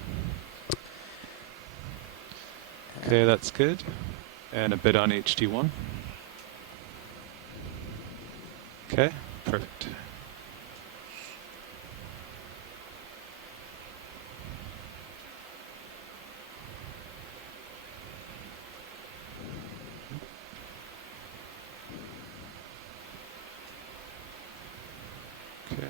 Okay, that's good. And a bit on HT1. Okay, perfect. Okay.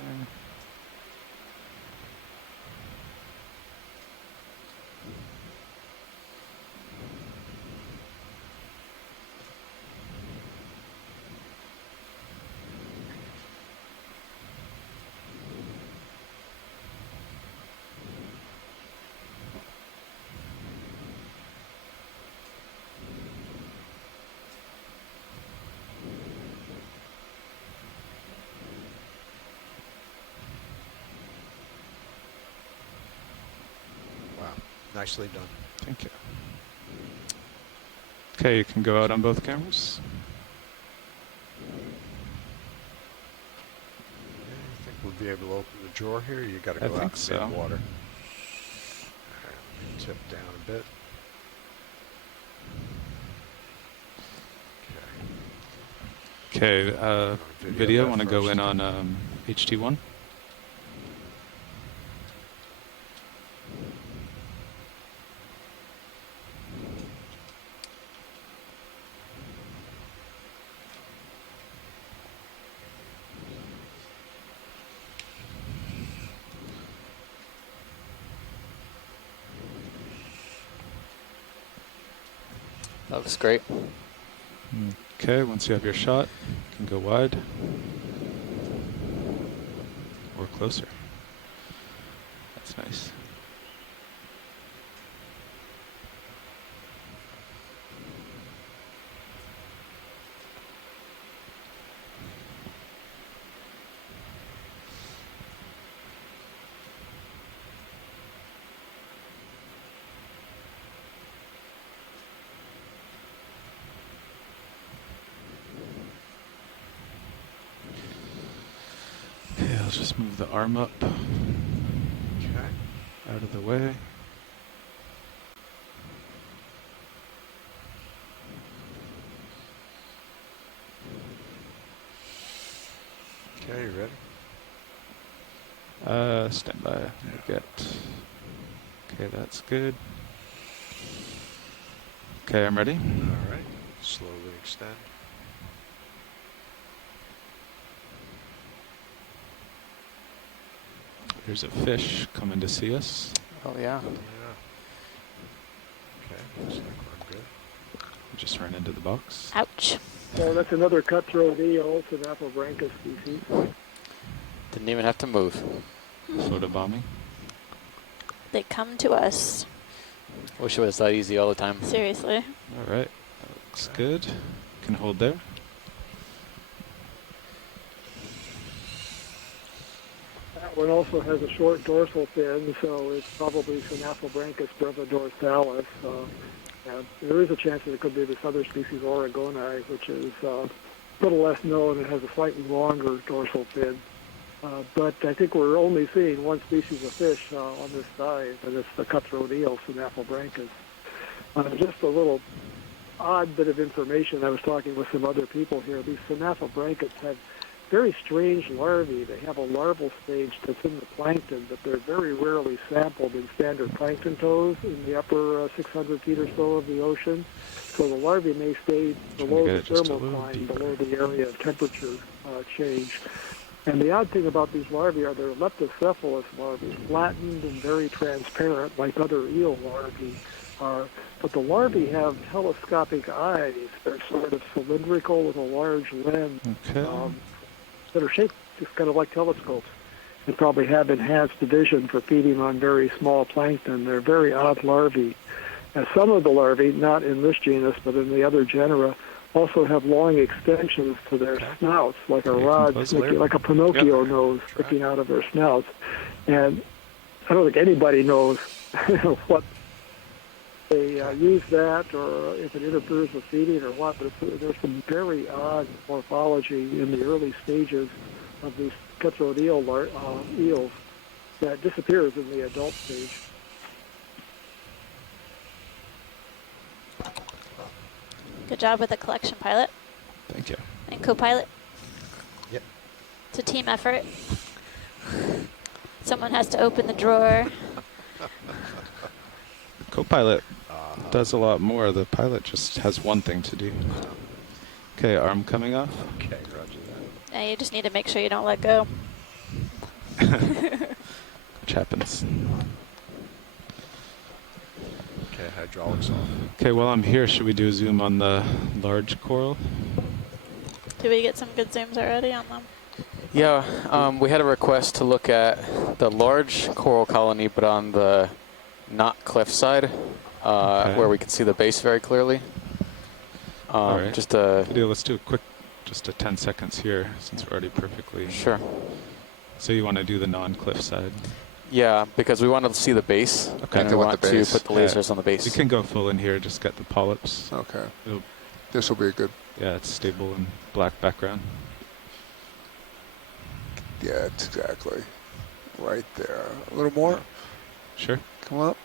Nicely done. Thank you. Okay, you can go out on both cameras. I think we'll be able to open the drawer here. You got to go out in mid-water. Tip down a bit. Okay, video, want to go in on HT1? That looks great. Okay, once you have your shot, you can go wide or closer. That's nice. Just move the arm up. Okay. Out of the way. Okay, you ready? Stand by. Get. Okay, that's good. Okay, I'm ready. All right. Slowly extend. There's a fish coming to see us. Oh, yeah. Okay, looks like we're good. just ran into the box. Ouch. So that's another cutthroat eel, Synapobranchus species. Didn't even have to move. Photobombing. They come to us. Wish it was that easy all the time. Seriously. All right, that looks good. Can hold there. That one also has a short dorsal fin, so it's probably Synapobranchus brevidorsalis. And there is a chance that it could be this other species, Oregoni, which is a little less known and has a slightly longer dorsal fin. But I think we're only seeing one species of fish on this dive, and it's the cutthroat eel, Synapobranchus. Just a little odd bit of information. I was talking with some other people here. These Synapobranchus have very strange larvae. They have a larval stage that's in the plankton, but they're very rarely sampled in standard plankton toes in the upper 600 feet or so of the ocean. So the larvae may stay below the thermocline, below the area of temperature change. And the odd thing about these larvae are they're leptocephalous larvae, flattened and very transparent like other eel larvae are. But the larvae have telescopic eyes. They're sort of cylindrical with a large lens. That are shaped just kind of like telescopes and probably have enhanced vision for feeding on very small plankton. They're very odd larvae. And some of the larvae, not in this genus but in the other genera, also have long extensions to their snouts, like a rod, like a Pinocchio nose sticking out of their snouts. And I don't think anybody knows what they use that, or if it interferes with feeding or what, but there's some very odd morphology in the early stages of these cutthroat eels that disappears in the adult stage. Good job with the collection, pilot. Thank you. And co-pilot. Yep. It's a team effort. Someone has to open the drawer. Co-pilot does a lot more. The pilot just has one thing to do. Okay, arm coming off. Okay, roger that. Yeah, you just need to make sure you don't let go. Which happens. Okay, hydraulics off. Okay, while I'm here, should we do a zoom on the large coral? Did we get some good zooms already on them? Yeah, we had a request to look at the large coral colony, but on the not cliff side, where we can see the base very clearly. All right. Just a let's do a quick, just a 10 seconds here, since we're already perfectly. Sure. So you want to do the non-cliff side? Yeah, because we want to see the base, and we want to put the lasers on the base. You can go full in here, just get the polyps. Okay. This will be a good. Yeah, it's stable in black background. Yeah, it's exactly right there. A little more. Sure. Come up.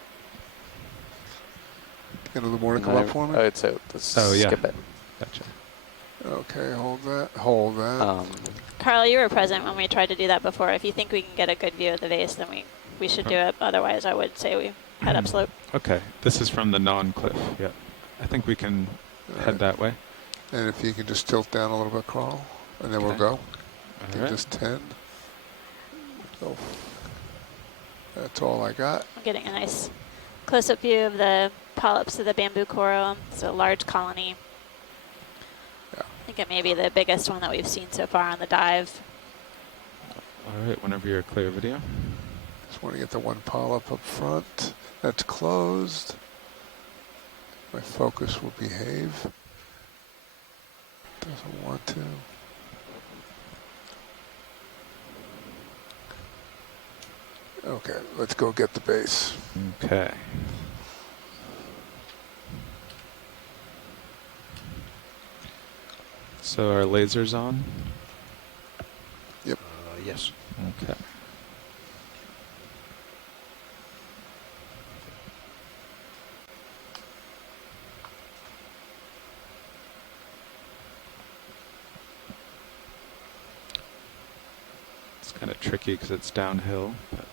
Get a little more to come up for me. I'd say let's skip it. Gotcha. Okay, hold that. Hold that. Carl, you were present when we tried to do that before. If you think we can get a good view of the vase, then we should do it. Otherwise, I would say we head upslope. Okay, this is from the non-cliff. Yeah, I think we can head that way. And if you can just tilt down a little bit, Carl, and then we'll go. Right. Just 10. So that's all I got. I'm getting a nice close-up view of the polyps of the bamboo coral. It's a large colony. Yeah. I think it may be the biggest one that we've seen so far on the dive. All right, whenever you're clear video. Just want to get the one polyp up front. That's closed. My focus will behave. Doesn't want to. Okay, let's go get the base. Okay. So our laser's on? Yep. Yes. Okay. It's kind of tricky because it's downhill. But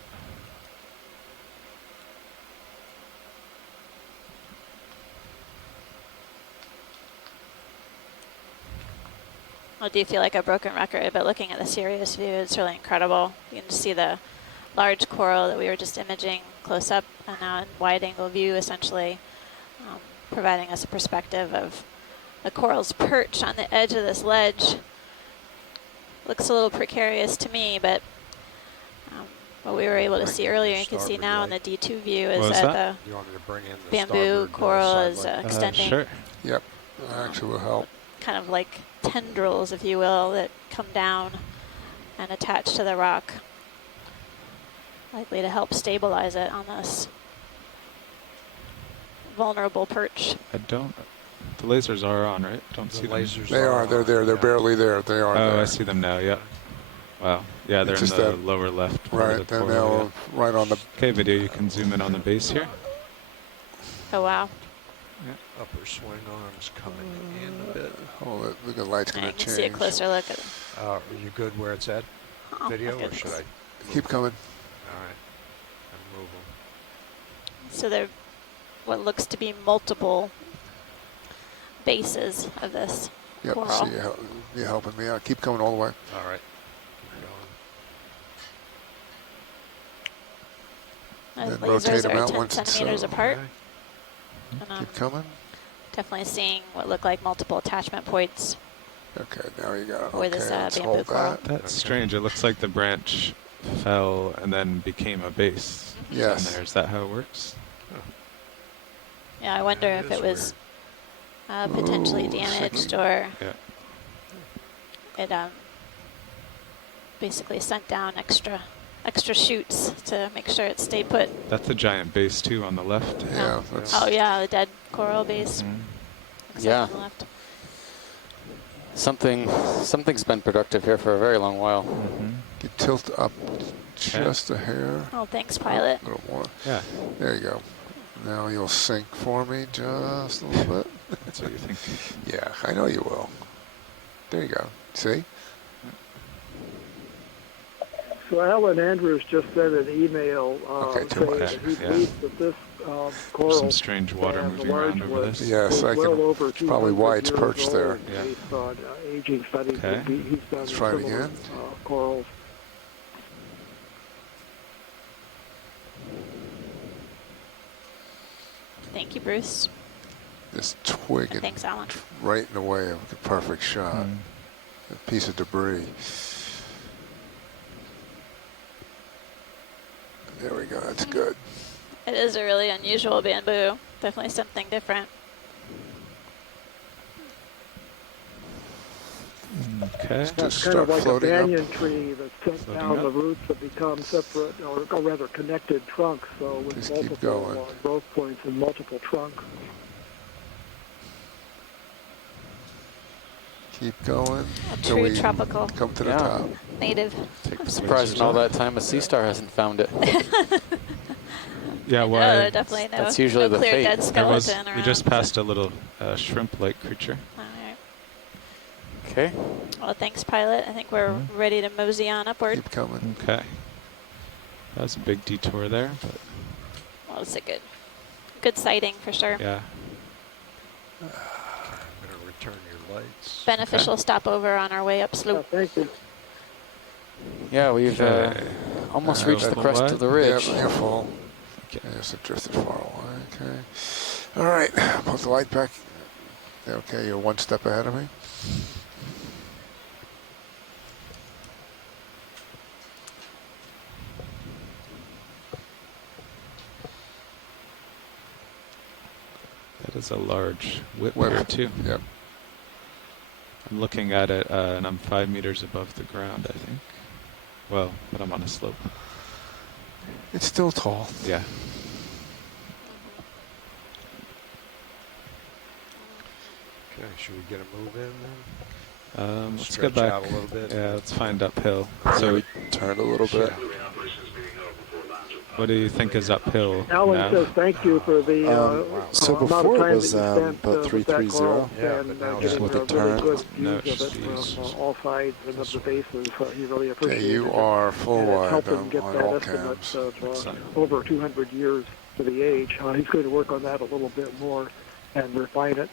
I do feel like a broken record, but looking at the serious view, it's really incredible. You can just see the large coral that we were just imaging close up, and now in wide angle view, essentially providing us a perspective of the corals perch on the edge of this ledge. Looks a little precarious to me, but what we were able to see earlier, you can see now in the D2 view, is that the bamboo coral is extending. Sure. Yep, that actually will help. Kind of like tendrils, if you will, that come down and attach to the rock, likely to help stabilize it on this vulnerable perch. The lasers are on, right? Don't see them. They are. They're there. They're barely there. They are. Oh, there. I see them now. Yep. Wow. Yeah, they're in the lower left. Right. They're now right on the. Okay, video. You can zoom in on the base here. Oh wow. Yeah. Upper swing arms coming in a bit. Oh, look at the light's going to change. See a closer look at it. Are you good where it's at? Oh, Video, or should I keep coming? All right. And move them. So there, what looks to be multiple bases of this coral. See, you're helping me out. Keep coming all the way. All right. The Then rotate lasers them are out 10 once it's centimeters apart. And, keep coming. Definitely seeing what look like multiple attachment points. Okay, now you got it. For this bamboo coral. That's strange. It looks like the branch fell and then became a base. Yes. Is that how it works? Yeah, I wonder if it was potentially damaged or it basically sent down extra shoots to make sure it stayed put. That's a giant base too on the left. Yeah. Oh yeah, the dead coral base. Yeah. On the left. Something's been productive here for a very long while. You tilt up just a hair. Oh, thanks, pilot. A little more. Yeah. There you go. Now you'll sink for me just a little bit. That's what you think. Yeah, I know you will. There you go. See? So Alan Andrews just sent an email saying that he believes that this coral, some strange water moving around over this. Yes, I can. Over Probably why it's perched there. Yeah. Based on aging studies that he's done. Let's try it again. Corals. Thank you, Bruce. This twig and thanks, Alan. Right in the way of the perfect shot. A piece of debris. There we go. That's good. It is a really unusual bamboo. Definitely something different. Okay. It's kind of like a banyan tree that's sent down the roots that become separate, or rather connected trunks. So with Just multiple growth points and multiple trunks. Keep going. A true tropical. Come to the top. Native. I'm surprised in all that time a sea star hasn't found it. Yeah, well, there definitely that's usually the clear fate. dead skeleton we just passed a little shrimp-like creature. Okay. Well, thanks, pilot. I think we're ready to mosey on upward. Keep coming. Okay. That was a big detour there, but. Well, it's a good sighting for sure. Yeah. I'm going to return your lights. Beneficial stopover on our way up slope. Thank you. Yeah, we've almost reached the crest of the ridge. Yeah, full. Yes, it drifted far away. Okay. All right. Put the light back. Okay, you're one step ahead of me. That is a large whip here too. Yep. I'm looking at it, and I'm 5 meters above the ground, I think. Well, but I'm on a slope. It's still tall. Yeah. Okay, should we get a move in then? Let's go back out a little bit. Yeah, let's find uphill. So we turn a little bit. What do you think is uphill Alan now? says thank you for the so amount of before time it was that you spent about 330. and getting with the really turn. good views of it from all sides and of the bases. He really appreciates Okay, you it. are full And it's wide helped him get on that all estimate cams. of over 200 years to the age. He's going to work on that a little bit more and refine it.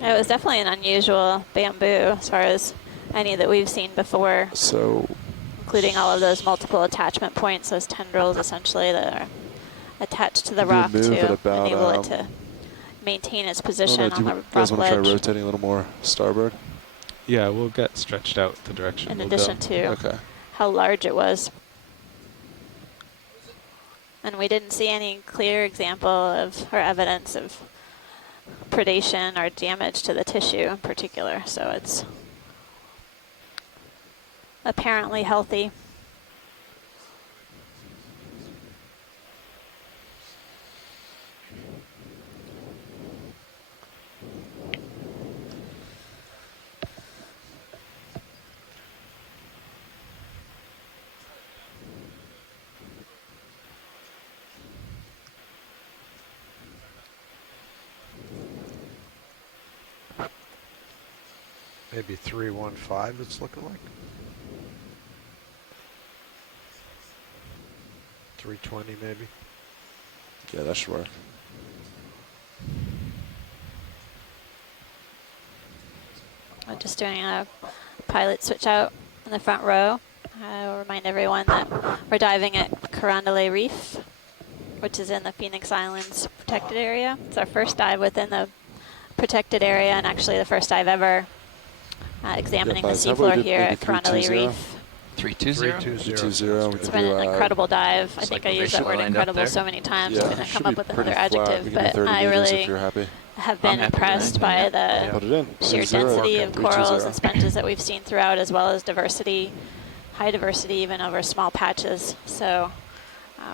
It was definitely an unusual bamboo as far as any that we've seen before. So, including all of those multiple attachment points, those tendrils essentially that are attached to the rock to move at about, enable it to maintain its Oh, position no, on do the you guys rock want to try ledge. rotating a little more starboard? Yeah, we'll get stretched out the direction In we'll addition go. to how large it was. And we didn't see any clear example of or evidence of predation or damage to the tissue in particular, so it's apparently healthy. Maybe 315 it's looking like. 320 maybe. Yeah, that should work. I'm just doing a pilot switch out in the front row. I will remind everyone that we're diving at Carndelet Reef, which is in the Phoenix Islands protected area. It's our first dive within the protected area, and actually the first dive ever examining the seafloor here at Carndelet Reef. 320. It's been an incredible dive. I think I used that word incredible so many times. I'm going to come up with another adjective, but I really have been impressed by the sheer density of corals and sponges that we've seen throughout, as well as diversity, high diversity even over small patches. So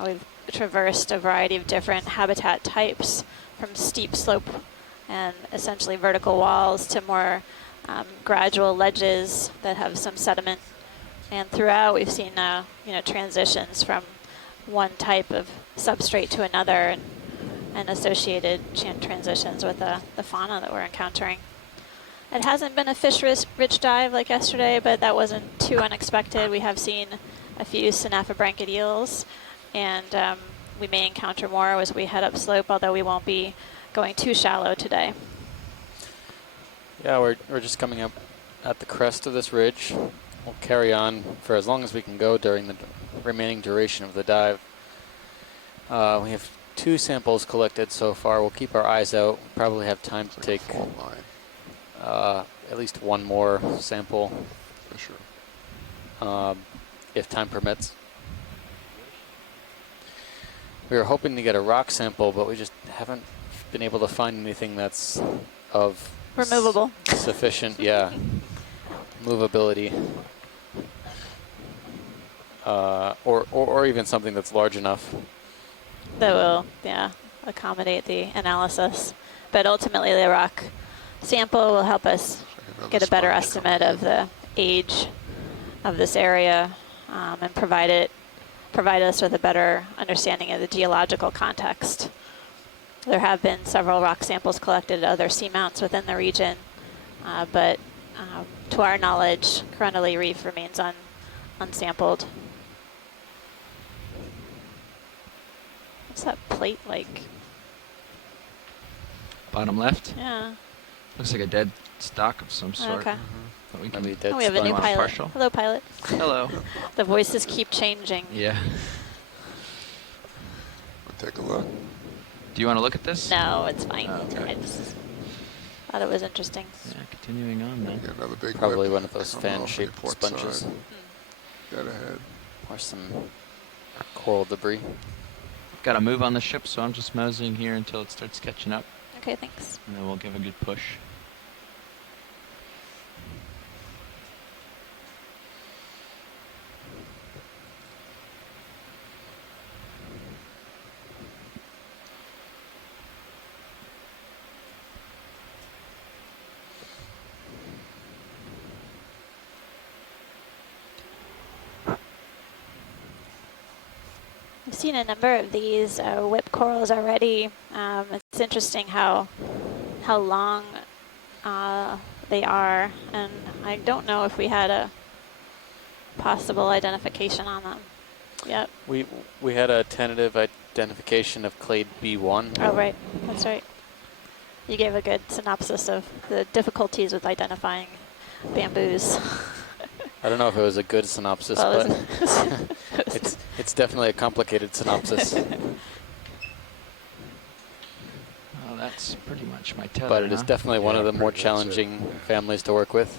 we've traversed a variety of different habitat types, from steep slope and essentially vertical walls to more gradual ledges that have some sediment. And throughout, we've seen transitions from one type of substrate to another, and associated transitions with the fauna that we're encountering. It hasn't been a fish-rich dive like yesterday, but that wasn't too unexpected. We have seen a few synaphobranchid eels, and we may encounter more as we head upslope, although we won't be going too shallow today. Yeah, we're just coming up at the crest of this ridge. We'll carry on for as long as we can go during the remaining duration of the dive. We have 2 samples collected so far. We'll keep our eyes out. Probably have time to take at least one more sample, for sure, if time permits. We were hoping to get a rock sample, but we just haven't been able to find anything that's of removable sufficient, movability, or even something that's large enough that will accommodate the analysis. But ultimately, the rock sample will help us get a better estimate of the age of this area, and provide us with a better understanding of the geological context. There have been several rock samples collected at other seamounts within the region, but to our knowledge, Carndelet Reef remains unsampled. What's that plate like? Bottom left? Yeah. Looks like a dead stock of some sort. Okay. But we can Maybe dead we have a new pilot. Partial. Hello, pilot. Hello. The voices keep changing. Yeah. Take a look. Do you want to look at this? No, it's fine. Oh, okay. I just thought it was interesting. Yeah, continuing on then. Got another big Probably whip one of those coming off the fan-shaped port sponges. side. Dead ahead. Or some coral debris. Got to move on the ship, so I'm just moseying here until it starts catching up. Okay, thanks. And then we'll give a good push. I've seen a number of these whip corals already. It's interesting how long they are, and I don't know if we had a possible identification on them yet. We had a tentative identification of clade B1. Oh, right. That's right. You gave a good synopsis of the difficulties with identifying bamboos. I don't know if it was a good synopsis, Well, but it's definitely a complicated synopsis. Oh, that That's pretty much my tether. But it is definitely one of the more that's it. challenging families to work with.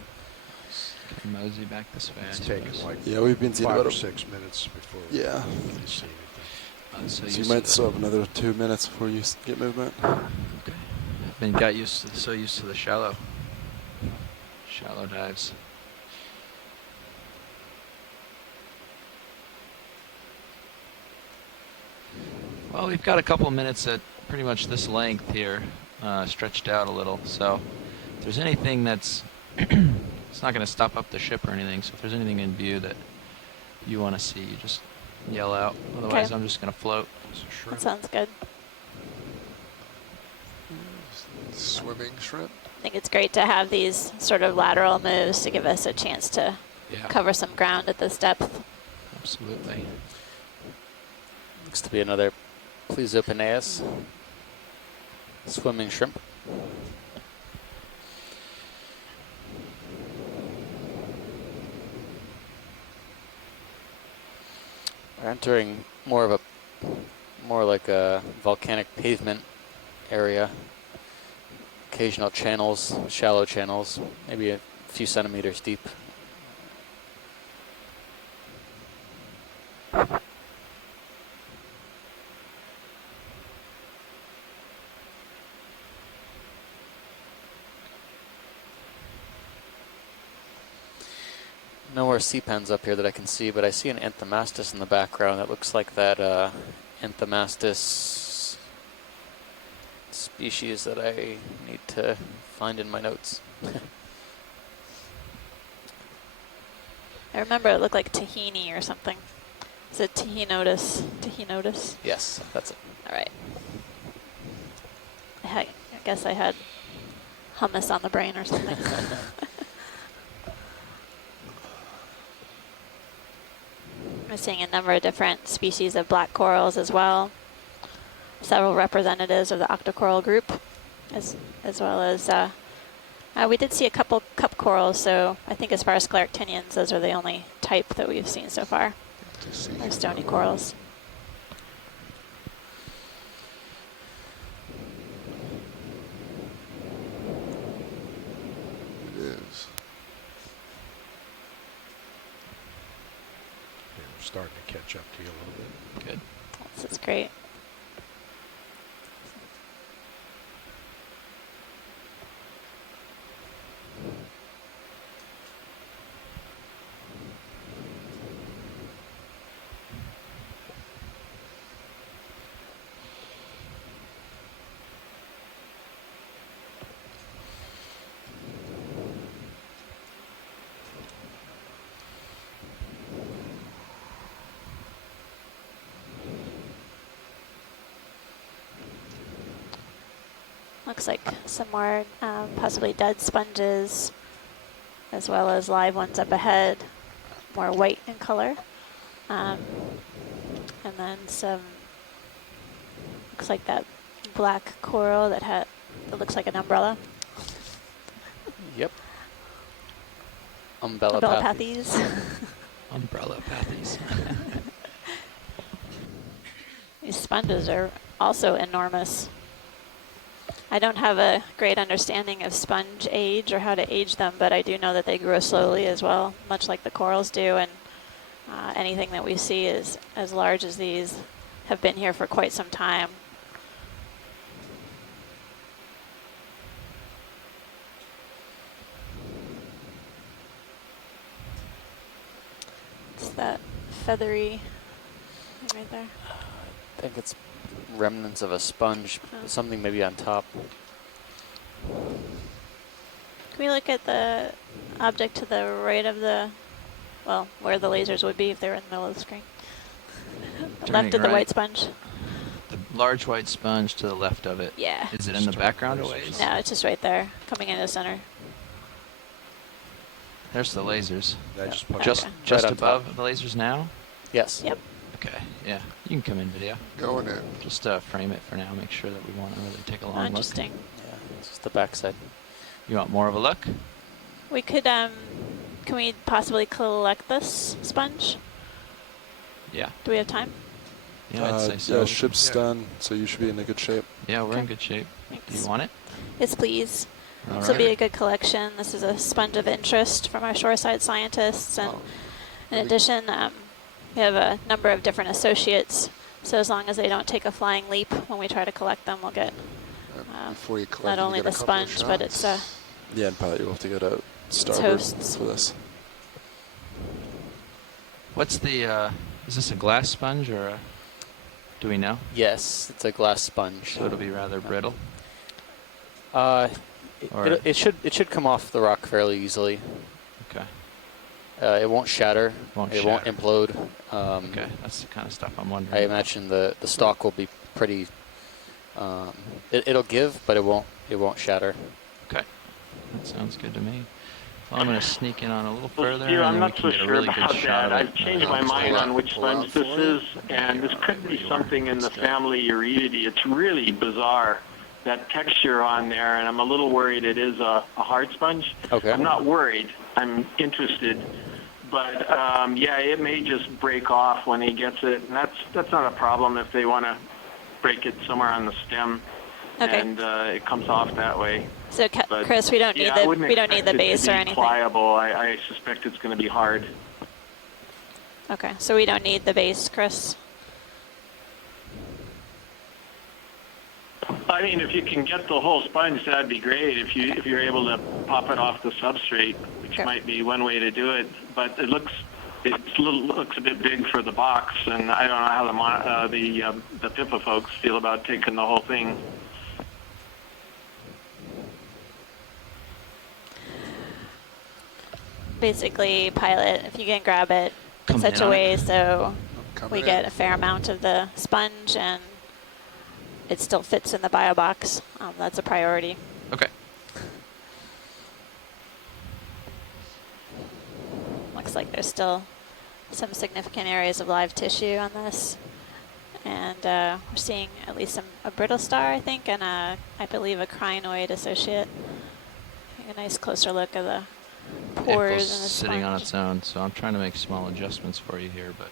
Can mosey back this way. It's I taken suppose. like Yeah, we've been seeing 5 about or 6 minutes before we Yeah. see anything. So you used might to still have another 2 minutes before you get movement. Okay. I've been got used to so used to the shallow dives. Well, we've got a couple minutes at pretty much this length here, stretched out a little. So if there's anything that's, it's not going to stop up the ship or anything. So if there's anything in view that you want to see, you just yell out. Otherwise, Okay. I'm just going to float. That sounds good. Swimming shrimp. I think it's great to have these sort of lateral moves to give us a chance to cover some ground at this depth. Absolutely. Looks to be another Plesiopenaeus swimming shrimp. We're entering more like a volcanic pavement area. Occasional channels, shallow channels, maybe a few centimeters deep. No more sea pens up here that I can see, but I see an Anthomastus in the background. That looks like that Anthomastus species that I need to find in my notes. I remember it looked like tahini or something. Is it tahinotus? Tahinotus? Yes, that's it. All right. I guess I had hummus on the brain or something. We're seeing a number of different species of black corals as well. Several representatives of the octocoral group, as well as we did see a couple cup corals. So I think as far as scleractinians, those are the only type that we've seen so far. Or stony corals. It is. Yeah, we're starting to catch up to you a little bit. Good. This is great. Looks like some more possibly dead sponges, as well as live ones up ahead, more white in color. And then some, looks like that black coral that looks like an umbrella. Yep. Umbellapathes. Umbellapathes. These sponges are also enormous. I don't have a great understanding of sponge age or how to age them, but I do know that they grow slowly as well, much like the corals do, and anything that we see is as large as these have been here for quite some time. It's that feathery thing right there. I think it's remnants of a sponge, something maybe on top. Can we look at the object to the right of well, where the lasers would be if they were in the middle of the screen? Left of the white sponge. The large white sponge to the left of it. Yeah. Is it in the background or ways? No, it's just right there, coming into the center. There's the lasers. Just Just right on above top. the lasers now? Yes. Yep. Okay, yeah. You can come in video. Going in. Just frame it for now, make sure that we want to really take a long look. Interesting. Yeah, it's just the backside. You want more of a look? We could, can we possibly collect this sponge? Yeah. Do we have time? Yeah, I'd say so. Yeah, ship's done, so you should be in a good shape. Yeah, we're in good shape. Do you want it? Yes, please. All This will be right. a good collection. This is a sponge of interest from our shoreside scientists. And in addition, we have a number of different associates. So as long as they don't take a flying leap when we try to collect them, we'll get Before you collect not them, only you get the a couple of sponge, but shots. it's Yeah, and Pilot, you'll have to get a starboard hosts. for this. What's the, is this a glass sponge or a, do we know? Yes, it's a glass sponge. So it'll be rather brittle? It should come off the rock fairly easily. Okay. It won't shatter. It won't implode. Okay, that's the kind of stuff I'm wondering. I imagine the stock will be pretty. It'll give, but it won't shatter. Okay, that sounds good to me. Well, I'm going to sneak in on a little Well, further. Steve, and I'm then not we so can get a sure really about good shot that. of it. I've changed my mind on which sponge this is, and this could be something in the family Eurydidae. It's really bizarre, that texture on there, and I'm a little worried it is a hard sponge. Okay. I'm not worried. I'm interested. But, yeah, it may just break off when he gets it, and that's not a problem if they want to break it somewhere on the stem. Okay. And it comes off that way. So, But, Chris, we don't need yeah, I the wouldn't we don't need the expect it base to or be anything. pliable. I suspect it's going to be hard. Okay, so we don't need the base, Chris. I mean, if you can get the whole sponge, that'd be great. If you're able to pop it off the substrate, which might be one way to do it. But it looks a bit big for the box, and I don't know how the PIPA folks feel about taking the whole thing. Basically, Pilot, if you can grab it in Come such in a on way it. so Coming we in. get a fair amount of the sponge and it still fits in the bio box, that's a priority. Okay. Looks like there's still some significant areas of live tissue on this. And we're seeing at least a brittle star, I think, and I believe a crinoid associate. Take a nice closer look at the pores It's and the sitting on sponge. its own, so I'm trying to make small adjustments for you here, but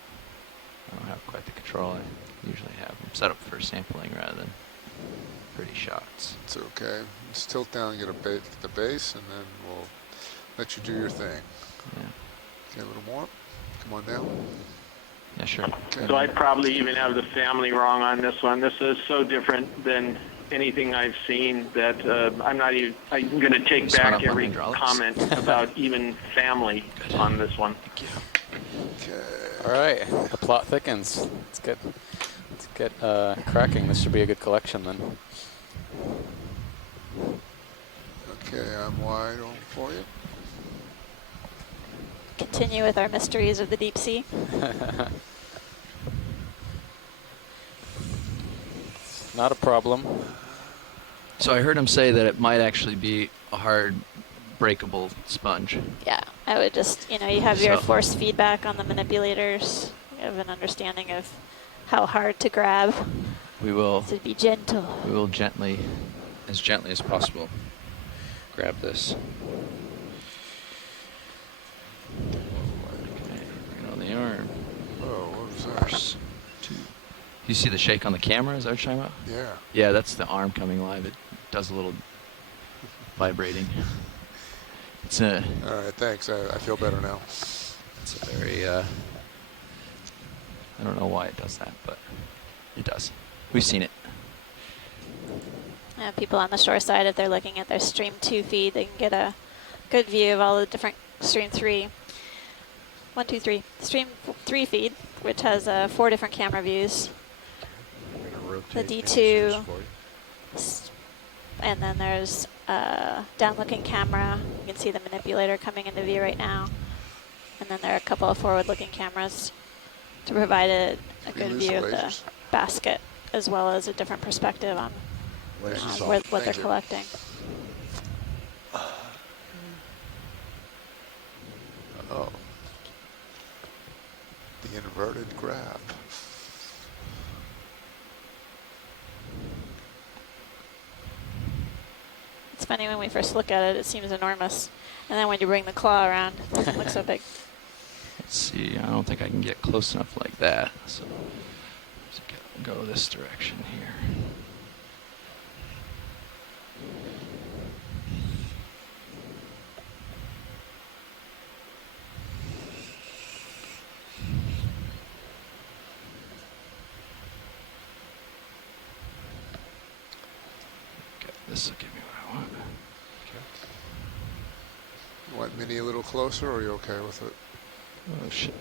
I don't have quite the control I usually have. I'm set up for sampling rather than pretty shots. It's okay. Just tilt down and get the base, and then we'll let you do your thing. Yeah. Okay, a little more. Come on down. Yeah, sure. Okay. So I probably even have the family wrong on this one. This is so different than anything I've seen that I'm going to take Spun up back my every hydraulics. comment about even family on this one. Thank you. Okay. All right, the plot thickens. Let's get cracking. This should be a good collection then. Okay, I'm wide open for you. Continue with our mysteries of the deep sea. Not a problem. So I heard him say that it might actually be a hard breakable sponge. Yeah, I would just, you have your So- force feedback on the manipulators. You have an understanding of how hard to grab. We will To be gentle. we will gently as possible grab this. Okay, bring it on the arm. Oh, what was that? Force 2. You see the shake on the camera? Is that what you're talking about? Yeah. Yeah, that's the arm coming live. It does a little vibrating. It's a All right, thanks. I feel better now. it's a very I don't know why it does that, but it does. We've seen it. People on the shore side, if they're looking at their Stream 2 feed, they can get a good view of all the different Stream 3. 1, 2, 3. Stream 3 feed, which has 4 different camera views. The D2, and then there's a down-looking camera. You can see the manipulator coming into view right now. And then there are a couple of forward-looking cameras to provide a good view of the basket, as well as a different perspective on what they're collecting. Oh. The inverted grab. It's funny when we first look at it, it seems enormous. And then when you bring the claw around, it doesn't look so big. Let's see. I don't think I can get close enough like that. So go this direction here. Okay, this will give me what I want. You want Mini a little closer, or are you okay with it? Oh shit.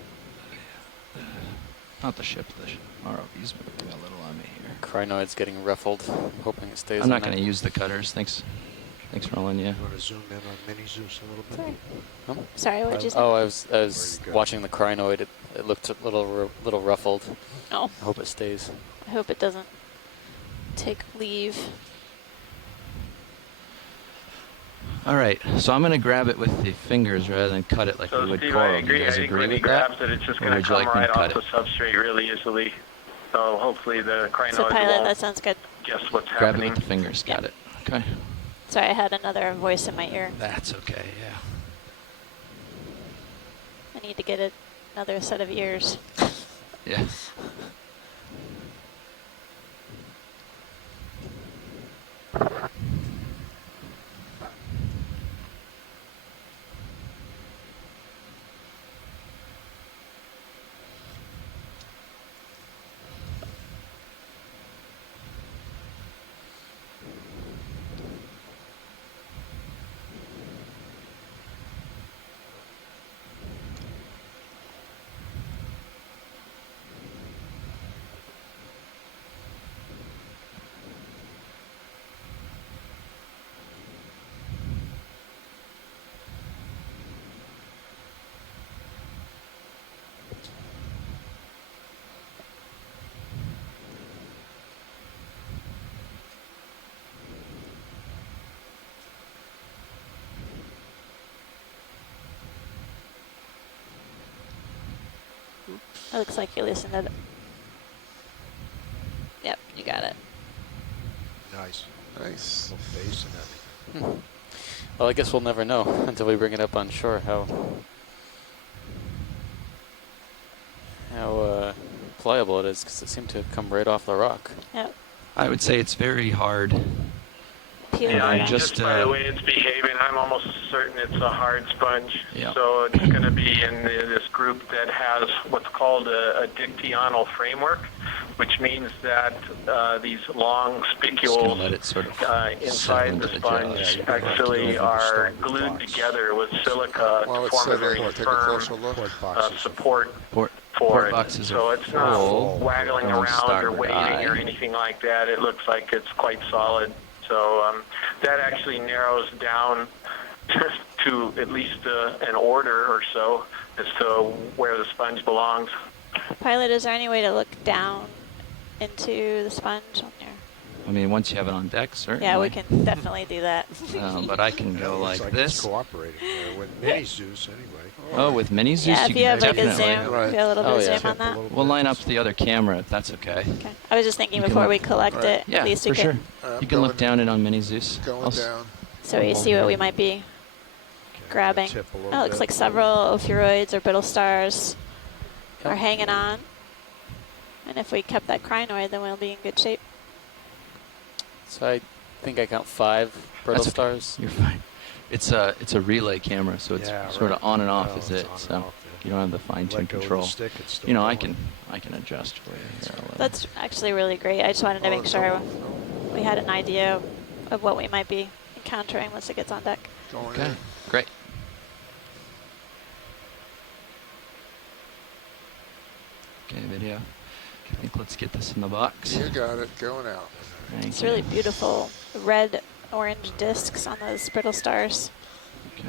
Not the ship, the ROV's moving a little on me here. Crinoid's getting ruffled. I'm hoping it stays I'm not on going to there. use the cutters. Thanks, Roland. Yeah. You want to zoom in on Mini Zeus a little bit? Sorry. Huh? Sorry, what did you say? Oh, I was watching the Crinoid. It looked a little ruffled. Oh. I hope it stays. I hope it doesn't take leave. All right, so I'm going to grab it with the fingers rather than cut it like we would Steve, coral. I Do you agree. I guys think agree when he with that? grabs it, it's just Or going to would you come like me to right cut off the substrate really easily. So hopefully the crinoid So pilot, won't that sounds good. guess what's Grab it happening. with the fingers. Got it. Okay. Sorry, I had another voice in my ear. That's okay, yeah. I need to get another set of ears. Yeah. It looks like you listened to it. Yep, you got it. Nice. Nice. Little face and everything. Well, I guess we'll never know until we bring it up on shore how pliable it is, because it seemed to come right off the rock. Yep. I would say it's very hard. Yeah, just by the way it's behaving, I'm almost certain it's a hard sponge. Yeah. So it's going to be in this group that has what's called a dictyonal framework, which means that these long spicules let it sort of inside the sponge actually are glued together with silica to form a very firm support for port it. boxes So are it's not full. waggling From around or starboard waving eye. or anything like that. It looks like it's quite solid. So that actually narrows down to at least an order or so as to where the sponge belongs. Pilot, is there any way to look down into the sponge on there? I mean, once you have it on deck, certainly. Yeah, we can definitely do that. But I can go like Looks this. It's cooperating there with Mini Zeus anyway. Oh, with Mini Zeus, Yeah, if you have like a definitely. zoom, if you have a little bit of zoom on that. We'll line up the other camera if that's okay. Okay. I was just thinking You can before look- we collect it, Yeah, at least we for sure. can, You can look down it on Mini Zeus. Going down. so we see what we might be grabbing. tip a little Oh, it looks bit. like several ophiuroids or brittle stars are hanging on. And if we kept that crinoid, then we'll be in good shape. So I think I count 5 brittle That's okay. stars. You're fine. It's a relay camera, so it's Yeah, sort of right. on and off, Oh, is it's it? on and So off, yeah. you don't have the fine-tune Let go of the control. stick, it's still You know, going. I can adjust for you here. a little. That's actually really great. I just wanted to make sure we had an idea of what we might be encountering once it gets on deck. Going Okay, in. great. Okay, video. I think let's get this in the box. You got it. Going out. Thank It's you. really beautiful red orange discs on those brittle stars. Okay.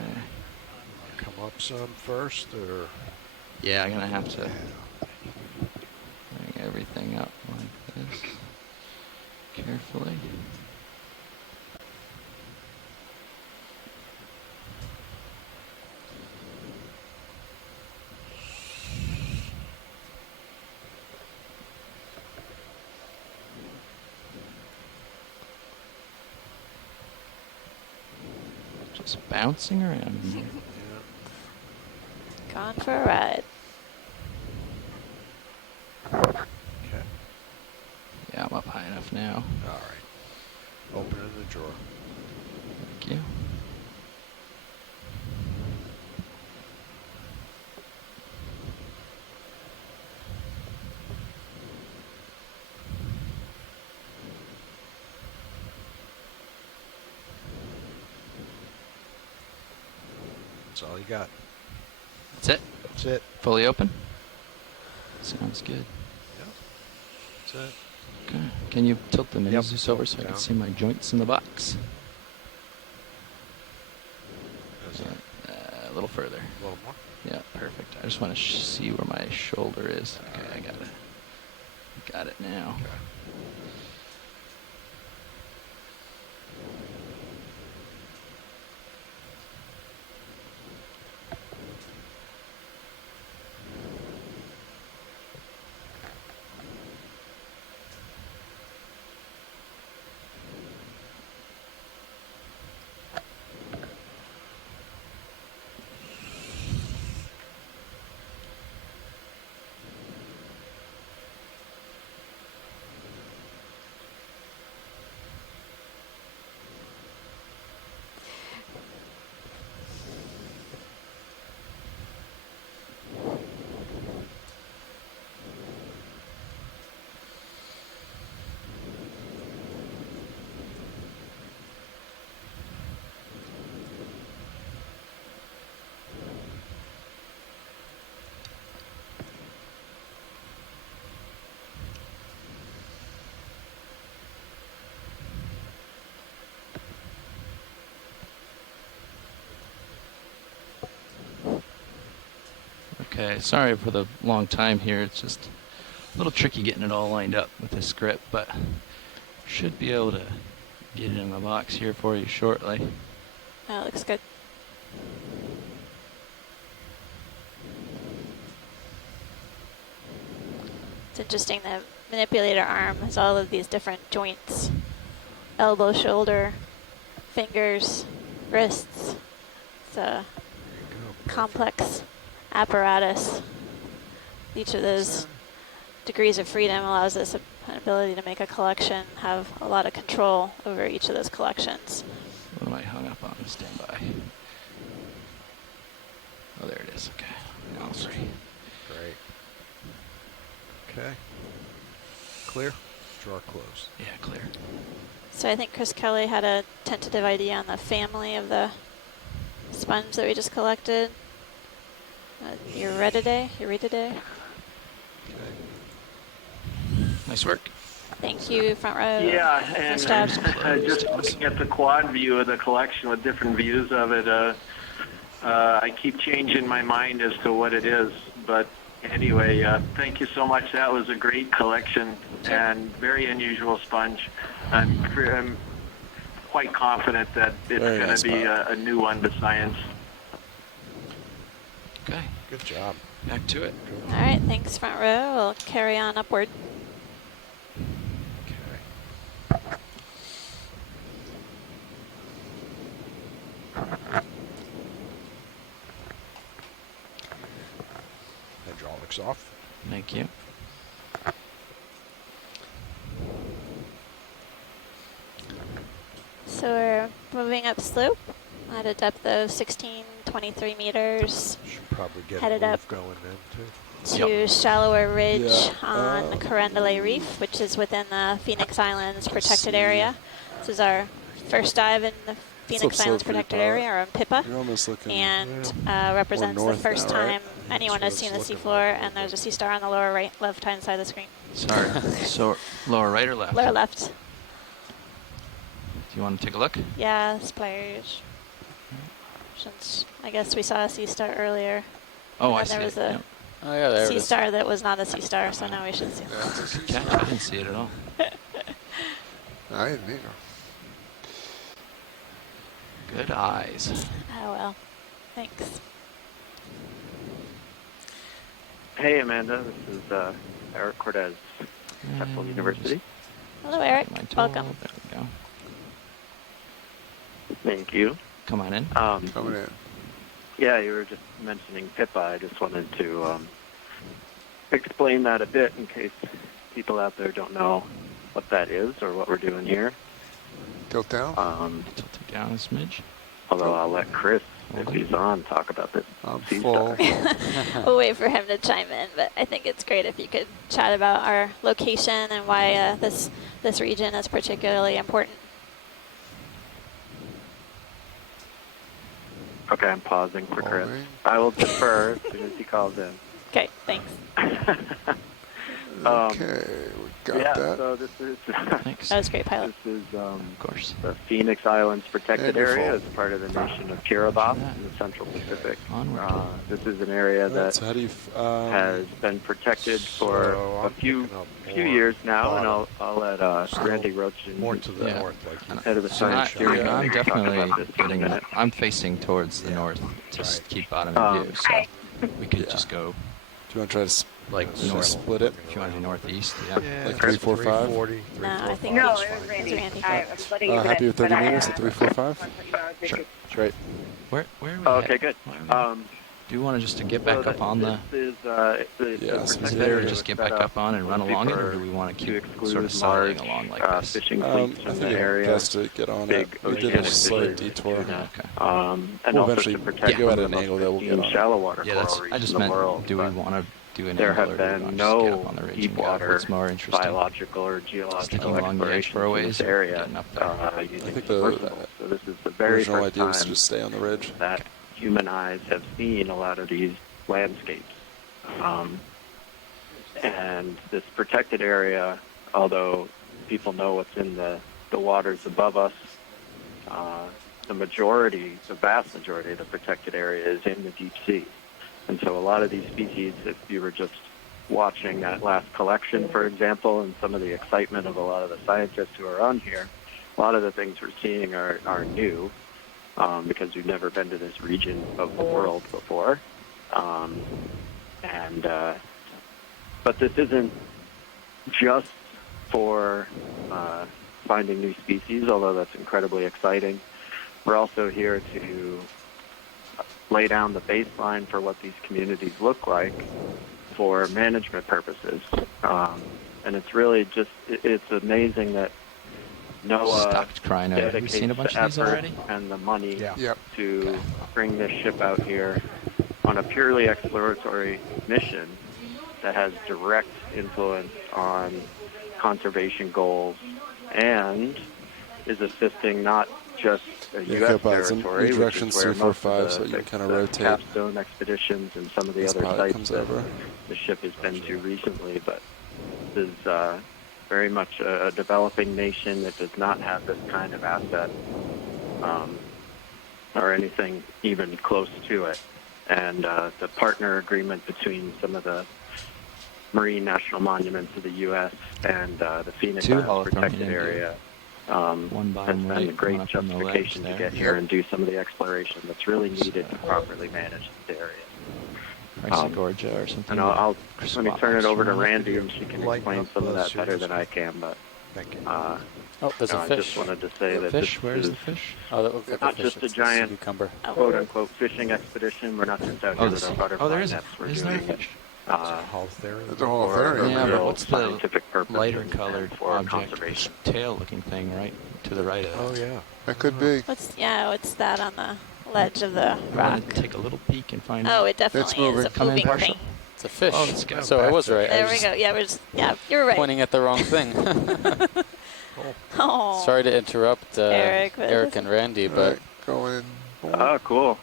Come up some first, or Yeah, I'm gonna have to bring everything up like this carefully. Just bouncing around in here. Gone for a ride. okay. now. All right. Opening the drawer. Thank you. That's all you got. That's it? That's it. Fully open? Sounds good. Yep. That's it. Okay. Can you tilt the mini Yep. Zeus over so I can see my joints in the box? A little further. A little more? Yeah, perfect. I just want to see where my shoulder is. Okay, I got it. Got it now. Okay. Okay, sorry for the long time here. It's just a little tricky getting it all lined up with this script, but should be able to get it in the box here for you shortly. That looks good. It's interesting, the manipulator arm has all of these different joints. Elbow, shoulder, fingers, wrists. It's a complex apparatus. Each of those degrees of freedom allows us an ability to make a collection, have a lot of control over each of those collections. What am I hung up on? Stand by. Oh, there it is. Okay. Now I'm free. Great. Okay. Clear? Drawer closed. Yeah, clear. So I think Chris Kelly had a tentative idea on the family of the sponge that we just collected. Eurydidae? Nice work. Thank you, front row. Yeah, and Nice job. just looking at the quad view of the collection with different views of it, I keep changing my mind as to what it is. But anyway, thank you so much. That was a great collection and very unusual sponge. I'm quite confident that it's going to be a new one to science. Okay. Good job. Back to it. All right, thanks, front row. We'll carry on upward. Hydraulics off. Thank you. So we're moving up slope at a depth of 1623 meters. Should probably get headed a move up going then too. to shallower ridge on Carndelet Reef, which is within the Phoenix Islands protected area. This is our first dive in the Phoenix Islands protected area, or on PIPA, and represents the first time anyone has seen the seafloor, and there's a sea star on the lower right, left-hand side of the screen. Sorry. So lower right or left? Lower left. Do you want to take a look? Yes, please. Since I guess we saw a sea star earlier. Oh, and I see there was it. a Yep. Oh, yeah, there it sea is. star that was not a sea star, so now we should see it. Good catch. I didn't see it at all. I didn't either. Good eyes. Oh, well. Thanks. Hey, Amanda. This is Eric Cortez, Sheffield University. Hello, Eric. Welcome. There we go. Thank you. Come on in. Coming in. Yeah, you were just mentioning PIPA. I just wanted to explain that a bit in case people out there don't know. what that is or what we're doing here. Tilt down? Tilt it down a smidge. Although I'll let Chris, if he's on, talk about this. Sea Star. We'll wait for him to chime in, but I think it's great if you could chat about our location and why this region is particularly important. Okay, I'm pausing for Chris. I will defer as soon as he calls in. Okay, thanks. Okay, we got that. So this is that was great, pilot. This is of course the Phoenix Islands Protected Area as part of the nation of Kiribati in the Central Pacific. This is an area that has been protected for a few years now, and I'll let Randy Roach, more to the north, like head of the science steering I'm committee, talk definitely about this in a getting. minute. I'm facing towards the north to keep bottom in view. So we could just go. Do you want to try to like north, split it? If you want to do northeast, yeah. Like 3, 4, 5. No, I think no, it was Randy. I was letting you Happy with 30 meters at 3, 4, 5. Sure. Great. Where are we? Okay, good. Do you want to just to get back up on the? This is Is it better to just get back up on and run along it, or do we want to keep sort of sailing along like this? Fishing fleets I in think the area. it's best to get on it. We did a slight detour. And We'll also eventually to protect go at some an of angle the that we'll get on. shallow water Yeah, coral that's. reefs I just in the meant. world. Do we want to do an There angle, have or do we been want to just get up no on the ridge deep and go? water What's more interesting? biological or geological Sticking along the edge explorations for a in ways, this or area getting up there? using I think submersibles. So this is the very original first idea was to time just stay on the ridge. that human eyes have seen a lot of these landscapes. And this protected area, although people know what's in the waters above us, the vast majority of the protected area is in the deep sea. And so a lot of these species, if you were just watching that last collection, for example, and some of the excitement of a lot of the scientists who are on here, a lot of the things we're seeing are new because we've never been to this region of the world before. But this isn't just for finding new species, although that's incredibly exciting. We're also here to lay down the baseline for what these communities look like for management purposes. And it's really just, it's amazing that NOAA Stopped crying out. Have we seen a bunch of these already? And the money to bring this ship out here on a purely exploratory mission that has direct influence on conservation goals and is assisting not just a U.S. territory, which is where most of the capstone expeditions and some of the other sites that the ship has been to recently, but this is very much a developing nation that does not have this kind of asset or anything even close to it. And the partner agreement between some of the marine national monuments of the U.S. and the Phoenix Islands Protected Area has been a great justification to get here and do some of the exploration that's really needed to properly manage this area. Gorgia or something. And let me turn it over to Randy, and she can explain some of that better than I can. But there's a fish. I just wanted to say that fish. this Where's is the fish? Oh, that looks like not a fish. just a giant quote-unquote fishing expedition. We're not just out here with our butterfly nets. We're doing fish. There's a whole theory. Yeah, but what's the scientific purpose lighter colored for object, conservation. tail-looking thing right to the right of it? Oh yeah, that could be. What's that on the ledge of the I rock? want to take a little peek and find out. Oh, it definitely is a moving thing. It's a fish. Oh, let's go. So I was right. There we go. Yeah, you're right. Pointing at the wrong thing. Oh. Sorry to interrupt Eric and Randy, but going. Oh, cool.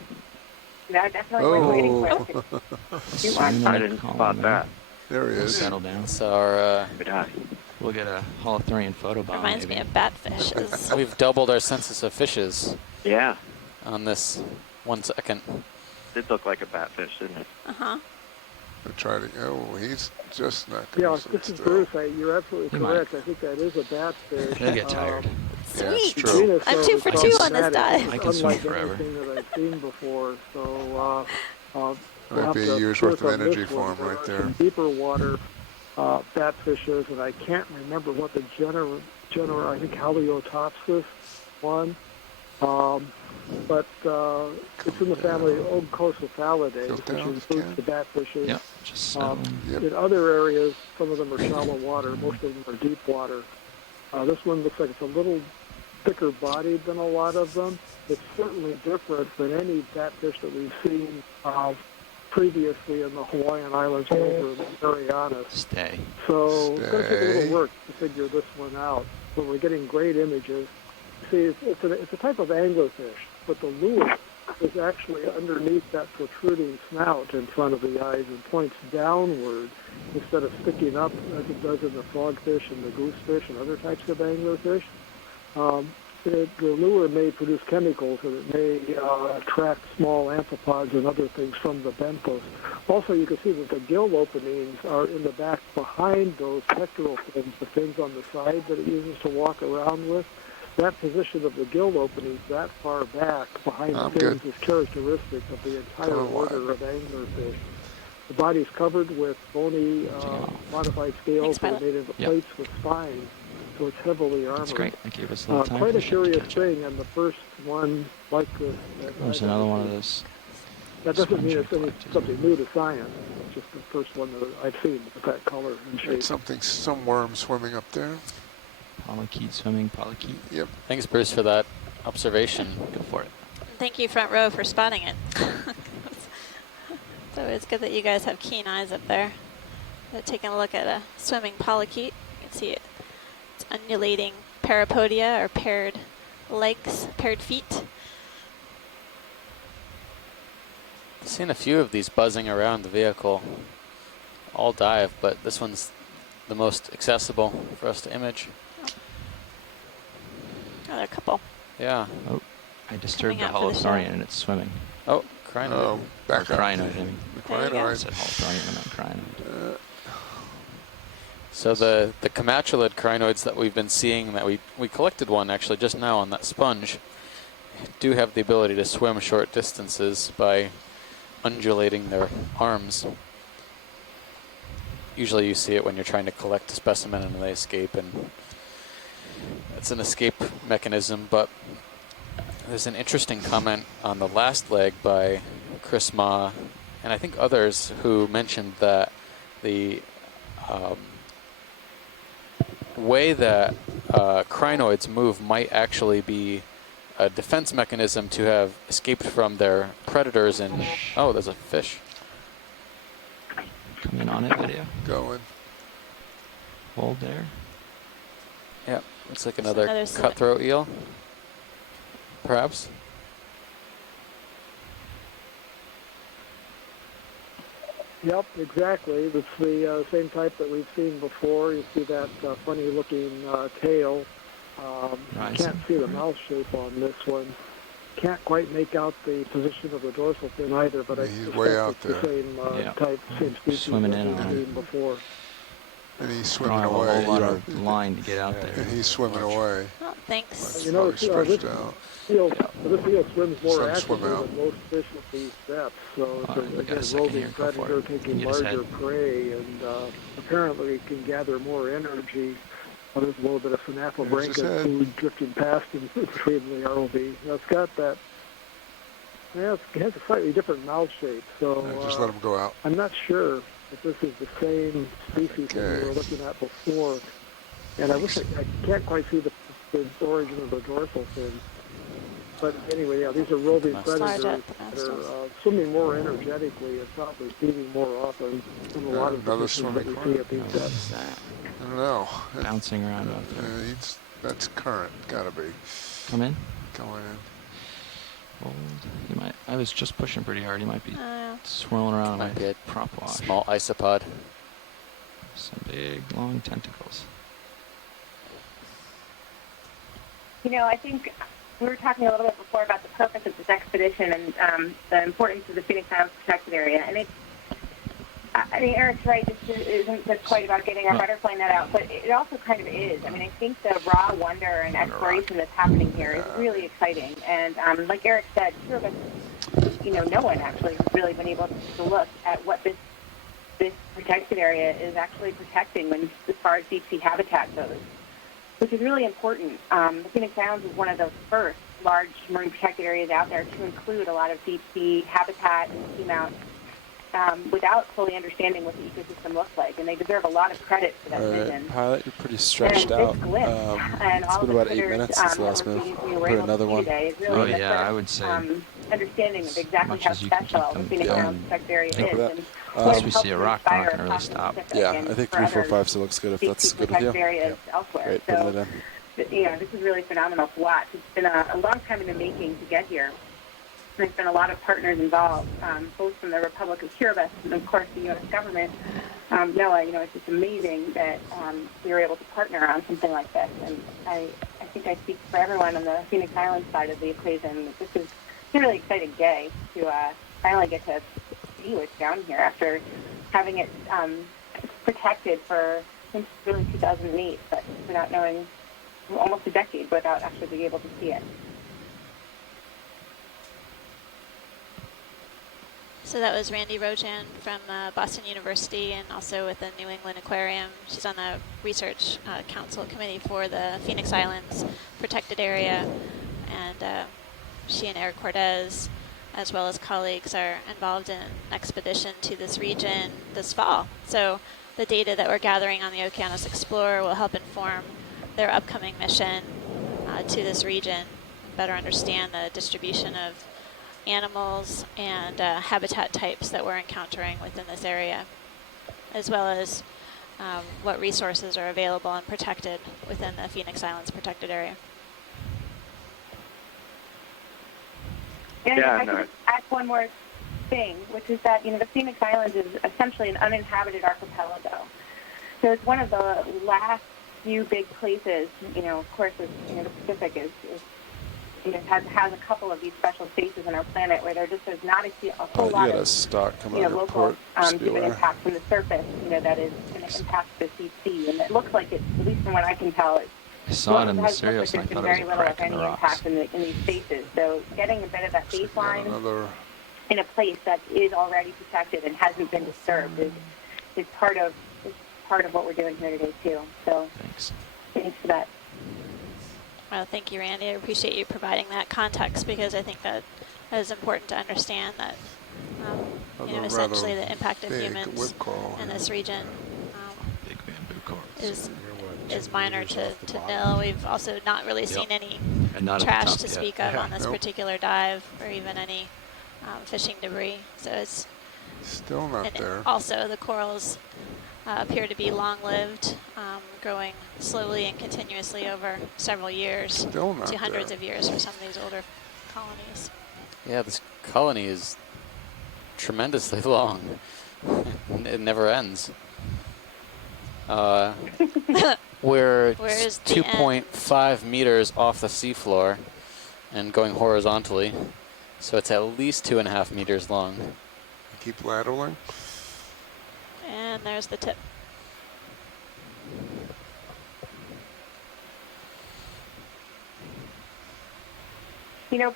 Yeah, definitely we're waiting for it. I didn't spot that. There he is. Settle down. It's our. We'll get a Holothurian photo bomb. Reminds me of batfishes. We've doubled our census of fishes. Yeah. On this 1 second. It looked like a batfish, didn't it? Uh-huh. We're trying to. Oh, he's just not. Yeah, this is Bruce. You're absolutely correct. I think that is a batfish. He'll get tired. Sweet. Venus, I'm 2 for 2 on this dive. I can swim unlike forever. anything that I've seen before. So we'll Might have be to a year's work worth of on energy this for one. him right There are there. some deeper water batfish is, and I can't remember what the genera. I think Haliotopsis one. But it's in the family Okeanos, which includes the batfishes. Yep. Just in other areas, some of them are shallow water. Most of them are deep water. This one looks like it's a little thicker bodied than a lot of them. It's certainly different than any catfish that we've seen previously in the Hawaiian Islands over in Okeanos. Stay. So it's going to take a little work to figure this one out, but we're getting great images. See, it's a type of anglerfish, but the lure is actually underneath that protruding snout in front of the eyes and points downward instead of sticking up as it does in the frogfish and the goosefish and other types of anglerfish. The lure may produce chemicals and it may attract small amphipods and other things from the benthos. Also, you can see that the gill openings are in the back behind those pectoral fins, the fins on the side that it uses to walk around with. That position of the gill openings that far back behind the fins is characteristic of the entire order of anglerfish. The body is covered with bony, modified scales that are made into plates with spines, so it's heavily armored. That's great. That gave us a little time. Quite a curious thing, and the first one like this. There's another one of those. That doesn't mean it's something new to science. It's just the first one that I've seen with that color and shape. Some worm swimming up there. Polychaete swimming, polychaete. Yep. Thanks, Bruce, for that observation. Go for it. Thank you, front row, for spotting it. So it's good that you guys have keen eyes up there. Taking a look at a swimming polychaete. You can see it. It's undulating parapodia, or paired legs, paired feet. I've seen a few of these buzzing around the vehicle. All dive, but this one's the most accessible for us to image. Oh, there are a couple. Yeah. Oh, I disturbed the Coming out for the holothurian and it's swimming. Oh, crinoid. Oh, back up. Crinoid, I mean. Crinoid. I said holothurian, not crinoid. So the comatulid crinoids that we've been seeing, that we collected one actually just now on that sponge, do have the ability to swim short distances by undulating their arms. Usually you see it when you're trying to collect a specimen and they escape, and it's an escape mechanism. But there's an interesting comment on the last leg by Chris Ma, and I think others, who mentioned that the way that crinoids move might actually be a defense mechanism to have escaped from their predators. And oh, there's a fish. Come in on it, video. Going. Hold there. Yeah, looks like another cutthroat eel, perhaps. Yep, exactly. It's the same type that we've seen before. You see that funny-looking tail. Can't see the mouth shape on this one. Can't quite make out the position of the dorsal fin either, but I suspect it's the same type, same species swimming that in we've on seen it. before. And he's swimming A away. whole lot of line to get out there. And he's swimming away. Oh, thanks. You know, Stretched out. This eel swims more Some actively swim out. than most fish at these depths. So it's we got a a second roving here. Go for predator it. taking You just larger had- prey, and apparently it can gather more energy. There's a little bit of There's synapobranchian his head. food drifting past in between the ROV. It's got that. Yeah, it has a slightly different mouth shape. So Just let him go out. I'm not sure if this is the same species that we were looking at before. And I wish I can't quite see the origin of the dorsal fin. But anyway, yeah, these are roving predators that are swimming more energetically and probably feeding more often than a lot of the Another fishes that swimming we see at these depths. I don't know. Bouncing around out there. That's current. Gotta be. Come in. Going in. Hold. He might. I was just pushing pretty hard. He might be swirling around Might be my a prop wash. small isopod. Some big, long tentacles. You know, I think we were talking a little bit before about the purpose of this expedition and the importance of the Phoenix Islands protected area. And it's, I mean, Eric's right, this isn't just quite about getting our butterfly net out, but it also kind of is. I mean, I think the raw wonder and exploration that's happening here is really exciting. And like Eric said, few of us, you know, no one actually has really been able to look at what this protected area is actually protecting as far as deep sea habitat goes, which is really important. The Phoenix Islands is one of the first large marine protected areas out there to include a lot of deep sea habitat and seamount without fully understanding what the ecosystem looks like, and they deserve a lot of credit for that vision. Pilot, you're pretty stretched And out. this glimpse and It's all been the about 8 critters, minutes since the last that move. we were Put able another to see one. today is really the I first, would say understanding of exactly much how as you can special keep the them Phoenix down. Islands protected area Thank you is. for that. And Once what we helps see a to rock, inspire not going to really across the stop. Pacific Yeah, and I think for 3, 4, others 5 still looks good if to that's good with protect you. areas elsewhere. Great, So, putting it in. this is really phenomenal to watch. It's been a long time in the making to get here. There's been a lot of partners involved, both from the Republic of Kiribati and, of course, the U.S. government. Noah, it's just amazing that we were able to partner on something like this. And I think I speak for everyone on the Phoenix Islands side of the equation. This is a really exciting day to finally get to see what's down here after having it protected since really 2008, but without knowing, almost a decade without actually being able to see it. So that was Randy Rojan from Boston University and also with the New England Aquarium. She's on the Research Council Committee for the Phoenix Islands Protected Area. And she and Eric Cortez, as well as colleagues, are involved in an expedition to this region this fall. So the data that we're gathering on the Okeanos Explorer will help inform their upcoming mission to this region, better understand the distribution of animals and habitat types that we're encountering within this area, as well as what resources are available and protected within the Phoenix Islands protected area. And I can just add one more thing, which is that the Phoenix Islands is essentially an uninhabited archipelago. So it's one of the last few big places. Of course, the Pacific has a couple of these special spaces on our planet where there just is not a whole lot of stock coming out of local port. human impact from the surface. That is going to impact the CC, and it looks like it, at least from what I can tell, I saw it in the serials and I there's thought been very it was a little, crack if in the any, rocks. impact in these spaces. So getting a bit of that baseline Another in a place that is already protected and hasn't been disturbed is part of what we're doing here today too. So thanks for that. Well, thank you, Randy. I appreciate you providing that context because I think that is important to understand that, essentially the impact of humans in this region Big bamboo corals. is minor to nil. We've also not really seen any trash to speak of on this particular dive or even any fishing debris. So it's still not there. Also, the corals appear to be long-lived, growing slowly and continuously over several years to hundreds of years for some of these older colonies. Yeah, this colony is tremendously long. It never ends. We're 2.5 meters off the seafloor and going horizontally, so it's at least 2.5 meters long. Keep lateraling. And there's the tip.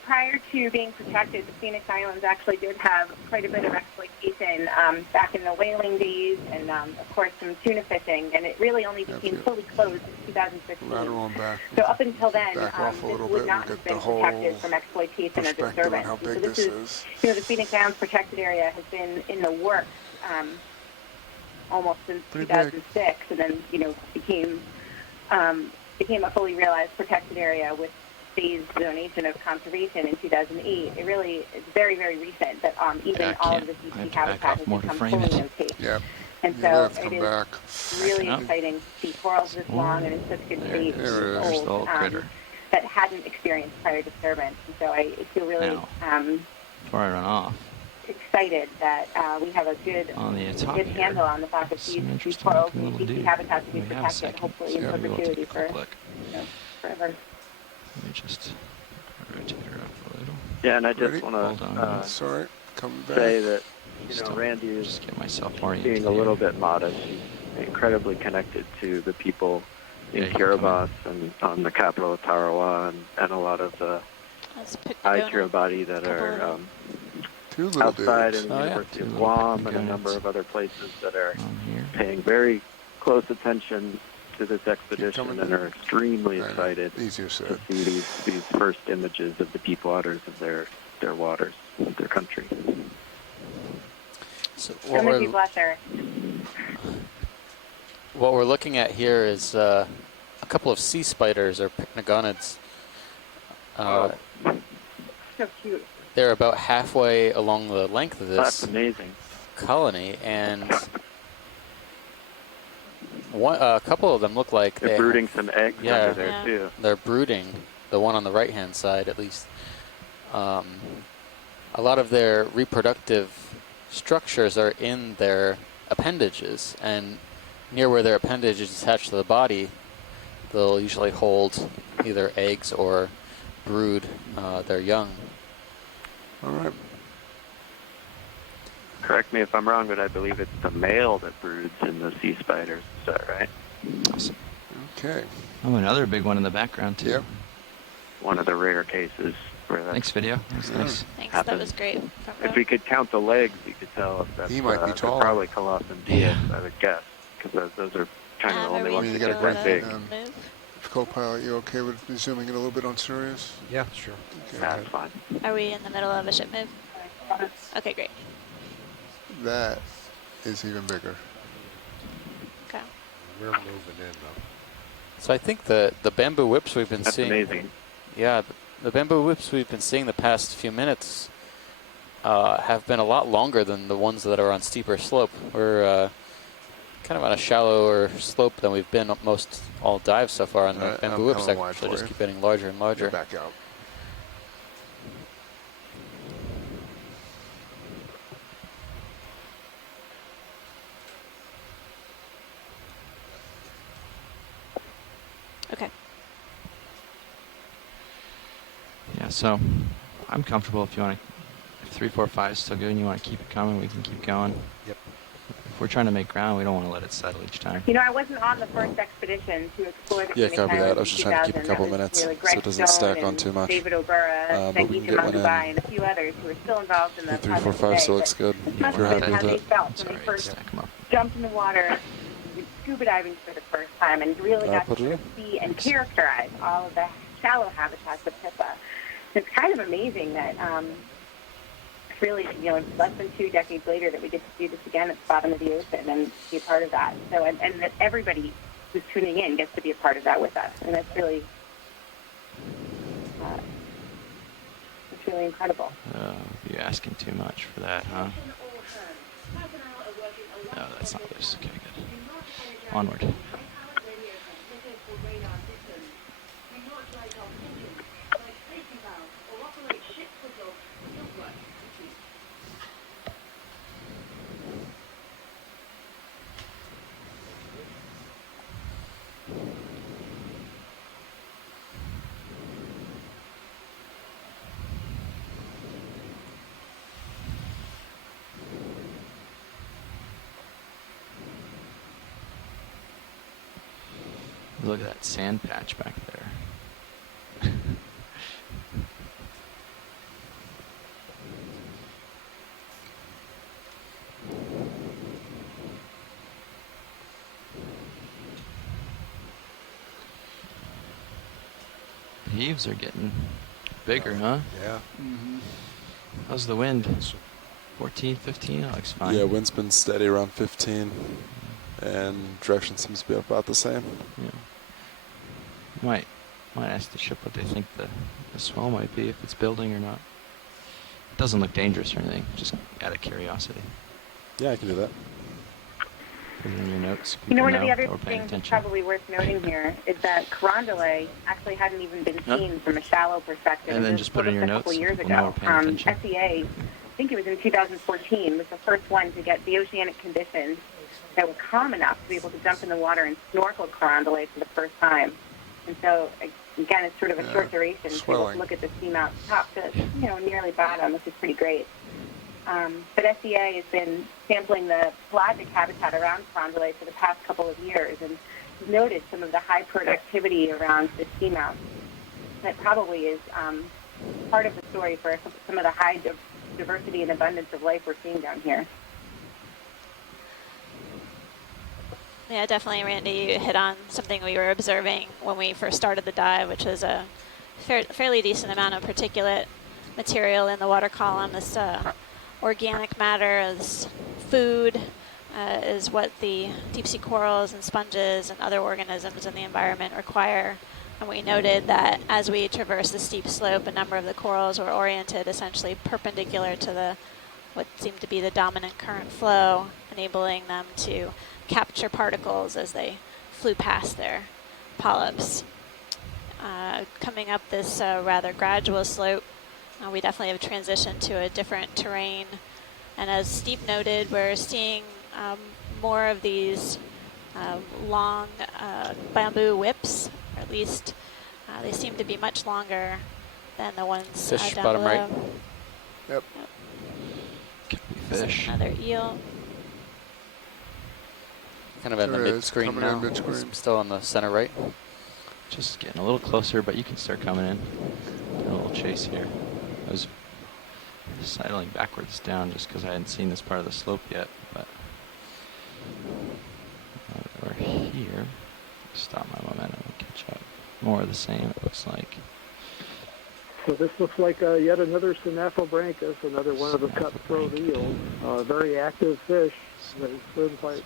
Prior to being protected, the Phoenix Islands actually did have quite a bit of exploitation back in the whaling days and, of course, some tuna fishing, and it really only became fully closed in 2015. So up until then, this would not have been protected from exploitation or disturbance. How big so this is, the Phoenix Islands protected area has been in the works almost since 2006, and then became a fully realized protected area with phased zonation of conservation in 2008. It really is very, very recent that even all of the CC habitat has become fully notated. Yep. And so it is really exciting to see corals this long and in such good shape, old, that hadn't experienced prior disturbance. And so I feel really before I run off, excited that we have a good handle on the fact that these corals and CC habitats will be protected, hopefully in perpetuity for forever. Let me just rotate her up a little. Yeah, and I just want to say that Randy is being a little bit modest. He's incredibly connected to the people in Kiribati and on the capital of Tarawa and a lot of the Kiribati that are outside in the University of Guam and a number of other places that are paying very close attention to this expedition and are extremely excited to see these first images of the deep waters of their waters, of their country. So what we're looking at here is a couple of sea spiders or pycnogonids. So cute. They're about halfway along the length of this That's amazing. colony, and a couple of them look like they're brooding some eggs under there too. They're brooding. The one on the right-hand side, at least. A lot of their reproductive structures are in their appendages, and near where their appendage is attached to the body, they'll usually hold either eggs or brood their young. All right. Correct me if I'm wrong, but I believe it's the male that broods in the sea spiders. Is that right? Okay. Oh, another big one in the background, too. Yep. One of the rare cases where that Thanks, video. That's nice. Thanks, happens. that was great. If we could count the legs, you could tell if that's He might be they're taller. probably Colossum dias, I would guess, because those are kind of the only ones that get that big. Co-pilot, you okay with zooming in a little bit on Sirius? Yeah, sure. Okay, That's fine. Are we in the middle of a ship move? Okay, great. That is even bigger. Okay. We're moving in though. So I think the bamboo whips we've been That's seeing. amazing. Yeah, the bamboo whips we've been seeing the past few minutes have been a lot longer than the ones that are on steeper slope. We're kind of on a shallower slope than we've been most all dives so far, and the bamboo whips actually just keep getting larger and larger. Get back out. Okay. Yeah, so I'm comfortable if you want to. If 3, 4, 5 is still good and you want to keep it coming, we can keep going. Yep. If we're trying to make ground, we don't want to let it settle each time. You know, I wasn't on the first expedition to explore the Yeah, Phoenix copy that. Islands I was just in trying to keep a 2000. couple That was minutes really so Greg it doesn't Stone stack on and too much. David O'Bara, But we can Sangeeta get one in. Mangubai, and a few others who are still involved in the 3, 4, 5 project still today. looks good. But If must you're have happy been with how they it. felt when they first jumped in the water, scuba diving for the first time, and really got put to it in. see and characterize all of the shallow habitats of Pippa. It's kind of amazing that really, you know, less than 2 decades later that we get to do this again at the bottom of the ocean and be a part of that. So, and that everybody who's tuning in gets to be a part of that with us. And that's really, it's really incredible. You're asking too much for that, huh? No, that's not this. Okay, good. Onward. Look at that sand patch back there. The heaves are getting bigger, huh? Yeah. Mm-hmm. How's the wind? 14, 15? That looks fine. Yeah, wind's been steady around 15, and direction seems to be about the same. Yeah. Might ask the ship what they think the swell might be, if it's building or not. It doesn't look dangerous or anything, just out of curiosity. Yeah, I can do that. Put it in your notes. You know, one of the People other know that we're paying things that's attention. probably worth noting here is that Carndelet actually hadn't even been seen from a shallow perspective. And then until just put it in your a notes. couple years People know ago. we're paying attention. SEA, I think it was in 2014, was the first one to get the oceanic conditions that were calm enough to be able to jump in the water and snorkel Carndelet for the first time. And so, again, it's sort of a short duration to be able to swelling. look at the seamount top to, you know, nearly bottom, which is pretty great. But SEA has been sampling the pelagic habitat around Carndelet for the past couple of years and noted some of the high productivity around the seamount. That probably is part of the story for some of the high diversity and abundance of life we're seeing down here. Yeah, definitely, Randy, you hit on something we were observing when we first started the dive, which was a fairly decent amount of particulate material in the water column. This organic matter as food is what the deep sea corals and sponges and other organisms in the environment require. And we noted that as we traverse the steep slope, a number of the corals were oriented essentially perpendicular to what seemed to be the dominant current flow, enabling them to capture particles as they flew past their polyps. Coming up this rather gradual slope, we definitely have transitioned to a different terrain. And as Steve noted, we're seeing more of these long bamboo whips, or at least they seem to be much longer than the ones Fish down bottom below. right. Yep. Fish. Another eel. Kind of in the There it is, mid-screen coming now. in mid-screen. Still on the center right. Just getting a little closer, but you can start coming in. A little chase here. I was sidling backwards down just because I hadn't seen this part of the slope yet, but we're here. Stop my momentum and catch up. More of the same, it looks like. So this looks like yet another Synaphobranchus, another one of the cutthroat eels. Very active fish. They swim quite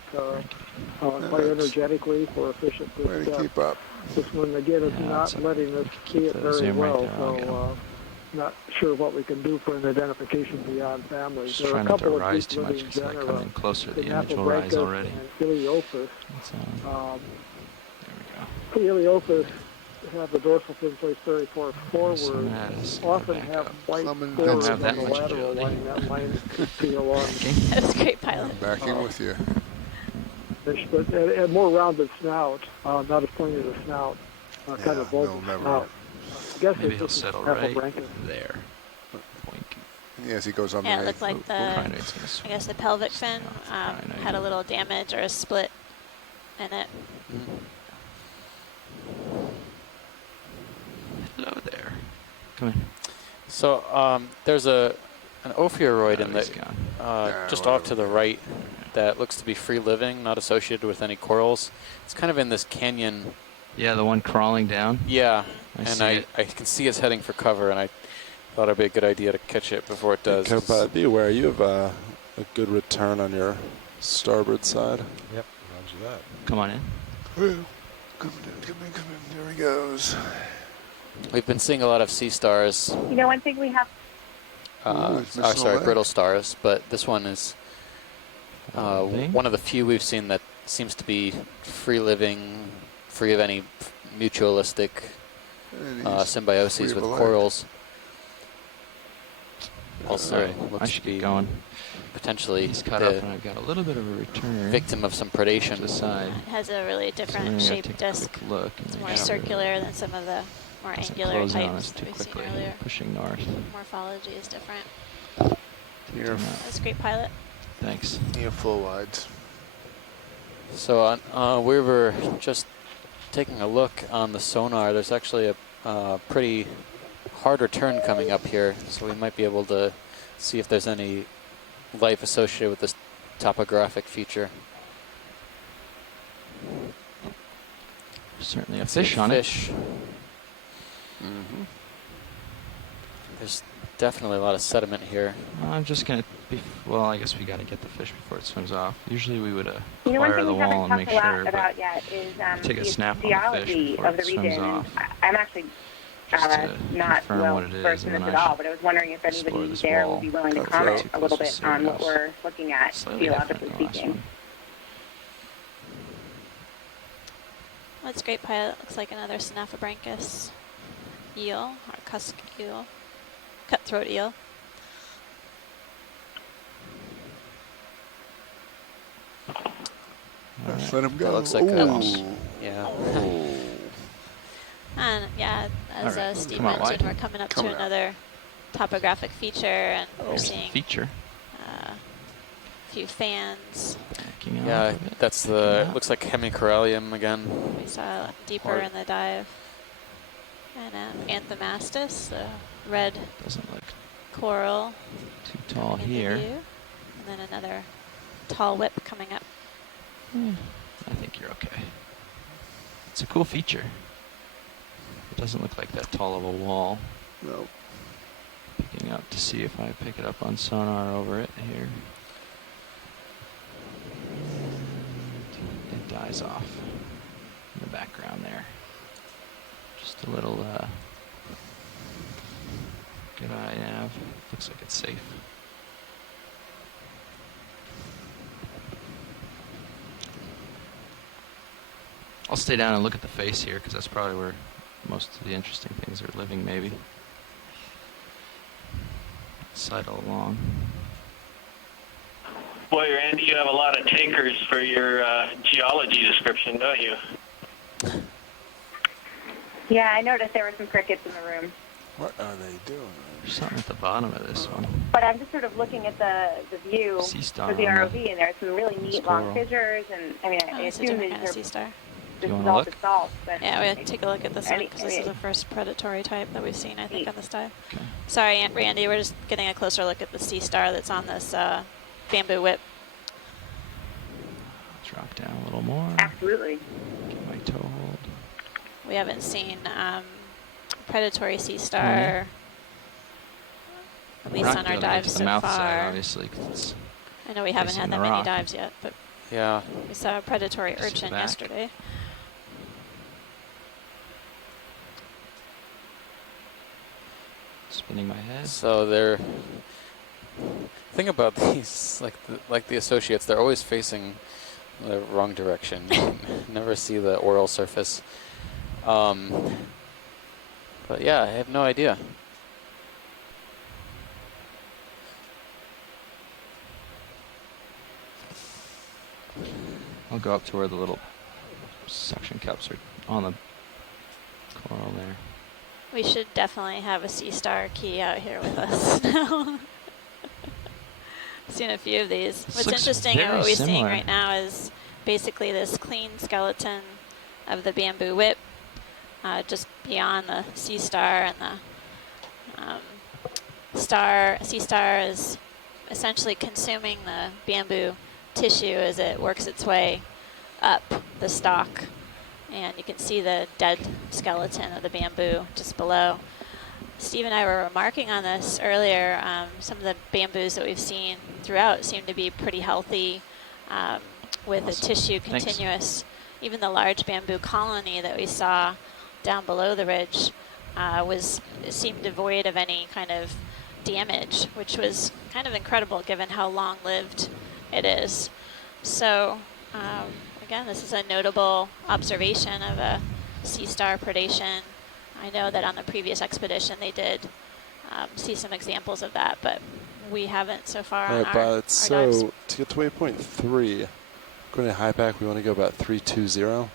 energetically for a fish at this Way to depth. keep up. This one, again, is not letting us see it very well, so not sure what we can do for an identification beyond families. Just There are a trying not to couple of rise too much deep-living because I come in closer, the image will Synaphobranchus rise already. and Iliopus. There The Iliopus have the dorsal fin placed very far forward, often have white spores on the lateral line. That line could peel on. That was a great pilot. I'm backing with you. Fish, but and more rounded snout, not as pointy as a snout, kind of bulbous snout. I guess Maybe it's he'll just settle a right Synaphobranchus. there. Yes, he goes on Yeah, the it main. looked like I guess the pelvic fin had a little damage or a split in it. Hello there. Come in. So there's an ophiuroid in the just off to the right that looks to be free living, not associated with any corals. It's kind of in this canyon. Yeah, the one crawling down. Yeah, I can see it's heading for cover, and I thought it'd be a good idea to catch it before it does. Be aware, you have a good return on your starboard side. Yep, roger that. Come on in. Come in. There he goes. We've been seeing a lot of sea stars. You know, one thing we have. Brittle stars, but this one is one of the few we've seen that seems to be free living, free of any mutualistic symbioses with corals. Also, looks to be going. Potentially, he's cut up, and I've got a little bit of a return. Victim of some predation. It has a really different shaped disc. Look, it's more circular than some of the more angular types that we've seen earlier. Pushing north. Morphology is different. That's a great pilot. Thanks. Yeah, full wides. So we were just taking a look on the sonar. There's actually a pretty hard return coming up here, so we might be able to see if there's any life associated with this topographic feature. Certainly a fish on it. Mm-hmm. There's definitely a lot of sediment here. I'm just going to be, well, I guess we got to get the fish before it swims off. Usually we would You know, one acquire thing the we wall haven't and make talked a lot sure, about but yet is take a the snap on the fish geology before of the it swims region. off. I'm actually not confirm well what it is, versed in and this then at I all, should but I was wondering if explore anybody this there wall. would be willing to Go comment too a little close bit to on what Sirius. we're looking at Slightly different geologically than the last speaking. one. Well, it's a great pilot. Looks like another Synaphobranchus eel, or cusk eel, cutthroat eel. Let's let him go. That looks like yeah. And yeah, as Steve mentioned, we're coming up to another topographic feature, and we're seeing a few fans. Yeah, that's the, looks like hemicorallium again. We saw deeper in the dive. And Anthomastus, the red doesn't look coral. Too tall here. And then another tall whip coming up. I think you're okay. It's a cool feature. It doesn't look like that tall of a wall. No. Picking up to see if I pick it up on sonar over it here. It dies off in the background there. Just a little good eye nav. Looks like it's safe. I'll stay down and look at the face here because that's probably where most of the interesting things are living, maybe. Sidle along. Boy, Randy, you have a lot of takers for your geology description, don't you? Yeah, I noticed there were some crickets in the room. What are they doing? There's something at the bottom of this one. But I'm just sort of looking at the view Sea star for the on ROV, and there's some really neat long coral. fissures, and I mean, I It's a assume different these kind of are sea star. this You is wanna all look? basalt. But Yeah, we have to take a look at this one Any- because this is the first predatory type that we've seen, I think, on this dive. Okay. Sorry, Aunt Randy, we're just getting a closer look at the sea star that's on this bamboo whip. Drop down a little more. Absolutely. Get my toe hold. We haven't seen predatory sea star, at least Not on our gonna get dives to the so mouth far. side, obviously, 'cause it's I know we haven't facing had the that many rock. dives yet, but Yeah. we saw a predatory Just to the urchin back. yesterday. Spinning my head. So they're thing about these, like the associates, they're always facing the wrong direction. You can never see the oral surface. But yeah, I have no idea. I'll go up to where the little suction cups are on the coral there. We should definitely have a sea star key out here with us now. Seen a few of these. What's looks interesting and very what we're seeing similar. right now is basically this clean skeleton of the bamboo whip, just beyond the sea star, and the sea star is essentially consuming the bamboo tissue as it works its way up the stalk. And you can see the dead skeleton of the bamboo just below. Steve and I were remarking on this earlier. Some of the bamboos that we've seen throughout seem to be pretty healthy with the tissue continuous. Even the large bamboo colony that we saw down below the ridge seemed devoid of any kind of damage, which was kind of incredible given how long-lived it is. So again, this is a notable observation of a sea star predation. I know that on the previous expedition they did see some examples of that, but we haven't so far on our dives. So to get to waypoint 3, going to high pack, we want to go about 320.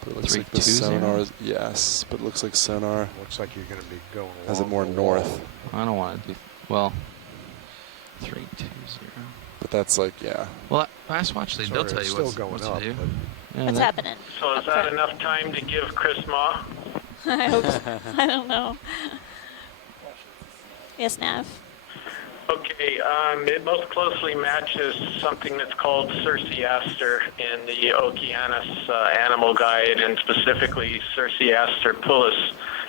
But it looks like the 320? sonar is, yes, but it looks like sonar Looks like you're going to be going has it along more the north. wall. I don't want to do, well, 320. But that's like, yeah. Well, last watch, they'll tell you still what's, going what up, to do. but- Yeah, What's that- happening? So is that enough time to give Chris Ma? I hope so. I don't know. Yes, Nav? Okay, it most closely matches something that's called Cerciaster in the Okeanos Animal Guide, and specifically Cerciaster pullus.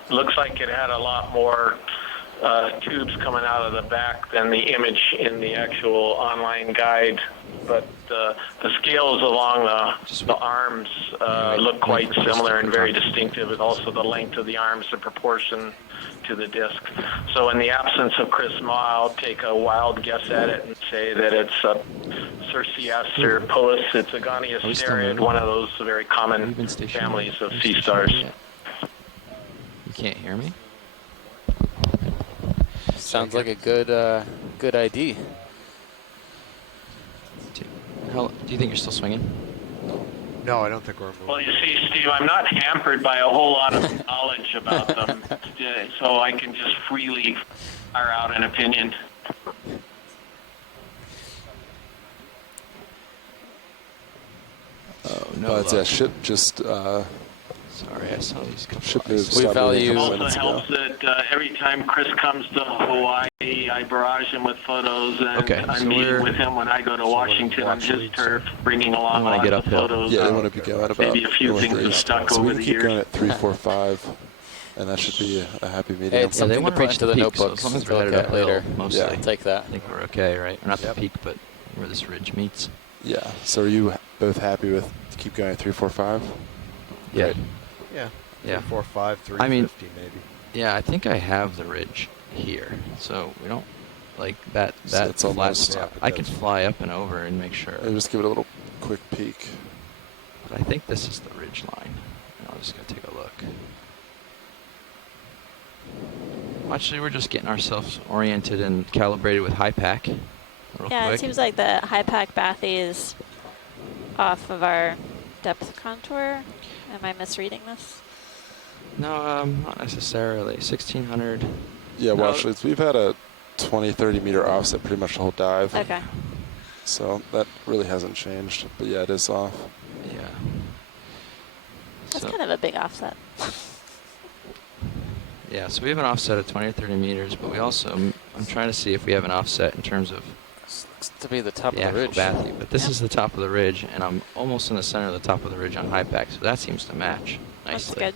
It looks like it had a lot more tubes coming out of the back than the image in the actual online guide, but the scales along the arms look quite similar and very distinctive, and also the length of the arms in proportion to the disc. So in the absence of Chris Ma, I'll take a wild guess at it and say that it's a Cerciaster pullus. It's a Asteroid, one of those very common families of sea stars. You can't hear me? Sounds like a good ID. Do you think you're still swinging? No, I don't think we're moving. Well, you see, Steve, I'm not hampered by a whole lot of knowledge about them, so I can just freely fire out an opinion. Oh, no. But yeah, ship just, sorry, I saw these couple ship of moves. We value- It also helps that every time Chris comes to Hawaii, I barrage him with photos, and Okay, I so meet we're- with him when I go to Washington on his turf, bringing along wanna lots get of uphill. photos. Yeah, they want to be going about Maybe a few things northeast. stuck So we over can the keep years. going at 345. and that should be a happy medium. Hey, it's something to put into the notebook. So as long as to we're look headed at later. mostly. Yeah, take that. I think we're okay, right? Or not the peak, but where this ridge meets. Yeah. So are you both happy with keep going at 345? Yeah. Great. Yeah. Yeah. 345, 350 I mean, maybe. Yeah, I think I have the ridge here, so we don't like that. So That it's flat almost- spot. yeah, I can fly up and over and make sure. Maybe just give it a little quick peek. But I think this is the ridge line. I'll just go take a look. Actually, we're just getting ourselves oriented and calibrated with high pack. Real Yeah, quick. it seems like the high pack bathy is off of our depth contour. Am I misreading this? No, not necessarily. 1600. Yeah, well, No. actually, we've had a 20, 30 meter offset pretty much the whole dive. Okay. So that really hasn't changed. But yeah, it is off. Yeah. That's So- kind of a big offset. Yeah, so we have an offset of 20 or 30 meters, but we also, I'm trying to see if we have an offset in terms of This looks to be the top of the actual ridge. bathy, but this is the top of the ridge, and I'm almost in the center of the top of the ridge on high pack, so that seems to match That's nicely. good.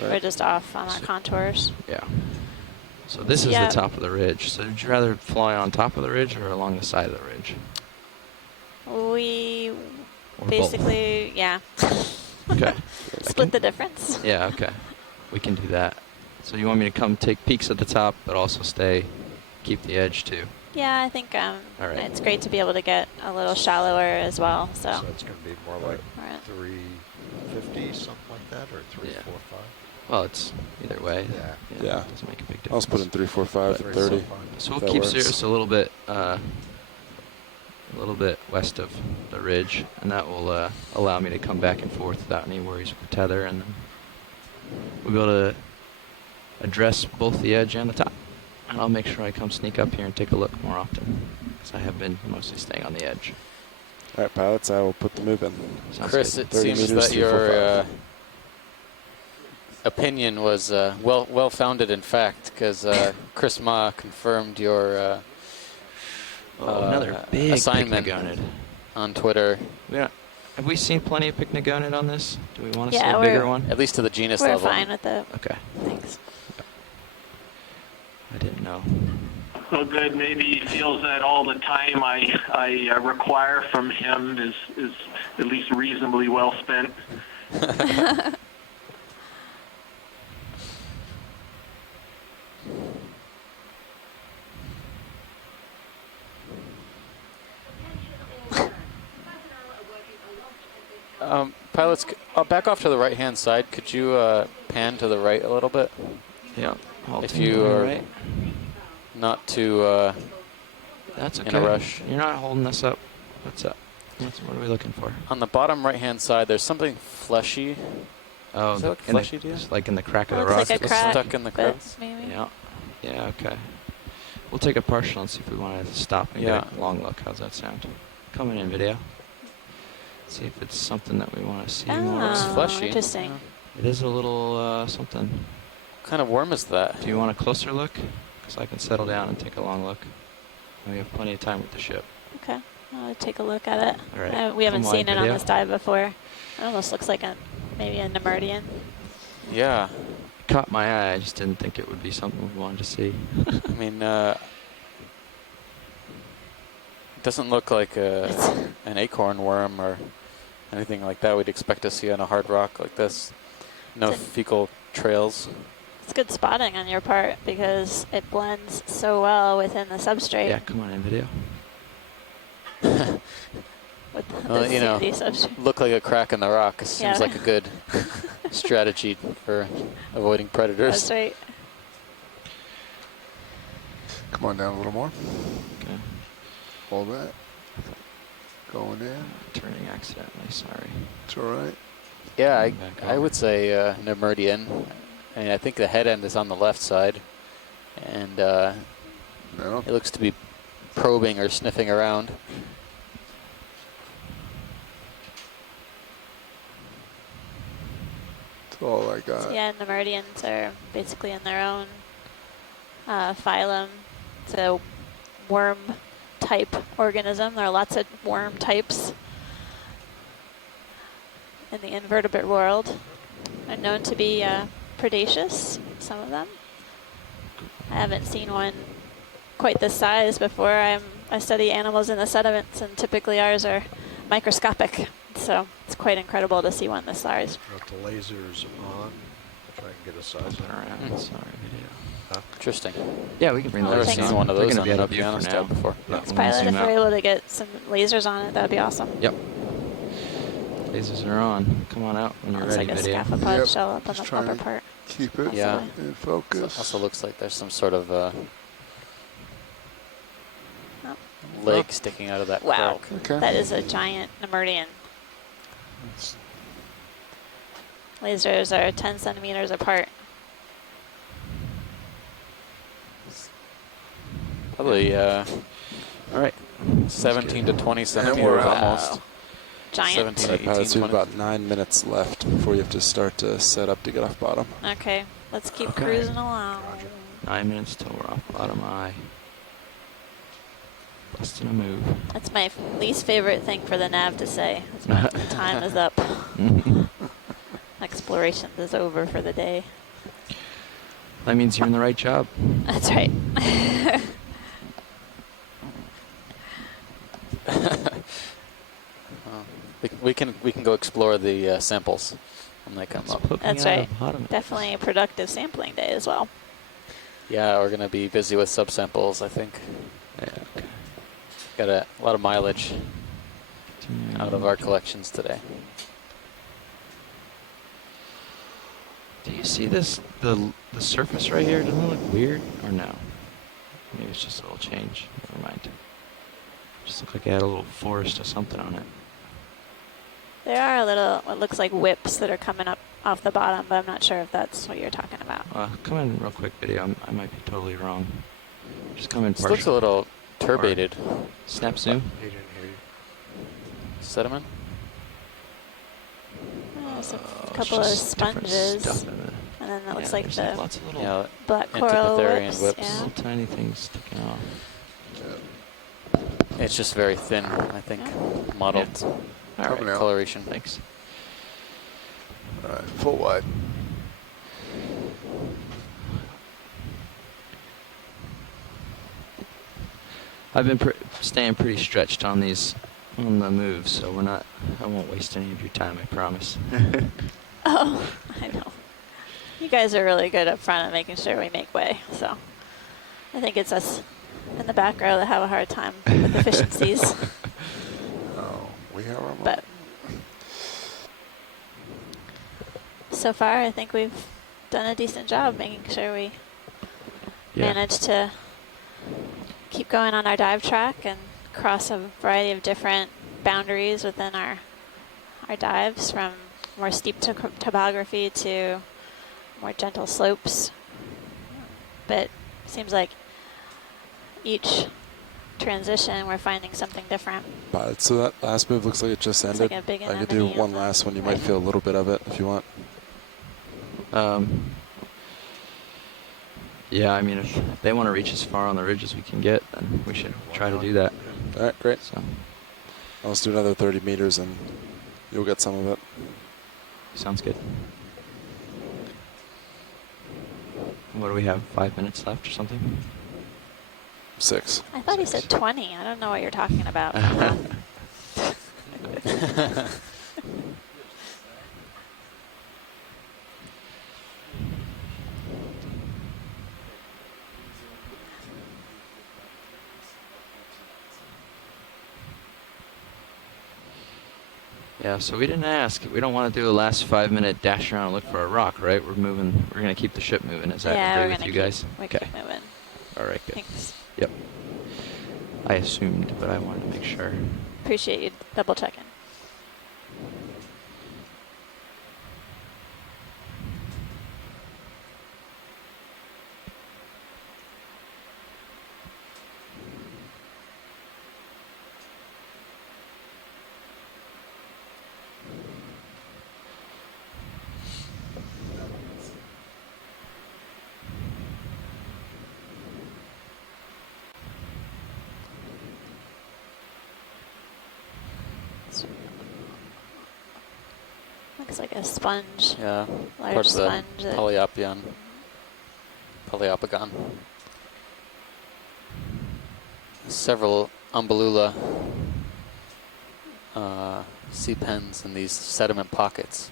We're just off on our contours. Yeah. So this is Yeah. the top of the ridge. So would you rather fly on top of the ridge or along the side of the ridge? We Or basically, yeah. Okay. Split the difference. Yeah, okay. We can do that. So you want me to come take peeks at the top, but also keep the edge too? Yeah, I think All right. it's great to be able to get a little shallower as well. So it's going to be more like Alright. 350, something like that, or 345. Well, it's either way. Yeah. It doesn't make a big difference. I'll just put in 345, 30. So we'll That keep works. Cirrus a little bit west of the ridge, and that will allow me to come back and forth without any worries with the tether, and then we'll be able to address both the edge and the top. And I'll make sure I come sneak up here and take a look more often, because I have been mostly staying on the edge. All right, pilots, I will put the move in. Sounds Chris, good. it 30 seems meters, that your 345. opinion was well founded in fact, because Chris Ma confirmed your another big assignment picnogonid on Twitter. Yeah. Have we seen plenty of picnogonid on this? Do we want to Yeah, see a bigger one? At least to the genus we're level. fine with it. Okay. Thanks. I didn't know. Well, good. Maybe he feels that all the time I require from him is at least reasonably well spent. Pilots, back off to the right-hand side. Could you pan to the right a little bit? Yeah. If you are right. not too That's okay. in a rush. You're not holding this up. What's up? What are we looking for? On the bottom right-hand side, there's something fleshy. Oh, Does that look in the- fleshy to you? it's like in the crack of the Looks rock. like a crack, stuck in the but crevice. maybe. Yeah. Yeah, okay. We'll take a partial and see if we want to stop and Yeah. get a long look. How's that sound? Coming in video. See if it's something that we want to see Oh, more. It's fleshy. interesting. It is a little something. What kind of worm is that? Do you want a closer look? Because I can settle down and take a long look. We have plenty of time with the ship. Okay, I'll take a look at it. All right. We haven't Come seen on, it on video. this dive before. It almost looks like maybe a Nemerdian. Yeah. Caught my eye. I just didn't think it would be something we wanted to see. I mean, it doesn't look like an acorn worm or anything like that we'd expect to see on a hard rock like this. No fecal trails. It's good spotting on your part because it blends so well within the substrate. Yeah, come on in video. With the Well, you know, sandy substrate. look like a crack in the rock. Seems Yeah. like a good strategy for avoiding predators. That's right. Come on down a little more. Okay. Hold that. Going in. Turning accidentally, sorry. It's all right. Yeah, Back I over. would say Nemerdian. I mean, I think the head end is on the left side, and it looks to be probing or sniffing around. That's all I got. So yeah, Nemerdians are basically in their own phylum. It's a worm type organism. There are lots of worm types in the invertebrate world, and known to be predaceous, some of them. I haven't seen one quite this size before. I study animals in the sediments, and typically ours are microscopic. So it's quite incredible to see one this size. Got the lasers on. Try and get a size around. Sorry, video. Huh? Interesting. Yeah, we can bring I've never those. seen one of They're those going to on be the out of view Okeanos for tab now. before. Let's pilot if we're able to get some lasers on it. That would be awesome. Yep. Lasers are on. Come on out when you're Looks ready, like a video. scaphoid shell up on Just the upper trying to part. keep it Yeah. in focus. Also looks like there's some sort of leg sticking out of that Wow. crack. Okay. That is a giant Nemertian. Lasers are 10 centimeters apart. Probably All right. 17 to 20 we're centimeters out. almost. Giant. 17, 18, Pilots, we have 20. about 9 minutes left before you have to start to set up to get off bottom. Okay, let's keep Okay. cruising along. 9 minutes till we're off bottom eye. Busting a move. That's my least favorite thing for the nav to say. Time is up. Exploration is over for the day. That means you're in the right job. That's right. We can go explore the samples when they come up. That's right. Definitely a productive sampling day as well. Yeah, we're gonna be busy with subsamples, I think. Yeah. Okay. Got a lot of mileage out of our collections today. Do you see this? The surface right here, doesn't it look weird? Or no? Maybe it's just a little change. Never mind. Just look like I had a little forest or something on it. There are a little, what looks like whips that are coming up off the bottom, but I'm not sure if that's what you're talking about. Come in real quick, video. I might be totally wrong. Just come in This looks a little turbated. Snap zoom. He didn't hear you. Sediment? There's a couple of sponges, stuff in it. and then that looks Yeah, like there's the lots of little black coral Antipatharian whips. whips. Yeah. little tiny things sticking off. It's just very thin, I think. Mottled All right. coloration. Thanks. All right, full wide. I've been staying pretty stretched on these on the move, so I won't waste any of your time, I promise. Oh, I know. You guys are really good up front at making sure we make way, so I think it's us in the back row that have a hard time with efficiencies. Oh, we have our But so far, I think we've done a decent job making sure we manage to keep going on our dive track and cross a variety of different boundaries within our dives, from more steep topography to more gentle slopes. But it seems like each transition we're finding something different. But so that last move looks like it just ended. like a big I could do anemone one last one. You might feel a little bit of it if you want. Yeah, I mean, if they want to reach as far on the ridge as we can get, then we should try to do that. All right, great. So Let's do another 30 meters and you'll get some of it. sounds good. What do we have? 5 minutes left or something? 6. I thought he said 20. I don't know what you're talking about. Yeah, so we didn't ask. We don't want to do a last 5 minute dash around and look for a rock, right? We're moving. We're going to keep the ship moving. Is that agree with you guys? We keep moving. All right, good. Thanks. Yep. I assumed, but I wanted to make sure. Appreciate you double checking. Looks like a sponge. Yeah, large part of the sponge. that- Poliopogon. Several umbellula sea pens in these sediment pockets.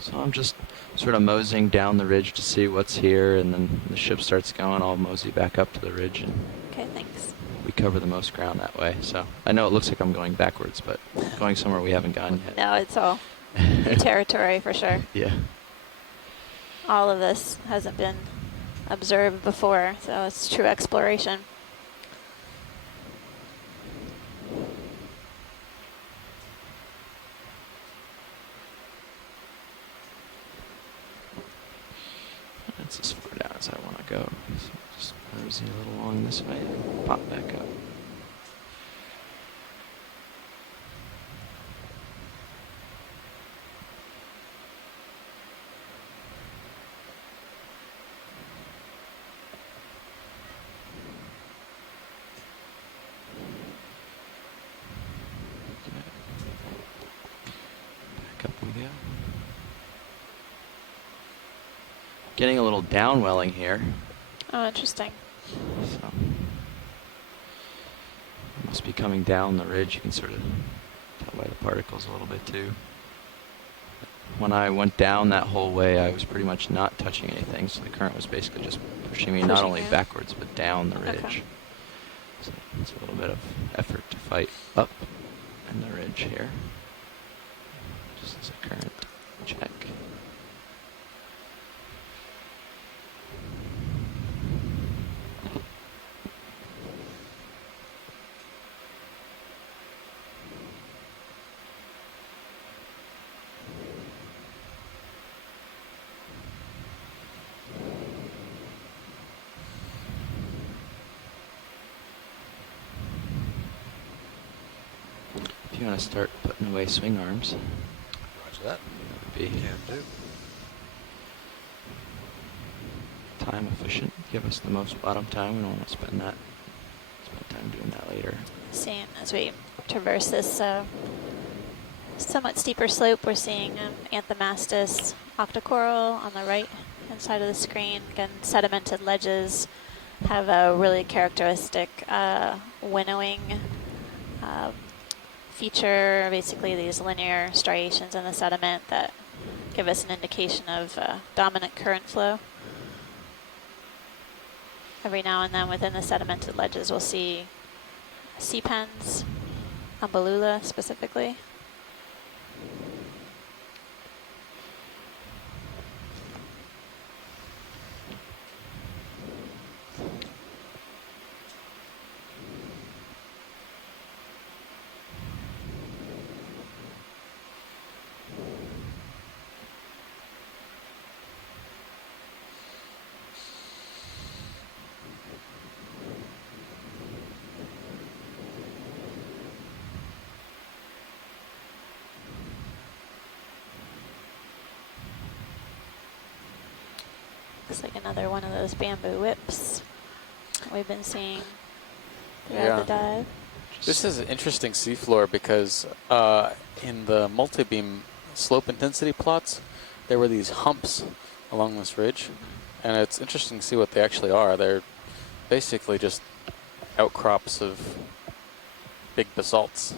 So I'm just sort of moseying down the ridge to see what's here, and then the ship starts going, I'll mosey back up to the ridge, and Okay, thanks. we cover the most ground that way. So I know it looks like I'm going backwards, but going somewhere we haven't gone yet. No, it's all new territory for sure. Yeah. All of this hasn't been observed before, so it's true exploration. That's as far down as I want to go. So just mosey a little along this way and pop back up. Back up we go. Getting a little downwelling here. Oh, interesting. So must be coming down the ridge. You can sort of tell by the particles a little bit too. When I went down that whole way, I was pretty much not touching anything, so the current was basically just pushing me not only backwards but down the ridge. Okay. So it's a little bit of effort to fight up in the ridge here. Just as a current check. If you want to start putting away swing arms, Roger that. be Can do. time efficient. Give us the most bottom time. We don't want to spend time doing that later. Seeing as we traverse this somewhat steeper slope, we're seeing Anthomastus octocoral on the right hand side of the screen. Again, sedimented ledges have a really characteristic winnowing feature, basically these linear striations in the sediment that give us an indication of dominant current flow. Every now and then within the sedimented ledges we'll see sea pens, umbellula specifically. Looks like another one of those bamboo whips that we've been seeing throughout the dive. This is an interesting seafloor because in the multi-beam slope intensity plots, there were these humps along this ridge, and it's interesting to see what they actually are. They're basically just outcrops of big basalts.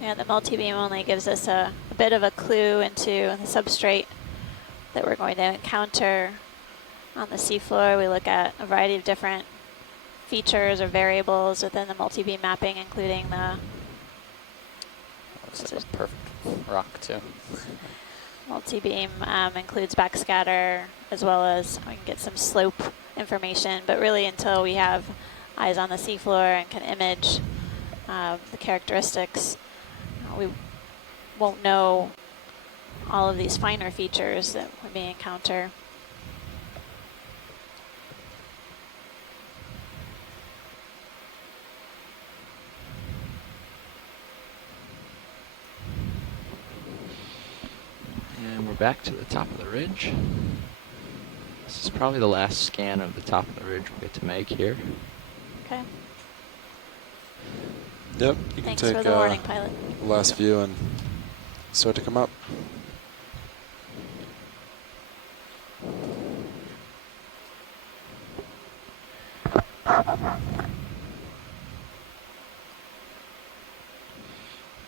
Yeah, the multi-beam only gives us a bit of a clue into the substrate that we're going to encounter on the seafloor. We look at a variety of different features or variables within the multi-beam mapping, including the Looks like a perfect rock too. multi-beam includes backscatter as well as we can get some slope information, but really until we have eyes on the seafloor and can image the characteristics, we won't know all of these finer features that we may encounter. back to the top of the ridge. This is probably the last scan of the top of the ridge we'll get to make here. Okay. Yep, you can Thanks take for the warning, pilot. the last view and start to come up.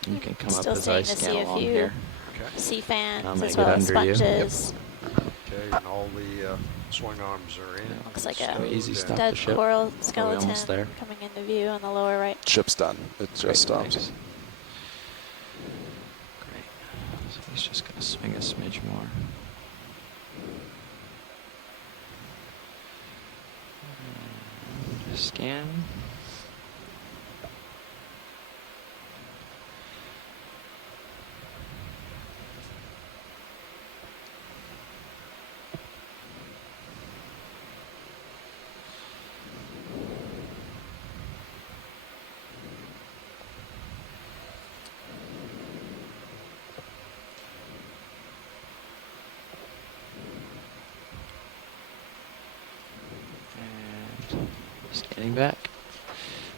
You can come Still up as I seeing the scan sea along of you. here. Sea fans I'll as make well it as under you. sponges. Okay, and all the swing arms are in. Looks like a Easy stop dead the ship. coral Are we skeleton almost there? coming into view on the lower right. Ship's done. It just stops. Thanks. Great. So he's just going to swing a smidge more. Scan. Scanning back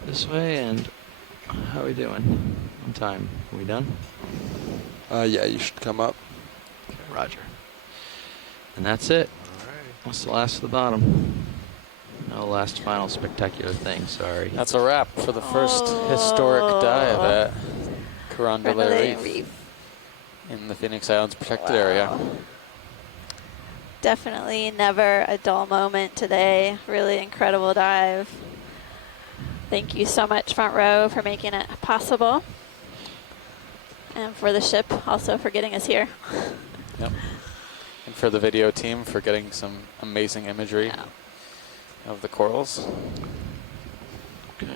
this way, and how are we doing on time? Are we done? Yeah, you should come up. Okay, Roger. And that's it. All right. What's the last to the bottom? No last final spectacular thing, sorry. That's a wrap for the first historic dive at Carndelet Reef in the Phoenix Islands protected area. Definitely never a dull moment today. Really incredible dive. Thank you so much, Front Row, for making it possible. And for the ship also for getting us here. Yep. And for the video team for getting some amazing imagery of the corals. Okay.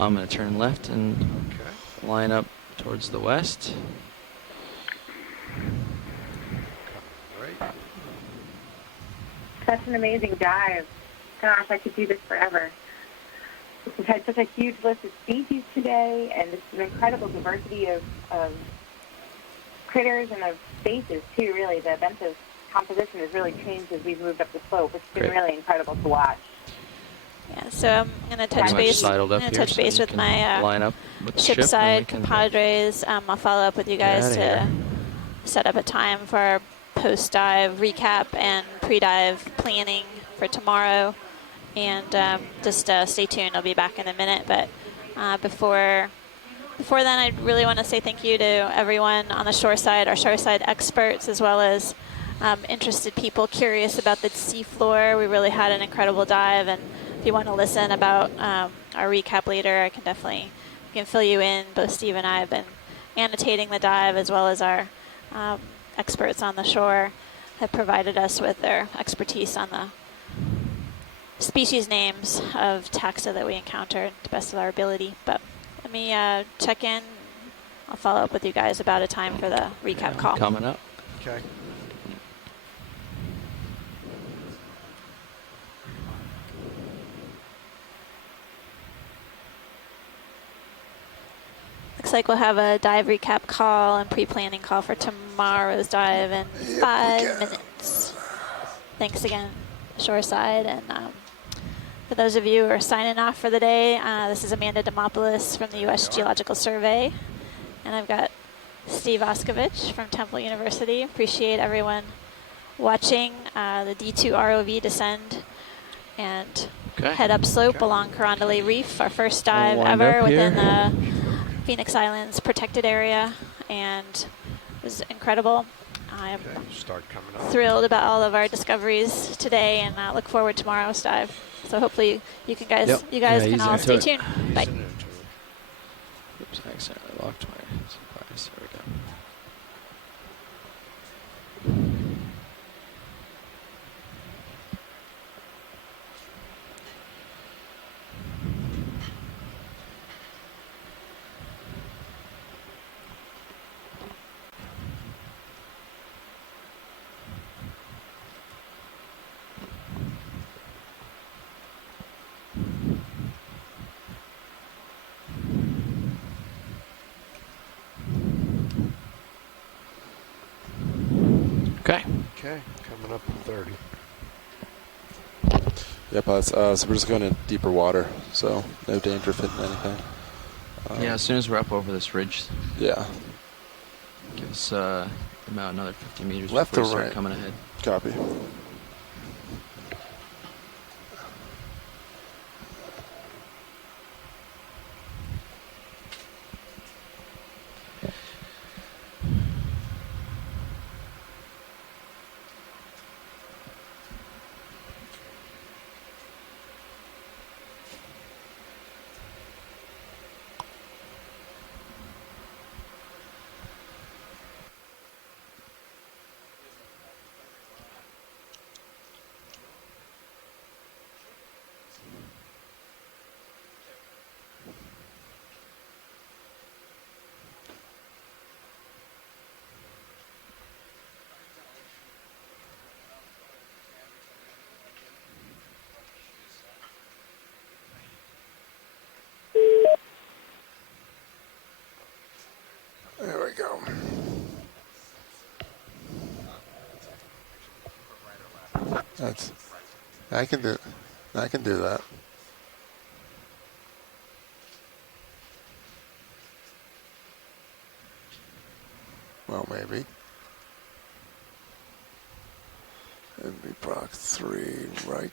I'm going to turn left and line up towards the west. Such an amazing dive. Gosh, I could do this forever. We've had such a huge list of species today, and it's an incredible diversity of critters and of spaces, too, really. The benthic composition has really changed as we've moved up the slope. It's been really incredible to watch. Yeah, so I'm going to touch base. With my line up with the ship ship, side compadres. I'll follow up with you guys to set up a time for our post-dive recap and pre-dive planning for tomorrow. And just stay tuned. I'll be back in a minute. But before then, I really want to say thank you to everyone on the shoreside, our shoreside experts, as well as interested people curious about the seafloor. We really had an incredible dive. And if you want to listen about our recap later, I can definitely fill you in. Both Steve and I have been annotating the dive, as well as our experts on the shore have provided us with their expertise on the species names of taxa that we encountered to the best of our ability. But let me check in. I'll follow up with you guys about a time for the recap call. Coming up. Okay. Looks like we'll have a dive recap call and pre-planning call for tomorrow's dive in 5 minutes. Thanks again, shoreside. And for those of you who are signing off for the day, this is Amanda Demopoulos from the U.S. Geological Survey. And I've got Steve Oskovich from Temple University. Appreciate everyone watching the D2 ROV descend and head up slope along Carndelet Reef, our first dive ever within the Phoenix Islands protected area, and it was incredible. I'm thrilled about all of our discoveries today, and look forward to tomorrow's dive. So hopefully you guys can all stay tuned. Bye. Oops, I accidentally locked my surprise. There we go. Okay, coming up to 30. Yeah, pilots. So we're just going in deeper water, so no danger fitting anything. Yeah, as soon as we're up over this ridge. Yeah. Give us about another 50 meters Left before or we start right? coming ahead. Copy. There we go. I can do that. Well, maybe. And we proc 3 right.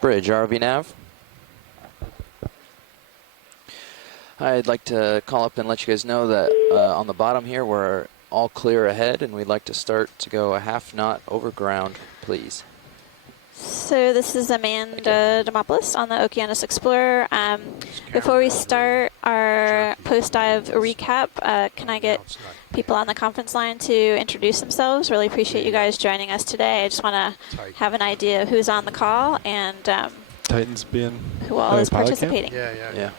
Bridge, RV nav. I'd like to call up and let you guys know that on the bottom here we're all clear ahead and we'd like to start to go a half knot over ground, please. So this is Amanda Demopoulos on the Okeanos Explorer. Before we start our post-dive recap, can I get people on the conference line to introduce themselves? Really appreciate you guys joining us today. I just want to have an idea of who's on the call and Titans being who all is participating. Yeah.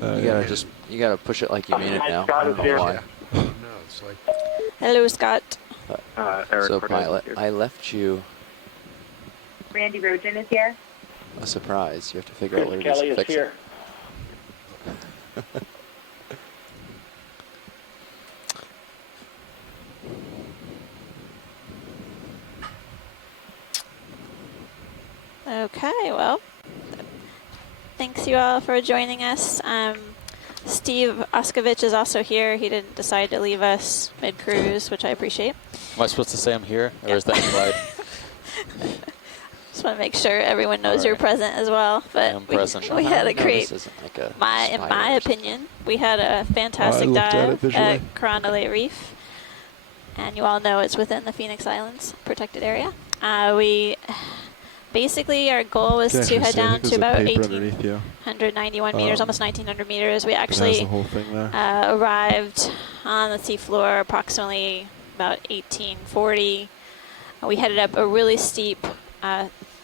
You gotta push it like you mean it now. Scott is here. Why. No, it's like Hello, Scott. Eric So, Cortez pilot, here. I left you Randy Rogen is here. a surprise. You have to figure out Chris what it is Kelly to is fix here. Okay, well, thanks you all for joining us. Steve Oskovich is also here. He didn't decide to leave us mid-cruise, which I appreciate. Am I supposed to say I'm here, or is that implied? Just want to make sure everyone knows you're present as well. But I'm present. we had a No, great, this isn't like a in my opinion, we had a fantastic looked at it dive visually. at Carndelet Reef. And you all know it's within the Phoenix Islands protected area. We basically, our goal was Can I to actually head see? I down think to there's a about paper underneath you. 1,891 meters, almost 1,900 meters. We It has actually the whole thing there. arrived on the seafloor approximately about 1840. We headed up a really steep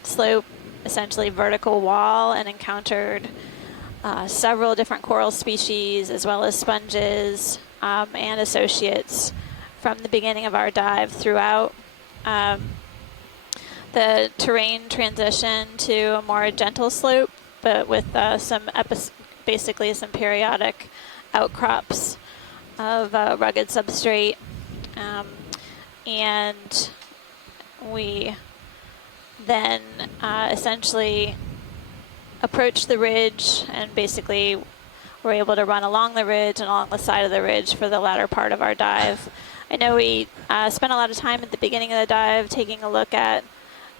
slope, essentially vertical wall, and encountered several different coral species as well as sponges and associates from the beginning of our dive throughout. The terrain transitioned to a more gentle slope, but with basically some periodic outcrops of rugged substrate. And we then essentially approached the ridge and basically were able to run along the ridge and along the side of the ridge for the latter part of our dive. I know we spent a lot of time at the beginning of the dive taking a look at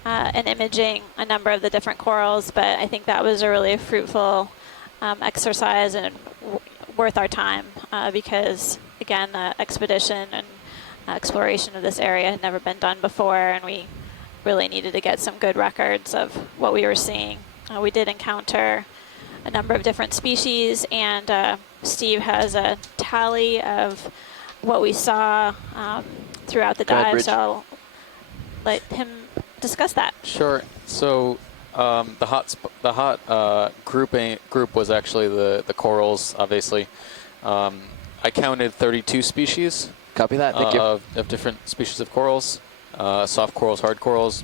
and imaging a number of the different corals, but I think that was a really fruitful exercise and worth our time because, again, the expedition and exploration of this area had never been done before, and we really needed to get some good records of what we were seeing. We did encounter a number of different species, and Steve has a tally of what we saw throughout the dive, so I'll let him discuss that. Sure. So the hot group was actually the corals, obviously. I counted 32 species. Copy that. Thank you. Of different species of corals, soft corals, hard corals.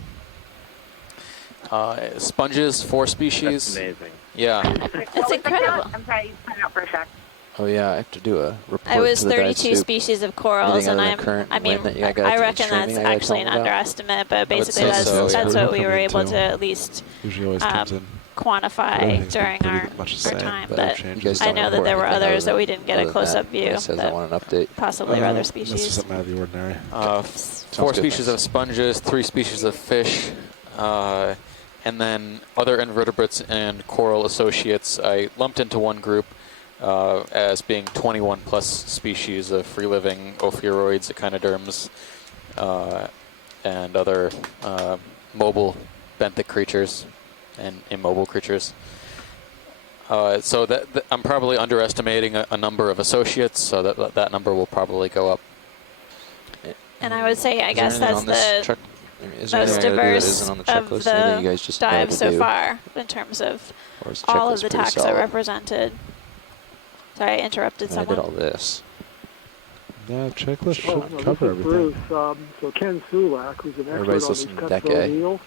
Sponges, 4 species. That's amazing. Yeah. It's incredible. I'm sorry, you cut out for a sec. Oh yeah, I have to do a report. It was to the dive 32 soup. species of corals, Anything and other than current I mean, wind that you got I to reckon streaming that's I gotta actually tell an them about? underestimate, but basically say that's, so, yeah. that's what we Coming were in able too. to at least Usually always comes in. quantify Everything's during pretty our much the same, time. but But changes. You guys I don't know that report there were anything others that other we didn't get than a close-up that. view. It says I that want an update. possibly were other This is species. something out of the ordinary. 4 good, species of sponges, 3 species of fish, and then other invertebrates and coral associates I lumped into one group as being 21 plus species of free-living ophiuroids, echinoderms, and other mobile benthic creatures and immobile creatures. So that I'm probably underestimating a number of associates, so that number will probably go up. And I would say, I Is there guess anything that's on this the is there most anything I gotta do that diverse isn't on the of checklist that you guys the just know dive to so do? far in terms of Or is the all of checklist the pretty taxa solid? represented. Sorry, I interrupted And I someone. did all this. No, checklist should No, cover this is everything. Bruce. So Ken Sulak, who's an expert Everybody's on these listening to that cutthroat guy. eels,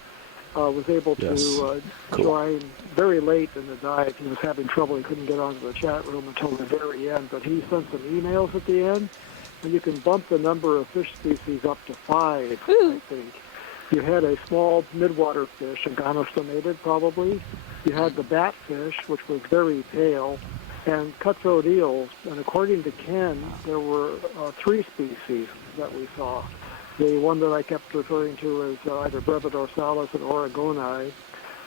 was able Yes. to Cool. join very late in the dive. He was having trouble. He couldn't get onto the chat room until the very end, but he sent some emails at the end, and you can bump the number of fish species up to 5, I think. You had a small midwater fish, Okeanos donated probably. You had the batfish, which was very pale, and cutthroat eels. And according to Ken, there were 3 species that we saw. The one that I kept referring to is either Brevidorsalis and Oregoni.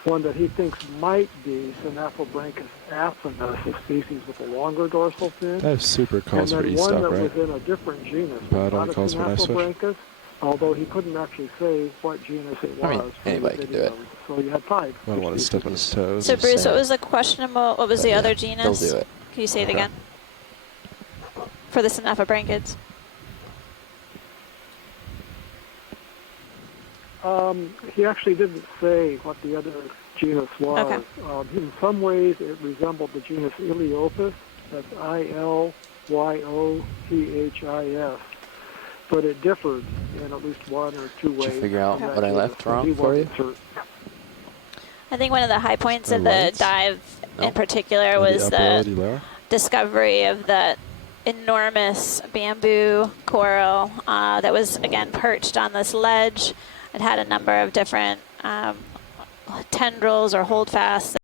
One that he thinks might be Synaphobranchus affinis, a species with a longer dorsal fin. Dive super calls for And then one E-stop, that right? was in a different genus, But not only a calls for nice fish. Synaphobranchus, although he couldn't actually say what genus it was. I mean, anybody from the can do it. video. So you had 5. I don't want to step on his toes. So Bruce, what was the questionable, what was the other genus? They'll do it. Can you say it Okay. again? For the Synaphobranchids. He actually didn't say what the other genus was. Okay. In some ways, it resembled the genus Ilyophis. That's Ilyophis. But it differed in at least 1 or 2 ways. Did you figure out from that what I genus, left so wrong he for you? wasn't certain. I think one of the high points of the lights? dive No. in particular Or was upper the or lower? discovery of that enormous bamboo coral that was, again, perched on this ledge. It had a number of different tendrils or holdfasts